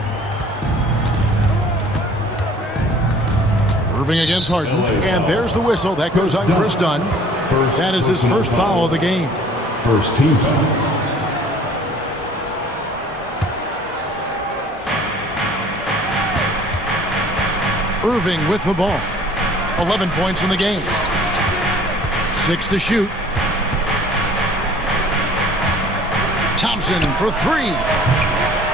Irving against Harden, and there's the whistle. That goes on Chris Dunn. That is his first foul of the game. First team foul. Irving with the ball. 11 points in the game. 6 to shoot. Thompson for 3.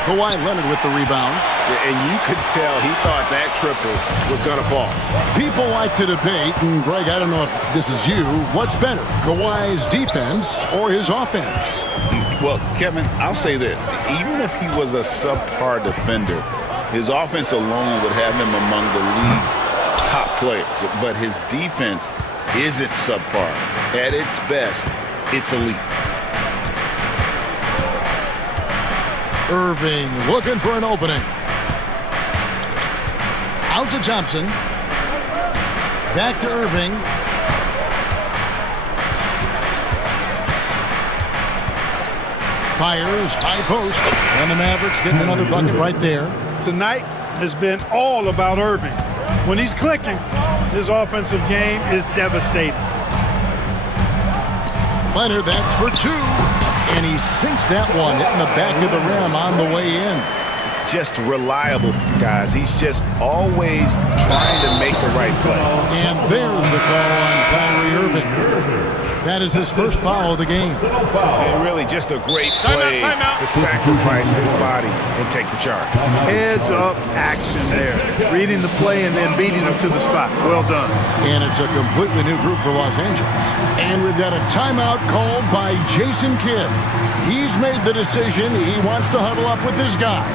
Kawhi Leonard with the rebound. And you could tell he thought that triple was going to fall. People like to debate, and Greg, I don't know if this is you, what's better, Kawhi's defense or his offense? Well, Kevin, I'll say this. Even if he was a subpar defender, his offense alone would have him among the league's top players. But his defense isn't subpar. At its best, it's elite. Irving looking for an opening. Out to Thompson. Back to Irving. Fires, high post. And the Mavericks getting another bucket right there. Tonight has been all about Irving. When he's clicking, his offensive game is devastating. Leonard, that's for 2. And he sinks that one, hitting the back of the rim on the way in. Just reliable, guys. He's just always trying to make the right play. And there's the call on Kyrie Irving. That is his first foul of the game. And really just a great play to sacrifice his body and take the charge. Heads up action there. Reading the play and then beating him to the spot. Well done. And it's a completely new group for Los Angeles. And we've got a timeout called by Jason Kidd. He's made the decision. He wants to huddle up with his guys.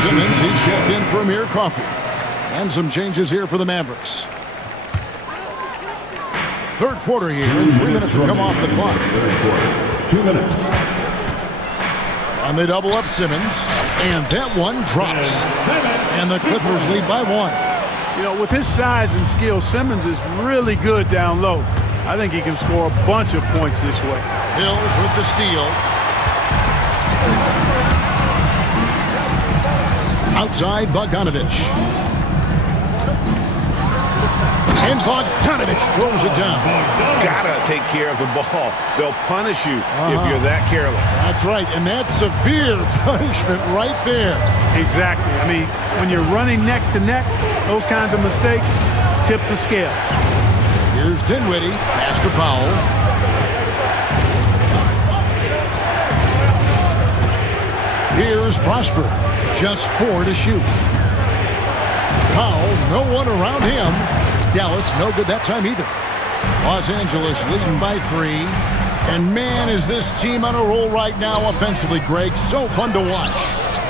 Simmons, he's checked in for Amir Coffey. And some changes here for the Mavericks. Third quarter here, and 3 minutes have come off the clock. 2 minutes. And they double up Simmons, and that one drops. And the Clippers lead by 1. You know, with his size and skill, Simmons is really good down low. I think he can score a bunch of points this way. Hills with the steal. Outside, Bogdanovich. And Bogdanovich throws it down. Gotta take care of the ball. They'll punish you if you're that careless. That's right, and that's severe punishment right there. Exactly. I mean, when you're running neck to neck, those kinds of mistakes tip the scales. Here's Dinwiddie, pass to Powell. Here's Prosper. Just 4 to shoot. Powell, no one around him. Dallas, no good that time either. Los Angeles leading by 3. And man, is this team on a roll right now offensively, Greg. So fun to watch.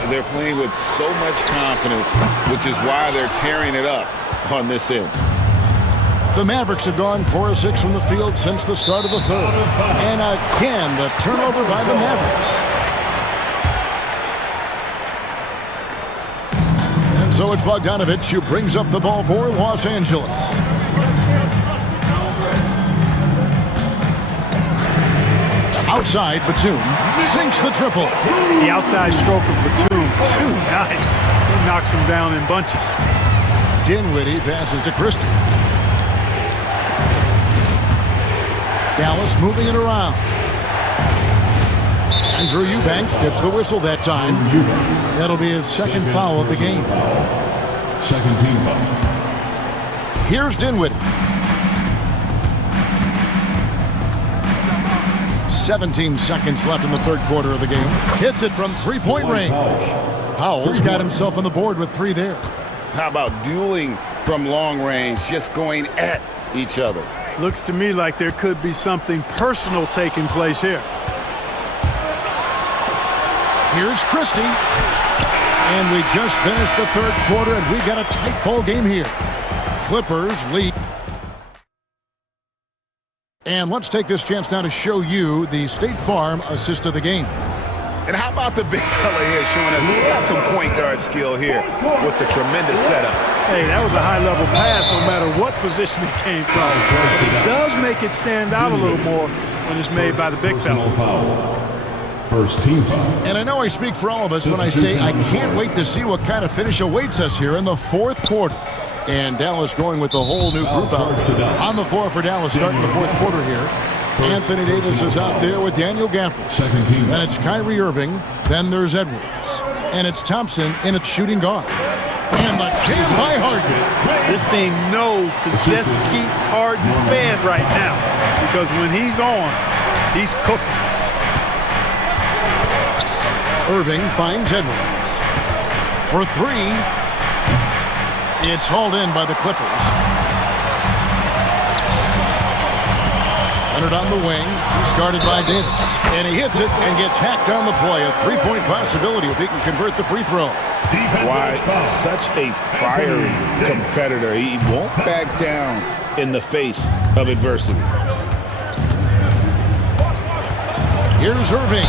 They're playing with so much confidence, which is why they're tearing it up on this end. The Mavericks have gone 4 of 6 from the field since the start of the third. And again, the turnover by the Mavericks. So it's Bogdanovich who brings up the ball for Los Angeles. Outside, Batum sinks the triple. The outside stroke of Batum Too nice. He knocks him down in bunches. Dinwiddie passes to Christie. Dallas moving it around. Andrew Eubanks gets the whistle that time. That'll be his second foul of the game. Second team foul. Here's Dinwiddie. 17 seconds left in the third quarter of the game. Hits it from three-point range. Powell's got himself on the board with 3 there. How about dueling from long range, just going at each other? Looks to me like there could be something personal taking place here. Here's Christie. And we just finished the third quarter, and we've got a tight ball game here. Clippers lead. And let's take this chance now to show you the State Farm assist of the game. And how about the big fella here showing us he's got some point guard skill here with the tremendous setup. Hey, that was a high-level pass no matter what position it came from. But it does make it stand out a little more when it's made by the big fella. First team foul. And I know I speak for all of us when I say I can't wait to see what kind of finish awaits us here in the fourth quarter. And Dallas going with a whole new group out there. On the floor for Dallas starting the fourth quarter here. Anthony Davis is out there with Daniel Gafford. Then it's Kyrie Irving. Then there's Edwards. And it's Thompson in its shooting guard. And the jam by Harden. This team knows to just keep Harden fed right now. Because when he's on, he's cooking. Irving finds Edwards. For 3. It's hauled in by the Clippers. Leonard on the wing. He's guarded by Davis. And he hits it and gets hacked on the play. A three-point possibility if he can convert the free throw. Why, such a fiery competitor. He won't back down in the face of adversity. Here's Irving.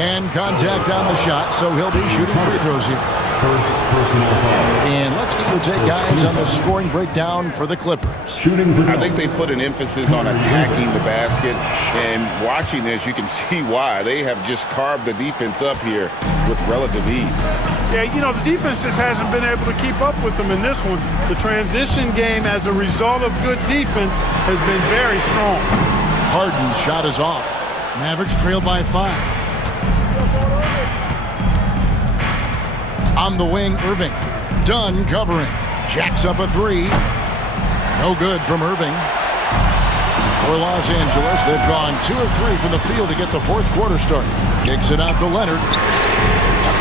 And contact on the shot, so he'll be shooting free throws here. And let's get your take, guys, on the scoring breakdown for the Clippers. I think they put an emphasis on attacking the basket, and watching this, you can see why. They have just carved the defense up here with relative ease. Yeah, you know, the defense just hasn't been able to keep up with them in this one. The transition game, as a result of good defense, has been very strong. Harden's shot is off. Mavericks trail by 5. On the wing, Irving. Dunn covering. Jacks up a 3. No good from Irving. For Los Angeles, they've gone 2 of 3 from the field to get the fourth quarter started. Kicks it out to Leonard.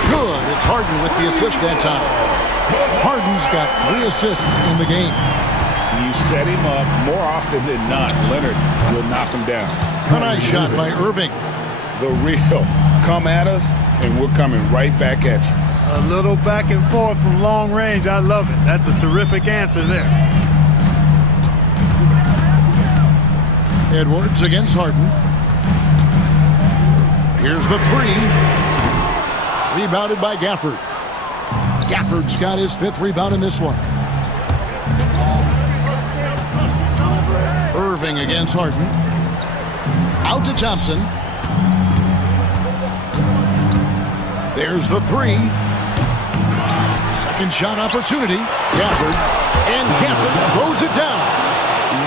Good. It's Harden with the assist that time. Harden's got 3 assists in the game. You set him up more often than not. Leonard will knock him down. A nice shot by Irving. The real. Come at us, and we're coming right back at you. A little back and forth from long range. I love it. That's a terrific answer there. Edwards against Harden. Here's the 3. Rebounded by Gafford. Gafford's got his 5th rebound in this one. Irving against Harden. Out to Thompson. There's the 3. Second shot opportunity. Gafford. And Gafford throws it down.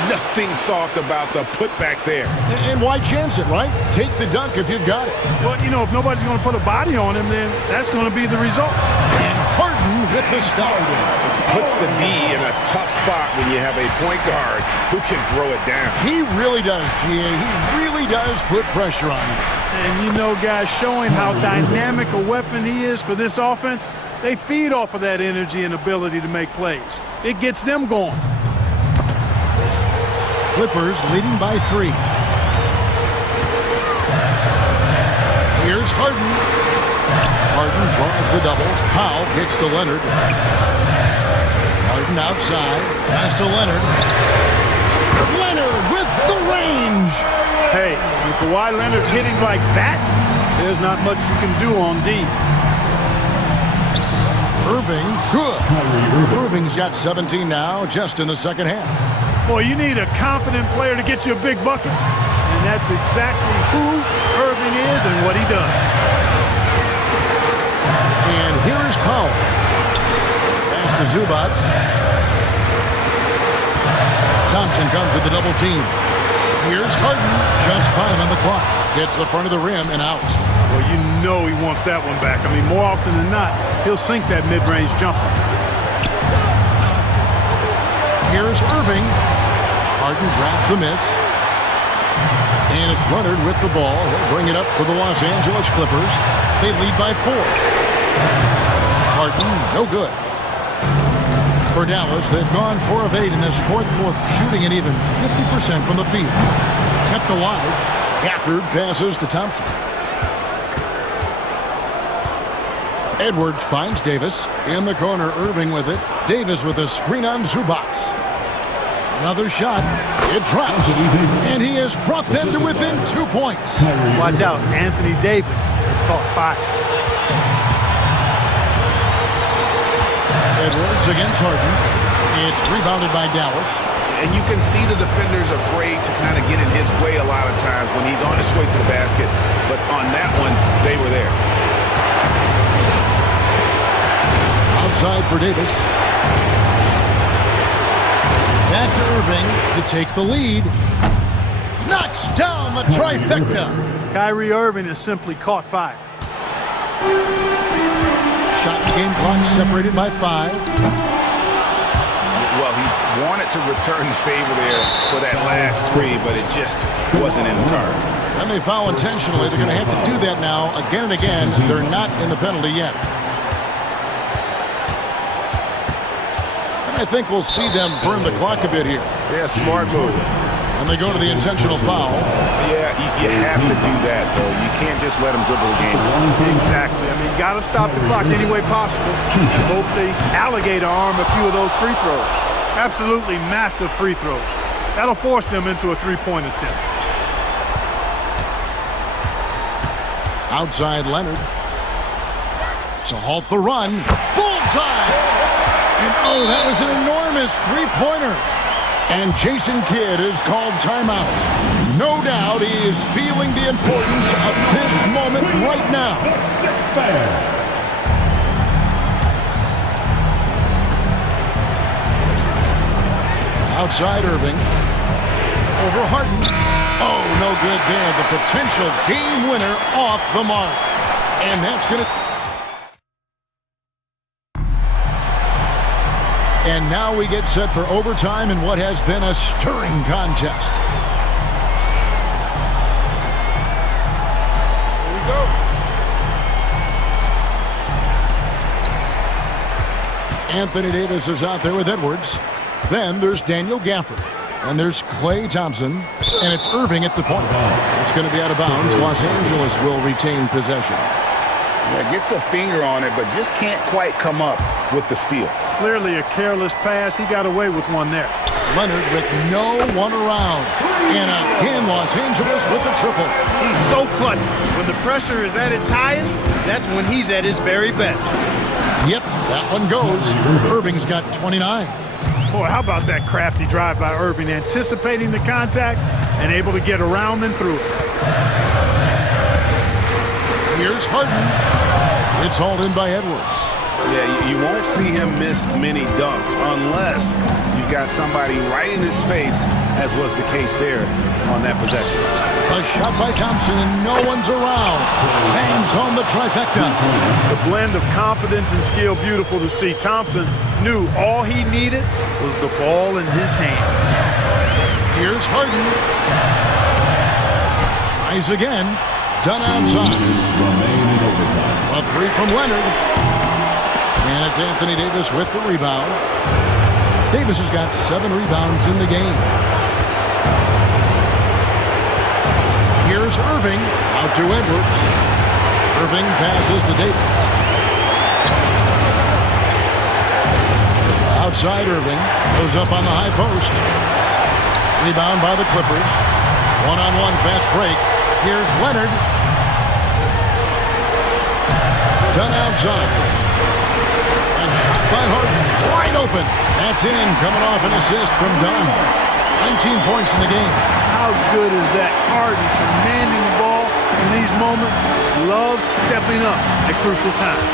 Nothing soft about the putback there. And why chance it, right? Take the dunk if you've got it. Well, you know, if nobody's going to put a body on him, then that's going to be the result. And Harden with the stop. Puts the D in a tough spot when you have a point guard who can throw it down. He really does, GA. He really does put pressure on him. And you know, guys, showing how dynamic a weapon he is for this offense, they feed off of that energy and ability to make plays. It gets them going. Clippers leading by 3. Here's Harden. Harden draws the double. Powell kicks to Leonard. Harden outside. Pass to Leonard. Leonard with the range. Hey, when Kawhi Leonard's hitting like that, there's not much you can do on D. Irving, good. Irving's got 17 now, just in the second half. Boy, you need a confident player to get you a big bucket. And that's exactly who Irving is and what he does. And here is Powell. Pass to Zubac. Thompson comes with the double team. Here's Harden. Just 5 on the clock. Gets the front of the rim and out. Well, you know he wants that one back. I mean, more often than not, he'll sink that mid-range jumper. Here's Irving. Harden grabs the miss. And it's Leonard with the ball. He'll bring it up for the Los Angeles Clippers. They lead by 4. Harden, no good. For Dallas, they've gone 4 of 8 in this fourth quarter, shooting an even 50% from the field. Kept alive. Gafford passes to Thompson. Edwards finds Davis. In the corner, Irving with it. Davis with a screen on Zubac. Another shot. It drops. And he has brought them to within 2 points. Watch out. Anthony Davis is caught fire. Edwards against Harden. It's rebounded by Dallas. And you can see the defenders afraid to kind of get in his way a lot of times when he's on his way to the basket. But on that one, they were there. Outside for Davis. Back to Irving to take the lead. Knocks down the trifecta. Kyrie Irving is simply caught fire. Shot game clock separated by 5. Well, he wanted to return the favor there for that last 3, but it just wasn't in the cards. And they foul intentionally. They're going to have to do that now again and again. They're not in the penalty yet. And I think we'll see them burn the clock a bit here. Yeah, smart move. And they go to the intentional foul. Yeah, you have to do that, though. You can't just let them dribble the game. Exactly. I mean, you got to stop the clock any way possible and hope they alligator arm a few of those free throws. Absolutely massive free throws. That'll force them into a three-point attempt. Outside Leonard. To halt the run. Bullseye! And oh, that was an enormous three-pointer. And Jason Kidd is called timeout. No doubt he is feeling the importance of this moment right now. Outside Irving. Over Harden. Oh, no good there. The potential game winner off the mark. And that's going to... And now we get set for overtime in what has been a stirring contest. Here we go. Anthony Davis is out there with Edwards. Then there's Daniel Gafford. And there's Klay Thompson. And it's Irving at the point. It's going to be out of bounds. Los Angeles will retain possession. Yeah, gets a finger on it, but just can't quite come up with the steal. Clearly a careless pass. He got away with one there. Leonard with no one around. And again, Los Angeles with the triple. He's so clutch. When the pressure is at its highest, that's when he's at his very best. Yep, that one goes. Irving's got 29. Boy, how about that crafty drive by Irving, anticipating the contact and able to get around and through it. Here's Harden. It's hauled in by Edwards. Yeah, you won't see him miss many dunks unless you got somebody right in his face, as was the case there on that possession. A shot by Thompson and no one's around. Bangs home the trifecta. The blend of confidence and skill, beautiful to see. Thompson knew all he needed was the ball in his hands. Here's Harden. Tries again. Done outside. A 3 from Leonard. And it's Anthony Davis with the rebound. Davis has got 7 rebounds in the game. Here's Irving. Out to Edwards. Irving passes to Davis. Outside Irving. Goes up on the high post. Rebound by the Clippers. One-on-one fast break. Here's Leonard. Done outside. A shot by Harden. Wide open. That's in. Coming off an assist from Dunn. 19 points in the game. How good is that? Harden commanding the ball in these moments, loves stepping up at crucial times.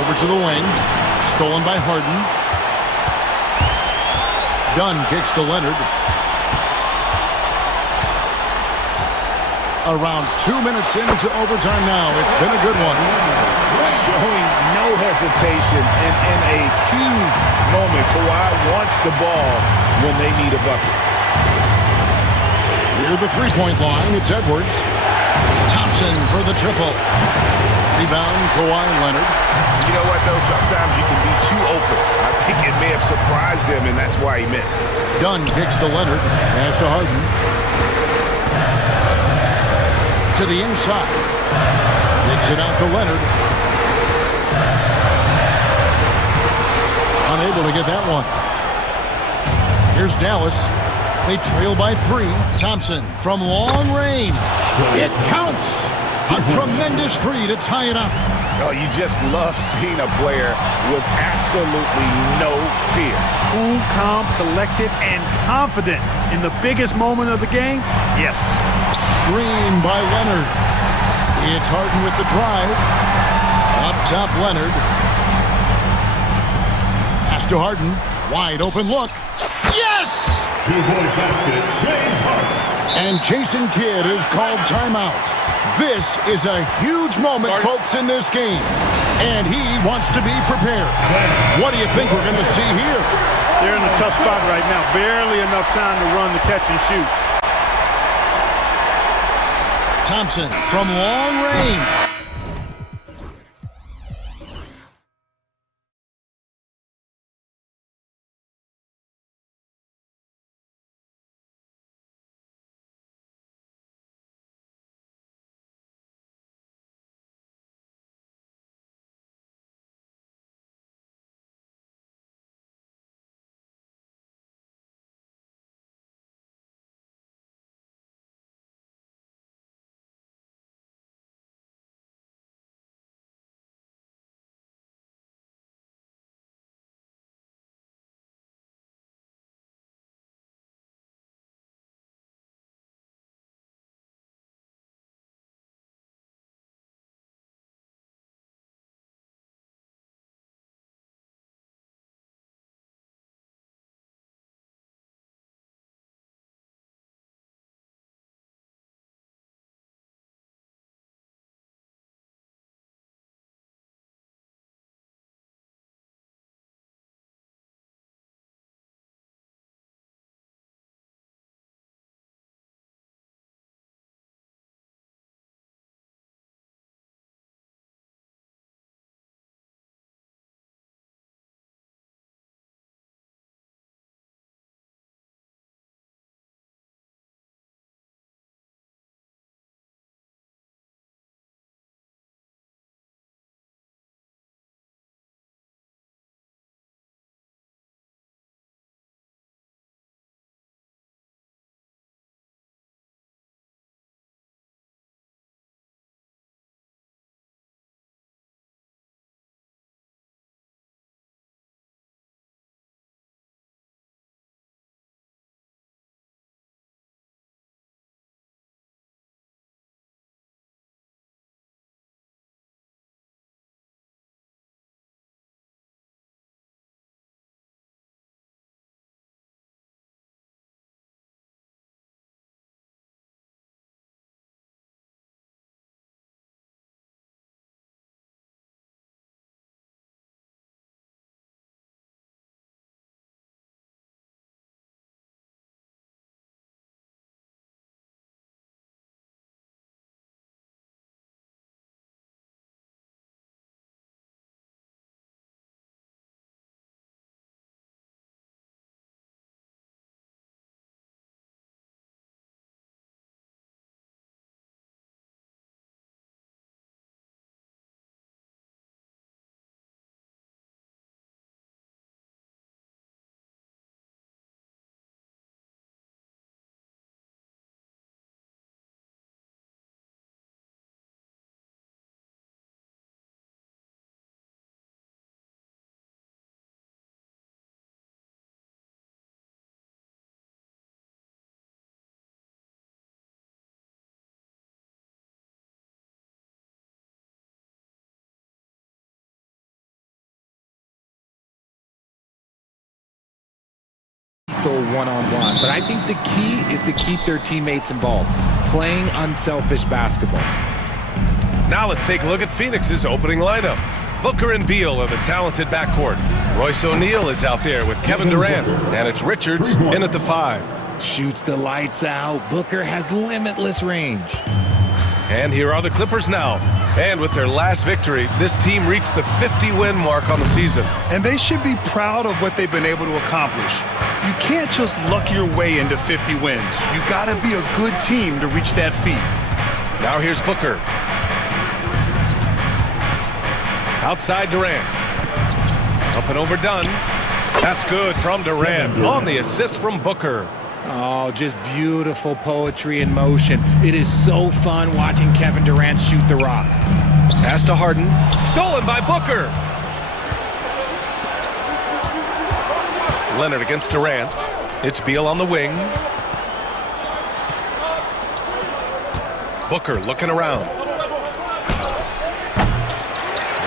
Over to the wing. Stolen by Harden. Dunn kicks to Leonard. Around 2 minutes into overtime now. It's been a good one. Showing no hesitation and in a huge moment. Kawhi wants the ball when they need a bucket. Near the three-point line, it's Edwards. Thompson for the triple. Rebound, Kawhi Leonard. You know what, though? Sometimes you can be too open. I think it may have surprised him, and that's why he missed. Dunn kicks to Leonard. Pass to Harden. To the inside. Kicks it out to Leonard. Unable to get that one. Here's Dallas. They trail by 3. Thompson from long range. It counts. A tremendous 3 to tie it up. Oh, you just love seeing a player with absolutely no fear. Cool, calm, collected, and confident in the biggest moment of the game? Yes. Screen by Leonard. It's Harden with the drive. Up top, Leonard. Pass to Harden. Wide open look. Yes! And Jason Kidd is called timeout. This is a huge moment, folks, in this game. And he wants to be prepared. What do you think we're going to see here? They're in a tough spot right now. Barely enough time to run the catch and shoot. Thompson from long range. lethal one-on-one. But I think the key is to keep their teammates involved, playing unselfish basketball. Now let's take a look at Phoenix's opening lineup. Booker and Beal are the talented backcourt. Royce O'Neal is out there with Kevin Durant, and it's Richards in at the 5. Shoots the lights out. Booker has limitless range. And here are the Clippers now. And with their last victory, this team reached the 50-win mark on the season. And they should be proud of what they've been able to accomplish. You can't just luck your way into 50 wins. You gotta be a good team to reach that feat. Now here's Booker. Outside Durant. Up and over Dunn. That's good from Durant on the assist from Booker. Oh, just beautiful poetry in motion. It is so fun watching Kevin Durant shoot the rock. Pass to Harden. Stolen by Booker. Leonard against Durant. It's Beal on the wing. Booker looking around.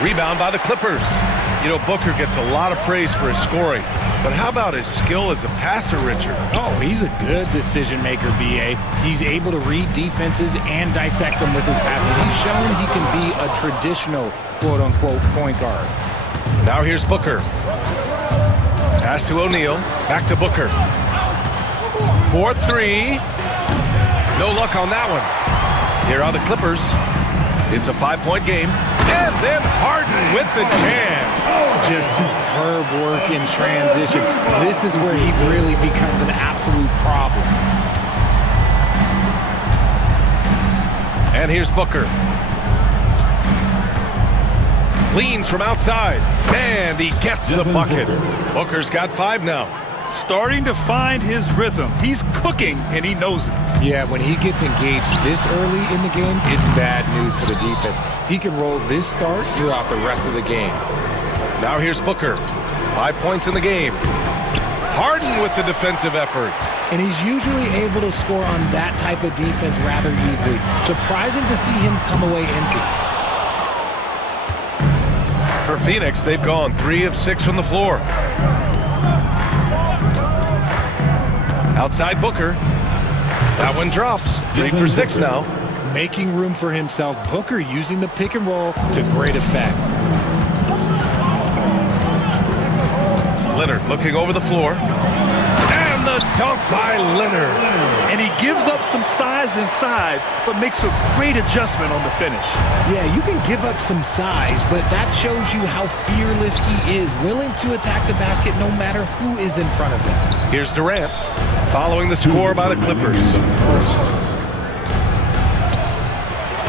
Rebound by the Clippers. You know, Booker gets a lot of praise for his scoring, but how about his skill as a passer, Richard? Oh, he's a good decision maker, BA. He's able to read defenses and dissect them with his passing. He's shown he can be a traditional, quote-unquote, point guard. Now here's Booker. Pass to O'Neal. Back to Booker. 4-3. No luck on that one. Here are the Clippers. It's a 5-point game. And then Harden with the jam. Just superb work in transition. This is where he really becomes an absolute problem. And here's Booker. Leans from outside. And he gets the bucket. Booker's got 5 now. Starting to find his rhythm. He's cooking, and he knows it. Yeah, when he gets engaged this early in the game, it's bad news for the defense. He can roll this start throughout the rest of the game. Now here's Booker. 5 points in the game. Harden with the defensive effort. And he's usually able to score on that type of defense rather easily. Surprising to see him come away empty. For Phoenix, they've gone 3 of 6 from the floor. Outside Booker. That one drops. 3 for 6 now. Making room for himself. Booker using the pick and roll to great effect. Leonard looking over the floor. And the dunk by Leonard. And he gives up some size inside, but makes a great adjustment on the finish. Yeah, you can give up some size, but that shows you how fearless he is, willing to attack the basket no matter who is in front of him. Here's Durant, following the score by the Clippers.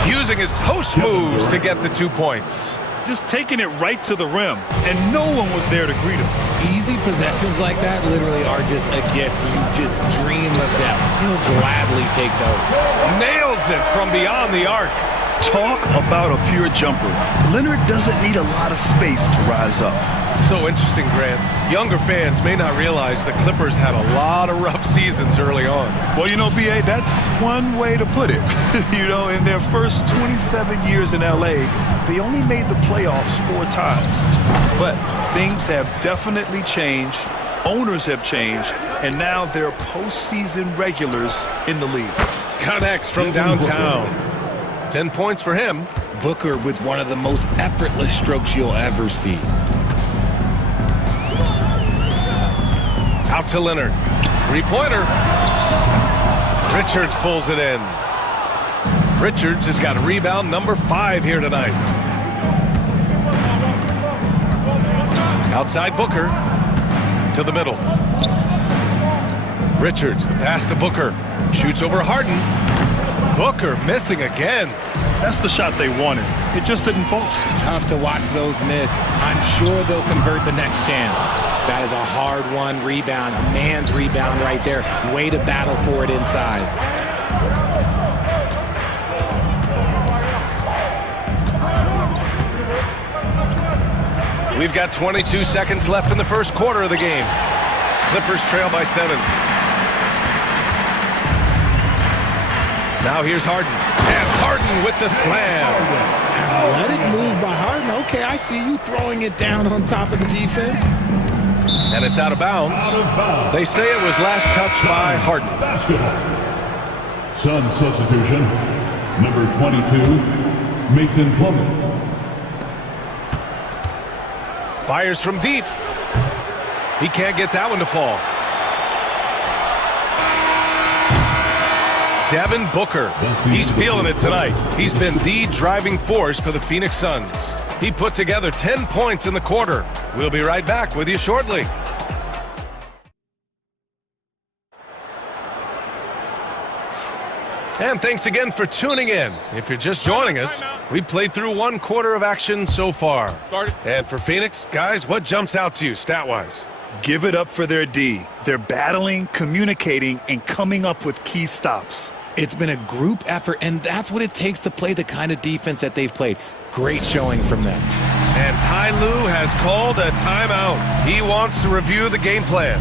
Using his post moves to get the 2 points. Just taking it right to the rim, and no one was there to greet him. Easy possessions like that literally are just a gift. You just dream of them. He'll gladly take those. Nails it from beyond the arc. Talk about a pure jumper. Leonard doesn't need a lot of space to rise up. So interesting, Grant. Younger fans may not realize the Clippers had a lot of rough seasons early on. Well, you know, BA, that's one way to put it. You know, in their first 27 years in LA, they only made the playoffs 4 times. But things have definitely changed. Owners have changed. And now they're postseason regulars in the league. Connects from downtown. 10 points for him. Booker with one of the most effortless strokes you'll ever see. Out to Leonard. 3-pointer. Richards pulls it in. Richards has got rebound number 5 here tonight. Outside Booker. To the middle. Richards, the pass to Booker. Shoots over Harden. Booker missing again. That's the shot they wanted. It just didn't fall. Tough to watch those miss. I'm sure they'll convert the next chance. That is a hard-won rebound, a man's rebound right there. Way to battle for it inside. We've got 22 seconds left in the first quarter of the game. Clippers trail by 7. Now here's Harden. And Harden with the slam. Athletic move by Harden. Okay, I see you throwing it down on top of the defense. And it's out of bounds. They say it was last touched by Harden. Sun substitution, number 22, Mason Plumlee. Fires from deep. He can't get that one to fall. Devin Booker. He's feeling it tonight. He's been the driving force for the Phoenix Suns. He put together 10 points in the quarter. We'll be right back with you shortly. And thanks again for tuning in. If you're just joining us, we played through one quarter of action so far. And for Phoenix, guys, what jumps out to you stat-wise? Give it up for their D. They're battling, communicating, and coming up with key stops. It's been a group effort, and that's what it takes to play the kind of defense that they've played. Great showing from them. And Ty Lue has called a timeout. He wants to review the game plan.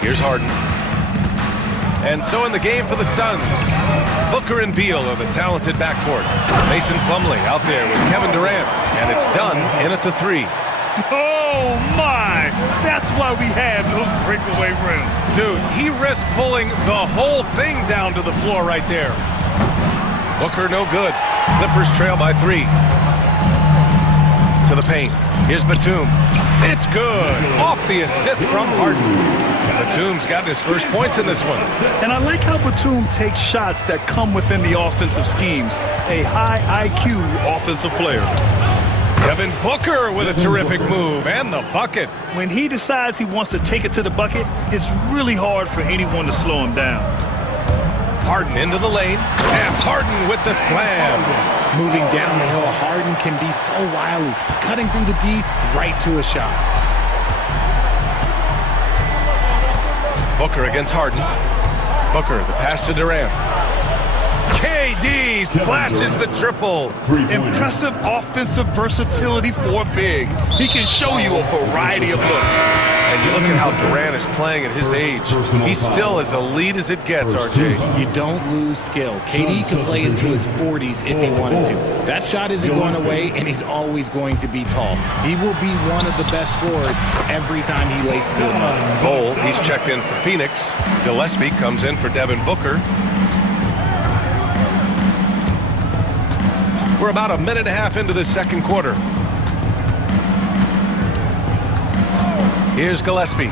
Here's Harden. And so in the game for the Suns, Booker and Beal are the talented backcourt. Mason Plumlee out there with Kevin Durant. And it's done in at the three. Oh, my! That's why we have those breakaway rims. Dude, he risked pulling the whole thing down to the floor right there. Booker no good. Clippers trail by 3. To the paint. Here's Batum. It's good. Off the assist from Harden. Batum's gotten his first points in this one. And I like how Batum takes shots that come within the offensive schemes. A high IQ offensive player. Devin Booker with a terrific move and the bucket. When he decides he wants to take it to the bucket, it's really hard for anyone to slow him down. Harden into the lane, and Harden with the slam. Moving down the hill, Harden can be so wily, cutting through the D right to a shot. Booker against Harden. Booker, the pass to Durant. KD splashes the triple. Impressive offensive versatility for big. He can show you a variety of looks. And you look at how Durant is playing at his age. He's still as elite as it gets, RJ. You don't lose skill. KD can play into his 40s if he wanted to. That shot isn't going away, and he's always going to be tall. He will be one of the best scorers every time he laces it up. Bol, he's checked in for Phoenix. Gillespie comes in for Devin Booker. We're about a minute and a half into the second quarter. Here's Gillespie.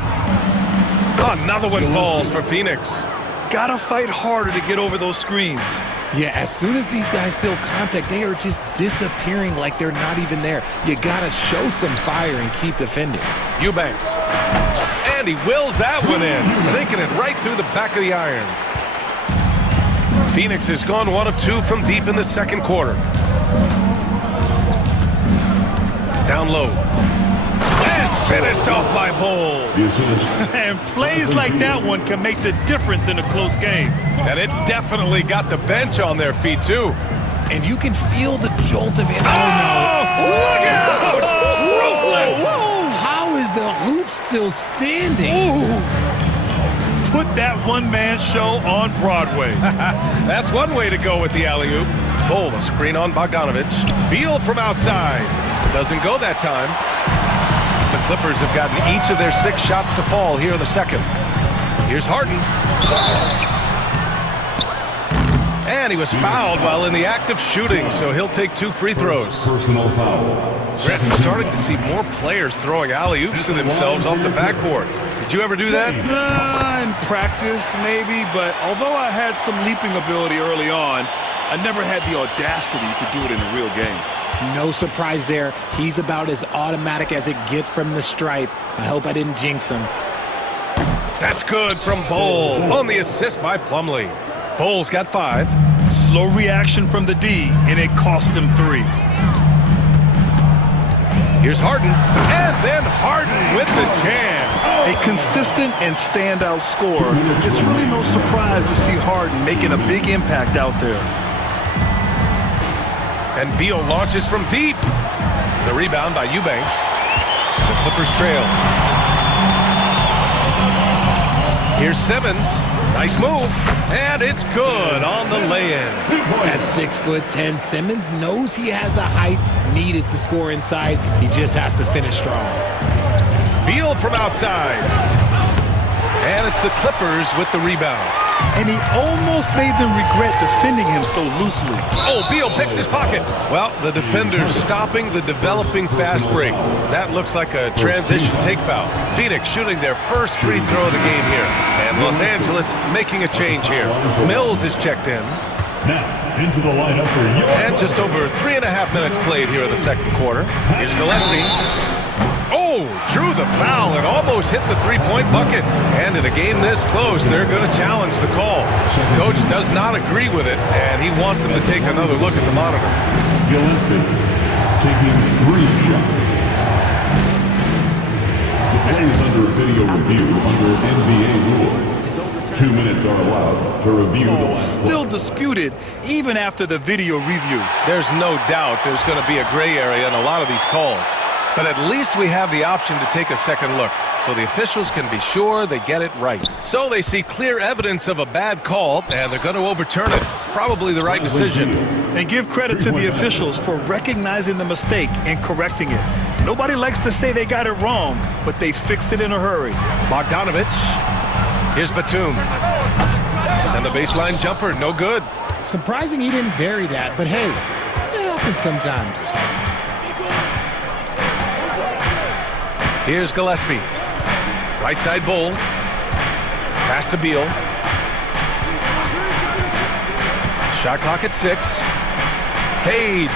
Another one falls for Phoenix. Gotta fight harder to get over those screens. Yeah, as soon as these guys feel contact, they are just disappearing like they're not even there. You gotta show some fire and keep defending. Eubanks. And he wills that one in, sinking it right through the back of the iron. Phoenix has gone 1 of 2 from deep in the second quarter. Down low. And finished off by Bol. And plays like that one can make the difference in a close game. And it definitely got the bench on their feet, too. And you can feel the jolt of it. Oh, no. Look out! Ruthless! How is the hoop still standing? Ooh. Put that one-man show on Broadway. That's one way to go with the alley-oop. Bol, a screen on Bogdanovich. Beal from outside. Doesn't go that time. The Clippers have gotten each of their 6 shots to fall here in the second. Here's Harden. And he was fouled while in the act of shooting, so he'll take 2 free throws. Personal foul. Brett, we're starting to see more players throwing alley-oops to themselves off the backboard. Did you ever do that? In practice, maybe, but although I had some leaping ability early on, I never had the audacity to do it in a real game. No surprise there. He's about as automatic as it gets from the stripe. I hope I didn't jinx him. That's good from Bol on the assist by Plumlee. Bol's got 5. Slow reaction from the D, and it cost him 3. Here's Harden, and then Harden with the jam. A consistent and standout scorer. It's really no surprise to see Harden making a big impact out there. And Beal launches from deep. The rebound by Eubanks. The Clippers trail. Here's Simmons. Nice move, and it's good on the lay-in. At 6'10", Simmons knows he has the height needed to score inside. He just has to finish strong. Beal from outside. And it's the Clippers with the rebound. And he almost made them regret defending him so loosely. Oh, Beal picks his pocket. Well, the defender's stopping the developing fast break. That looks like a transition take foul. Phoenix shooting their first free throw of the game here. And Los Angeles making a change here. Mills is checked in. Now, into the lineup for your... And just over 3.5 minutes played here in the second quarter. Here's Gillespie. Oh, drew the foul and almost hit the three-point bucket. And in a game this close, they're going to challenge the call. Coach does not agree with it, and he wants them to take another look at the monitor. Gillespie taking 3 shots. The play is under video review under NBA rules. 2 minutes are allowed to review the line. Still disputed even after the video review. There's no doubt there's going to be a gray area in a lot of these calls. But at least we have the option to take a second look, so the officials can be sure they get it right. So they see clear evidence of a bad call, and they're going to overturn it. Probably the right decision. And give credit to the officials for recognizing the mistake and correcting it. Nobody likes to say they got it wrong, but they fixed it in a hurry. Bogdanovich. Here's Batum. And the baseline jumper, no good. Surprising he didn't bury that, but hey, it happens sometimes. Here's Gillespie. Right side Bull. Pass to Beal. Shot clock at 6. Fades.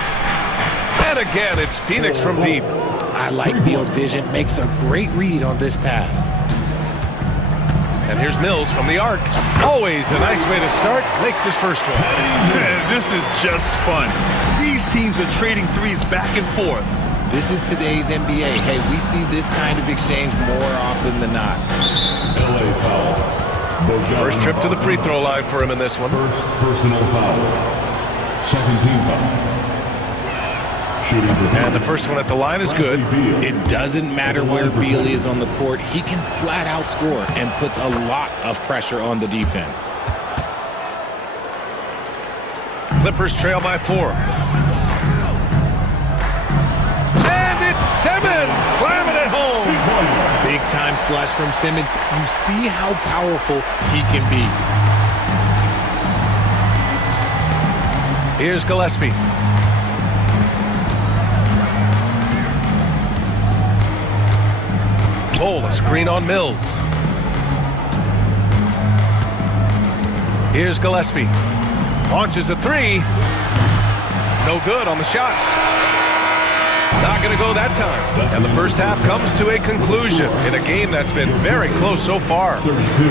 And again, it's Phoenix from deep. I like Beal's vision. Makes a great read on this pass. And here's Mills from the arc. Always a nice way to start. Makes his first one. Man, this is just fun. These teams are trading threes back and forth. This is today's NBA. Hey, we see this kind of exchange more often than not. LA foul. First trip to the free throw line for him in this one. First personal foul. Second team foul. Shooting and the first one at the line is good. It doesn't matter where Beal is on the court. He can flat out score and puts a lot of pressure on the defense. Clippers trail by 4. Simmons slamming it home. Big time flush from Simmons. You see how powerful he can be. Here's Gillespie. Oh, a screen on Mills. Here's Gillespie. Launches a 3. No good on the shot. Not going to go that time. And the first half comes to a conclusion in a game that's been very close so far.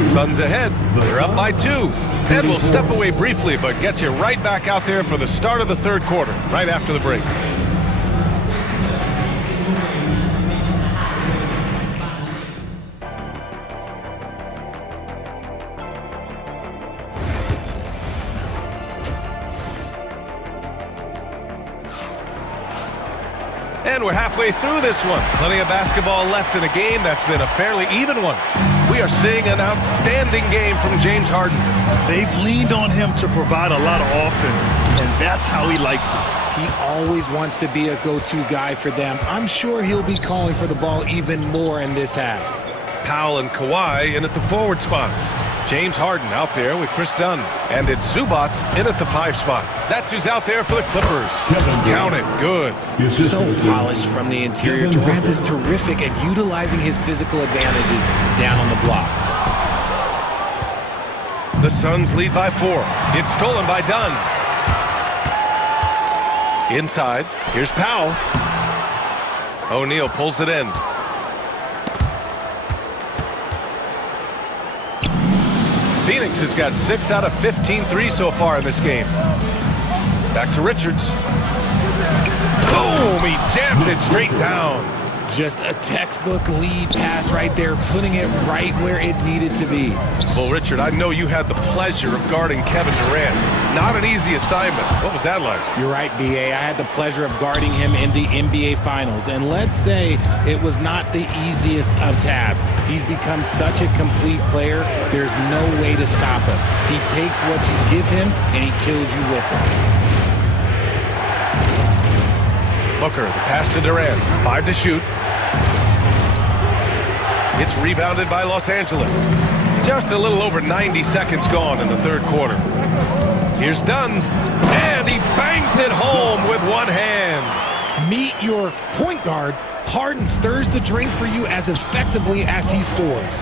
Suns ahead. They're up by 2. And we'll step away briefly, but get you right back out there for the start of the third quarter, right after the break. And we're halfway through this one. Plenty of basketball left in a game that's been a fairly even one. We are seeing an outstanding game from James Harden. They've leaned on him to provide a lot of offense, and that's how he likes it. He always wants to be a go-to guy for them. I'm sure he'll be calling for the ball even more in this half. Powell and Kawhi in at the forward spots. James Harden out there with Chris Dunn. And it's Zubac in at the 5 spot. That's who's out there for the Clippers. Count it. Good. So polished from the interior. Durant is terrific at utilizing his physical advantages down on the block. The Suns lead by 4. It's stolen by Dunn. Inside. Here's Powell. O'Neal pulls it in. Phoenix has got 6 out of 15 threes so far in this game. Back to Richards. Boom! He jams it straight down. Just a textbook lead pass right there, putting it right where it needed to be. Well, Richard, I know you had the pleasure of guarding Kevin Durant. Not an easy assignment. What was that like? You're right, B.A. I had the pleasure of guarding him in the NBA Finals. And let's say it was not the easiest of tasks. He's become such a complete player, there's no way to stop him. He takes what you give him, and he kills you with it. Booker, the pass to Durant. 5 to shoot. It's rebounded by Los Angeles. Just a little over 90 seconds gone in the third quarter. Here's Dunn, and he bangs it home with one hand. Meet your point guard. Harden stirs the drink for you as effectively as he scores.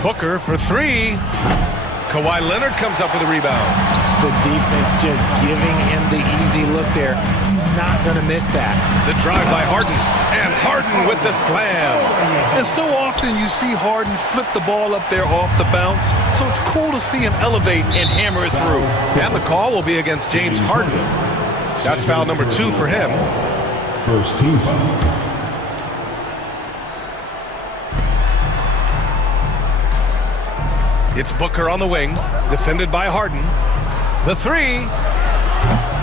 Booker for 3. Kawhi Leonard comes up with a rebound. The defense just giving him the easy look there. He's not going to miss that. The drive by Harden, and Harden with the slam. And so often you see Harden flip the ball up there off the bounce, so it's cool to see him elevate and hammer it through. And the call will be against James Harden. That's foul number 2 for him. First team foul. It's Booker on the wing, defended by Harden. The 3.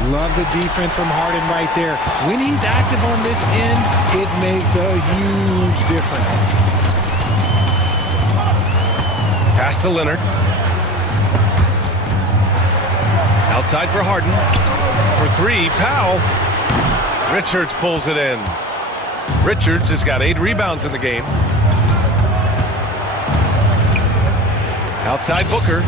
Love the defense from Harden right there. When he's active on this end, it makes a huge difference. Pass to Leonard. Outside for Harden. For 3, Powell. Richards pulls it in. Richards has got 8 rebounds in the game. Outside Booker.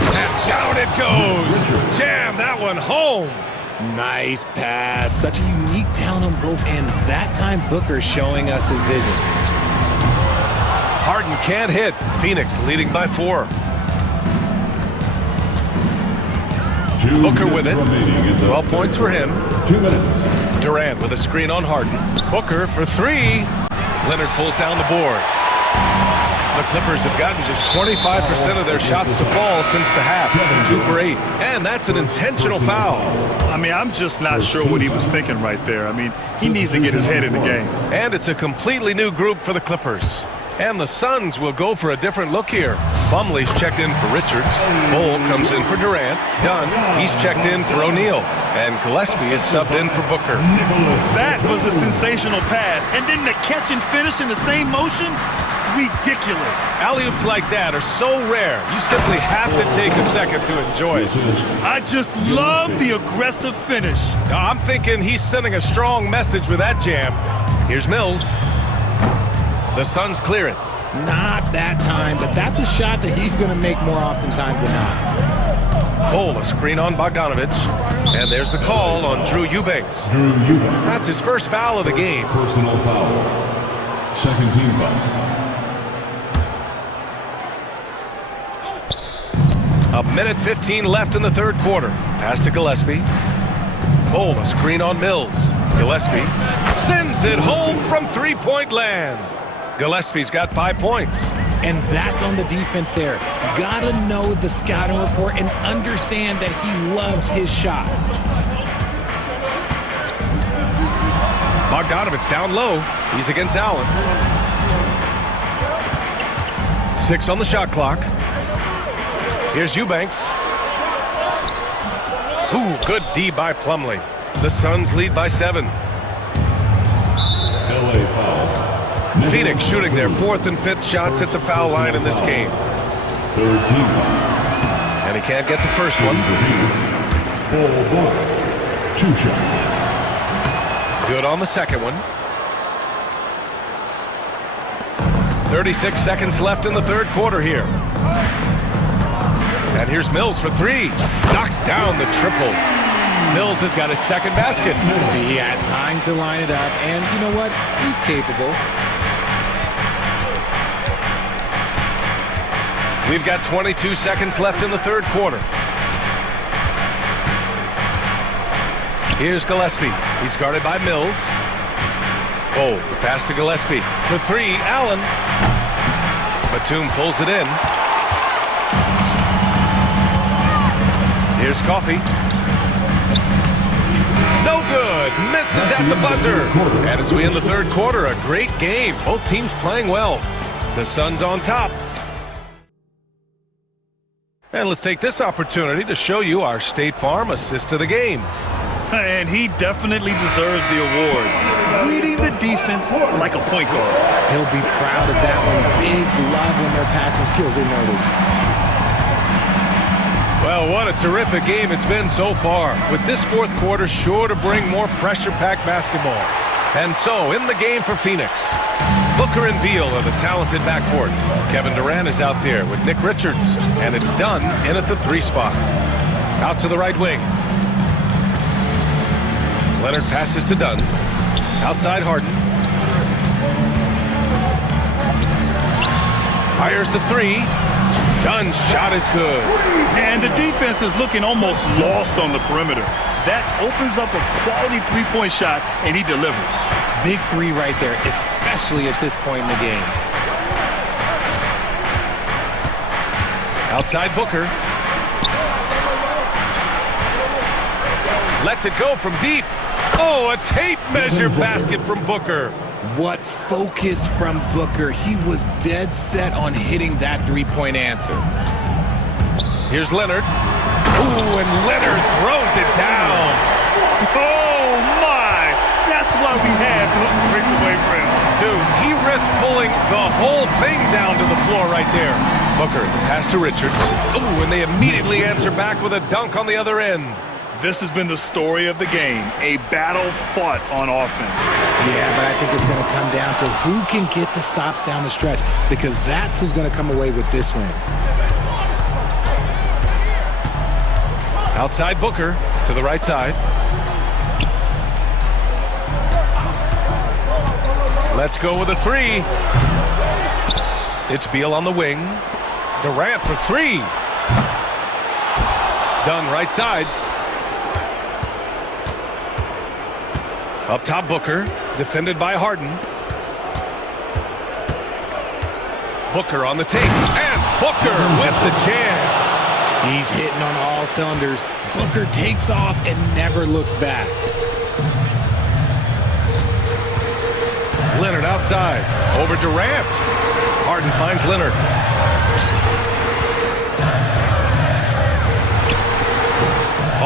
And down it goes. Jam that one home. Nice pass. Such a unique talent on both ends. That time Booker showing us his vision. Harden can't hit. Phoenix leading by 4. Booker with it. 12 points for him. 2 minutes. Durant with a screen on Harden. Booker for 3. Leonard pulls down the board. The Clippers have gotten just 25% of their shots to fall since the half. 2 for 8. And that's an intentional foul. I mean, I'm just not sure what he was thinking right there. I mean, he needs to get his head in the game. And it's a completely new group for the Clippers. And the Suns will go for a different look here. Plumlee's checked in for Richards. Bull comes in for Durant. Dunn, he's checked in for O'Neal. And Gillespie is subbed in for Booker. That was a sensational pass. And then the catch and finish in the same motion? Ridiculous. Alley-oops like that are so rare, you simply have to take a second to enjoy it. I just love the aggressive finish. I'm thinking he's sending a strong message with that jam. Here's Mills. The Suns clear it. Not that time, but that's a shot that he's going to make more oftentimes than not. Bull, a screen on Bogdanovich. And there's the call on Drew Eubanks. That's his first foul of the game. Personal foul. Second team foul. A minute 15 left in the third quarter. Pass to Gillespie. Bull, a screen on Mills. Gillespie sends it home from three-point land. Gillespie's got 5 points. And that's on the defense there. Gotta know the scouting report and understand that he loves his shot. Bogdanovich down low. He's against Allen. 6 on the shot clock. Here's Eubanks. Ooh, good D by Plumlee. The Suns lead by 7. LA foul. Phoenix shooting their 4th and 5th shots at the foul line in this game. Third team foul. And he can't get the first one. Bull. 2 shots. Good on the second one. 36 seconds left in the third quarter here. And here's Mills for 3. Knocks down the triple. Mills has got his second basket. See, he had time to line it up, and you know what? He's capable. We've got 22 seconds left in the third quarter. Here's Gillespie. He's guarded by Mills. Oh, the pass to Gillespie. For 3, Allen. Batum pulls it in. Here's Coffey. No good. Misses at the buzzer. And as we end the third quarter, a great game. Both teams playing well. The Suns on top. And let's take this opportunity to show you our State Farm assist of the game. And he definitely deserves the award. Reading the defense like a point guard. He'll be proud of that one. Bigs love when their passing skills are noticed. Well, what a terrific game it's been so far, with this fourth quarter sure to bring more pressure-packed basketball. And so, in the game for Phoenix, Booker and Beal are the talented backcourt. Kevin Durant is out there with Nick Richards, and it's Dunn in at the 3 spot. Out to the right wing. Leonard passes to Dunn. Outside Harden. Fires the 3. Dunn's shot is good. And the defense is looking almost lost on the perimeter. That opens up a quality three-point shot, and he delivers. Big 3 right there, especially at this point in the game. Outside Booker. Lets it go from deep. Oh, a tape measure basket from Booker. What focus from Booker. He was dead set on hitting that three-point answer. Here's Leonard. Ooh, and Leonard throws it down. Oh, my! That's why we had those breakaway rims. Dude, he risked pulling the whole thing down to the floor right there. Booker, the pass to Richards. Ooh, and they immediately answer back with a dunk on the other end. This has been the story of the game, a battle fought on offense. Yeah, but I think it's going to come down to who can get the stops down the stretch, because that's who's going to come away with this win. Outside Booker to the right side. Let's go with a 3. It's Beal on the wing. Durant for 3. Dunn right side. Up top Booker, defended by Harden. Booker on the tape, and Booker with the jam. He's hitting on all cylinders. Booker takes off and never looks back. Leonard outside, over Durant. Harden finds Leonard.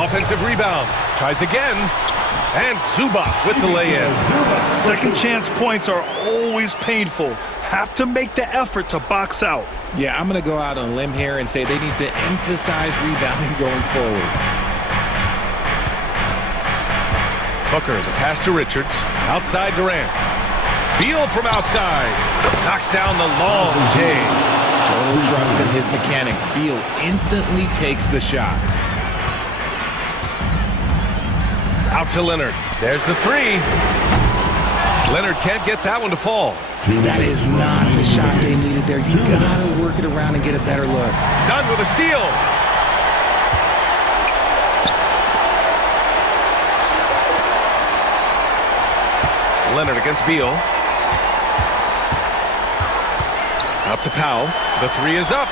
Offensive rebound, tries again. And Zubac with the lay-in. Second chance points are always painful. Have to make the effort to box out. Yeah, I'm going to go out on a limb here and say they need to emphasize rebounding going forward. Booker, the pass to Richards. Outside Durant. Beal from outside. Knocks down the long J. Total trust in his mechanics. Beal instantly takes the shot. Out to Leonard. There's the 3. Leonard can't get that one to fall. That is not the shot they needed there. You gotta work it around and get a better look. Dunn with a steal. Leonard against Beal. Out to Powell. The 3 is up.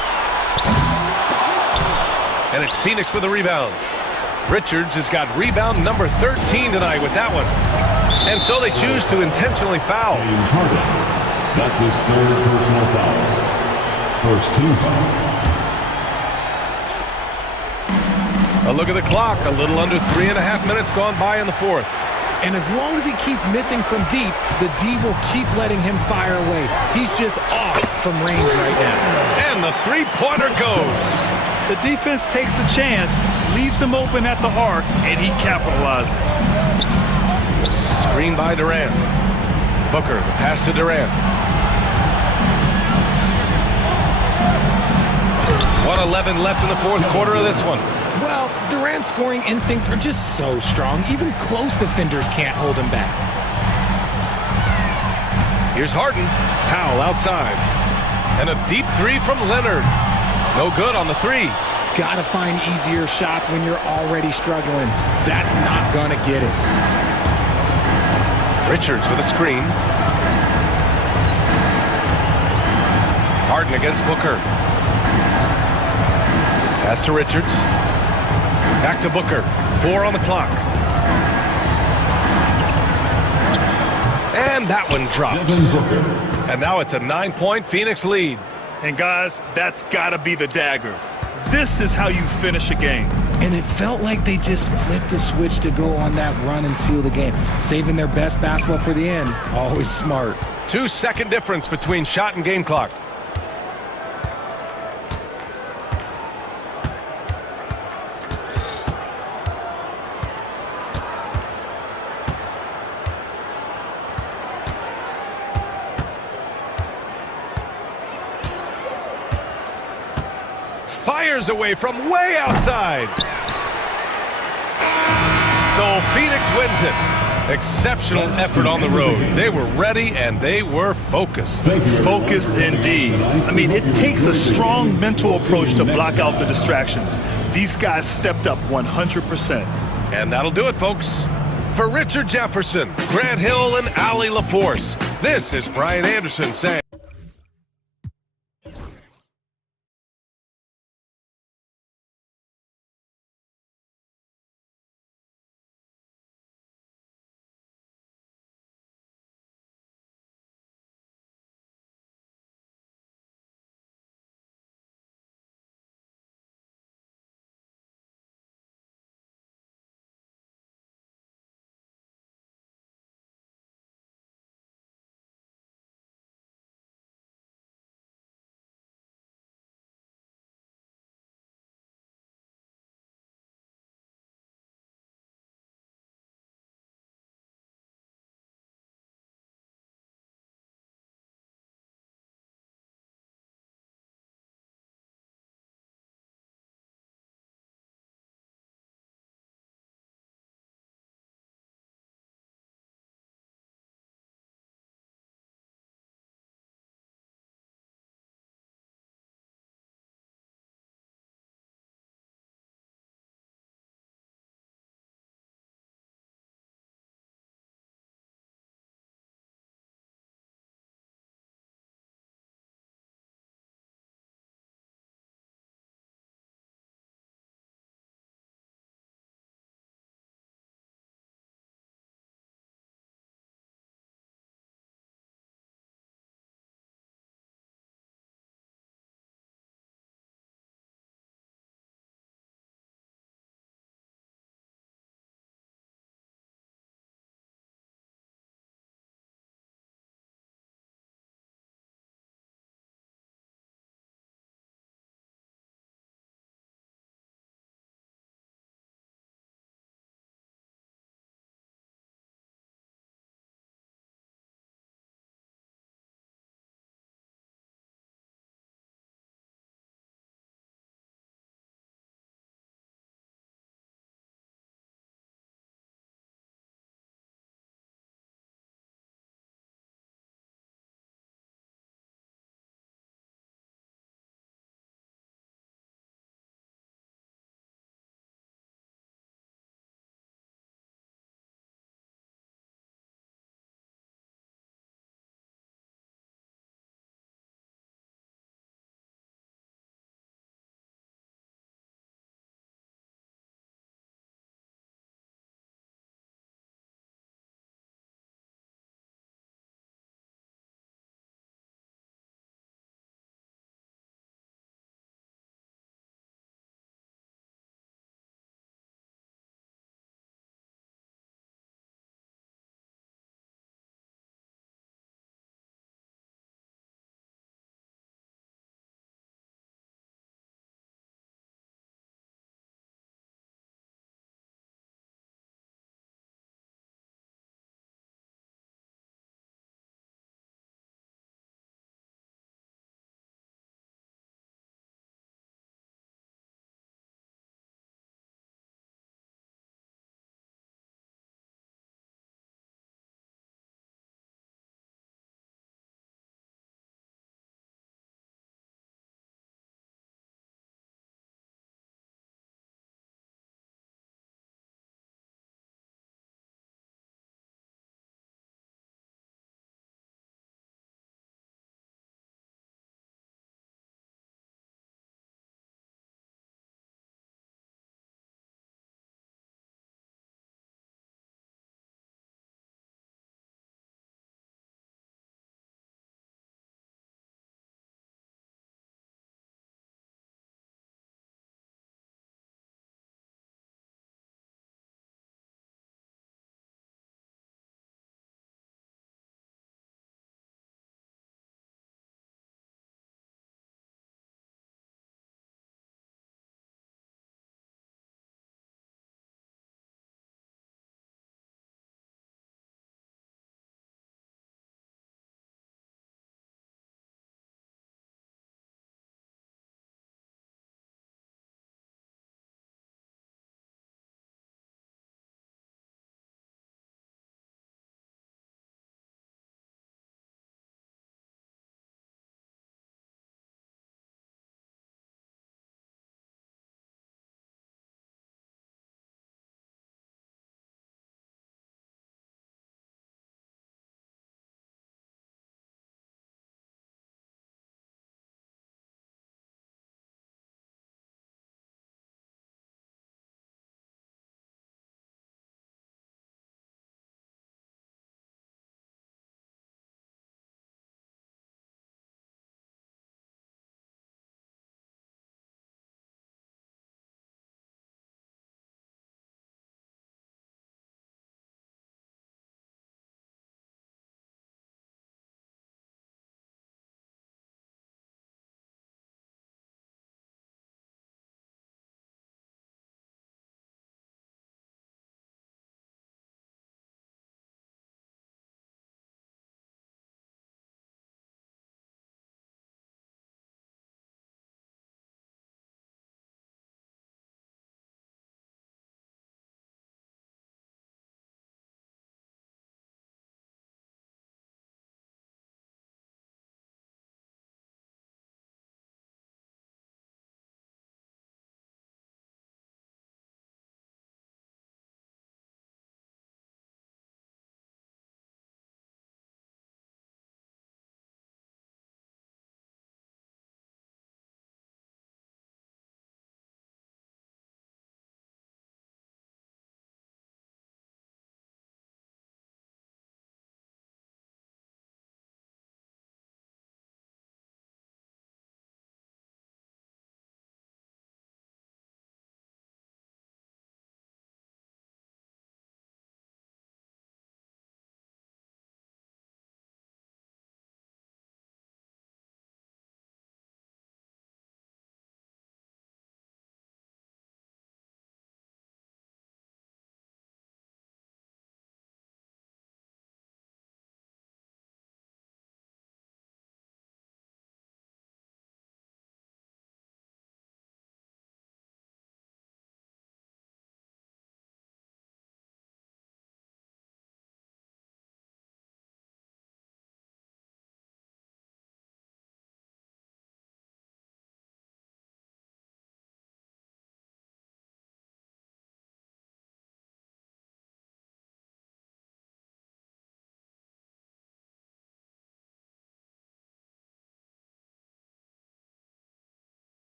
And it's Phoenix with the rebound. Richards has got rebound number 13 tonight with that one. And so they choose to intentionally foul. That's his 3rd personal foul. First team foul. A look at the clock. A little under 3.5 minutes gone by in the 4th. And as long as he keeps missing from deep, the D will keep letting him fire away. He's just off from range right now. And the 3-pointer goes. The defense takes a chance, leaves him open at the arc, and he capitalizes. Screen by Durant. Booker, the pass to Durant. 1:11 left in the 4th quarter of this one. Well, Durant's scoring instincts are just so strong. Even close defenders can't hold him back. Here's Harden. Powell outside. And a deep 3 from Leonard. No good on the 3. Gotta find easier shots when you're already struggling. That's not gonna get it. Richards with a screen. Harden against Booker. Pass to Richards. Back to Booker. 4 on the clock. And that one drops. And now it's a 9-point Phoenix lead. And guys, that's got to be the dagger. This is how you finish a game. And it felt like they just flipped the switch to go on that run and seal the game. Saving their best basketball for the end. Always smart. 2-second difference between shot and game clock. Fires away from way outside. So Phoenix wins it. Exceptional effort on the road. They were ready and they were focused. Focused indeed. I mean, it takes a strong mental approach to block out the distractions. These guys stepped up 100%. And that'll do it, folks. For Richard Jefferson, Grant Hill, and Ali LaForce, this is Brian Anderson saying,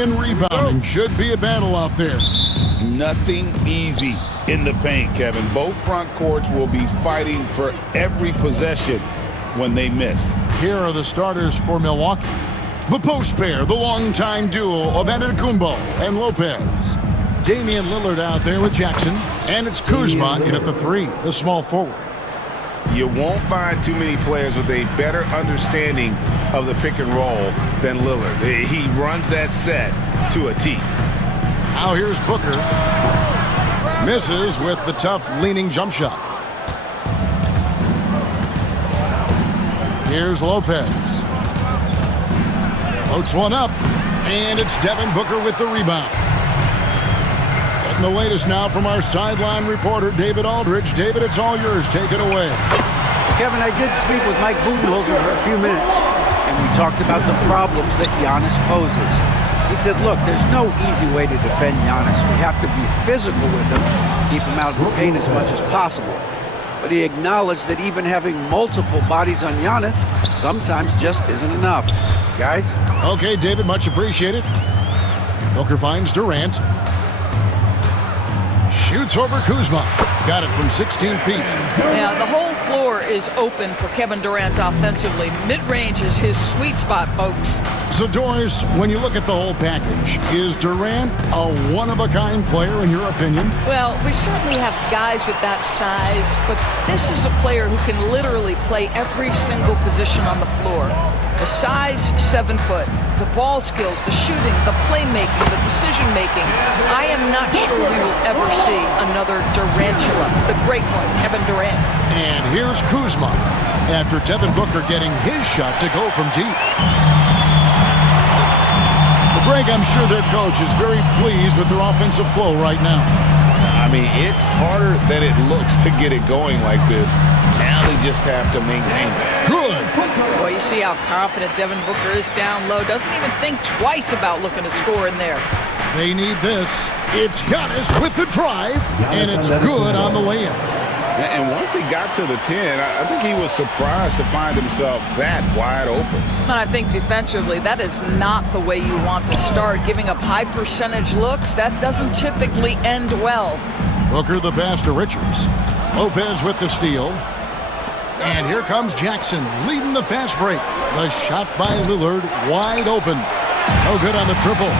Scoring and rebounding should be a battle out there. Nothing easy in the paint, Kevin. Both front courts will be fighting for every possession when they miss. Here are the starters for Milwaukee. The post pair, the longtime duo of Antetokounmpo and Lopez. Damian Lillard out there with Jackson, and it's Kuzma in at the 3, the small forward. You won't find too many players with a better understanding of the pick and roll than Lillard. He runs that set to a T. Now here's Booker. Misses with the tough leaning jump shot. Here's Lopez. Floats one up, and it's Devin Booker with the rebound. Getting the latest now from our sideline reporter, David Aldridge. David, it's all yours. Take it away. Kevin, I did speak with Mike Budenholzer for a few minutes, and we talked about the problems that Giannis poses. He said, look, there's no easy way to defend Giannis. We have to be physical with him, keep him out of the paint as much as possible. But he acknowledged that even having multiple bodies on Giannis sometimes just isn't enough. Guys? Okay, David, much appreciated. Booker finds Durant. Shoots over Kuzma. Got it from 16 feet. Yeah, the whole floor is open for Kevin Durant offensively. Mid-range is his sweet spot, folks. So, Doris, when you look at the whole package, is Durant a one-of-a-kind player in your opinion? Well, we certainly have guys with that size, but this is a player who can literally play every single position on the floor. The size, 7 foot. The ball skills, the shooting, the playmaking, the decision-making. I am not sure we will ever see another Durantula, the great one, Kevin Durant. And here's Kuzma, after Devin Booker getting his shot to go from deep. Greg, I'm sure their coach is very pleased with their offensive flow right now. I mean, it's harder than it looks to get it going like this. Now they just have to maintain it. Good. Well, you see how confident Devin Booker is down low. Doesn't even think twice about looking to score in there. They need this. It's Giannis with the drive, and it's good on the way in. And once he got to the 10, I think he was surprised to find himself that wide open. And I think defensively, that is not the way you want to start. Giving up high percentage looks, that doesn't typically end well. Booker the pass to Richards. Lopez with the steal. And here comes Jackson leading the fast break. The shot by Lillard wide open. No good on the triple.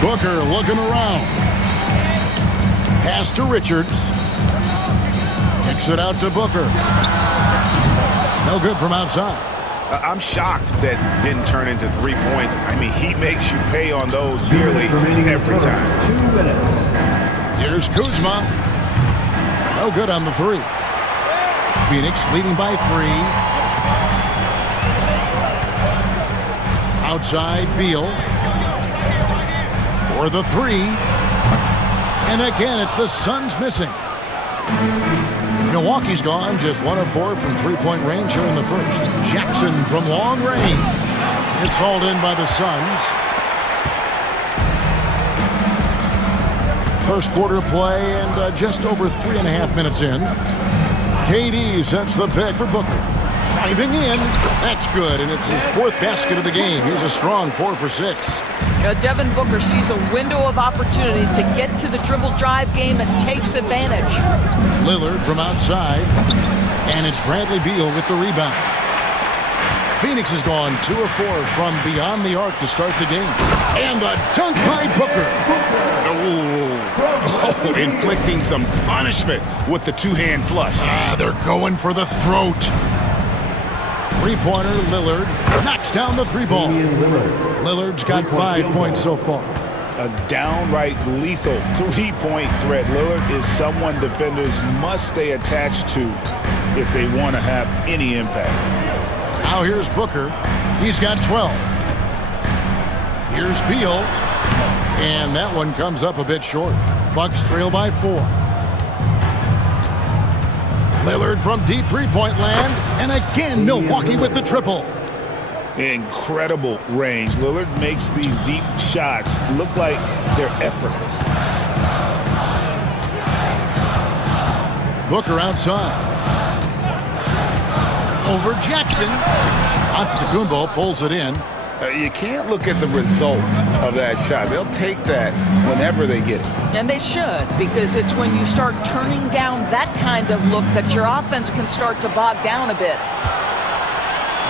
Booker looking around. Pass to Richards. Kicks it out to Booker. No good from outside. I'm shocked that didn't turn into 3 points. I mean, he makes you pay on those nearly every time. 2 minutes. Here's Kuzma. No good on the 3. Phoenix leading by 3. Outside Beal. For the 3. And again, it's the Suns missing. Milwaukee's gone just 1 of 4 from three-point range here in the first. Jackson from long range. It's hauled in by the Suns. First quarter play and just over 3.5 minutes in. KD sets the pick for Booker. Driving in. That's good, and it's his 4th basket of the game. He's a strong 4 for 6. Devin Booker sees a window of opportunity to get to the dribble drive game and takes advantage. Lillard from outside, and it's Bradley Beal with the rebound. Phoenix has gone 2 of 4 from beyond the arc to start the game. And the dunk by Booker. Oh, inflicting some punishment with the 2-hand flush. They're going for the throat. Three-pointer, Lillard knocks down the 3-ball. Lillard's got 5 points so far. A downright lethal 3-point threat. Lillard is someone defenders must stay attached to if they want to have any impact. Now here's Booker. He's got 12. Here's Beal. And that one comes up a bit short. Bucks trail by 4. Lillard from deep 3-point land. And again, Milwaukee with the triple. Incredible range. Lillard makes these deep shots look like they're effortless. Booker outside. Over Jackson. Antetokounmpo pulls it in. You can't look at the result of that shot. They'll take that whenever they get it. And they should, because it's when you start turning down that kind of look that your offense can start to bog down a bit.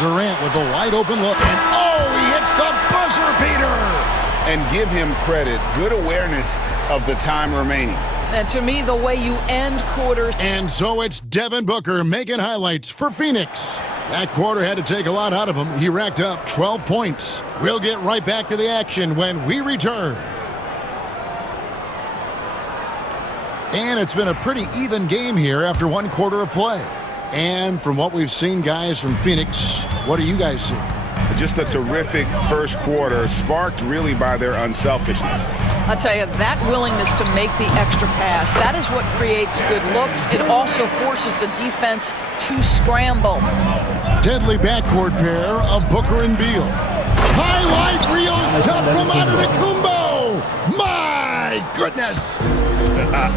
Durant with a wide open look, and he hits the buzzer beater! And give him credit, good awareness of the time remaining. And to me, the way you end quarters. And so it's Devin Booker making highlights for Phoenix. That quarter had to take a lot out of him. He racked up 12 points. We'll get right back to the action when we return. And it's been a pretty even game here after one quarter of play. And from what we've seen, guys, from Phoenix, what do you guys see? Just a terrific first quarter, sparked really by their unselfishness. I'll tell you, that willingness to make the extra pass, that is what creates good looks. It also forces the defense to scramble. Deadly backcourt pair of Booker and Beal. Highlight reel stuff from Antetokounmpo! My goodness!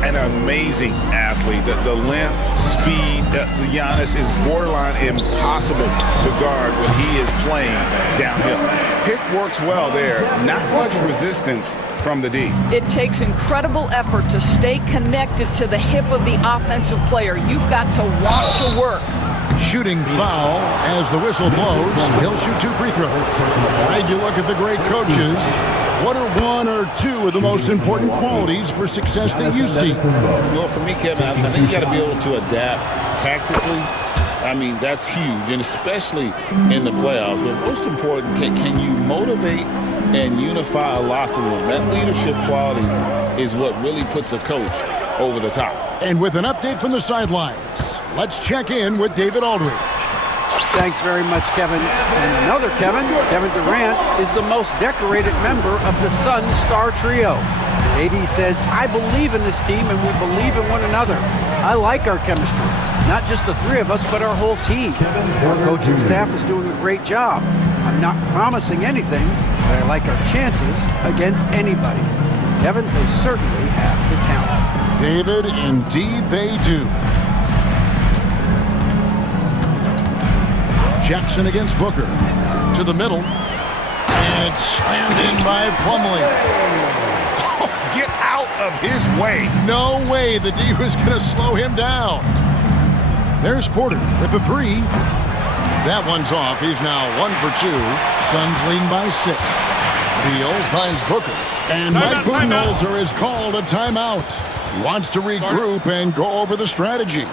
An amazing athlete. The length, speed, Giannis is borderline impossible to guard when he is playing downhill. Pick works well there. Not much resistance from the D. It takes incredible effort to stay connected to the hip of the offensive player. You've got to want to work. Shooting foul as the whistle blows. He'll shoot 2 free throws. Greg, you look at the great coaches. What are one or two of the most important qualities for success that you see? Well, for me, Kevin, I think you got to be able to adapt tactically. I mean, that's huge, and especially in the playoffs. But most important, can you motivate and unify a locker room? That leadership quality is what really puts a coach over the top. And with an update from the sidelines, let's check in with David Aldridge. Thanks very much, Kevin. And another Kevin, Kevin Durant, is the most decorated member of the Suns star trio. AD says, I believe in this team and we believe in one another. I like our chemistry. Not just the three of us, but our whole team. Our coaching staff is doing a great job. I'm not promising anything, but I like our chances against anybody. Kevin, they certainly have the talent. David, indeed they do. Jackson against Booker. To the middle. And it's slammed in by Plumlee. Get out of his way. No way the D was going to slow him down. There's Porter with the three. That one's off. He's now 1 for 2. Suns leading by 6. Beal finds Booker. And Mike Budenholzer has called a timeout. He wants to regroup and go over the strategy.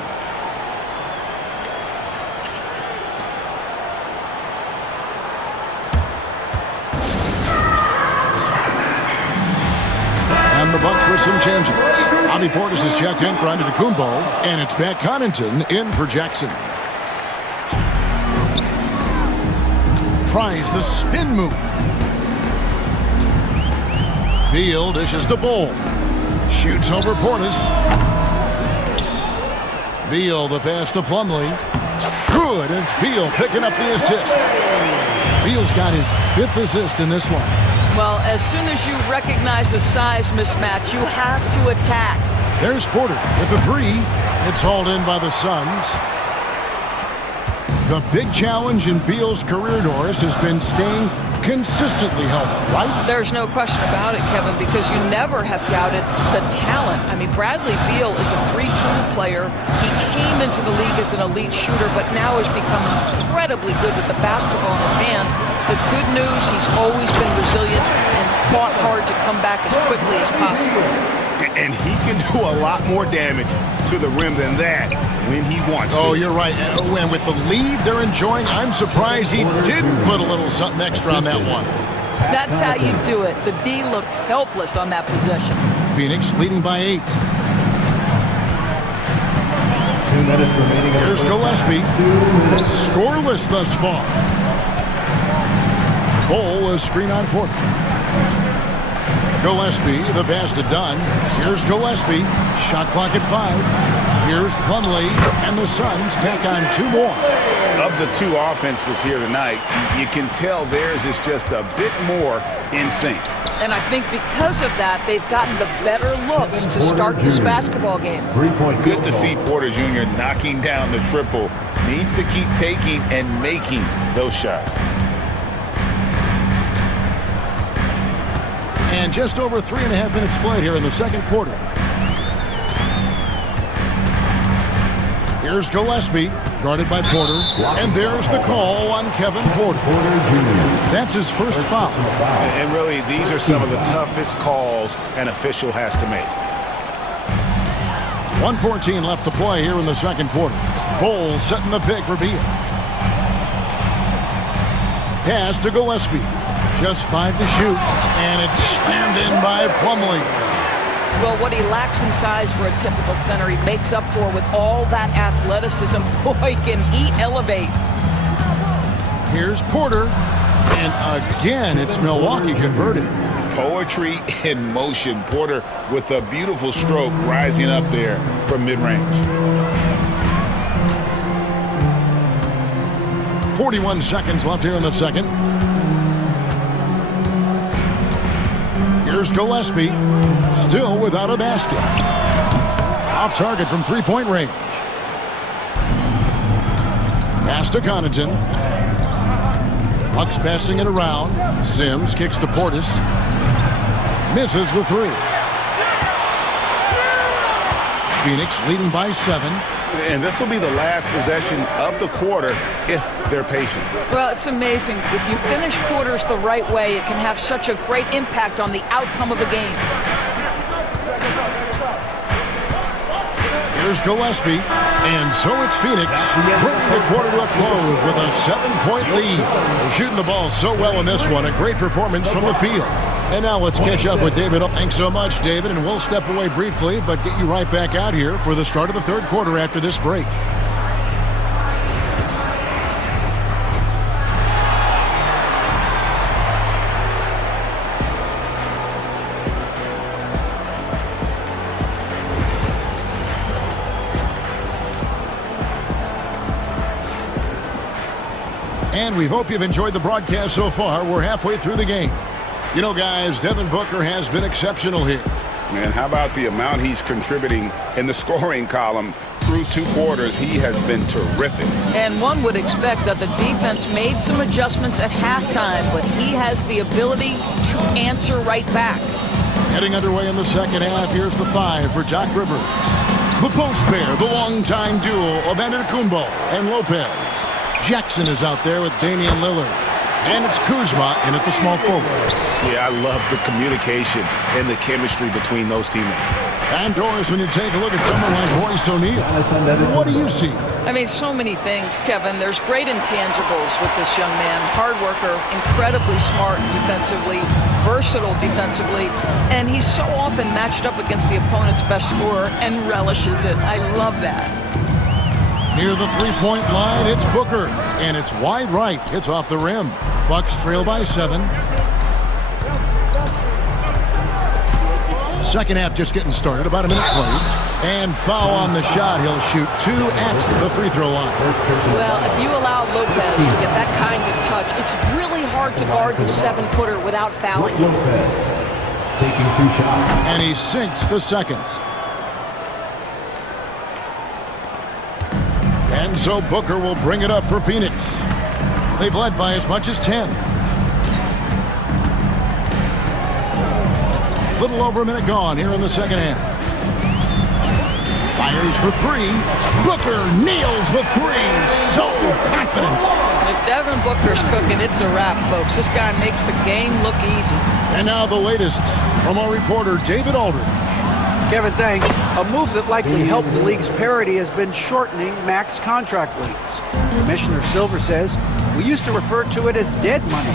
And the Bucks with some changes. Bobby Portis is checked in for Antetokounmpo, and it's Pat Connaughton in for Jackson. Tries the spin move. Beal dishes the ball. Shoots over Portis. Beal the pass to Plumlee. Good, and it's Beal picking up the assist. Beal's got his 5th assist in this one. Well, as soon as you recognize a size mismatch, you have to attack. There's Porter with the three. It's hauled in by the Suns. The big challenge in Beal's career, Doris, has been staying consistently healthy, right? There's no question about it, Kevin, because you never have doubted the talent. I mean, Bradley Beal is a 3-tool player. He came into the league as an elite shooter, but now has become incredibly good with the basketball in his hand. The good news, he's always been resilient and fought hard to come back as quickly as possible. And he can do a lot more damage to the rim than that when he wants to. Oh, you're right. And with the lead they're enjoying, I'm surprised he didn't put a little something extra on that one. That's how you do it. The D looked helpless on that possession. Phoenix leading by 8. 2 minutes remaining. Here's Gillespie. Scoreless thus far. Ball, a screen on Porter. Gillespie, the pass to Dunn. Here's Gillespie. Shot clock at 5. Here's Plumlee, and the Suns take on 2 more. Of the 2 offenses here tonight, you can tell theirs is just a bit more in sync. And I think because of that, they've gotten the better looks to start this basketball game. Good to see Porter Jr. knocking down the triple Needs to keep taking and making those shots. And just over 3.5 minutes played here in the second quarter. Here's Gillespie, guarded by Porter. And there's the call on Kevin Porter. That's his first foul. And really, these are some of the toughest calls an official has to make. 1:14 left to play here in the second quarter. Bowles setting the pick for Beal. Pass to Gillespie. Just 5 to shoot. And it's slammed in by Plumlee. Well, what he lacks in size for a typical center, he makes up for with all that athleticism. Boy, can he elevate. Here's Porter. And again, it's Milwaukee converted. Poetry in motion. Porter with a beautiful stroke rising up there from mid-range. 41 seconds left here in the second. Here's Gillespie, still without a basket. Off target from three-point range. Pass to Connaughton. Bucks passing it around. Sims kicks to Portis. Misses the three. Phoenix leading by 7. And this will be the last possession of the quarter if they're patient. Well, it's amazing. If you finish quarters the right way, it can have such a great impact on the outcome of a game. Here's Gillespie. And so it's Phoenix bringing the quarter to a close with a 7-point lead. They're shooting the ball so well in this one. A great performance from the field. And now let's catch up with David. Thanks so much, David. And we'll step away briefly, but get you right back out here for the start of the third quarter after this break. And we hope you've enjoyed the broadcast so far. We're halfway through the game. You know, guys, Devin Booker has been exceptional here. And how about the amount he's contributing in the scoring column? Through 2 quarters, he has been terrific. And one would expect that the defense made some adjustments at halftime, but he has the ability to answer right back. Getting underway in the second half, here's the 5 for Jock Rivers. The post pair, the longtime duo of Antetokounmpo and Lopez. Jackson is out there with Damian Lillard. And it's Kuzma in at the small forward. Yeah, I love the communication and the chemistry between those teammates. And Doris, when you take a look at someone like Royce O'Neal, what do you see? I mean, so many things, Kevin. There's great intangibles with this young man. Hard worker, incredibly smart defensively, versatile defensively, and he's so often matched up against the opponent's best scorer and relishes it. I love that. Near the three-point line, it's Booker, and it's wide right. It's off the rim. Bucks trail by 7. Second half just getting started, about a minute played. And foul on the shot. He'll shoot 2 at the free throw line. Well, if you allow Lopez to get that kind of touch, it's really hard to guard the 7-footer without fouling him. Taking 2 shots. And he sinks the second. And so Booker will bring it up for Phoenix. They've led by as much as 10. Little over a minute gone here in the second half. Fires for 3. Booker nails the 3. So confident. If Devin Booker's cooking, it's a wrap, folks. This guy makes the game look easy. And now the latest from our reporter, David Aldridge. Kevin, thanks. A move that likely helped the league's parity has been shortening max contract lengths. Commissioner Silver says, we used to refer to it as dead money,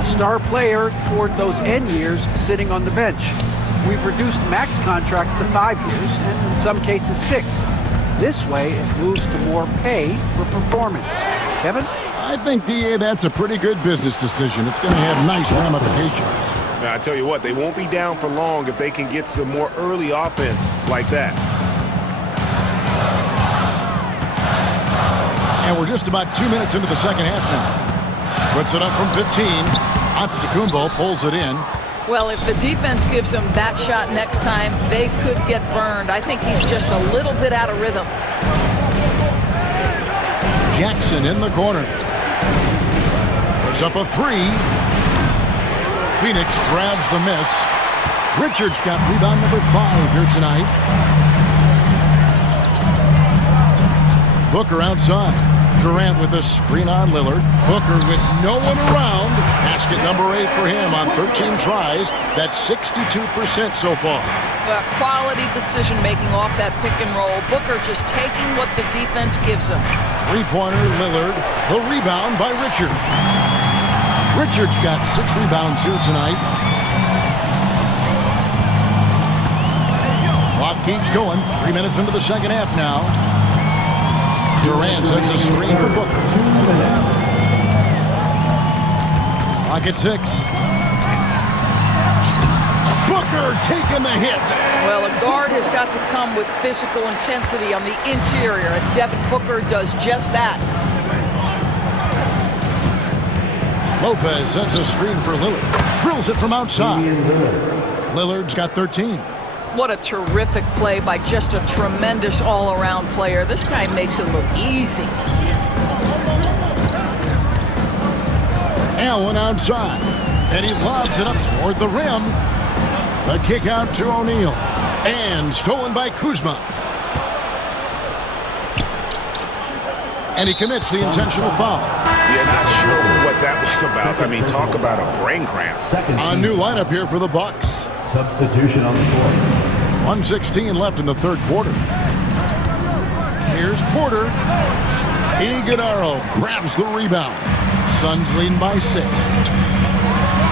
a star player toward those end years sitting on the bench. We've reduced max contracts to 5 years, and in some cases 6. This way, it moves to more pay for performance. Kevin? I think, DA, that's a pretty good business decision. It's going to have nice ramifications. Now, I tell you what, they won't be down for long if they can get some more early offense like that. And we're just about 2 minutes into the second half now. Puts it up from 15. Antetokounmpo pulls it in. Well, if the defense gives him that shot next time, they could get burned. I think he's just a little bit out of rhythm. Jackson in the corner. Puts up a three. Phoenix grabs the miss. Richards got rebound number 5 here tonight. Booker outside. Durant with a screen on Lillard. Booker with no one around. Basket number 8 for him on 13 tries. That's 62% so far. Quality decision-making off that pick and roll. Booker just taking what the defense gives him. Three-pointer, Lillard. The rebound by Richards. Richards got 6 rebounds here tonight. Clock keeps going. 3 minutes into the second half now. Durant sets a screen for Booker. Clock at 6. Booker taking the hit. Well, a guard has got to come with physical intensity on the interior, and Devin Booker does just that. Lopez sets a screen for Lillard. Drills it from outside. Lillard's got 13. What a terrific play by just a tremendous all-around player. This guy makes it look easy. Allen outside, and he lobs it up toward the rim. The kick out to O'Neal, and stolen by Kuzma. And he commits the intentional foul. You're not sure what that was about. I mean, talk about a brain cramp. A new lineup here for the Bucks. Substitution on the court. 1:16 left in the third quarter. Here's Porter. Iguodala grabs the rebound. Suns leading by 6.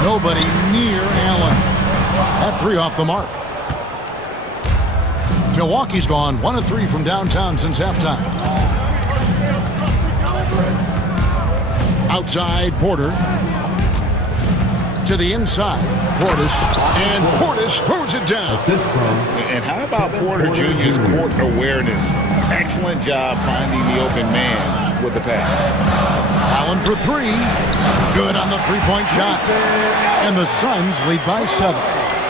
Nobody near Allen. That 3 off the mark. Milwaukee's gone 1 of 3 from downtown since halftime. Outside, Porter. To the inside. Portis, and Portis throws it down. And how about Porter Jr.'s court awareness? Excellent job finding the open man with the pass. Allen for 3. Good on the three-point shot. And the Suns lead by 7.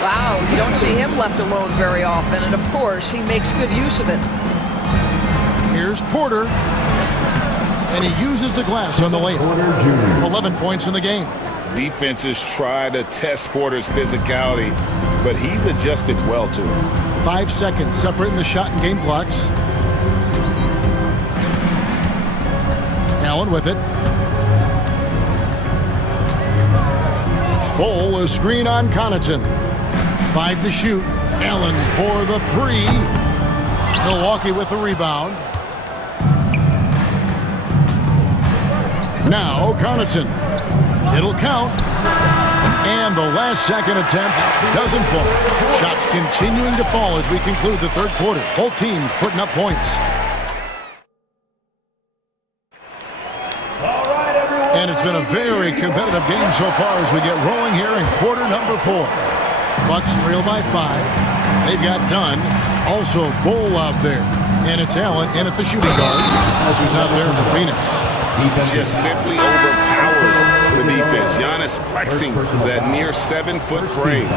Wow, you don't see him left alone very often, and of course, he makes good use of it. Here's Porter. And he uses the glass on the layup. 11 points in the game. Defenses try to test Porter's physicality, but he's adjusted well to it. 5 seconds separating the shot and game clocks. Allen with it. Bowl a screen on Connaughton. 5 to shoot. Allen for the 3. Milwaukee with the rebound. Now Connaughton. It'll count. And the last second attempt doesn't fall. Shots continuing to fall as we conclude the third quarter. Both teams putting up points. And it's been a very competitive game so far as we get rolling here in quarter number 4. Bucks trail by 5. They've got Dunn. Also Bowl out there. And it's Allen in at the shooting guard. That's who's out there for Phoenix. Just simply overpowers the defense. Giannis flexing that near 7-foot frame.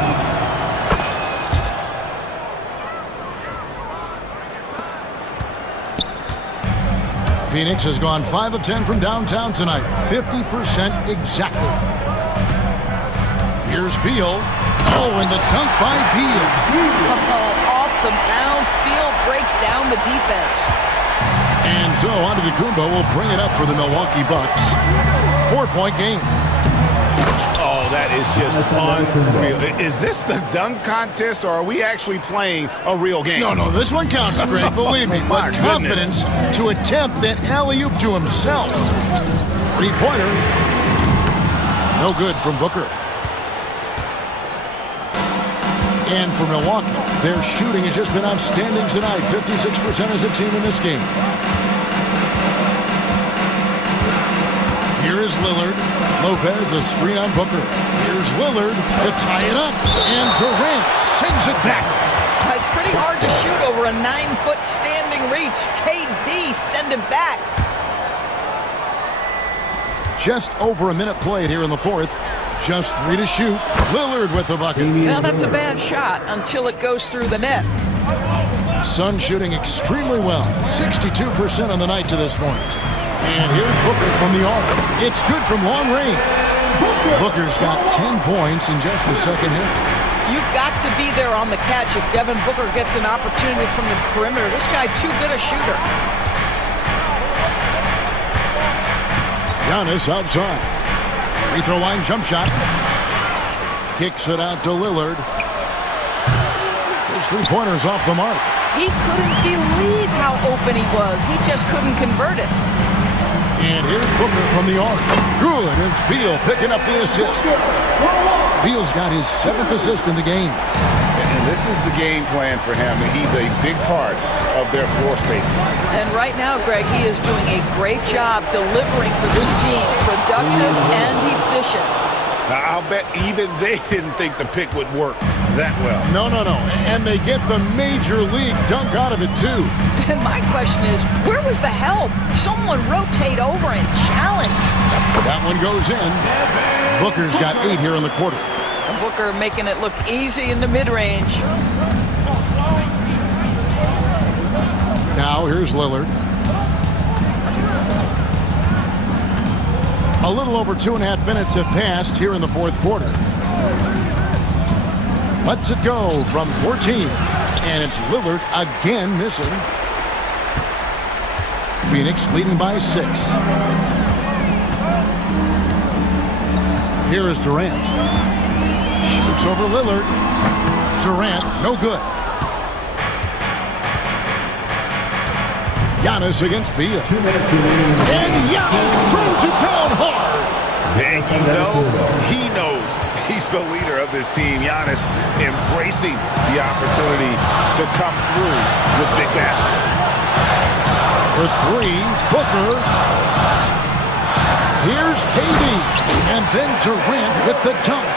Phoenix has gone 5 of 10 from downtown tonight. 50% exactly. Here's Beal. Oh, and the dunk by Beal. Oh, off the bounce. Beal breaks down the defense. And so Antetokounmpo will bring it up for the Milwaukee Bucks. 4-point game. Oh, that is just unreal. Is this the dunk contest, or are we actually playing a real game? No, this one counts, Greg, believe me. But confidence to attempt that alley-oop to himself. 3-pointer. No good from Booker. And for Milwaukee, their shooting has just been outstanding tonight. 56% as a team in this game. Here is Lillard. Lopez, a screen on Booker. Here's Lillard to tie it up. And Durant sends it back. It's pretty hard to shoot over a 9-foot standing reach. KD send it back. Just over a minute played here in the fourth. Just 3 to shoot. Lillard with the bucket. Well, that's a bad shot until it goes through the net. Suns shooting extremely well. 62% on the night to this point. And here's Booker from the arc. It's good from long range. Booker's got 10 points in just the second hit. You've got to be there on the catch if Devin Booker gets an opportunity from the perimeter. This guy too good a shooter. Giannis outside. Free throw line jump shot. Kicks it out to Lillard. His three-pointers off the mark. He couldn't believe how open he was. He just couldn't convert it. And here's Booker from the arc. Good. It's Beal picking up the assist. Beal's got his 7th assist in the game. And this is the game plan for him. He's a big part of their floor spacing. And right now, Greg, he is doing a great job delivering for this team. Productive and efficient. Now, I'll bet even they didn't think the pick would work that well. No. And they get the major league dunk out of it, too. And my question is, where was the help? Someone rotate over and challenge. That one goes in. Booker's got 8 here in the quarter. Booker making it look easy in the mid-range. Now here's Lillard. A little over 2.5 minutes have passed here in the fourth quarter. Lets it go from 14. And it's Lillard again missing. Phoenix leading by 6. Here is Durant. Shoots over Lillard. Durant, no good. Giannis against Beal. 2 minutes remaining. And Giannis throws it down hard. And you know, he knows he's the leader of this team. Giannis embracing the opportunity to come through with big baskets. For 3, Booker. Here's KD. And then Durant with the dunk.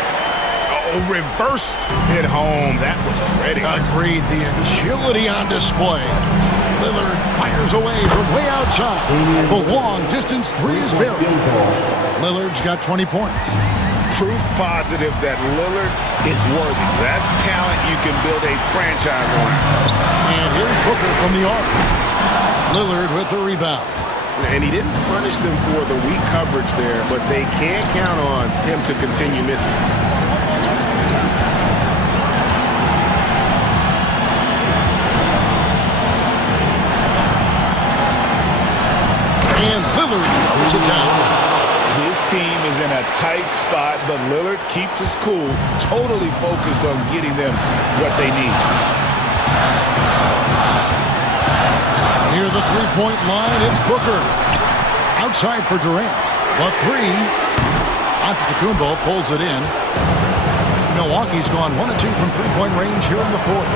Oh, reversed at home. That was pretty. Agreed. The agility on display. Lillard fires away from way outside. The long-distance 3 is buried. Lillard's got 20 points. Proof positive that Lillard is worthy. That's talent you can build a franchise around. And here's Booker from the arc. Lillard with the rebound. And he didn't punish them for the weak coverage there, but they can't count on him to continue missing. And Lillard throws it down. His team is in a tight spot, but Lillard keeps his cool, totally focused on getting them what they need. Near the three-point line, it's Booker. Outside for Durant. The 3. Antetokounmpo pulls it in. Milwaukee's gone 1 of 2 from three-point range here in the fourth.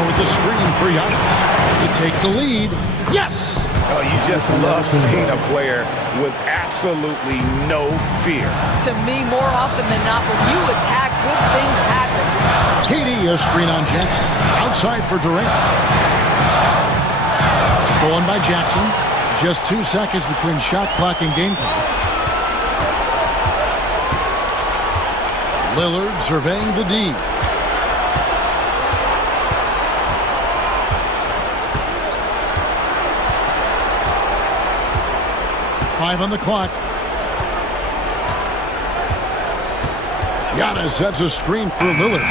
With the screen for Giannis to take the lead. Yes! Oh, you just love seeing a player with absolutely no fear. To me, more often than not, when you attack, good things happen. KD, a screen on Jackson. Outside for Durant. Stolen by Jackson. Just 2 seconds between shot clock and game clock. Lillard surveying the D. Five on the clock. Giannis sets a screen for Lillard.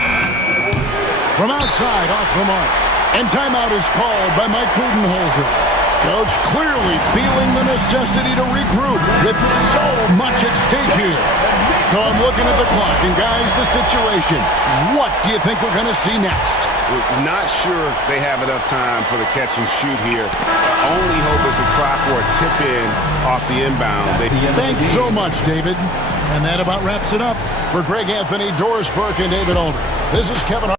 From outside, off the mark. And timeout is called by Mike Budenholzer. Coach clearly feeling the necessity to regroup with so much at stake here. So I'm looking at the clock, and guys, the situation. What do you think we're going to see next? Not sure they have enough time for the catch and shoot here. Only hope is to try for a tip in off the inbound. Thanks so much, David. And that about wraps it up. For Greg Anthony, Doris Burke, and David Aldridge, this is Kevin